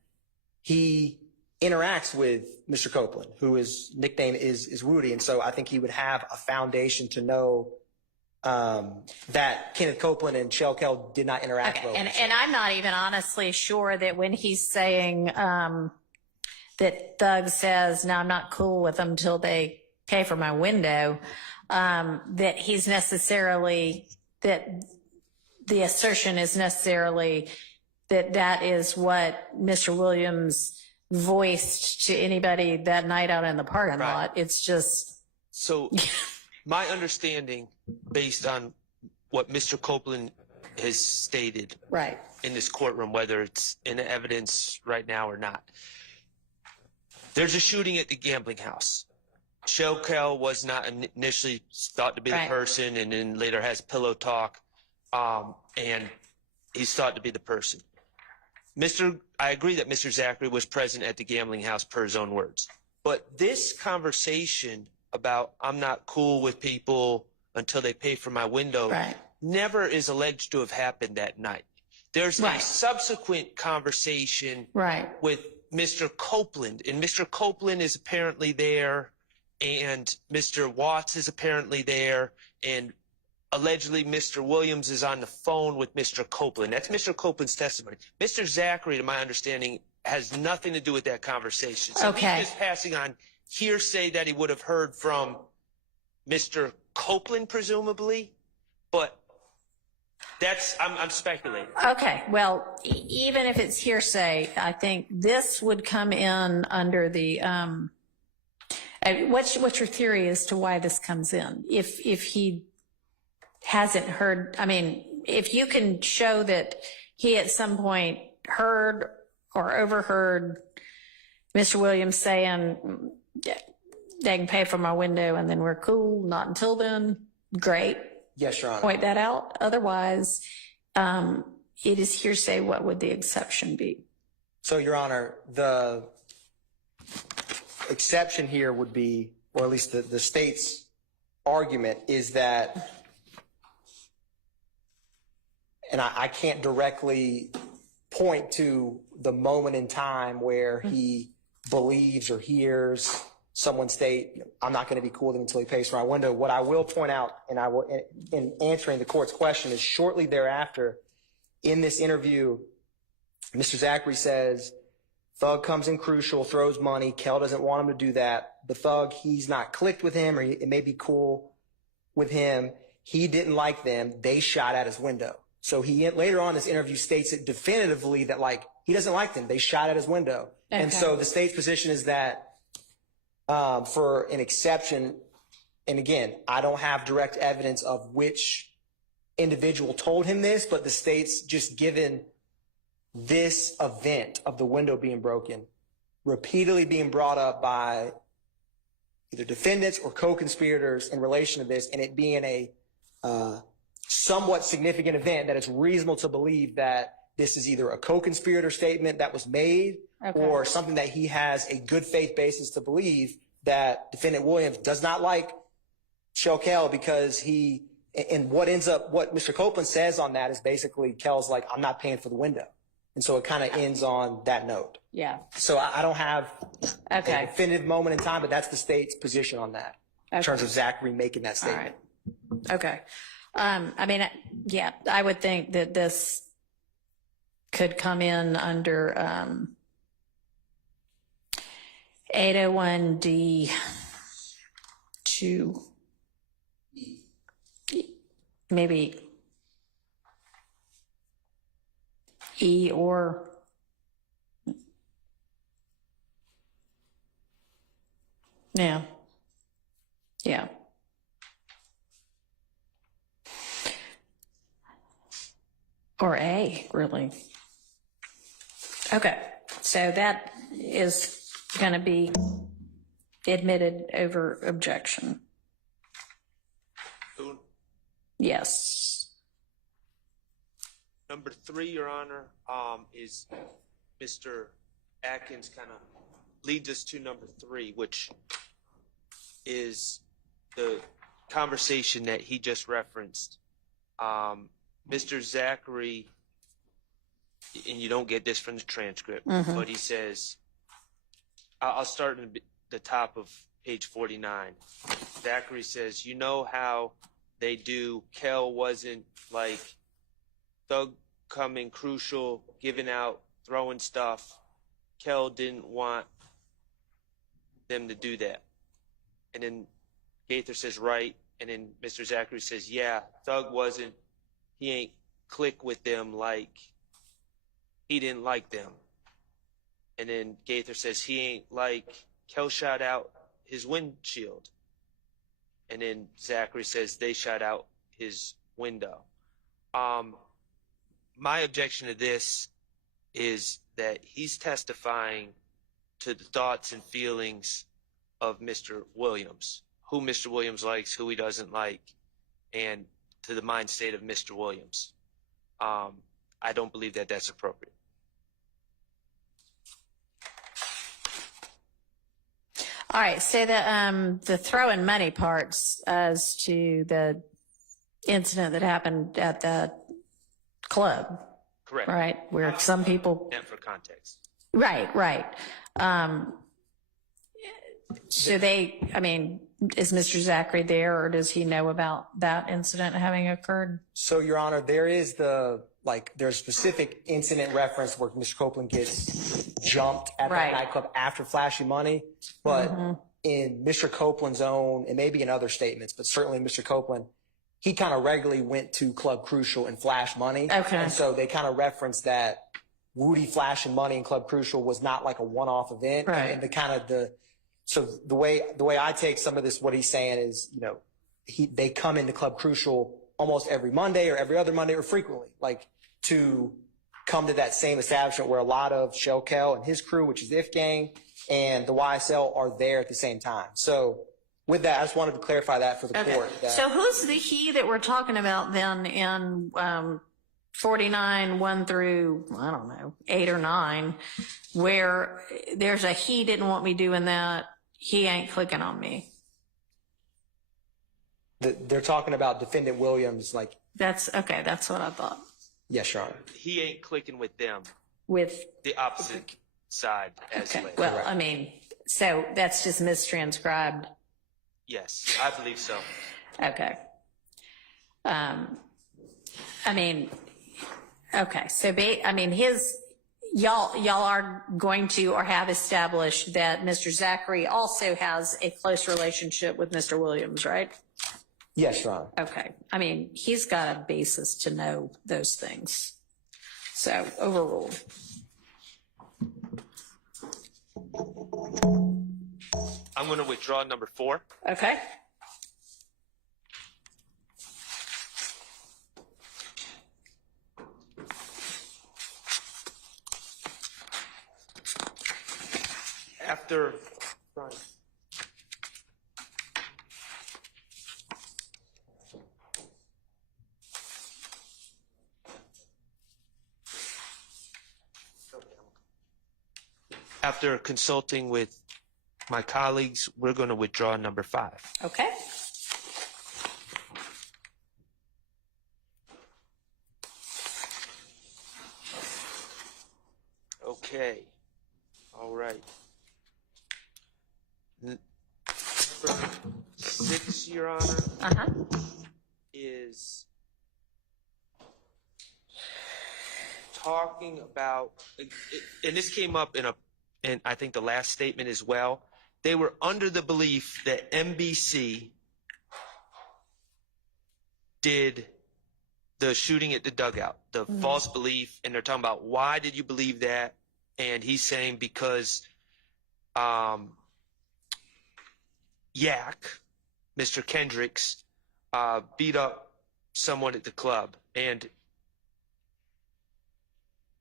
he interacts with Mr. Copeland, who his nickname is Woody. And so I think he would have a foundation to know that Kenneth Copeland and Shell Kell did not interact well. And I'm not even honestly sure that when he's saying that Thug says, no, I'm not cool with them until they pay for my window, that he's necessarily, that the assertion is necessarily that is what Mr. Williams voiced to anybody that night out in the parking lot. It's just. So my understanding, based on what Mr. Copeland has stated in this courtroom, whether it's in evidence right now or not, there's a shooting at the gambling house. Shell Kell was not initially thought to be the person, and then later has pillow talk, and he's thought to be the person. I agree that Mr. Zachary was present at the gambling house per his own words. But this conversation about I'm not cool with people until they pay for my window never is alleged to have happened that night. There's a subsequent conversation with Mr. Copeland, and Mr. Copeland is apparently there, and Mr. Watts is apparently there, and allegedly Mr. Williams is on the phone with Mr. Copeland. That's Mr. Copeland's testimony. Mr. Zachary, to my understanding, has nothing to do with that conversation. So he's just passing on hearsay that he would have heard from Mr. Copeland, presumably, but that's, I'm speculating. Okay, well, even if it's hearsay, I think this would come in under the, what's your theory as to why this comes in? If he hasn't heard, I mean, if you can show that he at some point heard or overheard Mr. Williams saying, they can pay for my window and then we're cool, not until then, great. Yes, Your Honor. Point that out. Otherwise, it is hearsay. What would the exception be? So, Your Honor, the exception here would be, or at least the state's argument is that, and I can't directly point to the moment in time where he believes or hears someone state, I'm not going to be cool with him until he pays for my window. What I will point out, and I will, in answering the court's question, is shortly thereafter in this interview, Mr. Zachary says, Thug comes in crucial, throws money. Kel doesn't want him to do that. The Thug, he's not clicked with him, or it may be cool with him. He didn't like them. They shot at his window. So he later on in this interview states it definitively that like he doesn't like them. They shot at his window. Okay. And so the state's position is that for an exception, and again, I don't have direct evidence of which individual told him this, but the state's just given this event of the window being broken, repeatedly being brought up by either defendants or co-conspirators in relation to this, and it being a somewhat significant event that it's reasonable to believe that this is either a co-conspirator statement that was made or something that he has a good faith basis to believe that defendant Williams does not like Kel because he, and what Mr. Copeland says on that is basically Kel's like, I'm not paying for the window. And so it kind of ends on that note. Yeah. So I don't have a definitive moment in time, but that's the state's position on that in terms of Zachary making that statement. All right. Okay. I mean, yeah, I would think that this could come in under 801D2, maybe E or yeah. Or A, really. Okay, so that is going to be admitted over objection. Yes. Number 3, Your Honor, is Mr. Atkins kind of leads us to number 3, which is the conversation that he just referenced. Mr. Zachary, and you don't get this from the transcript, but he says, I'll start in the top of page 49. Zachary says, you know how they do, Kel wasn't like Thug coming crucial, giving out, throwing stuff. Kel didn't want them to do that. And then Gaither says, right. And then Mr. Zachary says, yeah, Thug wasn't, he ain't click with them like he didn't like them. And then Gaither says, he ain't like Kel shot out his windshield. And then Zachary says, they shot out his window. My objection to this is that he's testifying to the thoughts and feelings of Mr. Williams, who Mr. Williams likes, who he doesn't like, and to the mind state of Mr. Williams. I don't believe that that's appropriate. All right, so the throwing money parts as to the incident that happened at the club. Correct. Right, where some people. And for context. Right. So is Mr. Zachary there, or does he know about that incident having occurred? So, Your Honor, there's specific incident reference where Mr. Copeland gets jumped at the nightclub after flashing money. But in Mr. Copeland's own, and maybe in other statements, but certainly Mr. Copeland, he kind of regularly went to Club Crucial and flashed money. Okay. And so they kind of referenced that Woody flashing money in Club Crucial was not like a one-off event. Right. And so the way I take some of this, what he's saying is, they come into Club Crucial almost every Monday or every other Monday or frequently, like to come to that same establishment where a lot of Shell Kel and his crew, which is the If Gang, and the YSL are there at the same time. So with that, I just wanted to clarify that for the court. So who's the he that we're talking about then in 49, 1 through, 8 or 9, where there's a he didn't want me doing that, he ain't clicking on me? They're talking about Defendant Williams, like. That's what I thought. Yes, Your Honor. He ain't clicking with them. With the opposite side as well. Well, so that's just mistranscribed. Yes, I believe so. Okay. Okay. So, y'all are going to or have established that Mr. Zachary also has a close relationship with Mr. Williams, right? Yes, Your Honor. Okay. I mean, he's got a basis to know those things. So, overruled. I'm going to withdraw number 4. Okay. After consulting with my colleagues, we're going to withdraw number 5. Okay. Okay. All right. Number 6, Your Honor, is talking about, and this came up in I think the last statement as well. They were under the belief that MBC did the shooting at the dugout, the false belief, and they're talking about why did you believe that? And he's saying because Yak, Mr. Kendricks, beat up someone at the club. And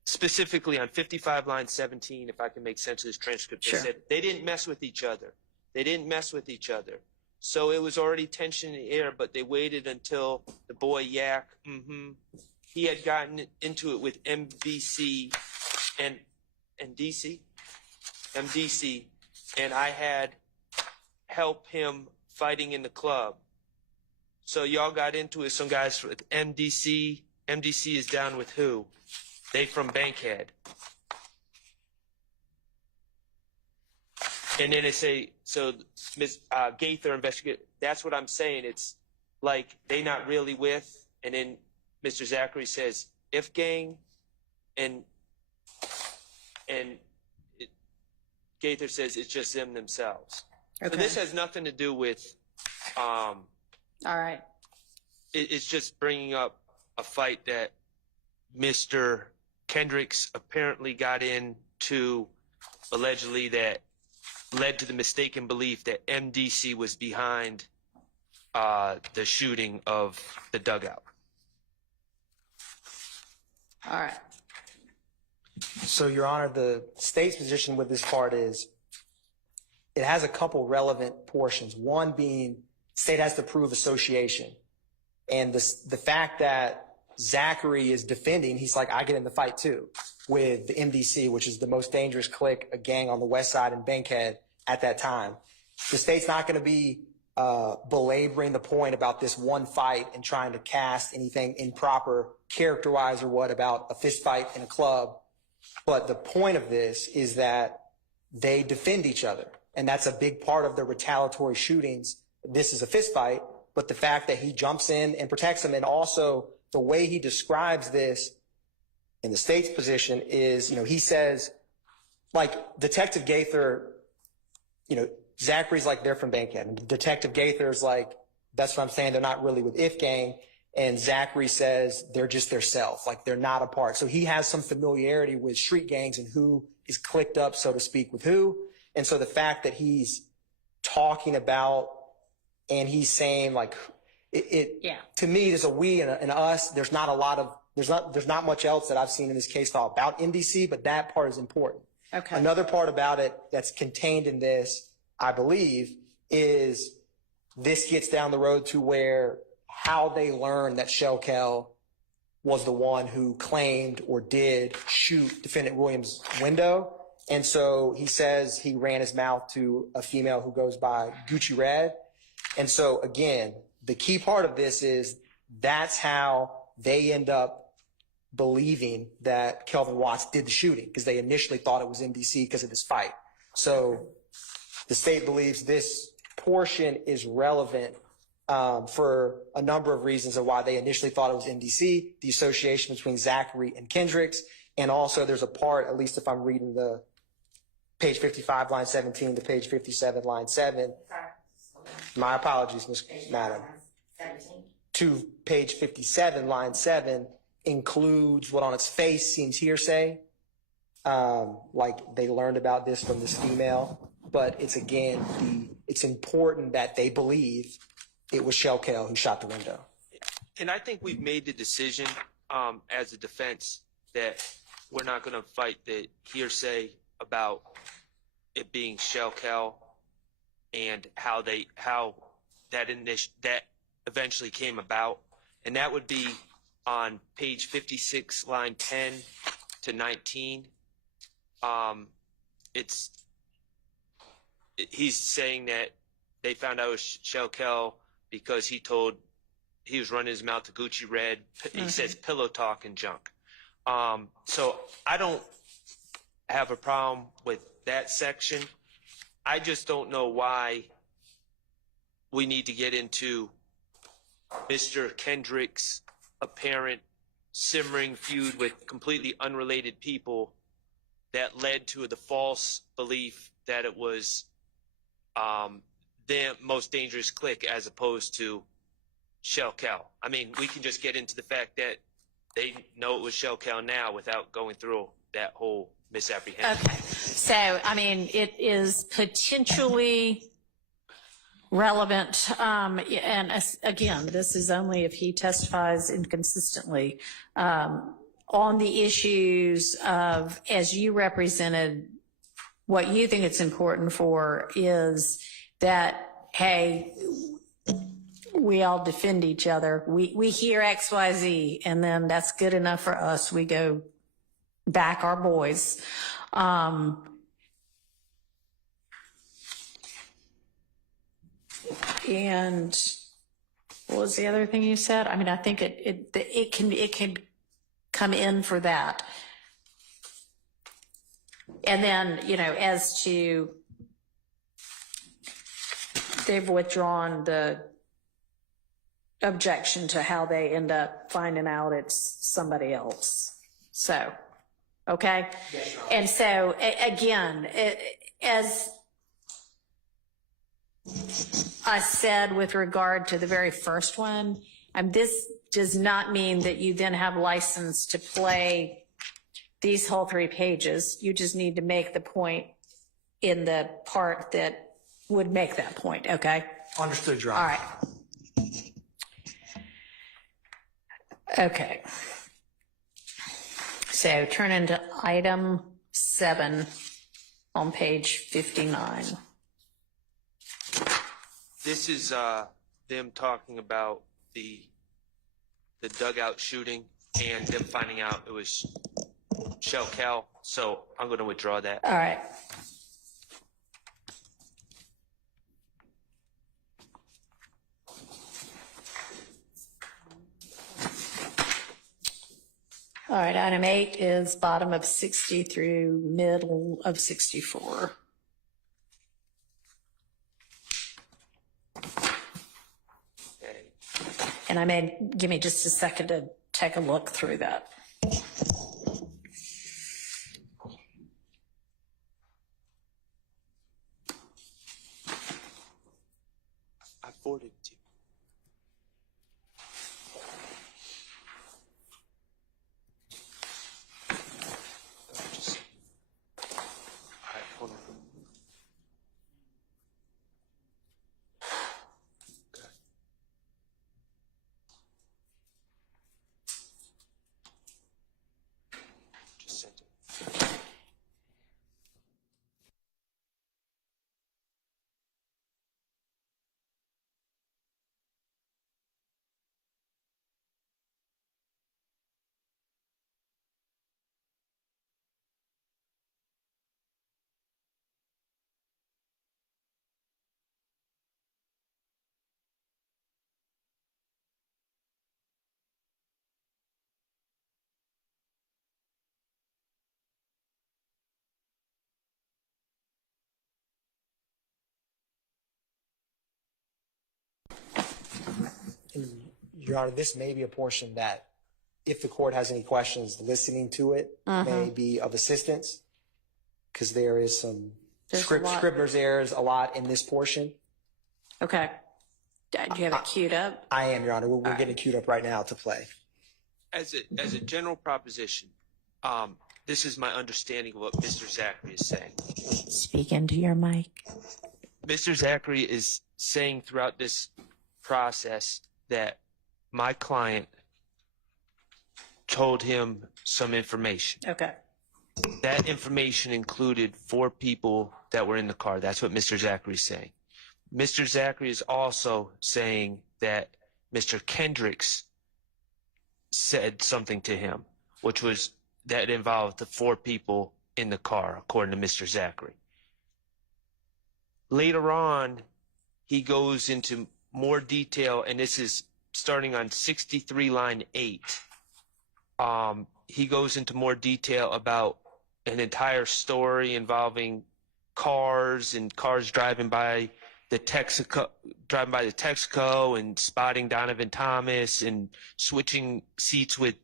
specifically on 55 line 17, if I can make sense of this transcript, Sure. they said they didn't mess with each other. They didn't mess with each other. So it was already tension in the air, but they waited until the boy Yak, he had gotten into it with MBC and MDC, and I had helped him fighting in the club. So y'all got into it, some guys with MDC. MDC is down with who? They from Bankhead. And then they say, so Ms. Gaither investigate. That's what I'm saying. It's like they not really with. And then Mr. Zachary says, if gang, and Gaither says it's just them themselves. Okay. So this has nothing to do with. All right. It's just bringing up a fight that Mr. Kendricks apparently got into, allegedly, that led to the mistaken belief that MDC was behind the shooting of the dugout. All right. So, Your Honor, the state's position with this part is it has a couple relevant portions. One being state has to prove association. And the fact that Zachary is defending, he's like, I get in the fight too with the MDC, which is the most dangerous clique, a gang on the west side in Bankhead at that time. The state's not going to be belaboring the point about this one fight and trying to cast anything improper, character-wise or what, about a fist fight in a club. But the point of this is that they defend each other. And that's a big part of the retaliatory shootings. This is a fist fight, but the fact that he jumps in and protects him, and also the way he describes this in the state's position is, he says, like, Detective Gaither, Zachary's like, they're from Bankhead. And Detective Gaither's like, that's what I'm saying, they're not really with If Gang. And Zachary says they're just their self, like they're not a part. So he has some familiarity with street gangs and who is clicked up, so to speak, with who. And so the fact that he's talking about and he's saying, like, to me, there's a we and an us. There's not much else that I've seen in this case file about MDC, but that part is important. Okay. Another part about it that's contained in this, I believe, is this gets down the road to where how they learned that Shellkel was the one who claimed or did shoot Defendant Williams' window. And so he says he ran his mouth to a female who goes by Gucci Red. And so, again, the key part of this is that's how they end up believing that Kelvin Watts did the shooting, because they initially thought it was MDC because of this fight. So the state believes this portion is relevant for a number of reasons of why they initially thought it was MDC, the association between Zachary and Kendricks, And also there's a part, at least if I'm reading the page 55, line 17 to page 57, line 7. My apologies, Madam. 17. To page 57, line 7 includes what on its face seems hearsay. Like they learned about this from this female, but it's it's important that they believe it was Shellkel who shot the window. And I think we've made the decision as a defense that we're not going to fight the hearsay about it being Shellkel and how that eventually came about, and that would be on page 56, line 10 to 19. He's saying that they found out it was Shellkel because he was running his mouth to Gucci Red. He says pillow talk and junk. So I don't have a problem with that section. I just don't know why we need to get into Mr. Kendrick's apparent simmering feud with completely unrelated people that led to the false belief that it was the most dangerous clique as opposed to Shellkel. I mean, we can just get into the fact that they know it was Shellkel now without going through that whole misapprehension. Okay, so, I mean, it is potentially relevant, and again, this is only if he testifies inconsistently, on the issues of, as you represented, what you think it's important for is that, hey, we all defend each other. We hear X, Y, Z, and then that's good enough for us. We go back our boys. And what was the other thing you said? I mean, I think it can come in for that. And then, as to, they've withdrawn the objection to how they end up finding out it's somebody else. So, okay? Yes, Your Honor. And so, again, as I said with regard to the very first one, this does not mean that you then have license to play these whole 3 pages. You just need to make the point in the part that would make that point, okay? Understood, Your All Honor. right. Okay. So turn into item 7 on page 59. This is them talking about the dugout shooting and them finding out it was Shellkel. So I'm going to withdraw that. All right. All right, item 8 is bottom of 60 through middle of 64. Okay. And give me just a second to take a look through that. I forwarded it to you. All right, hold on. Okay. Just sent it. Your Honor, this may be a portion that if the court has any questions, listening to it may be of assistance, because there is some scrivener's errors a lot in this portion. Okay. Do you have it queued up? I am, Your Honor. We're getting queued up right now to play. As a general proposition, this is my understanding of what Mr. Zachary is saying. Speak into your mic. Mr. Zachary is saying throughout this process that my client told him some information. Okay. That information included 4 people that were in the car. That's what Mr. Zachary is saying. Mr. Zachary is also saying that Mr. Kendricks said something to him, which was that involved the 4 people in the car, according to Mr. Zachary. Later on, he goes into more detail, and this is starting on 63 line 8. He goes into more detail about an entire story involving cars and cars driving by the Texaco and spotting Donovan Thomas and switching seats with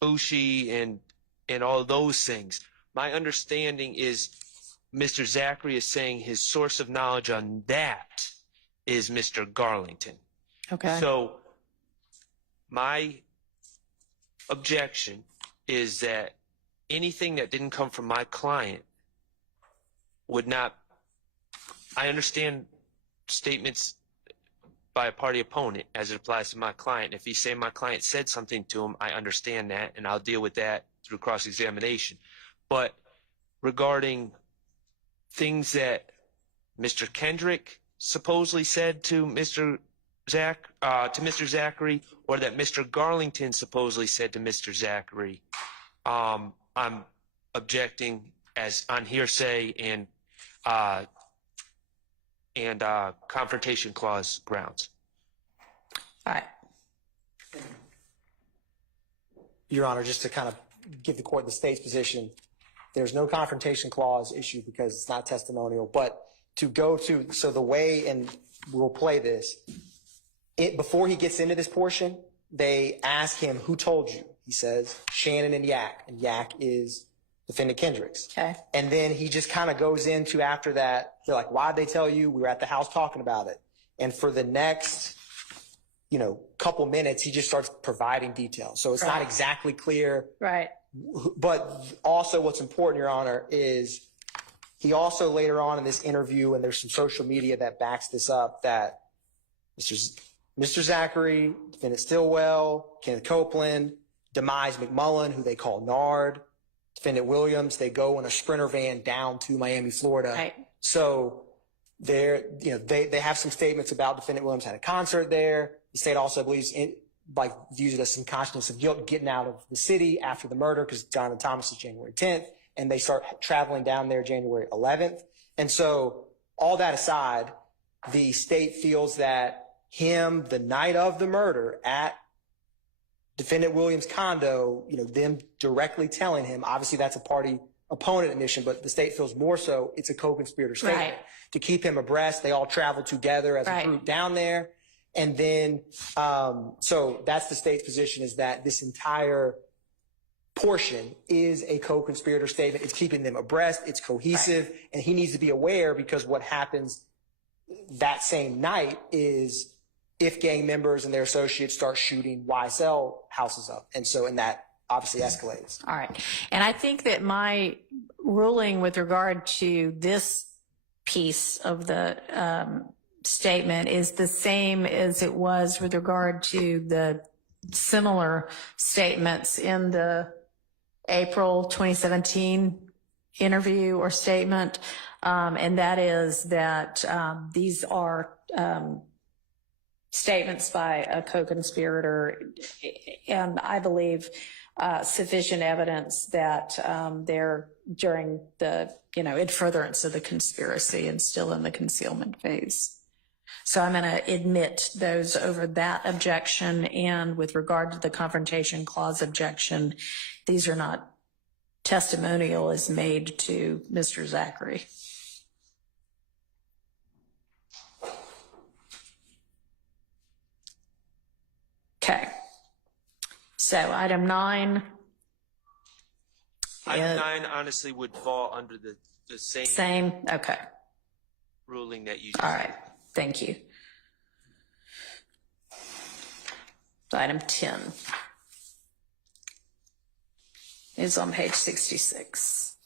Bushi and all those things. My understanding is Mr. Zachary is saying his source of knowledge on that is Mr. Garlington. Okay. So my objection is that anything that didn't come from my client would not. I understand statements by a party opponent as it applies to my client. If he's saying my client said something to him, I understand that, and I'll deal with that through cross-examination. But regarding things that Mr. Kendrick supposedly said to Mr. Zachary, or that Mr. Garlington supposedly said to Mr. Zachary, I'm objecting as on hearsay and confrontation clause grounds. All right. Your Honor, just to kind of give the court the state's position, there's no confrontation clause issue because it's not testimonial, but to go to, so the way, and we'll play this, before he gets into this portion, they ask him, who told you? He says, Shannon and Yak is defendant Kendricks. Okay. And then he just kind of goes into after that, they're like, why'd they tell you? We were at the house talking about it. And for the next, couple minutes, he just starts providing details. So it's not exactly clear. Right. But also what's important, Your Honor, is he also later on in this interview, and there's some social media that backs this up, that Mr. Zachary, defendant Stillwell, Kenneth Copeland, Demise McMullen, who they call Nard, defendant Williams, they go in a Sprinter van down to Miami, Florida. Right. So they have some statements about defendant Williams had a concert there. The state also believes views it as some consciousness of guilt getting out of the city after the murder, because Donovan Thomas is January 10th, and they start traveling down there January 11th. And so all that aside, the state feels that him, the night of the murder at defendant Williams' condo, them directly telling him, obviously that's a party opponent admission, but the state feels more so it's a co-conspirator statement. Right. To keep him abreast, they all traveled together as a group down there. And then, so that's the state's position, is that this entire portion is a co-conspirator statement. It's keeping them abreast. It's cohesive. And he needs to be aware, because what happens that same night is if gang members and their associates start shooting YSL houses up. And that obviously escalates. All right. And I think that my ruling with regard to this piece of the statement is the same as it was with regard to the similar statements in the April 2017 interview or statement. And that is that these are statements by a co-conspirator, and I believe sufficient evidence that they're during the, in furtherance of the conspiracy and still in the concealment phase. So I'm going to admit those over that objection. And with regard to the confrontation clause objection, these are not testimonial as made to Mr. Zachary. Okay. So item 9. Item 9 honestly would fall under the same Same, okay. ruling that you just All right, thank you. Item 10 is on page 66.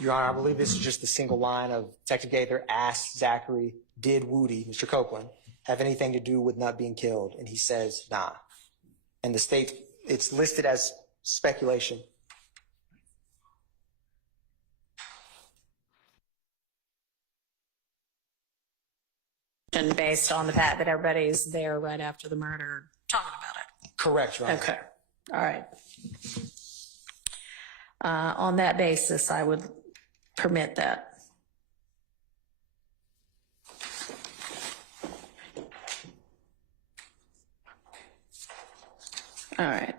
Your Honor, I believe this is just the single line of Detective Gaither asked Zachary, did Woody, Mr. Copeland, have anything to do with not being killed? And he says, nah. And the state, it's listed as speculation. And based on the fact that everybody's there right after the murder talking about it. Correct, Your Honor. Okay, all right. On that basis, I would permit that. All right.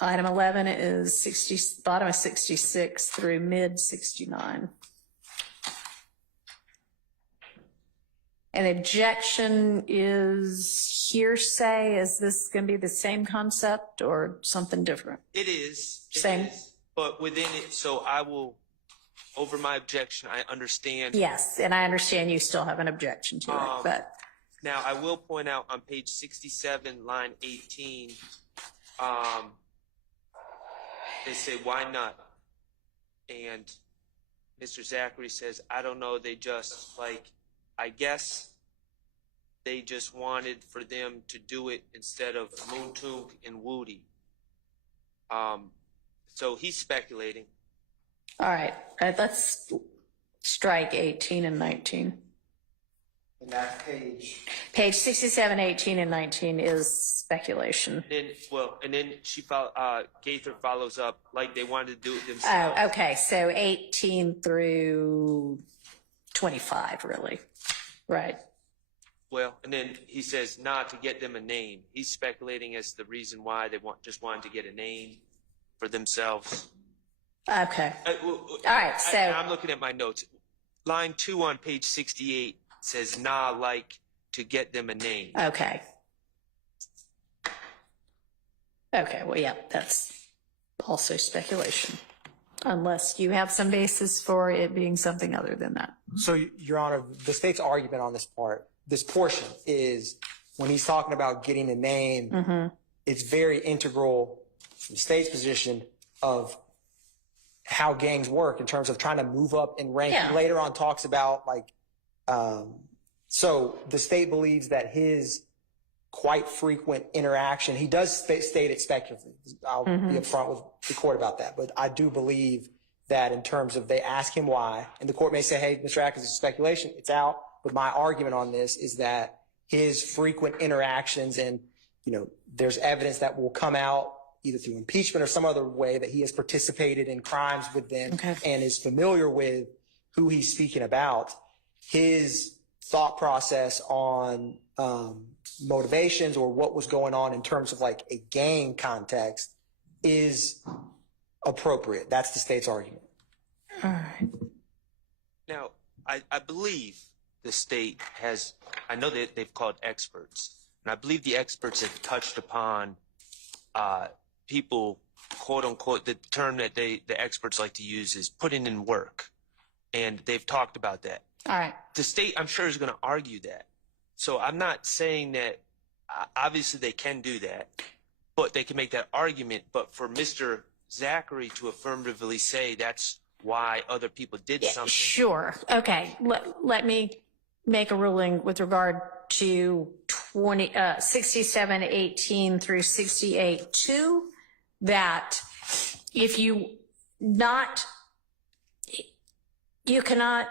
Item 11 is bottom of 66 through mid 69. An objection is hearsay. Is this going to be the same concept or something different? It is. Same. But within it, so I will, over my objection, I understand. Yes, and I understand you still have an objection to it, but. Now, I will point out on page 67, line 18, they say, why not? And Mr. Zachary says, I don't know, they just, like, I guess they just wanted for them to do it instead of Moontook and Woody. So he's speculating. All right, let's strike 18 and 19. And that page. Page 67, 18, and 19 is speculation. And then Gaither follows up like they wanted to do it themselves. Oh, okay, so 18 through 25, really, right? Well, and then he says not to get them a name. He's speculating as the reason why they just wanted to get a name for themselves. Okay. All right, so. I'm looking at my notes. Line 2 on page 68 says nah, like to get them a name. Okay. Okay, well, yeah, that's also speculation, unless you have some basis for it being something other than that. So, Your Honor, the state's argument on this portion is when he's talking about getting a name, it's very integral from the state's position of how gangs work in terms of trying to move up in rank. Yeah. He later on talks about so the state believes that his quite frequent interaction, he does state it speculatively. I'll be upfront with the court about that, but I do believe that in terms of they ask him why, and the court may say, hey, Mr. Atkins, it's speculation, it's out. But my argument on this is that his frequent interactions and, there's evidence that will come out either through impeachment or some other way that he has participated in crimes with them and is familiar with who he's speaking about. His thought process on motivations or what was going on in terms of like a gang context is appropriate. That's the state's argument. All right. Now, I believe the state has, I know that they've called experts, and I believe the experts have touched upon people, quote unquote, the term that the experts like to use is putting in work. And they've talked about that. All right. The state, I'm sure, is going to argue that. So I'm not saying that, obviously they can do that, but they can make that argument. But for Mr. Zachary to affirmatively say that's why other people did something. Sure. Okay. Let me make a ruling with regard to 67, 18 through 68, 2, that if you cannot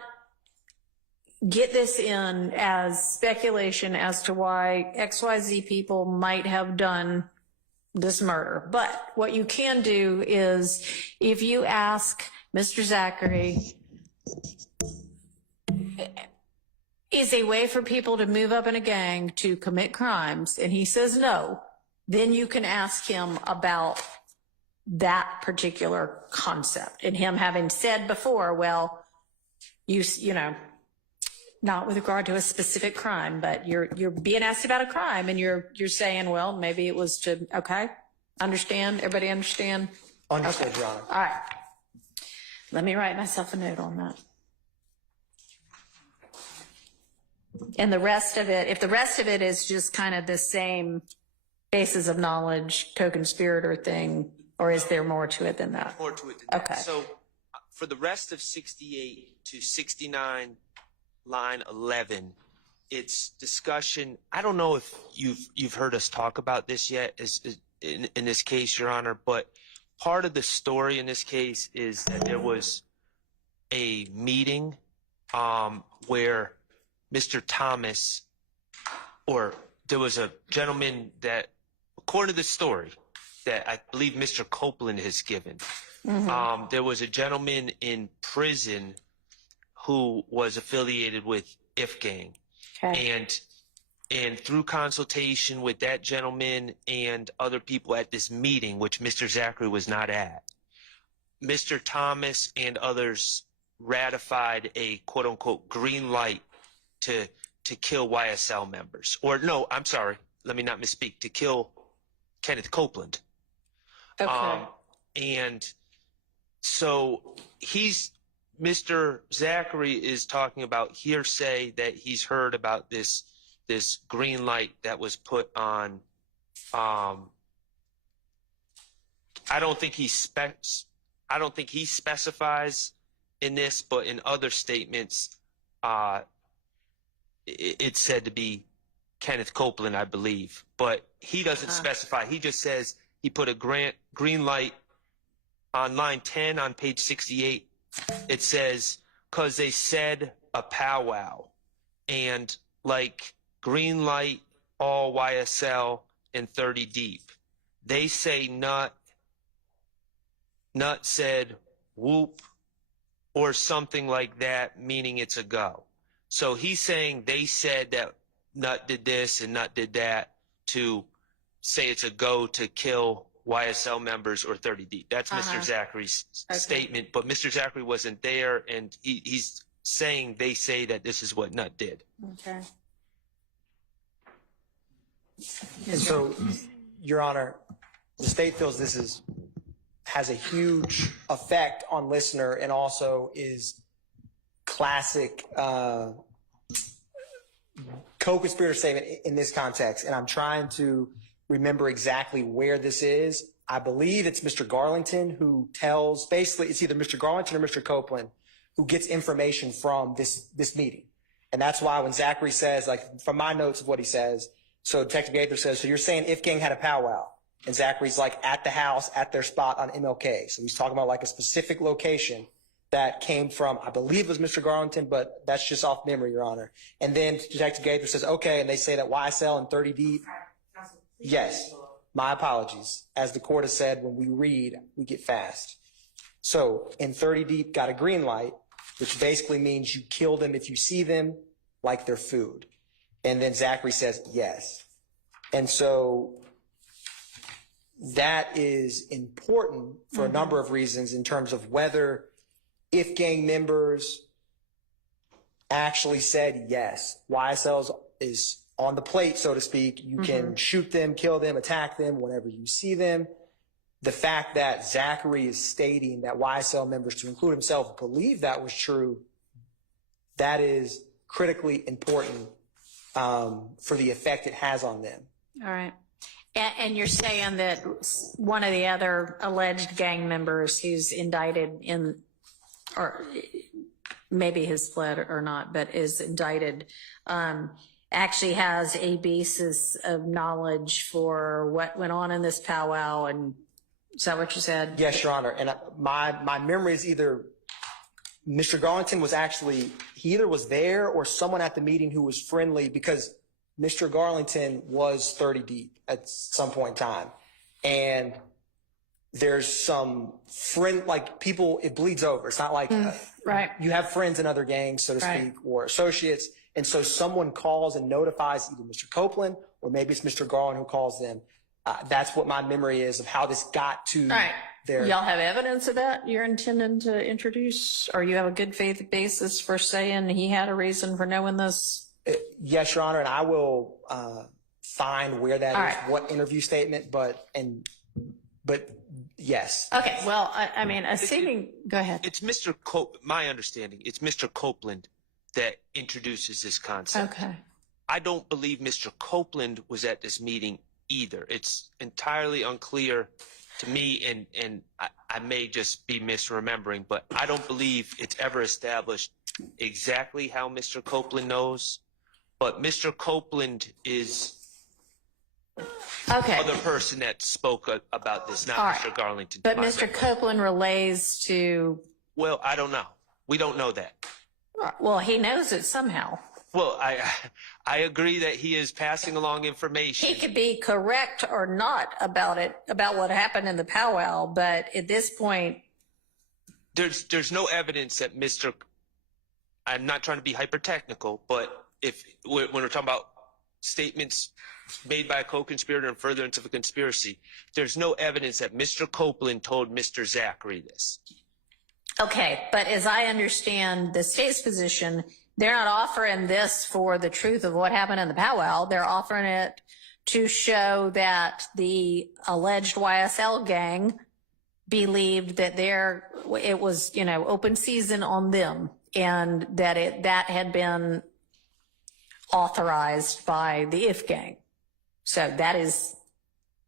get this in as speculation as to why XYZ people might have done this murder. But what you can do is if you ask Mr. Zachary, is a way for people to move up in a gang to commit crimes, and he says no, then you can ask him about that particular concept. And him having said before, well, you know, not with regard to a specific crime, but you're being asked about a crime and you're saying, well, maybe it was to, okay, understand, everybody understand? Understood, Your Honor. All right. Let me write myself a note on that. And the rest of it, if the rest of it is just kind of the same basis of knowledge, co-conspirator thing, or is there more to it than that? More to it than that. Okay. So for the rest of 68 to 69, line 11, it's discussion. I don't know if you've heard us talk about this yet in this case, Your Honor, but part of the story in this case is that there was a meeting where Mr. Thomas, or there was a gentleman that, according to the story, that I believe Mr. Copeland has given, there was a gentleman in prison who was affiliated with If Gang. Okay. And through consultation with that gentleman and other people at this meeting, which Mr. Zachary was not at, Mr. Thomas and others ratified a quote-unquote green light to kill YSL members. Or no, I'm sorry, let me not misspeak, to kill Kenneth Copeland. Okay. And so Mr. Zachary is talking about hearsay that he's heard about this green light that was put on. I don't think he specifies in this, but in other statements, it's said to be Kenneth Copeland, I believe. But he doesn't specify. He just says he put a green light on line 10 on page 68. It says, "'cause they said a powwow," and like green light, all YSL and 30 deep. They say Nut said whoop or something like that, meaning it's a go. So he's saying they said that Nut did this and Nut did that to say it's a go to kill YSL members or 30 deep. That's Mr. Zachary's statement, but Mr. Zachary wasn't there, and he's saying they say that this is what Nut did. Okay. And so, Your Honor, the state feels this has a huge effect on listener and also is classic co-conspirator statement in this context. And I'm trying to remember exactly where this is. I believe it's Mr. Garlington who tells, basically it's either Mr. Garlington or Mr. Copeland who gets information from this meeting. And that's why when Zachary says, like from my notes of what he says, so Detective Gaither says, so you're saying If Gang had a powwow? And Zachary's like at the house, at their spot on MLK. So he's talking about like a specific location that came from, I believe it was Mr. Garlington, but that's just off memory, Your Honor. And then Detective Gaither says, okay, and they say that YSL and 30 deep. Yes, my apologies. As the court has said, when we read, we get fast. So in 30 deep got a green light, which basically means you kill them if you see them like they're food. And then Zachary says, yes. And so that is important for a number of reasons in terms of whether If Gang members actually said, yes, YSL is on the plate, so to speak. You can shoot them, kill them, attack them whenever you see them. The fact that Zachary is stating that YSL members, to include himself, believe that was true, that is critically important for the effect it has on them. All right. And you're saying that one of the other alleged gang members who's indicted in, or maybe has fled or not, but is indicted, actually has a basis of knowledge for what went on in this powwow. And is that what you said? Yes, Your Honor. And my memory is either Mr. Garlington was actually, he either was there or someone at the meeting who was friendly, because Mr. Garlington was 30 deep at some point in time. And there's some friend, like people, it bleeds over. It's not like right. You have friends in other gangs, so to speak, or associates. And so someone calls and notifies either Mr. Copeland or maybe it's Mr. Garland who calls them. That's what my memory is of how this got to Y'all have evidence of that you're intending to introduce? Or you have a good faith basis for saying he had a reason for knowing this? Yes, Your Honor, and I will find where that All is, right. what interview statement, but yes. Okay, well, I mean, assuming, go ahead. It's my understanding, it's Mr. Copeland that introduces this concept. Okay. I don't believe Mr. Copeland was at this meeting either. It's entirely unclear to me, and I may just be misremembering, but I don't believe it's ever established exactly how Mr. Copeland knows. But Mr. Copeland is Okay. other person that spoke about this, not All right. Mr. Garlington. But Mr. Copeland relays to, Well, I don't know. We don't know that. well, he knows it somehow. Well, I agree that he is passing along information. He could be correct or not about it, about what happened in the powwow, but at this point, There's no evidence that I'm not trying to be hyper technical, but when we're talking about statements made by a co-conspirator and furtherance of a conspiracy, there's no evidence that Mr. Copeland told Mr. Zachary this. okay, but as I understand the state's position, they're not offering this for the truth of what happened in the powwow. They're offering it to show that the alleged YSL gang believed that it was, open season on them, and that had been authorized by the IF gang. So that is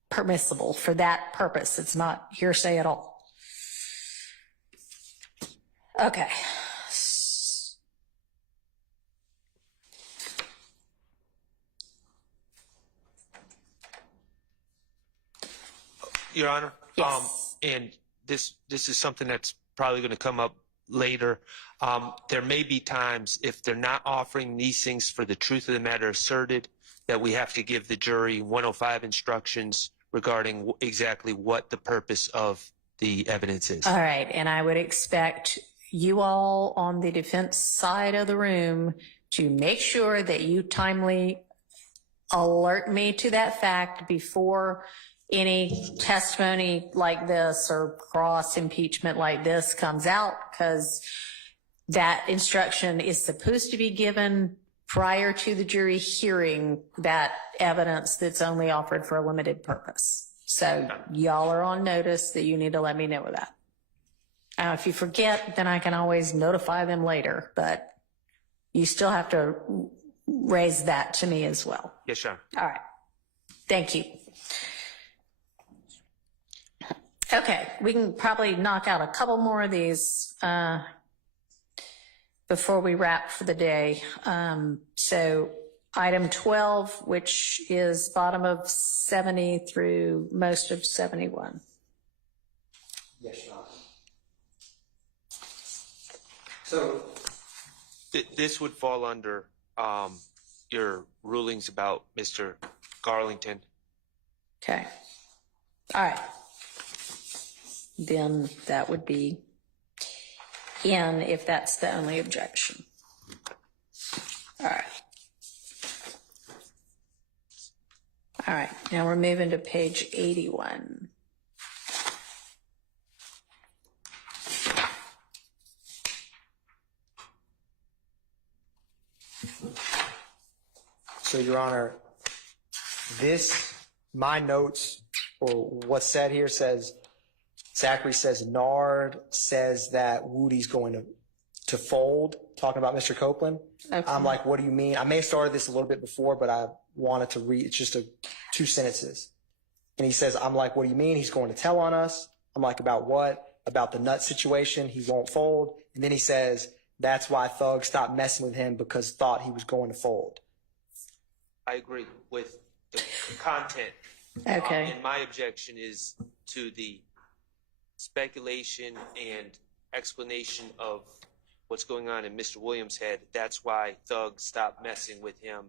permissible for that purpose. It's not hearsay at all. Okay. Your Honor? Yes. And this is something that's probably going to come up later. There may be times, if they're not offering these things for the truth of the matter asserted, that we have to give the jury 105 instructions regarding exactly what the purpose of the evidence is. All right. And I would expect you all on the defense side of the room to make sure that you timely alert me to that fact before any testimony like this or cross impeachment like this comes out, because that instruction is supposed to be given prior to the jury hearing that evidence that's only offered for a limited purpose. So y'all are on notice that you need to let me know of that. If you forget, then I can always notify them later, but you still have to raise that to me as well. Yes, sir. All right. Thank you. Okay, we can probably knock out a couple more of these before we wrap for the day. So item 12, which is bottom of 70 through most of 71. Yes, Your Honor. So This would fall under your rulings about Mr. Garlington. Okay. All right. Then that would be in if that's the only objection. All right. All right. Now we're moving to page 81. So, Your Honor, my notes, or what's said here says, Zachary says Nard says that Woody's going to fold, talking about Mr. Copeland. Okay. I'm like, what do you mean? I may have started this a little bit before, but I wanted to read, it's just two sentences. And he says, I'm like, what do you mean? He's going to tell on us. I'm like, about what? About the nut situation. He won't fold. And then he says, that's why Thug stopped messing with him, because thought he was going to fold. I agree with the content. Okay. And my objection is to the speculation and explanation of what's going on in Mr. Williams' head. That's why Thug stopped messing with him.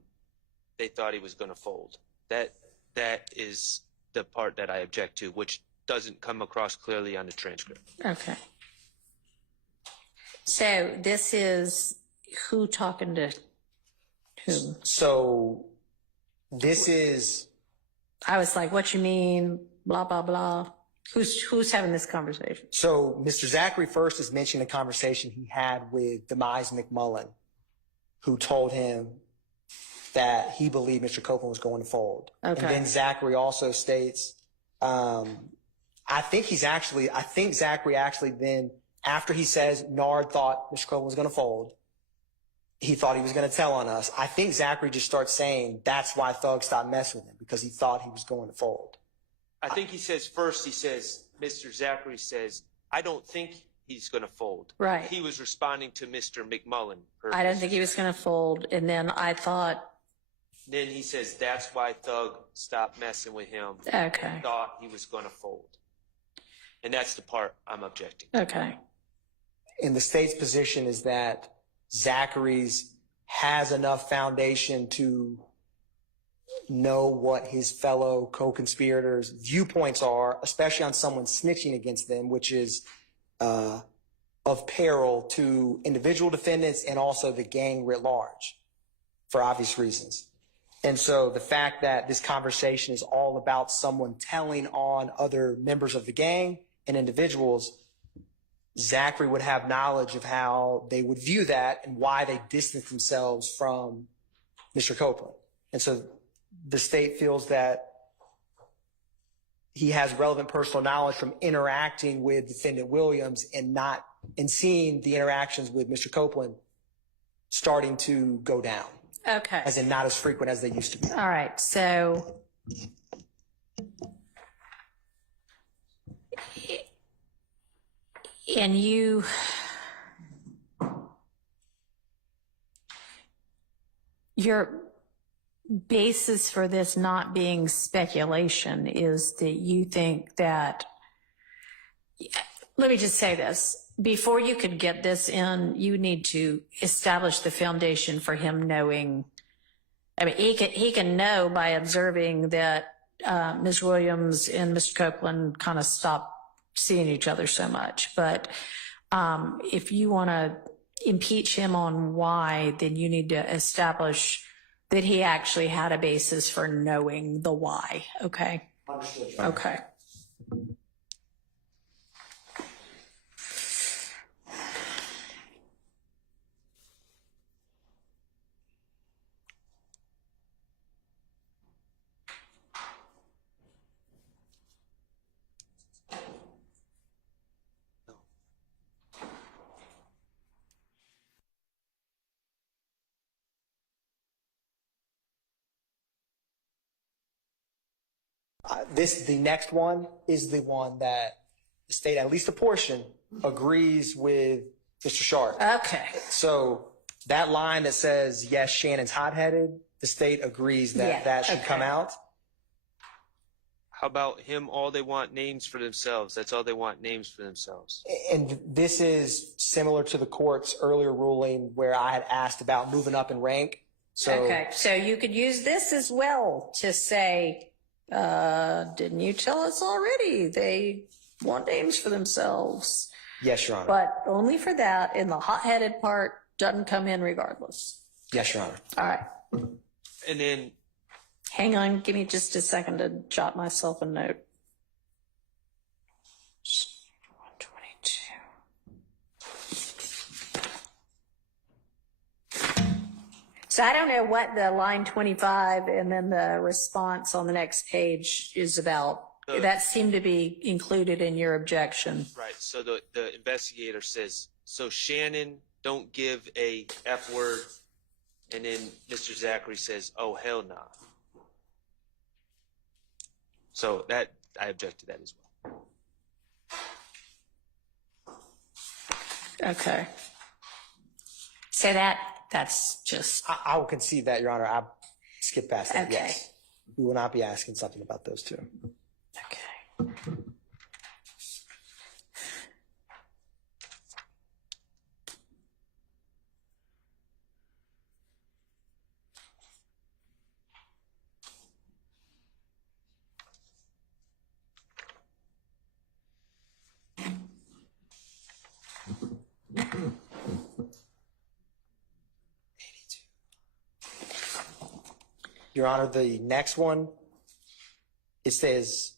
They thought he was going to fold. That is the part that I object to, which doesn't come across clearly on the transcript. Okay. So this is who talking to whom? So this is, I was like, what you mean? Blah, blah, blah. Who's having this conversation? So Mr. Zachary first is mentioning a conversation he had with Demise McMullen, who told him that he believed Mr. Copeland was going to fold. Okay. And then Zachary also states, I think Zachary actually then, after he says Nard thought Mr. Copeland was going to fold, he thought he was going to tell on us. I think Zachary just starts saying that's why Thug stopped messing with him, because he thought he was going to fold. I think he says, Mr. Zachary says, I don't think he's going to fold. Right. He was responding to Mr. McMullen. I don't think he was going to fold. And then I thought, Then he says that's why Thug stopped messing with him. okay, Thought he was going to fold. And that's the part I'm objecting. okay. And the state's position is that Zachary's has enough foundation to know what his fellow co-conspirators' viewpoints are, especially on someone snitching against them, which is of peril to individual defendants and also the gang writ large, for obvious reasons. And so the fact that this conversation is all about someone telling on other members of the gang and individuals, Zachary would have knowledge of how they would view that and why they distance themselves from Mr. Copeland. And so the state feels that he has relevant personal knowledge from interacting with Defendant Williams and seeing the interactions with Mr. Copeland starting to go down, Okay. as in not as frequent as they used to be. All right. So and your basis for this not being speculation is that you think that, let me just say this, before you could get this in, you need to establish the foundation for him knowing. I mean, he can know by observing that Ms. Williams and Mr. Copeland kind of stopped seeing each other so much. But if you want to impeach him on why, then you need to establish that he actually had a basis for knowing the why. Okay. Understood. Okay. The next one is the one that the state, at least a portion, agrees with Mr. Sharp. Okay. So that line that says, yes, Shannon's hot-headed, the state agrees that Yeah, that should okay. come out. How about him? All they want names for themselves. That's all they want, names for themselves. And this is similar to the court's earlier ruling where I had asked about moving up in rank. So Okay. So you could use this as well to say, didn't you tell us already? They want names for themselves. yes, Your Honor. But only for that, and the hot-headed part doesn't come in regardless. Yes, Your Honor. All right. And then Hang on, give me just a second to jot myself a note. 122. So I don't know what the line 25 and then the response on the next page is about. That seemed to be included in your objection. right. So the investigator says, so Shannon, don't give a F word. And then Mr. Zachary says, oh, hell nah. So that, I object to that as well. Okay. So that's just, I will concede that, Your Honor. I skipped past that. Okay. Yes. We will not be asking something about those two. okay. Your Honor, the next one, it says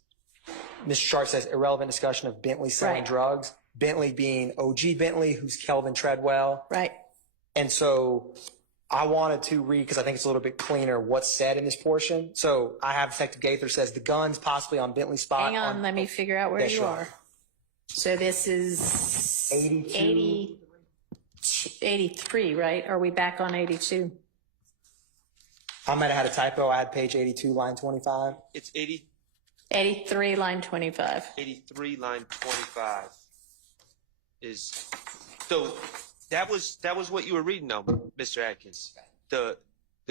Mr. Sharp says irrelevant discussion of Bentley selling Right. drugs. Bentley being OG Bentley, who's Kelvin Treadwell. Right. And so I wanted to read, because I think it's a little bit cleaner, what's said in this portion. So I have Detective Gaither says the guns possibly on Bentley's spot. Hang on, let me figure out where Yes, you sure. are. So this is 82. 83, right? Are we back on 82? I might have had a typo. I had page 82, line 25. It's 80, 83, line 25. 83, line 25 is, so that was what you were reading though, Mr. Atkins. The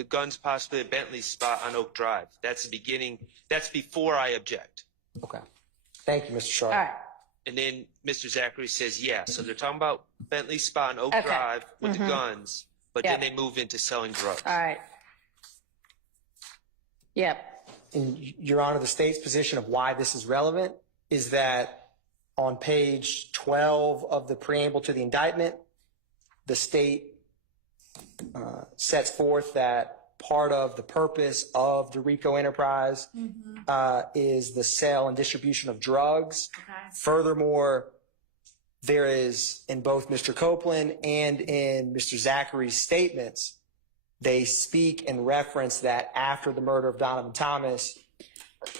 guns possibly at Bentley's spot on Oak Drive. That's the beginning. That's before I object. Okay. Thank you, Mr. Sharp. All right. And then Mr. Zachary says, yeah. So they're talking about Bentley's spot on Oak Okay. Drive with the guns, but Yep. then they move into selling drugs. All right. Yep. And Your Honor, the state's position of why this is relevant is that on page 12 of the preamble to the indictment, the state sets forth that part of the purpose of the RICO enterprise is the sale and distribution of drugs. Furthermore, there is in both Mr. Copeland and in Mr. Zachary's statements, they speak and reference that after the murder of Donovan Thomas,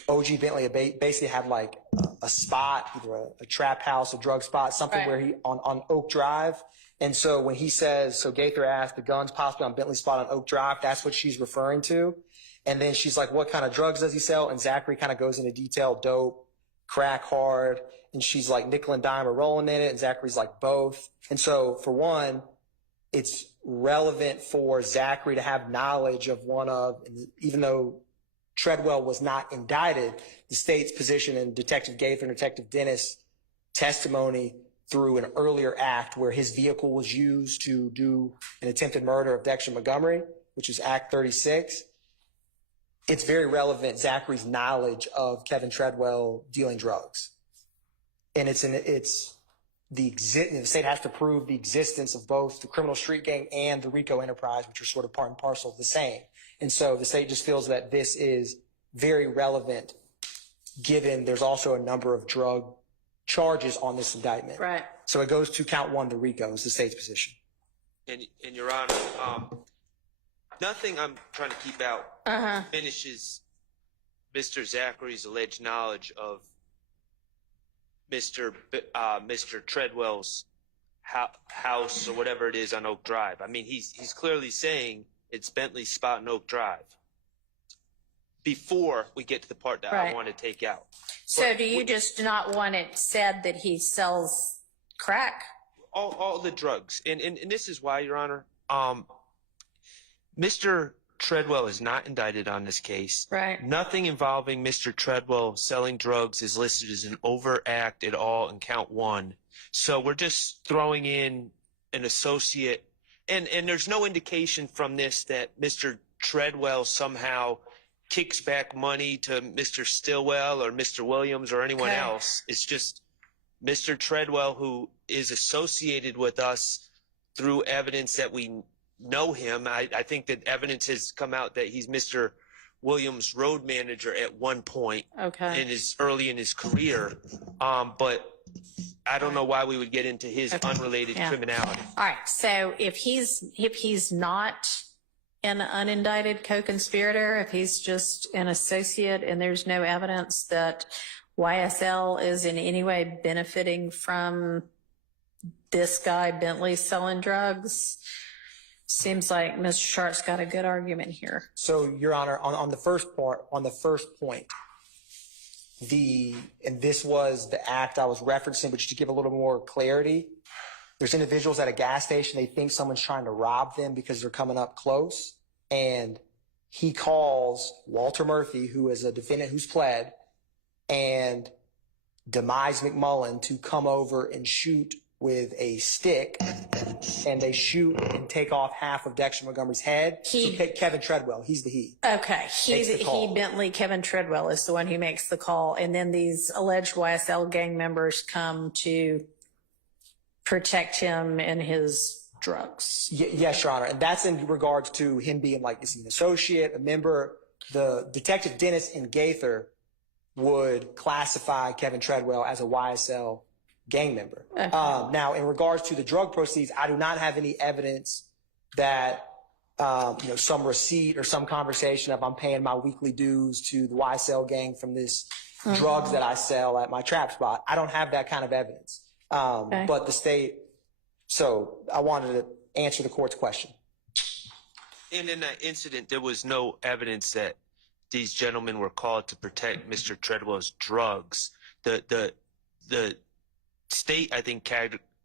OG Bentley basically had like a spot, either a trap house, a drug spot, something Right. where he on Oak Drive. And so when he says, so Gaither asked the guns possibly on Bentley's spot on Oak Drive, that's what she's referring to. And then she's like, what kind of drugs does he sell? And Zachary kind of goes into detail, dope, crack hard. And she's like, nickel and dime are rolling in it. And Zachary's like, both. And so for one, it's relevant for Zachary to have knowledge of one of, even though Treadwell was not indicted, the state's position in Detective Gaither and Detective Dennis' testimony through an earlier act where his vehicle was used to do an attempted murder of Dexter Montgomery, which is Act 36. It's very relevant, Zachary's knowledge of Kevin Treadwell dealing drugs. And the state has to prove the existence of both the criminal street gang and the RICO enterprise, which are sort of part and parcel of the same. And so the state just feels that this is very relevant, given there's also a number of drug charges on this indictment. Right. So it goes to count one, the RICO is the state's position. And Your Honor, nothing I'm trying to keep out finishes Mr. Zachary's alleged knowledge of Mr. Treadwell's house or whatever it is on Oak Drive. I mean, he's clearly saying it's Bentley's spot in Oak Drive before we get to the part that I Right. want to take out. So do you just not want it said that he sells crack? All the drugs. And this is why, Your Honor, Mr. Treadwell is not indicted on this case. Right. Nothing involving Mr. Treadwell selling drugs is listed as an overt act at all in count one. So we're just throwing in an associate. And there's no indication from this that Mr. Treadwell somehow kicks back money to Mr. Stillwell or Mr. Williams or anyone Okay. else. It's just Mr. Treadwell, who is associated with us through evidence that we know him. I think that evidence has come out that he's Mr. Williams' road manager at one point Okay. early in his career. But I don't know why we would get into his Okay. unrelated Yeah. criminality. All right. So if he's not an unindicted co-conspirator, if he's just an associate and there's no evidence that YSL is in any way benefiting from this guy Bentley selling drugs, seems like Mr. Sharp's got a good argument here. So, Your Honor, on the first point, and this was the act I was referencing, but just to give a little more clarity, there's individuals at a gas station, they think someone's trying to rob them because they're coming up close, and he calls Walter Murphy, who is a defendant who's pled, and Demise McMullen to come over and shoot with a stick, and they shoot and take off half of Dexter Montgomery's head. Kevin Treadwell, he's the he. Okay. Makes the call. Bentley, Kevin Treadwell is the one who makes the call. And then these alleged YSL gang members come to protect him and his drugs. Yes, Your Honor. And that's in regards to him being like, is he an associate, a member? The Detective Dennis and Gaither would classify Kevin Treadwell as a YSL gang member. Okay. Now, in regards to the drug proceeds, I do not have any evidence that some receipt or some conversation of I'm paying my weekly dues to the YSL gang from this drugs that I sell at my trap spot. I don't have that kind of evidence. But the state, so I wanted to answer the court's question. And in that incident, there was no evidence that these gentlemen were called to protect Mr. Treadwell's drugs. The state, I think,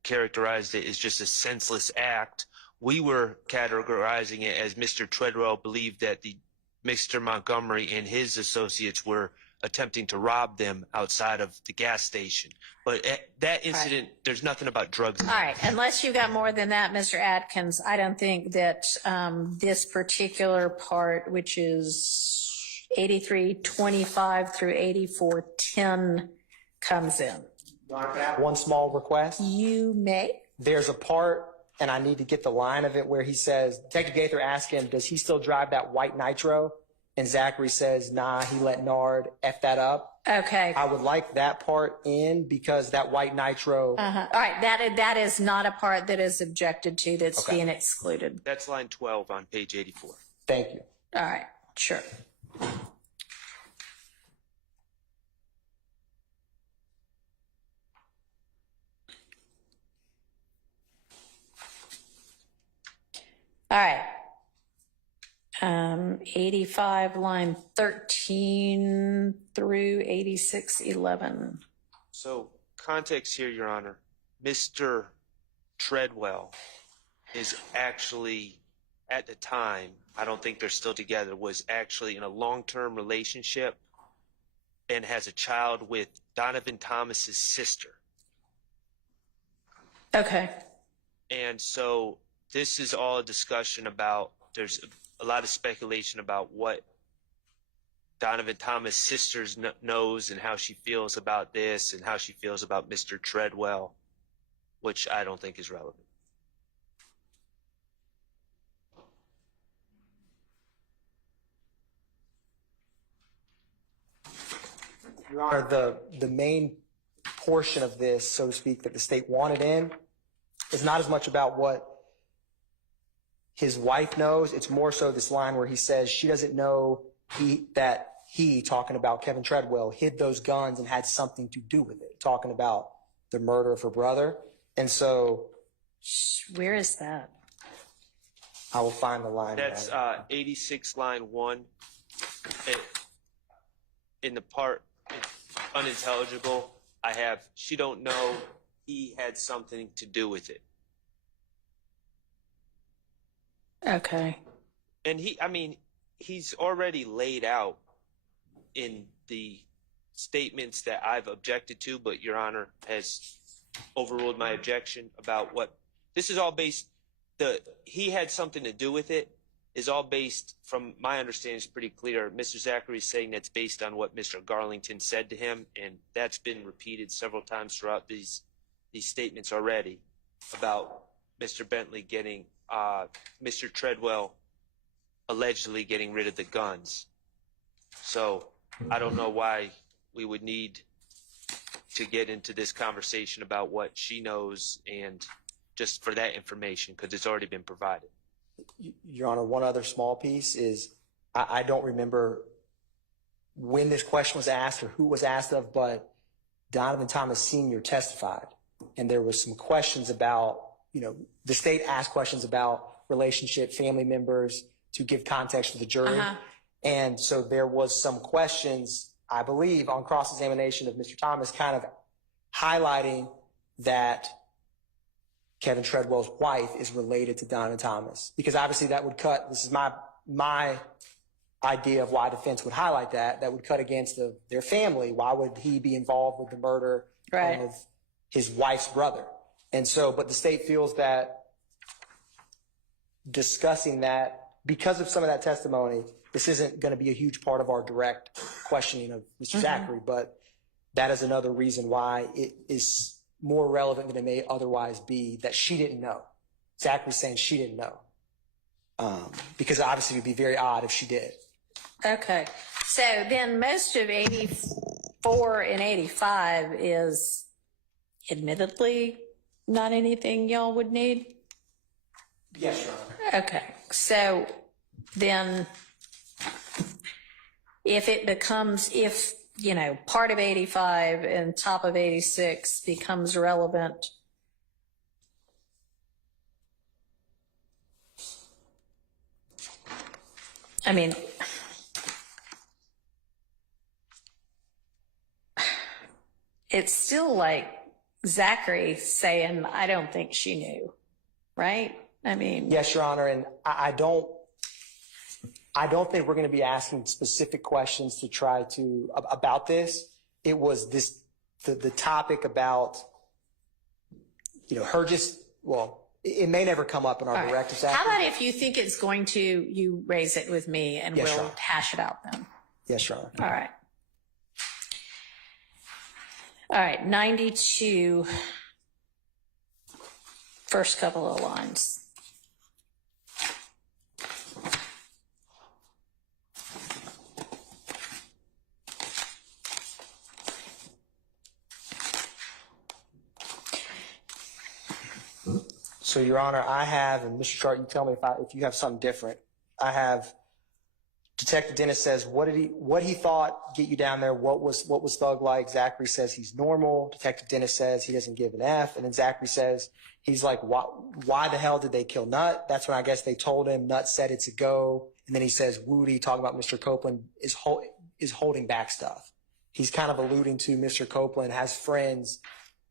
characterized it as just a senseless act. We were categorizing it as Mr. Treadwell believed that Mr. Montgomery and his associates were attempting to rob them outside of the gas station. But at that incident, there's nothing about drugs. All right. Unless you got more than that, Mr. Atkins, I don't think that this particular part, which is 8325 through 8410, comes in. One small request. You may. There's a part, and I need to get the line of it, where he says, Detective Gaither asked him, does he still drive that white Nitro? And Zachary says, nah, he let Nard F that up. Okay. I would like that part in because that white Nitro. All right. That is not a part that is objected to that's being excluded. That's line 12 on page 84. Thank you. All right. Sure. All right. 85, line 13 through 8611. So context here, Your Honor. Mr. Treadwell is actually, at the time, I don't think they're still together, was actually in a long-term relationship and has a child with Donovan Thomas's sister. Okay. And so this is all a discussion about, there's a lot of speculation about what Donovan Thomas' sister knows and how she feels about this and how she feels about Mr. Treadwell, which I don't think is relevant. Your Honor, the main portion of this, so to speak, that the state wanted in is not as much about what his wife knows. It's more so this line where he says she doesn't know that he, talking about Kevin Treadwell, hid those guns and had something to do with it, talking about the murder of her brother. And so... Where is that? I will find the line. That's 86 line 1. In the part unintelligible, I have, she don't know he had something to do with it. Okay. And he's already laid out in the statements that I've objected to, but Your Honor has overruled my objection about what this is all based. He had something to do with it is all based, from my understanding, is pretty clear. Mr. Zachary is saying that's based on what Mr. Garlington said to him, and that's been repeated several times throughout these statements already about Mr. Bentley getting Mr. Treadwell allegedly getting rid of the guns. So I don't know why we would need to get into this conversation about what she knows and just for that information, because it's already been provided. Your Honor, one other small piece is I don't remember when this question was asked or who it was asked of, but Donovan Thomas Sr. testified, and there was some questions about, the state asked questions about relationship, family members, to give context to the jury. And so there was some questions, I believe, on cross-examination of Mr. Thomas kind of highlighting that Kevin Treadwell's wife is related to Donovan Thomas. Because obviously that would cut, this is my idea of why defense would highlight that would cut against their family. Why would he be involved with the murder of his wife's brother? And so, but the state feels that discussing that, because of some of that testimony, this isn't going to be a huge part of our direct questioning of Mr. Zachary, but that is another reason why it is more relevant than it may otherwise be that she didn't know. Zachary's saying she didn't know. Because obviously it would be very odd if she did. Okay. So then most of 84 104 and 85 is admittedly not anything y'all would need? Yes, Your Honor. Okay, so then if it becomes, if, you know, part of 85 and top of 86 becomes relevant, I mean, it's still like Zachary saying, I don't think she knew, right? I mean. Yes, Your Honor, and I don't think we're going to be asking specific questions to try to, about this. It was the topic about, you know, her just, well, it may never come up in our directives. How about if you think it's going to, you raise it with me and Yes, we'll Your Honor. hash it out then. Yes, Your Honor. All right. All right, 92, first couple of lines. So, Your Honor, I have, and Mr. Sharp, you tell me if you have something different. I have Detective Dennis says, what he thought get you down there? What was Thug like? Zachary says he's normal. Detective Dennis says he doesn't give an F. And then Zachary says, he's like, why the hell did they kill Nut? That's when I guess they told him. Nut said it's a go. And then he says, Woody, talking about Mr. Copeland, is holding back stuff. He's kind of alluding to Mr. Copeland has friends.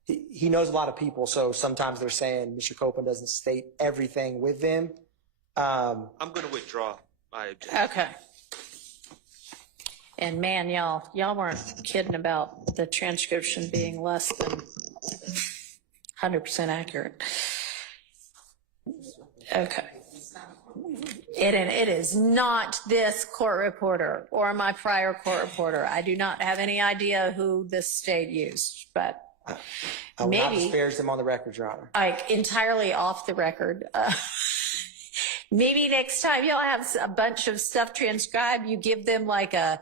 He knows a lot of people, so sometimes they're saying Mr. Copeland doesn't state everything with them. I'm going to withdraw my objection. Okay. And man, y'all weren't kidding about the transcription being less than 100% accurate. Okay. It is not this court reporter or my prior court reporter. I do not have any idea who this state used, but I will not maybe disparage them on the record, Your Honor. like entirely off the record. Maybe next time y'all have a bunch of stuff transcribed, you give them like a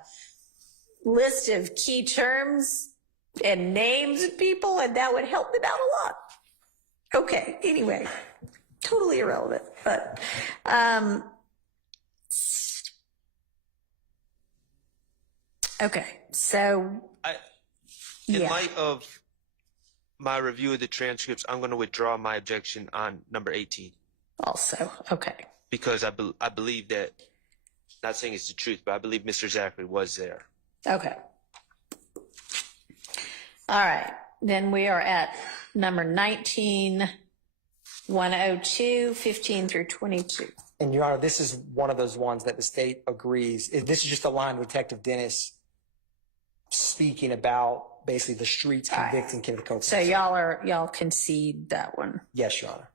list of key terms and names of people, and that would help them out a lot. Okay, anyway, totally irrelevant, but okay, so In light of my review of the transcripts, I'm going to withdraw my objection on number 18. Also, okay. Because I believe that, not saying it's the truth, but I believe Mr. Zachary was there. Okay. All right. Then we are at number 19, 102, 15 through 22. And Your Honor, this is one of those ones that the state agrees. This is just a line with Detective Dennis speaking about basically the streets convicting Kenneth Copeland. So y'all concede that one. Yes, Your Honor.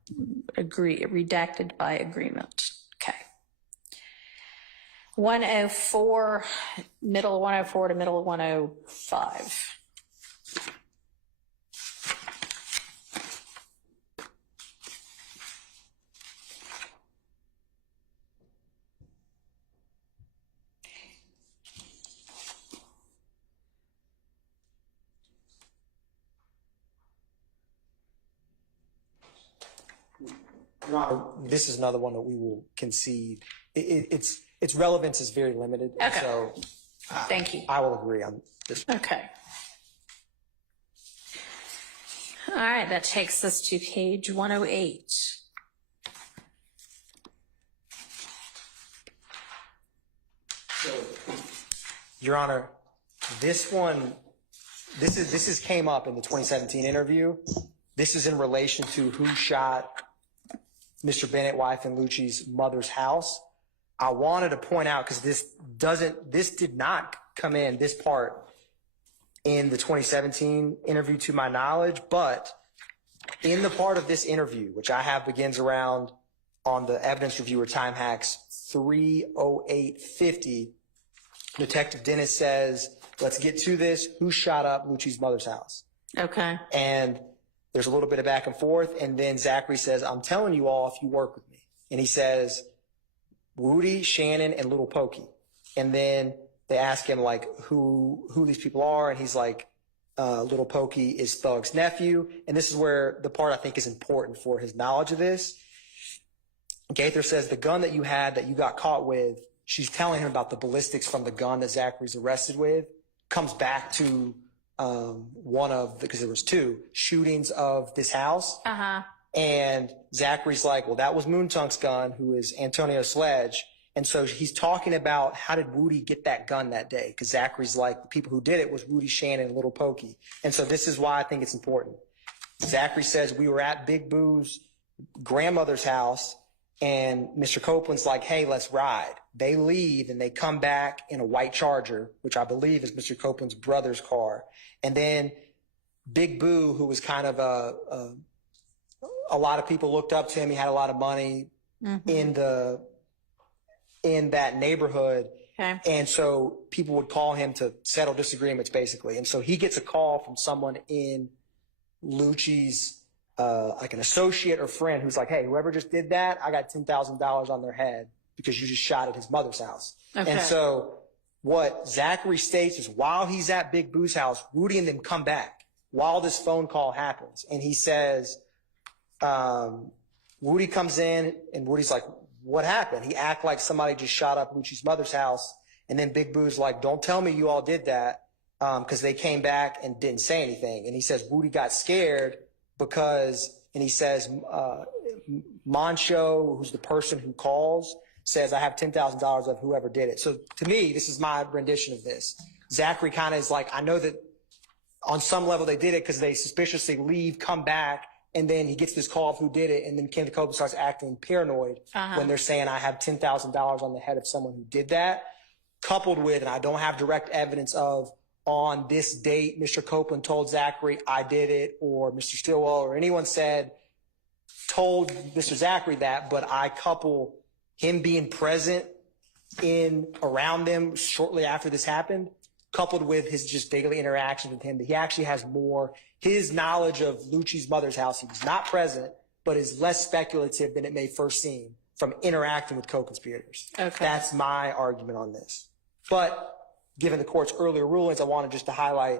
Agree, redacted by agreement. Okay. 104, middle of 104 to middle of 105. Your Honor, this is another one that we will concede. Its relevance is very limited. Okay. So Thank you. I will agree on this. Okay. All right, that takes us to page 108. Your Honor, this came up in the 2017 interview. This is in relation to who shot Mr. Bennett, wife, and Lucci's mother's house. I wanted to point out, because this did not come in, this part, in the 2017 interview to my knowledge, but in the part of this interview, which I have begins around on the evidence reviewer time hacks 30850, Detective Dennis says, let's get to this. Who shot up Lucci's mother's house? Okay. And there's a little bit of back and forth. And then Zachary says, I'm telling you all if you work with me. And he says, Woody, Shannon, and Little Pokey. And then they ask him like who these people are, and he's like, Little Pokey is Thug's nephew. And this is where the part I think is important for his knowledge of this. Gaither says the gun that you had that you got caught with, she's telling him about the ballistics from the gun that Zachary's arrested with, comes back to one of, because there was two shootings of this house. And Zachary's like, well, that was Moontunk's gun, who is Antonio Sledge. And so he's talking about how did Woody get that gun that day? Because Zachary's like, the people who did it was Woody, Shannon, and Little Pokey. And so this is why I think it's important. Zachary says, we were at Big Boo's grandmother's house, and Mr. Copeland's like, hey, let's ride. They leave, and they come back in a white Charger, which I believe is Mr. Copeland's brother's car. And then Big Boo, who was kind of a lot of people looked up to him. He had a lot of money in that neighborhood. Okay. And so people would call him to settle disagreements, basically. And so he gets a call from someone in Lucci's, like an associate or friend, who's like, hey, whoever just did that, I got $10,000 on their head because you just shot at his mother's house. Okay. And so what Zachary states is while he's at Big Boo's house, Woody and them come back while this phone call happens. And he says, Woody comes in, and Woody's like, what happened? He act like somebody just shot up Lucci's mother's house. And then Big Boo's like, don't tell me you all did that, because they came back and didn't say anything. And he says Woody got scared because, and he says, Moncho, who's the person who calls, says, I have $10,000 of whoever did it. So to me, this is my rendition of this. Zachary kind of is like, I know that on some level they did it because they suspiciously leave, come back, and then he gets this call of who did it, and then Kenneth Copeland starts acting paranoid when they're saying, I have $10,000 on the head of someone who did that, coupled with, and I don't have direct evidence of, on this date, Mr. Copeland told Zachary, I did it, or Mr. Stillwell, or anyone told Mr. Zachary that, but I couple him being present around them shortly after this happened, coupled with his just daily interactions with him, that he actually has more, his knowledge of Lucci's mother's house, he was not present, but is less speculative than it may first seem from interacting with co-conspirators. Okay. That's my argument on this. But given the court's earlier rulings, I wanted just to highlight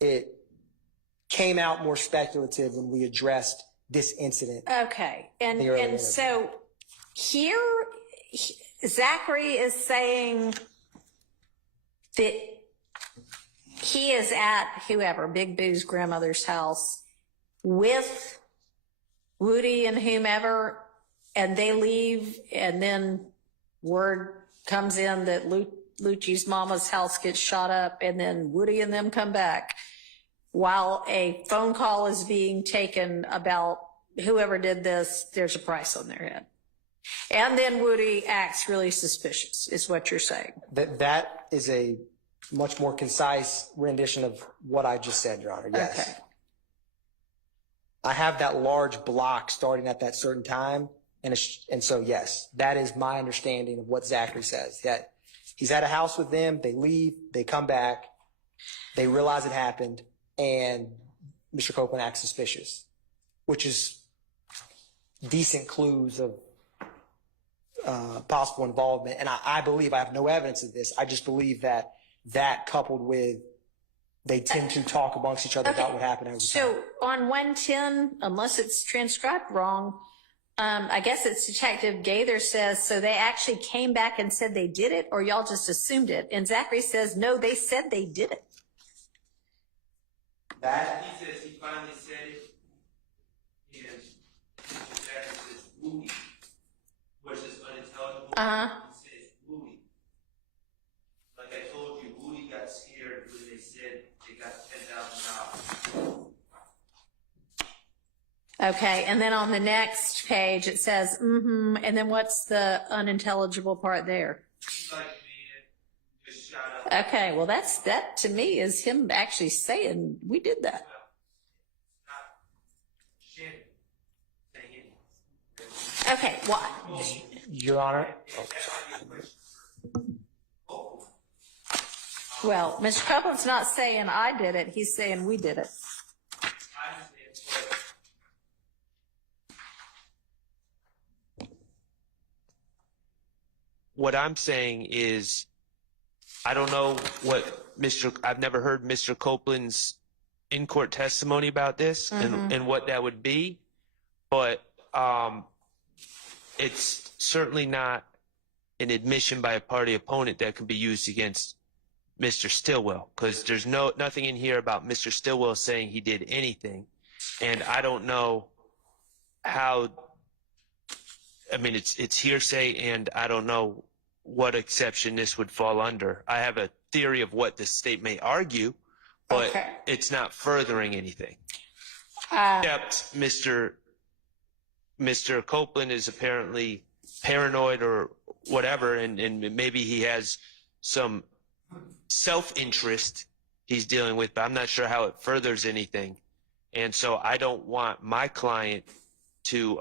it came out more speculative when we addressed this incident. Okay. And so here, Zachary is saying that he is at whoever, Big Boo's grandmother's house with Woody and whomever, and they leave, and then word comes in that Lucci's mama's house gets shot up, and then Woody and them come back while a phone call is being taken about whoever did this, there's a price on their head. And then Woody acts really suspicious, is what you're saying. That is a much more concise rendition of what I just said, Your Honor. Yes. Okay. I have that large block starting at that certain time. And so, yes, that is my understanding of what Zachary says, that he's at a house with them, they leave, they come back, they realize it happened, and Mr. Copeland acts suspicious, which is decent clues of possible involvement. And I believe, I have no evidence of this, I just believe that coupled with they tend to talk amongst each other about what happened over time. So on 110, unless it's transcribed wrong, I guess it's Detective Gaither says, so they actually came back and said they did it, or y'all just assumed it? And Zachary says, no, they said they did it. That he says he finally said it, and Zachary says Woody, which is unintelligible. He says Woody. Like I told you, Woody got scared when they said they got $10,000. Okay, and then on the next page it says, and then what's the unintelligible part there? Like, man, just shot up. Okay, well that to me is him actually saying we did that. Okay, well, Your Honor. well, Mr. Copeland's not saying I did it, he's saying we did it. What I'm saying is I don't know what I've never heard Mr. Copeland's in-court testimony about this and what that would be, but it's certainly not an admission by a party opponent that can be used against Mr. Stillwell, because there's nothing in here about Mr. Stillwell saying he did anything, and I don't know how. I mean, it's hearsay, and I don't know what exception this would fall under. I have a theory of what the state may argue, but it's not furthering anything. Except Mr. Copeland is apparently paranoid or whatever, and maybe he has some self-interest he's dealing with, but I'm not sure how it furthers anything. And so I don't want my client to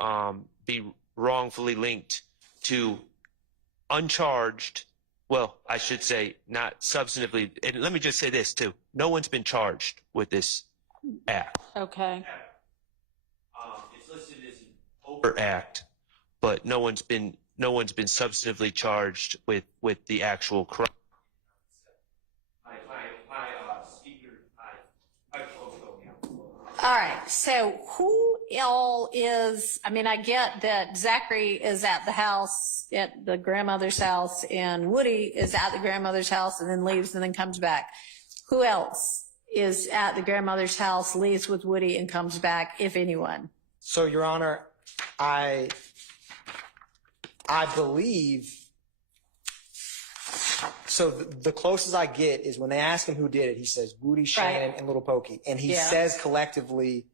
be wrongfully linked to uncharged, well, I should say not substantively, and let me just say this too, no one's been charged with this act. Okay. It's listed as an overt act, but no one's been substantively charged with the actual crime. All right, so who all is, I mean, I get that Zachary is at the house, at the grandmother's house, and Woody is at the grandmother's house and then leaves and then comes back. Who else is at the grandmother's house, leaves with Woody, and comes back, if anyone? So, Your Honor, I believe, so the closest I get is when they ask him who did it, he says Woody, Shannon, and Little Pokey. And he says collectively,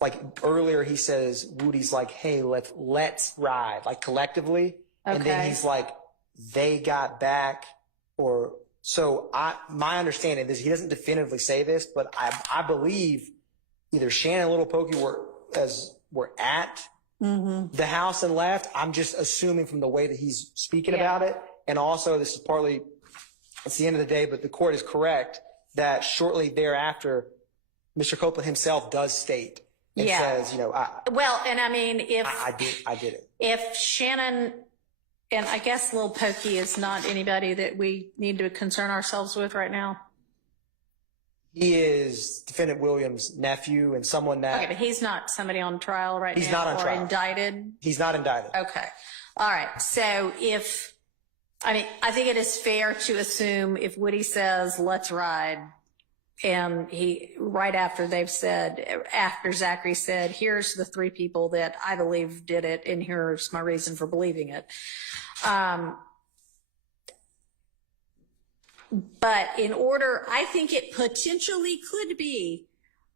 like earlier he says, Woody's like, hey, let's ride, like collectively. Okay. And then he's like, they got back, or, so my understanding is he doesn't definitively say this, but I believe either Shannon and Little Pokey were at the house and left. I'm just assuming from the way that he's speaking about it. And also, this is partly, it's the end of the day, but the court is correct that shortly thereafter, Mr. Copeland himself does state and says, you know, well, and I mean, if I did it. If Shannon, and I guess Little Pokey is not anybody that we need to concern ourselves with right now. He is Defendant Williams' nephew and someone that. Okay, but he's not somebody on trial right now. He's not on trial. Or indicted. He's not indicted. Okay, all right. So I think it is fair to assume if Woody says, let's ride, and right after after Zachary said, here's the three people that I believe did it, and here's my reason for believing it. But in order, I think it potentially could be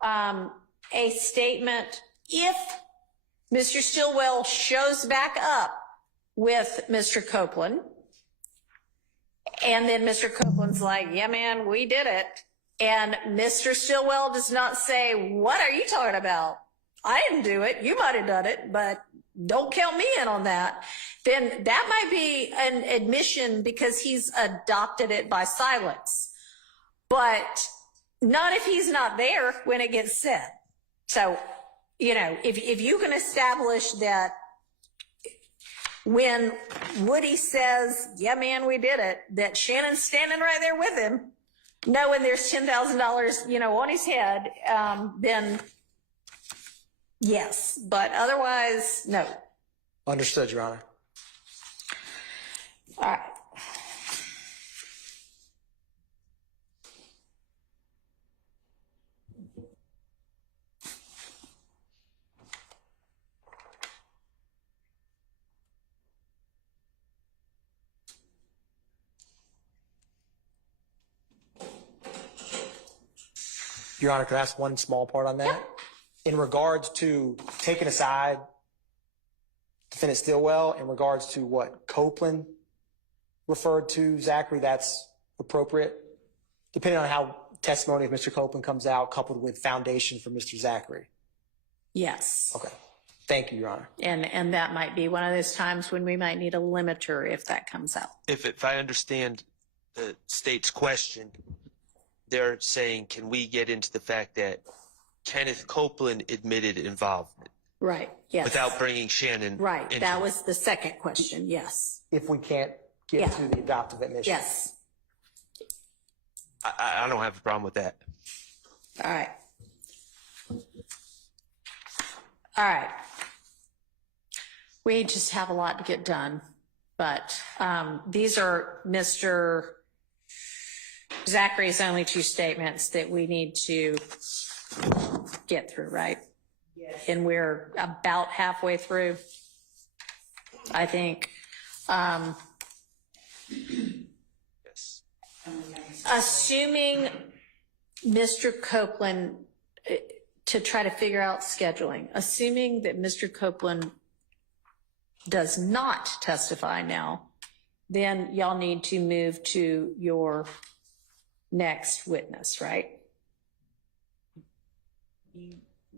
a statement if Mr. Stillwell shows back up with Mr. Copeland, and then Mr. Copeland's like, yeah, man, we did it. And Mr. Stillwell does not say, what are you talking about? I didn't do it. You might have done it, but don't count me in on that. Then that might be an admission because he's adopted it by silence. But not if he's not there when it gets said. So, you know, if you can establish that when Woody says, yeah, man, we did it, that Shannon's standing right there with him, knowing there's $10,000, you know, on his head, then yes. But otherwise, no. Understood, Your Honor. All right. Your Honor, could I ask one small part on that? Yeah. In regards to taking aside Defendant Stillwell, in regards to what Copeland referred to Zachary, that's appropriate, depending on how testimony of Mr. Copeland comes out, coupled with foundation for Mr. Zachary. Yes. Okay. Thank you, Your Honor. And that might be one of those times when we might need a limiter if that comes out. If I understand the state's question, they're saying, can we get into the fact that Kenneth Copeland admitted involvement? Right, yes. Without bringing Shannon Right, into that it. was the second question, yes. If we can't get to the adoptive admission. Yes. I don't have a problem with that. All right. All right. We just have a lot to get done, but these are Mr. Zachary's only two statements that we need to get through, right? Yes. And we're about halfway through, I think. Yes. Assuming Mr. Copeland, to try to figure out scheduling, assuming that Mr. Copeland does not testify now, then y'all need to move to your next witness, right?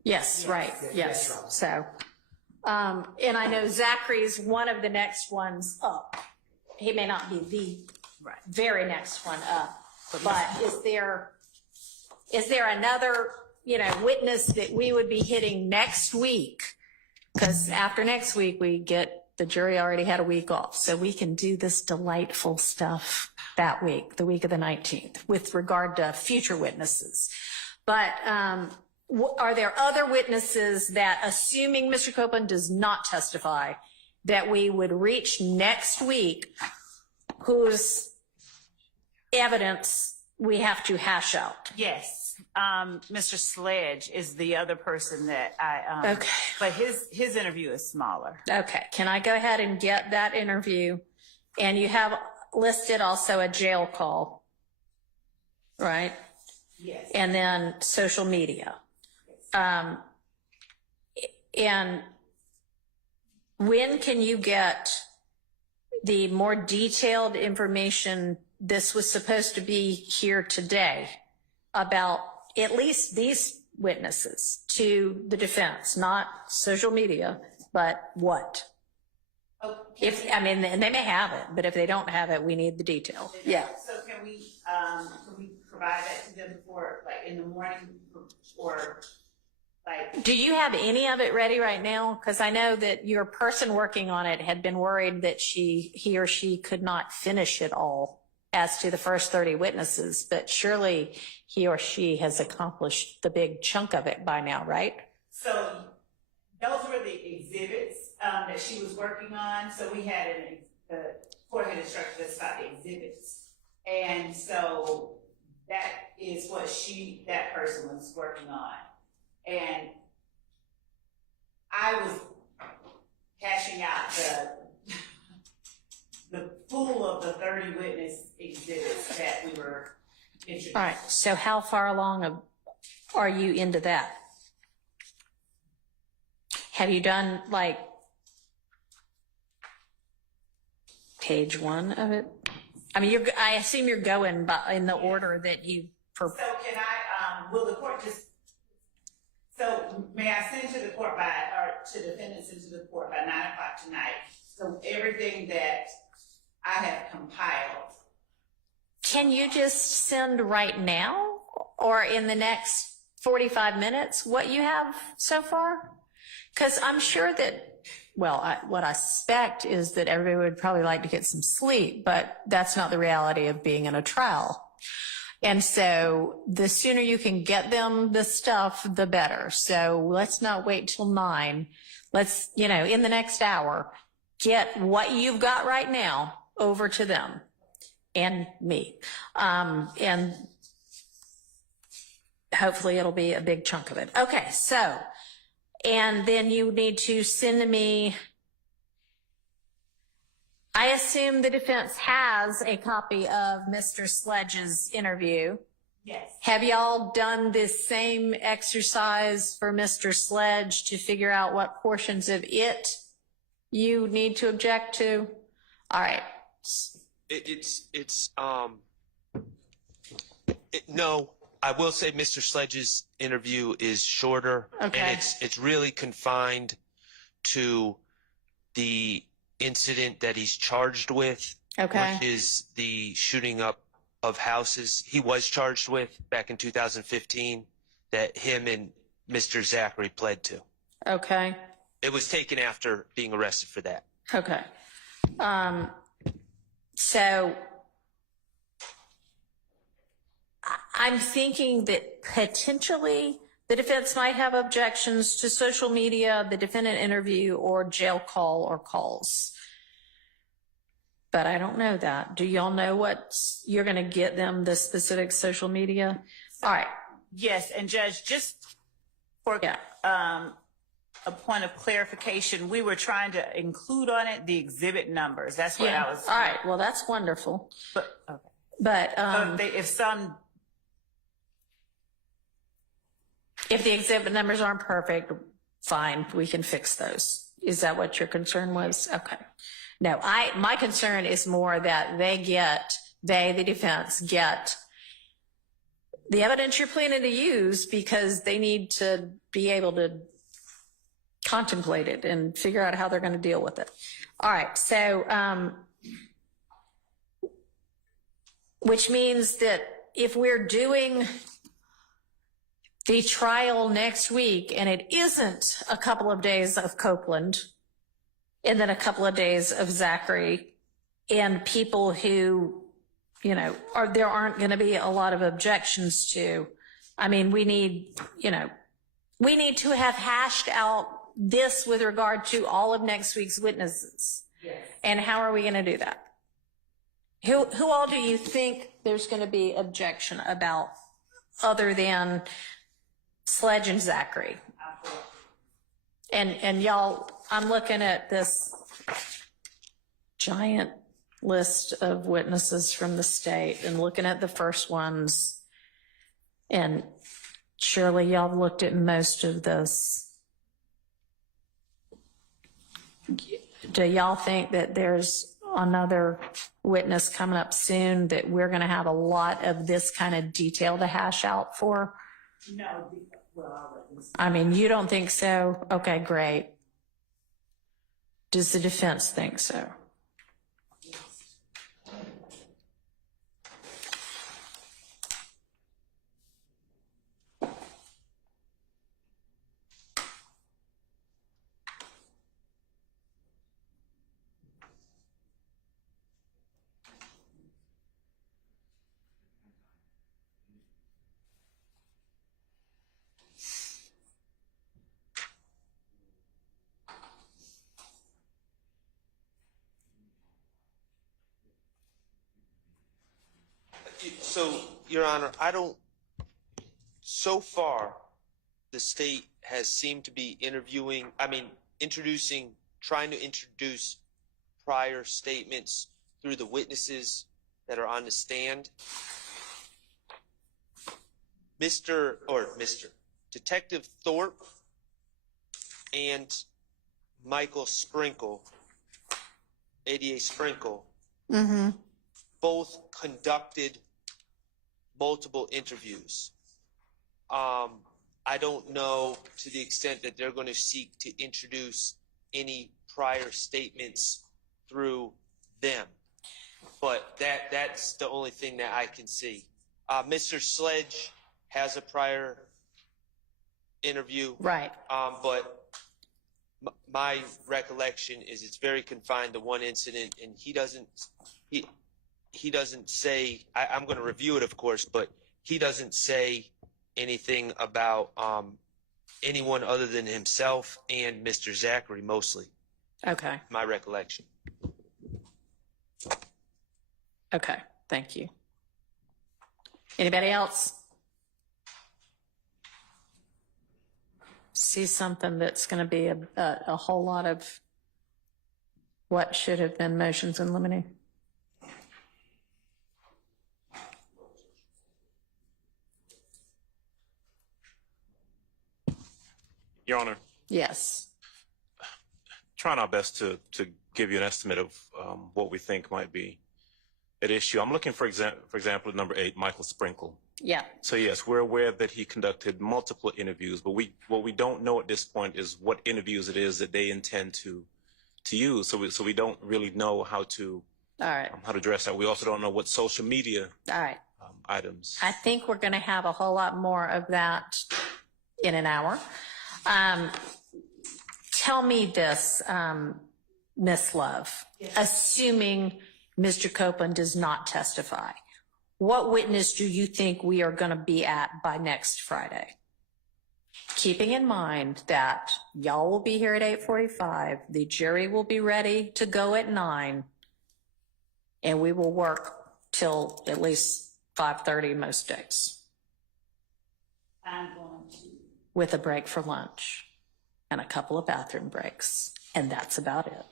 Yes, right, yes. So, and I know Zachary's one of the next ones up. He may not be the very next one up, but is there another, witness that we would be hitting next week? Because after next week, the jury already had a week off, so we can do this delightful stuff that week, the week of the 19th, with regard to future witnesses. But are there other witnesses that, assuming Mr. Copeland does not testify, that we would reach next week whose evidence we have to hash out? Yes. Mr. Sledge is the other person that Okay. But his interview is smaller. Okay, can I go ahead and get that interview? And you have listed also a jail call, right? Yes. And then social media. And when can you get the more detailed information? This was supposed to be here today about at least these witnesses to the defense, not social media, but what? And they may have it, but if they don't have it, we need the detail. Yeah. So can we provide that to them for, like, in the morning, or, like? Do you have any of it ready right now? Because I know that your person working on it had been worried that he or she could not finish it all as to the first 30 witnesses, but surely he or she has accomplished the big chunk of it by now, right? So those were the exhibits that she was working on. So we had the court had instructed us about the exhibits. And so that is what that person was working on. And I was hashing out the pool of the 30 witness exhibits that we were introducing. All right, so how far along are you into that? Have you done like page 1 of it? I mean, I assume you're going in the order that you. So can I, will the court so may I send to the court or to defendants into the court by 9 o'clock tonight? So everything that I have compiled. Can you just send right now or in the next 45 minutes what you have so far? Because I'm sure that, what I suspect is that everybody would probably like to get some sleep, but that's not the reality of being in a trial. And so the sooner you can get them the stuff, the better. So let's not wait till 9. Let's, in the next hour, get what you've got right now over to them and me. And hopefully it'll be a big chunk of it. Okay, so, and then you need to send me, I assume the defense has a copy of Mr. Sledge's interview. Yes. Have y'all done this same exercise for Mr. Sledge to figure out what portions of it you need to object to? All right. No, I will say Mr. Sledge's interview is shorter. Okay. And it's really confined to the incident that he's charged with. Okay. Which is the shooting up of houses he was charged with back in 2015 that him and Mr. Zachary pled to. Okay. It was taken after being arrested for that. Okay. So I'm thinking that potentially the defense might have objections to social media, the defendant interview, or jail call or calls. But I don't know that. Do y'all know what you're going to get them, the specific social media? All right. Yes, and Judge, just for a point of clarification, we were trying to include on it the exhibit numbers. That's what I was. All right. Well, that's wonderful. But, okay. But if the exhibit numbers aren't perfect, fine, we can fix those. Is that what your concern was? Okay. No, my concern is more that the defense get the evidence you're planning to use, because they need to be able to contemplate it and figure out how they're going to deal with it. All right. So, which means that if we're doing the trial next week and it isn't a couple of days of Copeland and then a couple of days of Zachary and people who, there aren't going to be a lot of objections to, I mean, we need to have hashed out this with regard to all of next week's witnesses. Yes. And how are we going to do that? Who all do you think there's going to be objection about other than Sledge and Zachary? And y'all, I'm looking at this giant list of witnesses from the state and looking at the first ones, and surely y'all have looked at most of this. Do y'all think that there's another witness coming up soon that we're going to have a lot of this kind of detail to hash out for? No, well, I mean, you don't think so? Okay, great. Does the defense think so? So, Your Honor, so far, the state has seemed to be trying to introduce prior statements through the witnesses that are on the stand. Detective Thorpe and Michael Sprinkle, ADA Sprinkle, both conducted multiple interviews. I don't know to the extent that they're going to seek to introduce any prior statements through them, but that's the only thing that I can see. Mr. Sledge has a prior interview, right? But my recollection is it's very confined to one incident, and he doesn't say, I'm going to review it, of course, but he doesn't say anything about anyone other than himself and Mr. Zachary, mostly. Okay. My recollection. Okay, thank you. Anybody else see something that's going to be a whole lot of what should have been motions in limine? Your Honor. Yes. Trying our best to give you an estimate of what we think might be at issue. I'm looking, for example, at number 8, Michael Sprinkle. Yeah. So yes, we're aware that he conducted multiple interviews, but what we don't know at this point is what interviews it is that they intend to use. So we don't really know how to address that. We also don't know what social media items. I think we're going to have a whole lot more of that in an hour. Tell me this, Miss Love, assuming Mr. Copeland does not testify, what witness do you think we are going to be at by next Friday? Keeping in mind that y'all will be here at 8:45, the jury will be ready to go at 9, and we will work till at least 5:30 most days, I'm going to. with a break for lunch and a couple of bathroom breaks, and that's about it.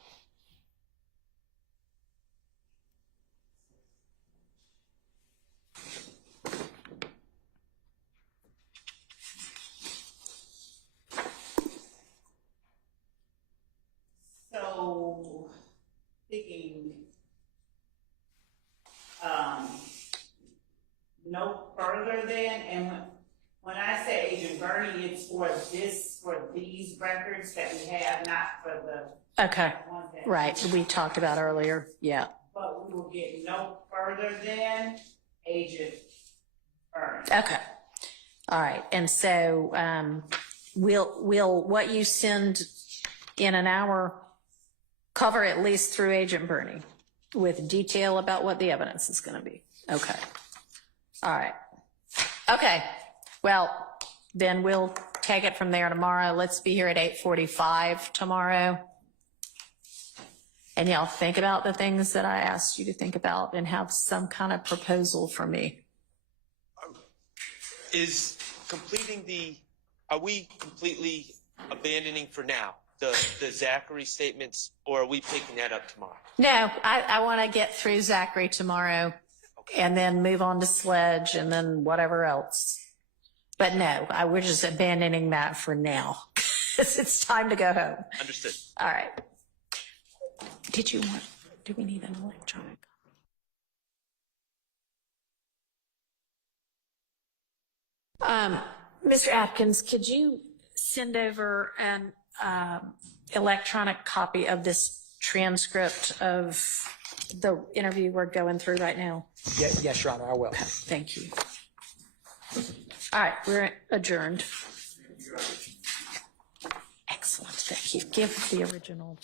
So, thinking, no further than, and when I say Agent Bernie, it's for these records that we have, not for the Okay, ones that. right, we talked about earlier, yeah. But we will get no further than Agent Bernie. Okay, all right, and so will what you send in an hour cover at least through Agent Bernie with detail about what the evidence is going to be? Okay, all right, okay, well, then we'll take it from there tomorrow. Let's be here at 8:45 tomorrow. And y'all think about the things that I asked you to think about and have some kind of proposal for me. Is completing are we completely abandoning for now the Zachary statements, or are we picking that up tomorrow? No, I want to get through Zachary tomorrow and then move on to Sledge and then whatever else. But no, we're just abandoning that for now. It's time to go home. Understood. All right. Do we need an electronic? Mr. Atkins, could you send over an electronic copy of this transcript of the interview we're going through right now? Yes, Your Honor, I will. Okay, thank you. All right, we're adjourned. Excellent, thank you. Give the original.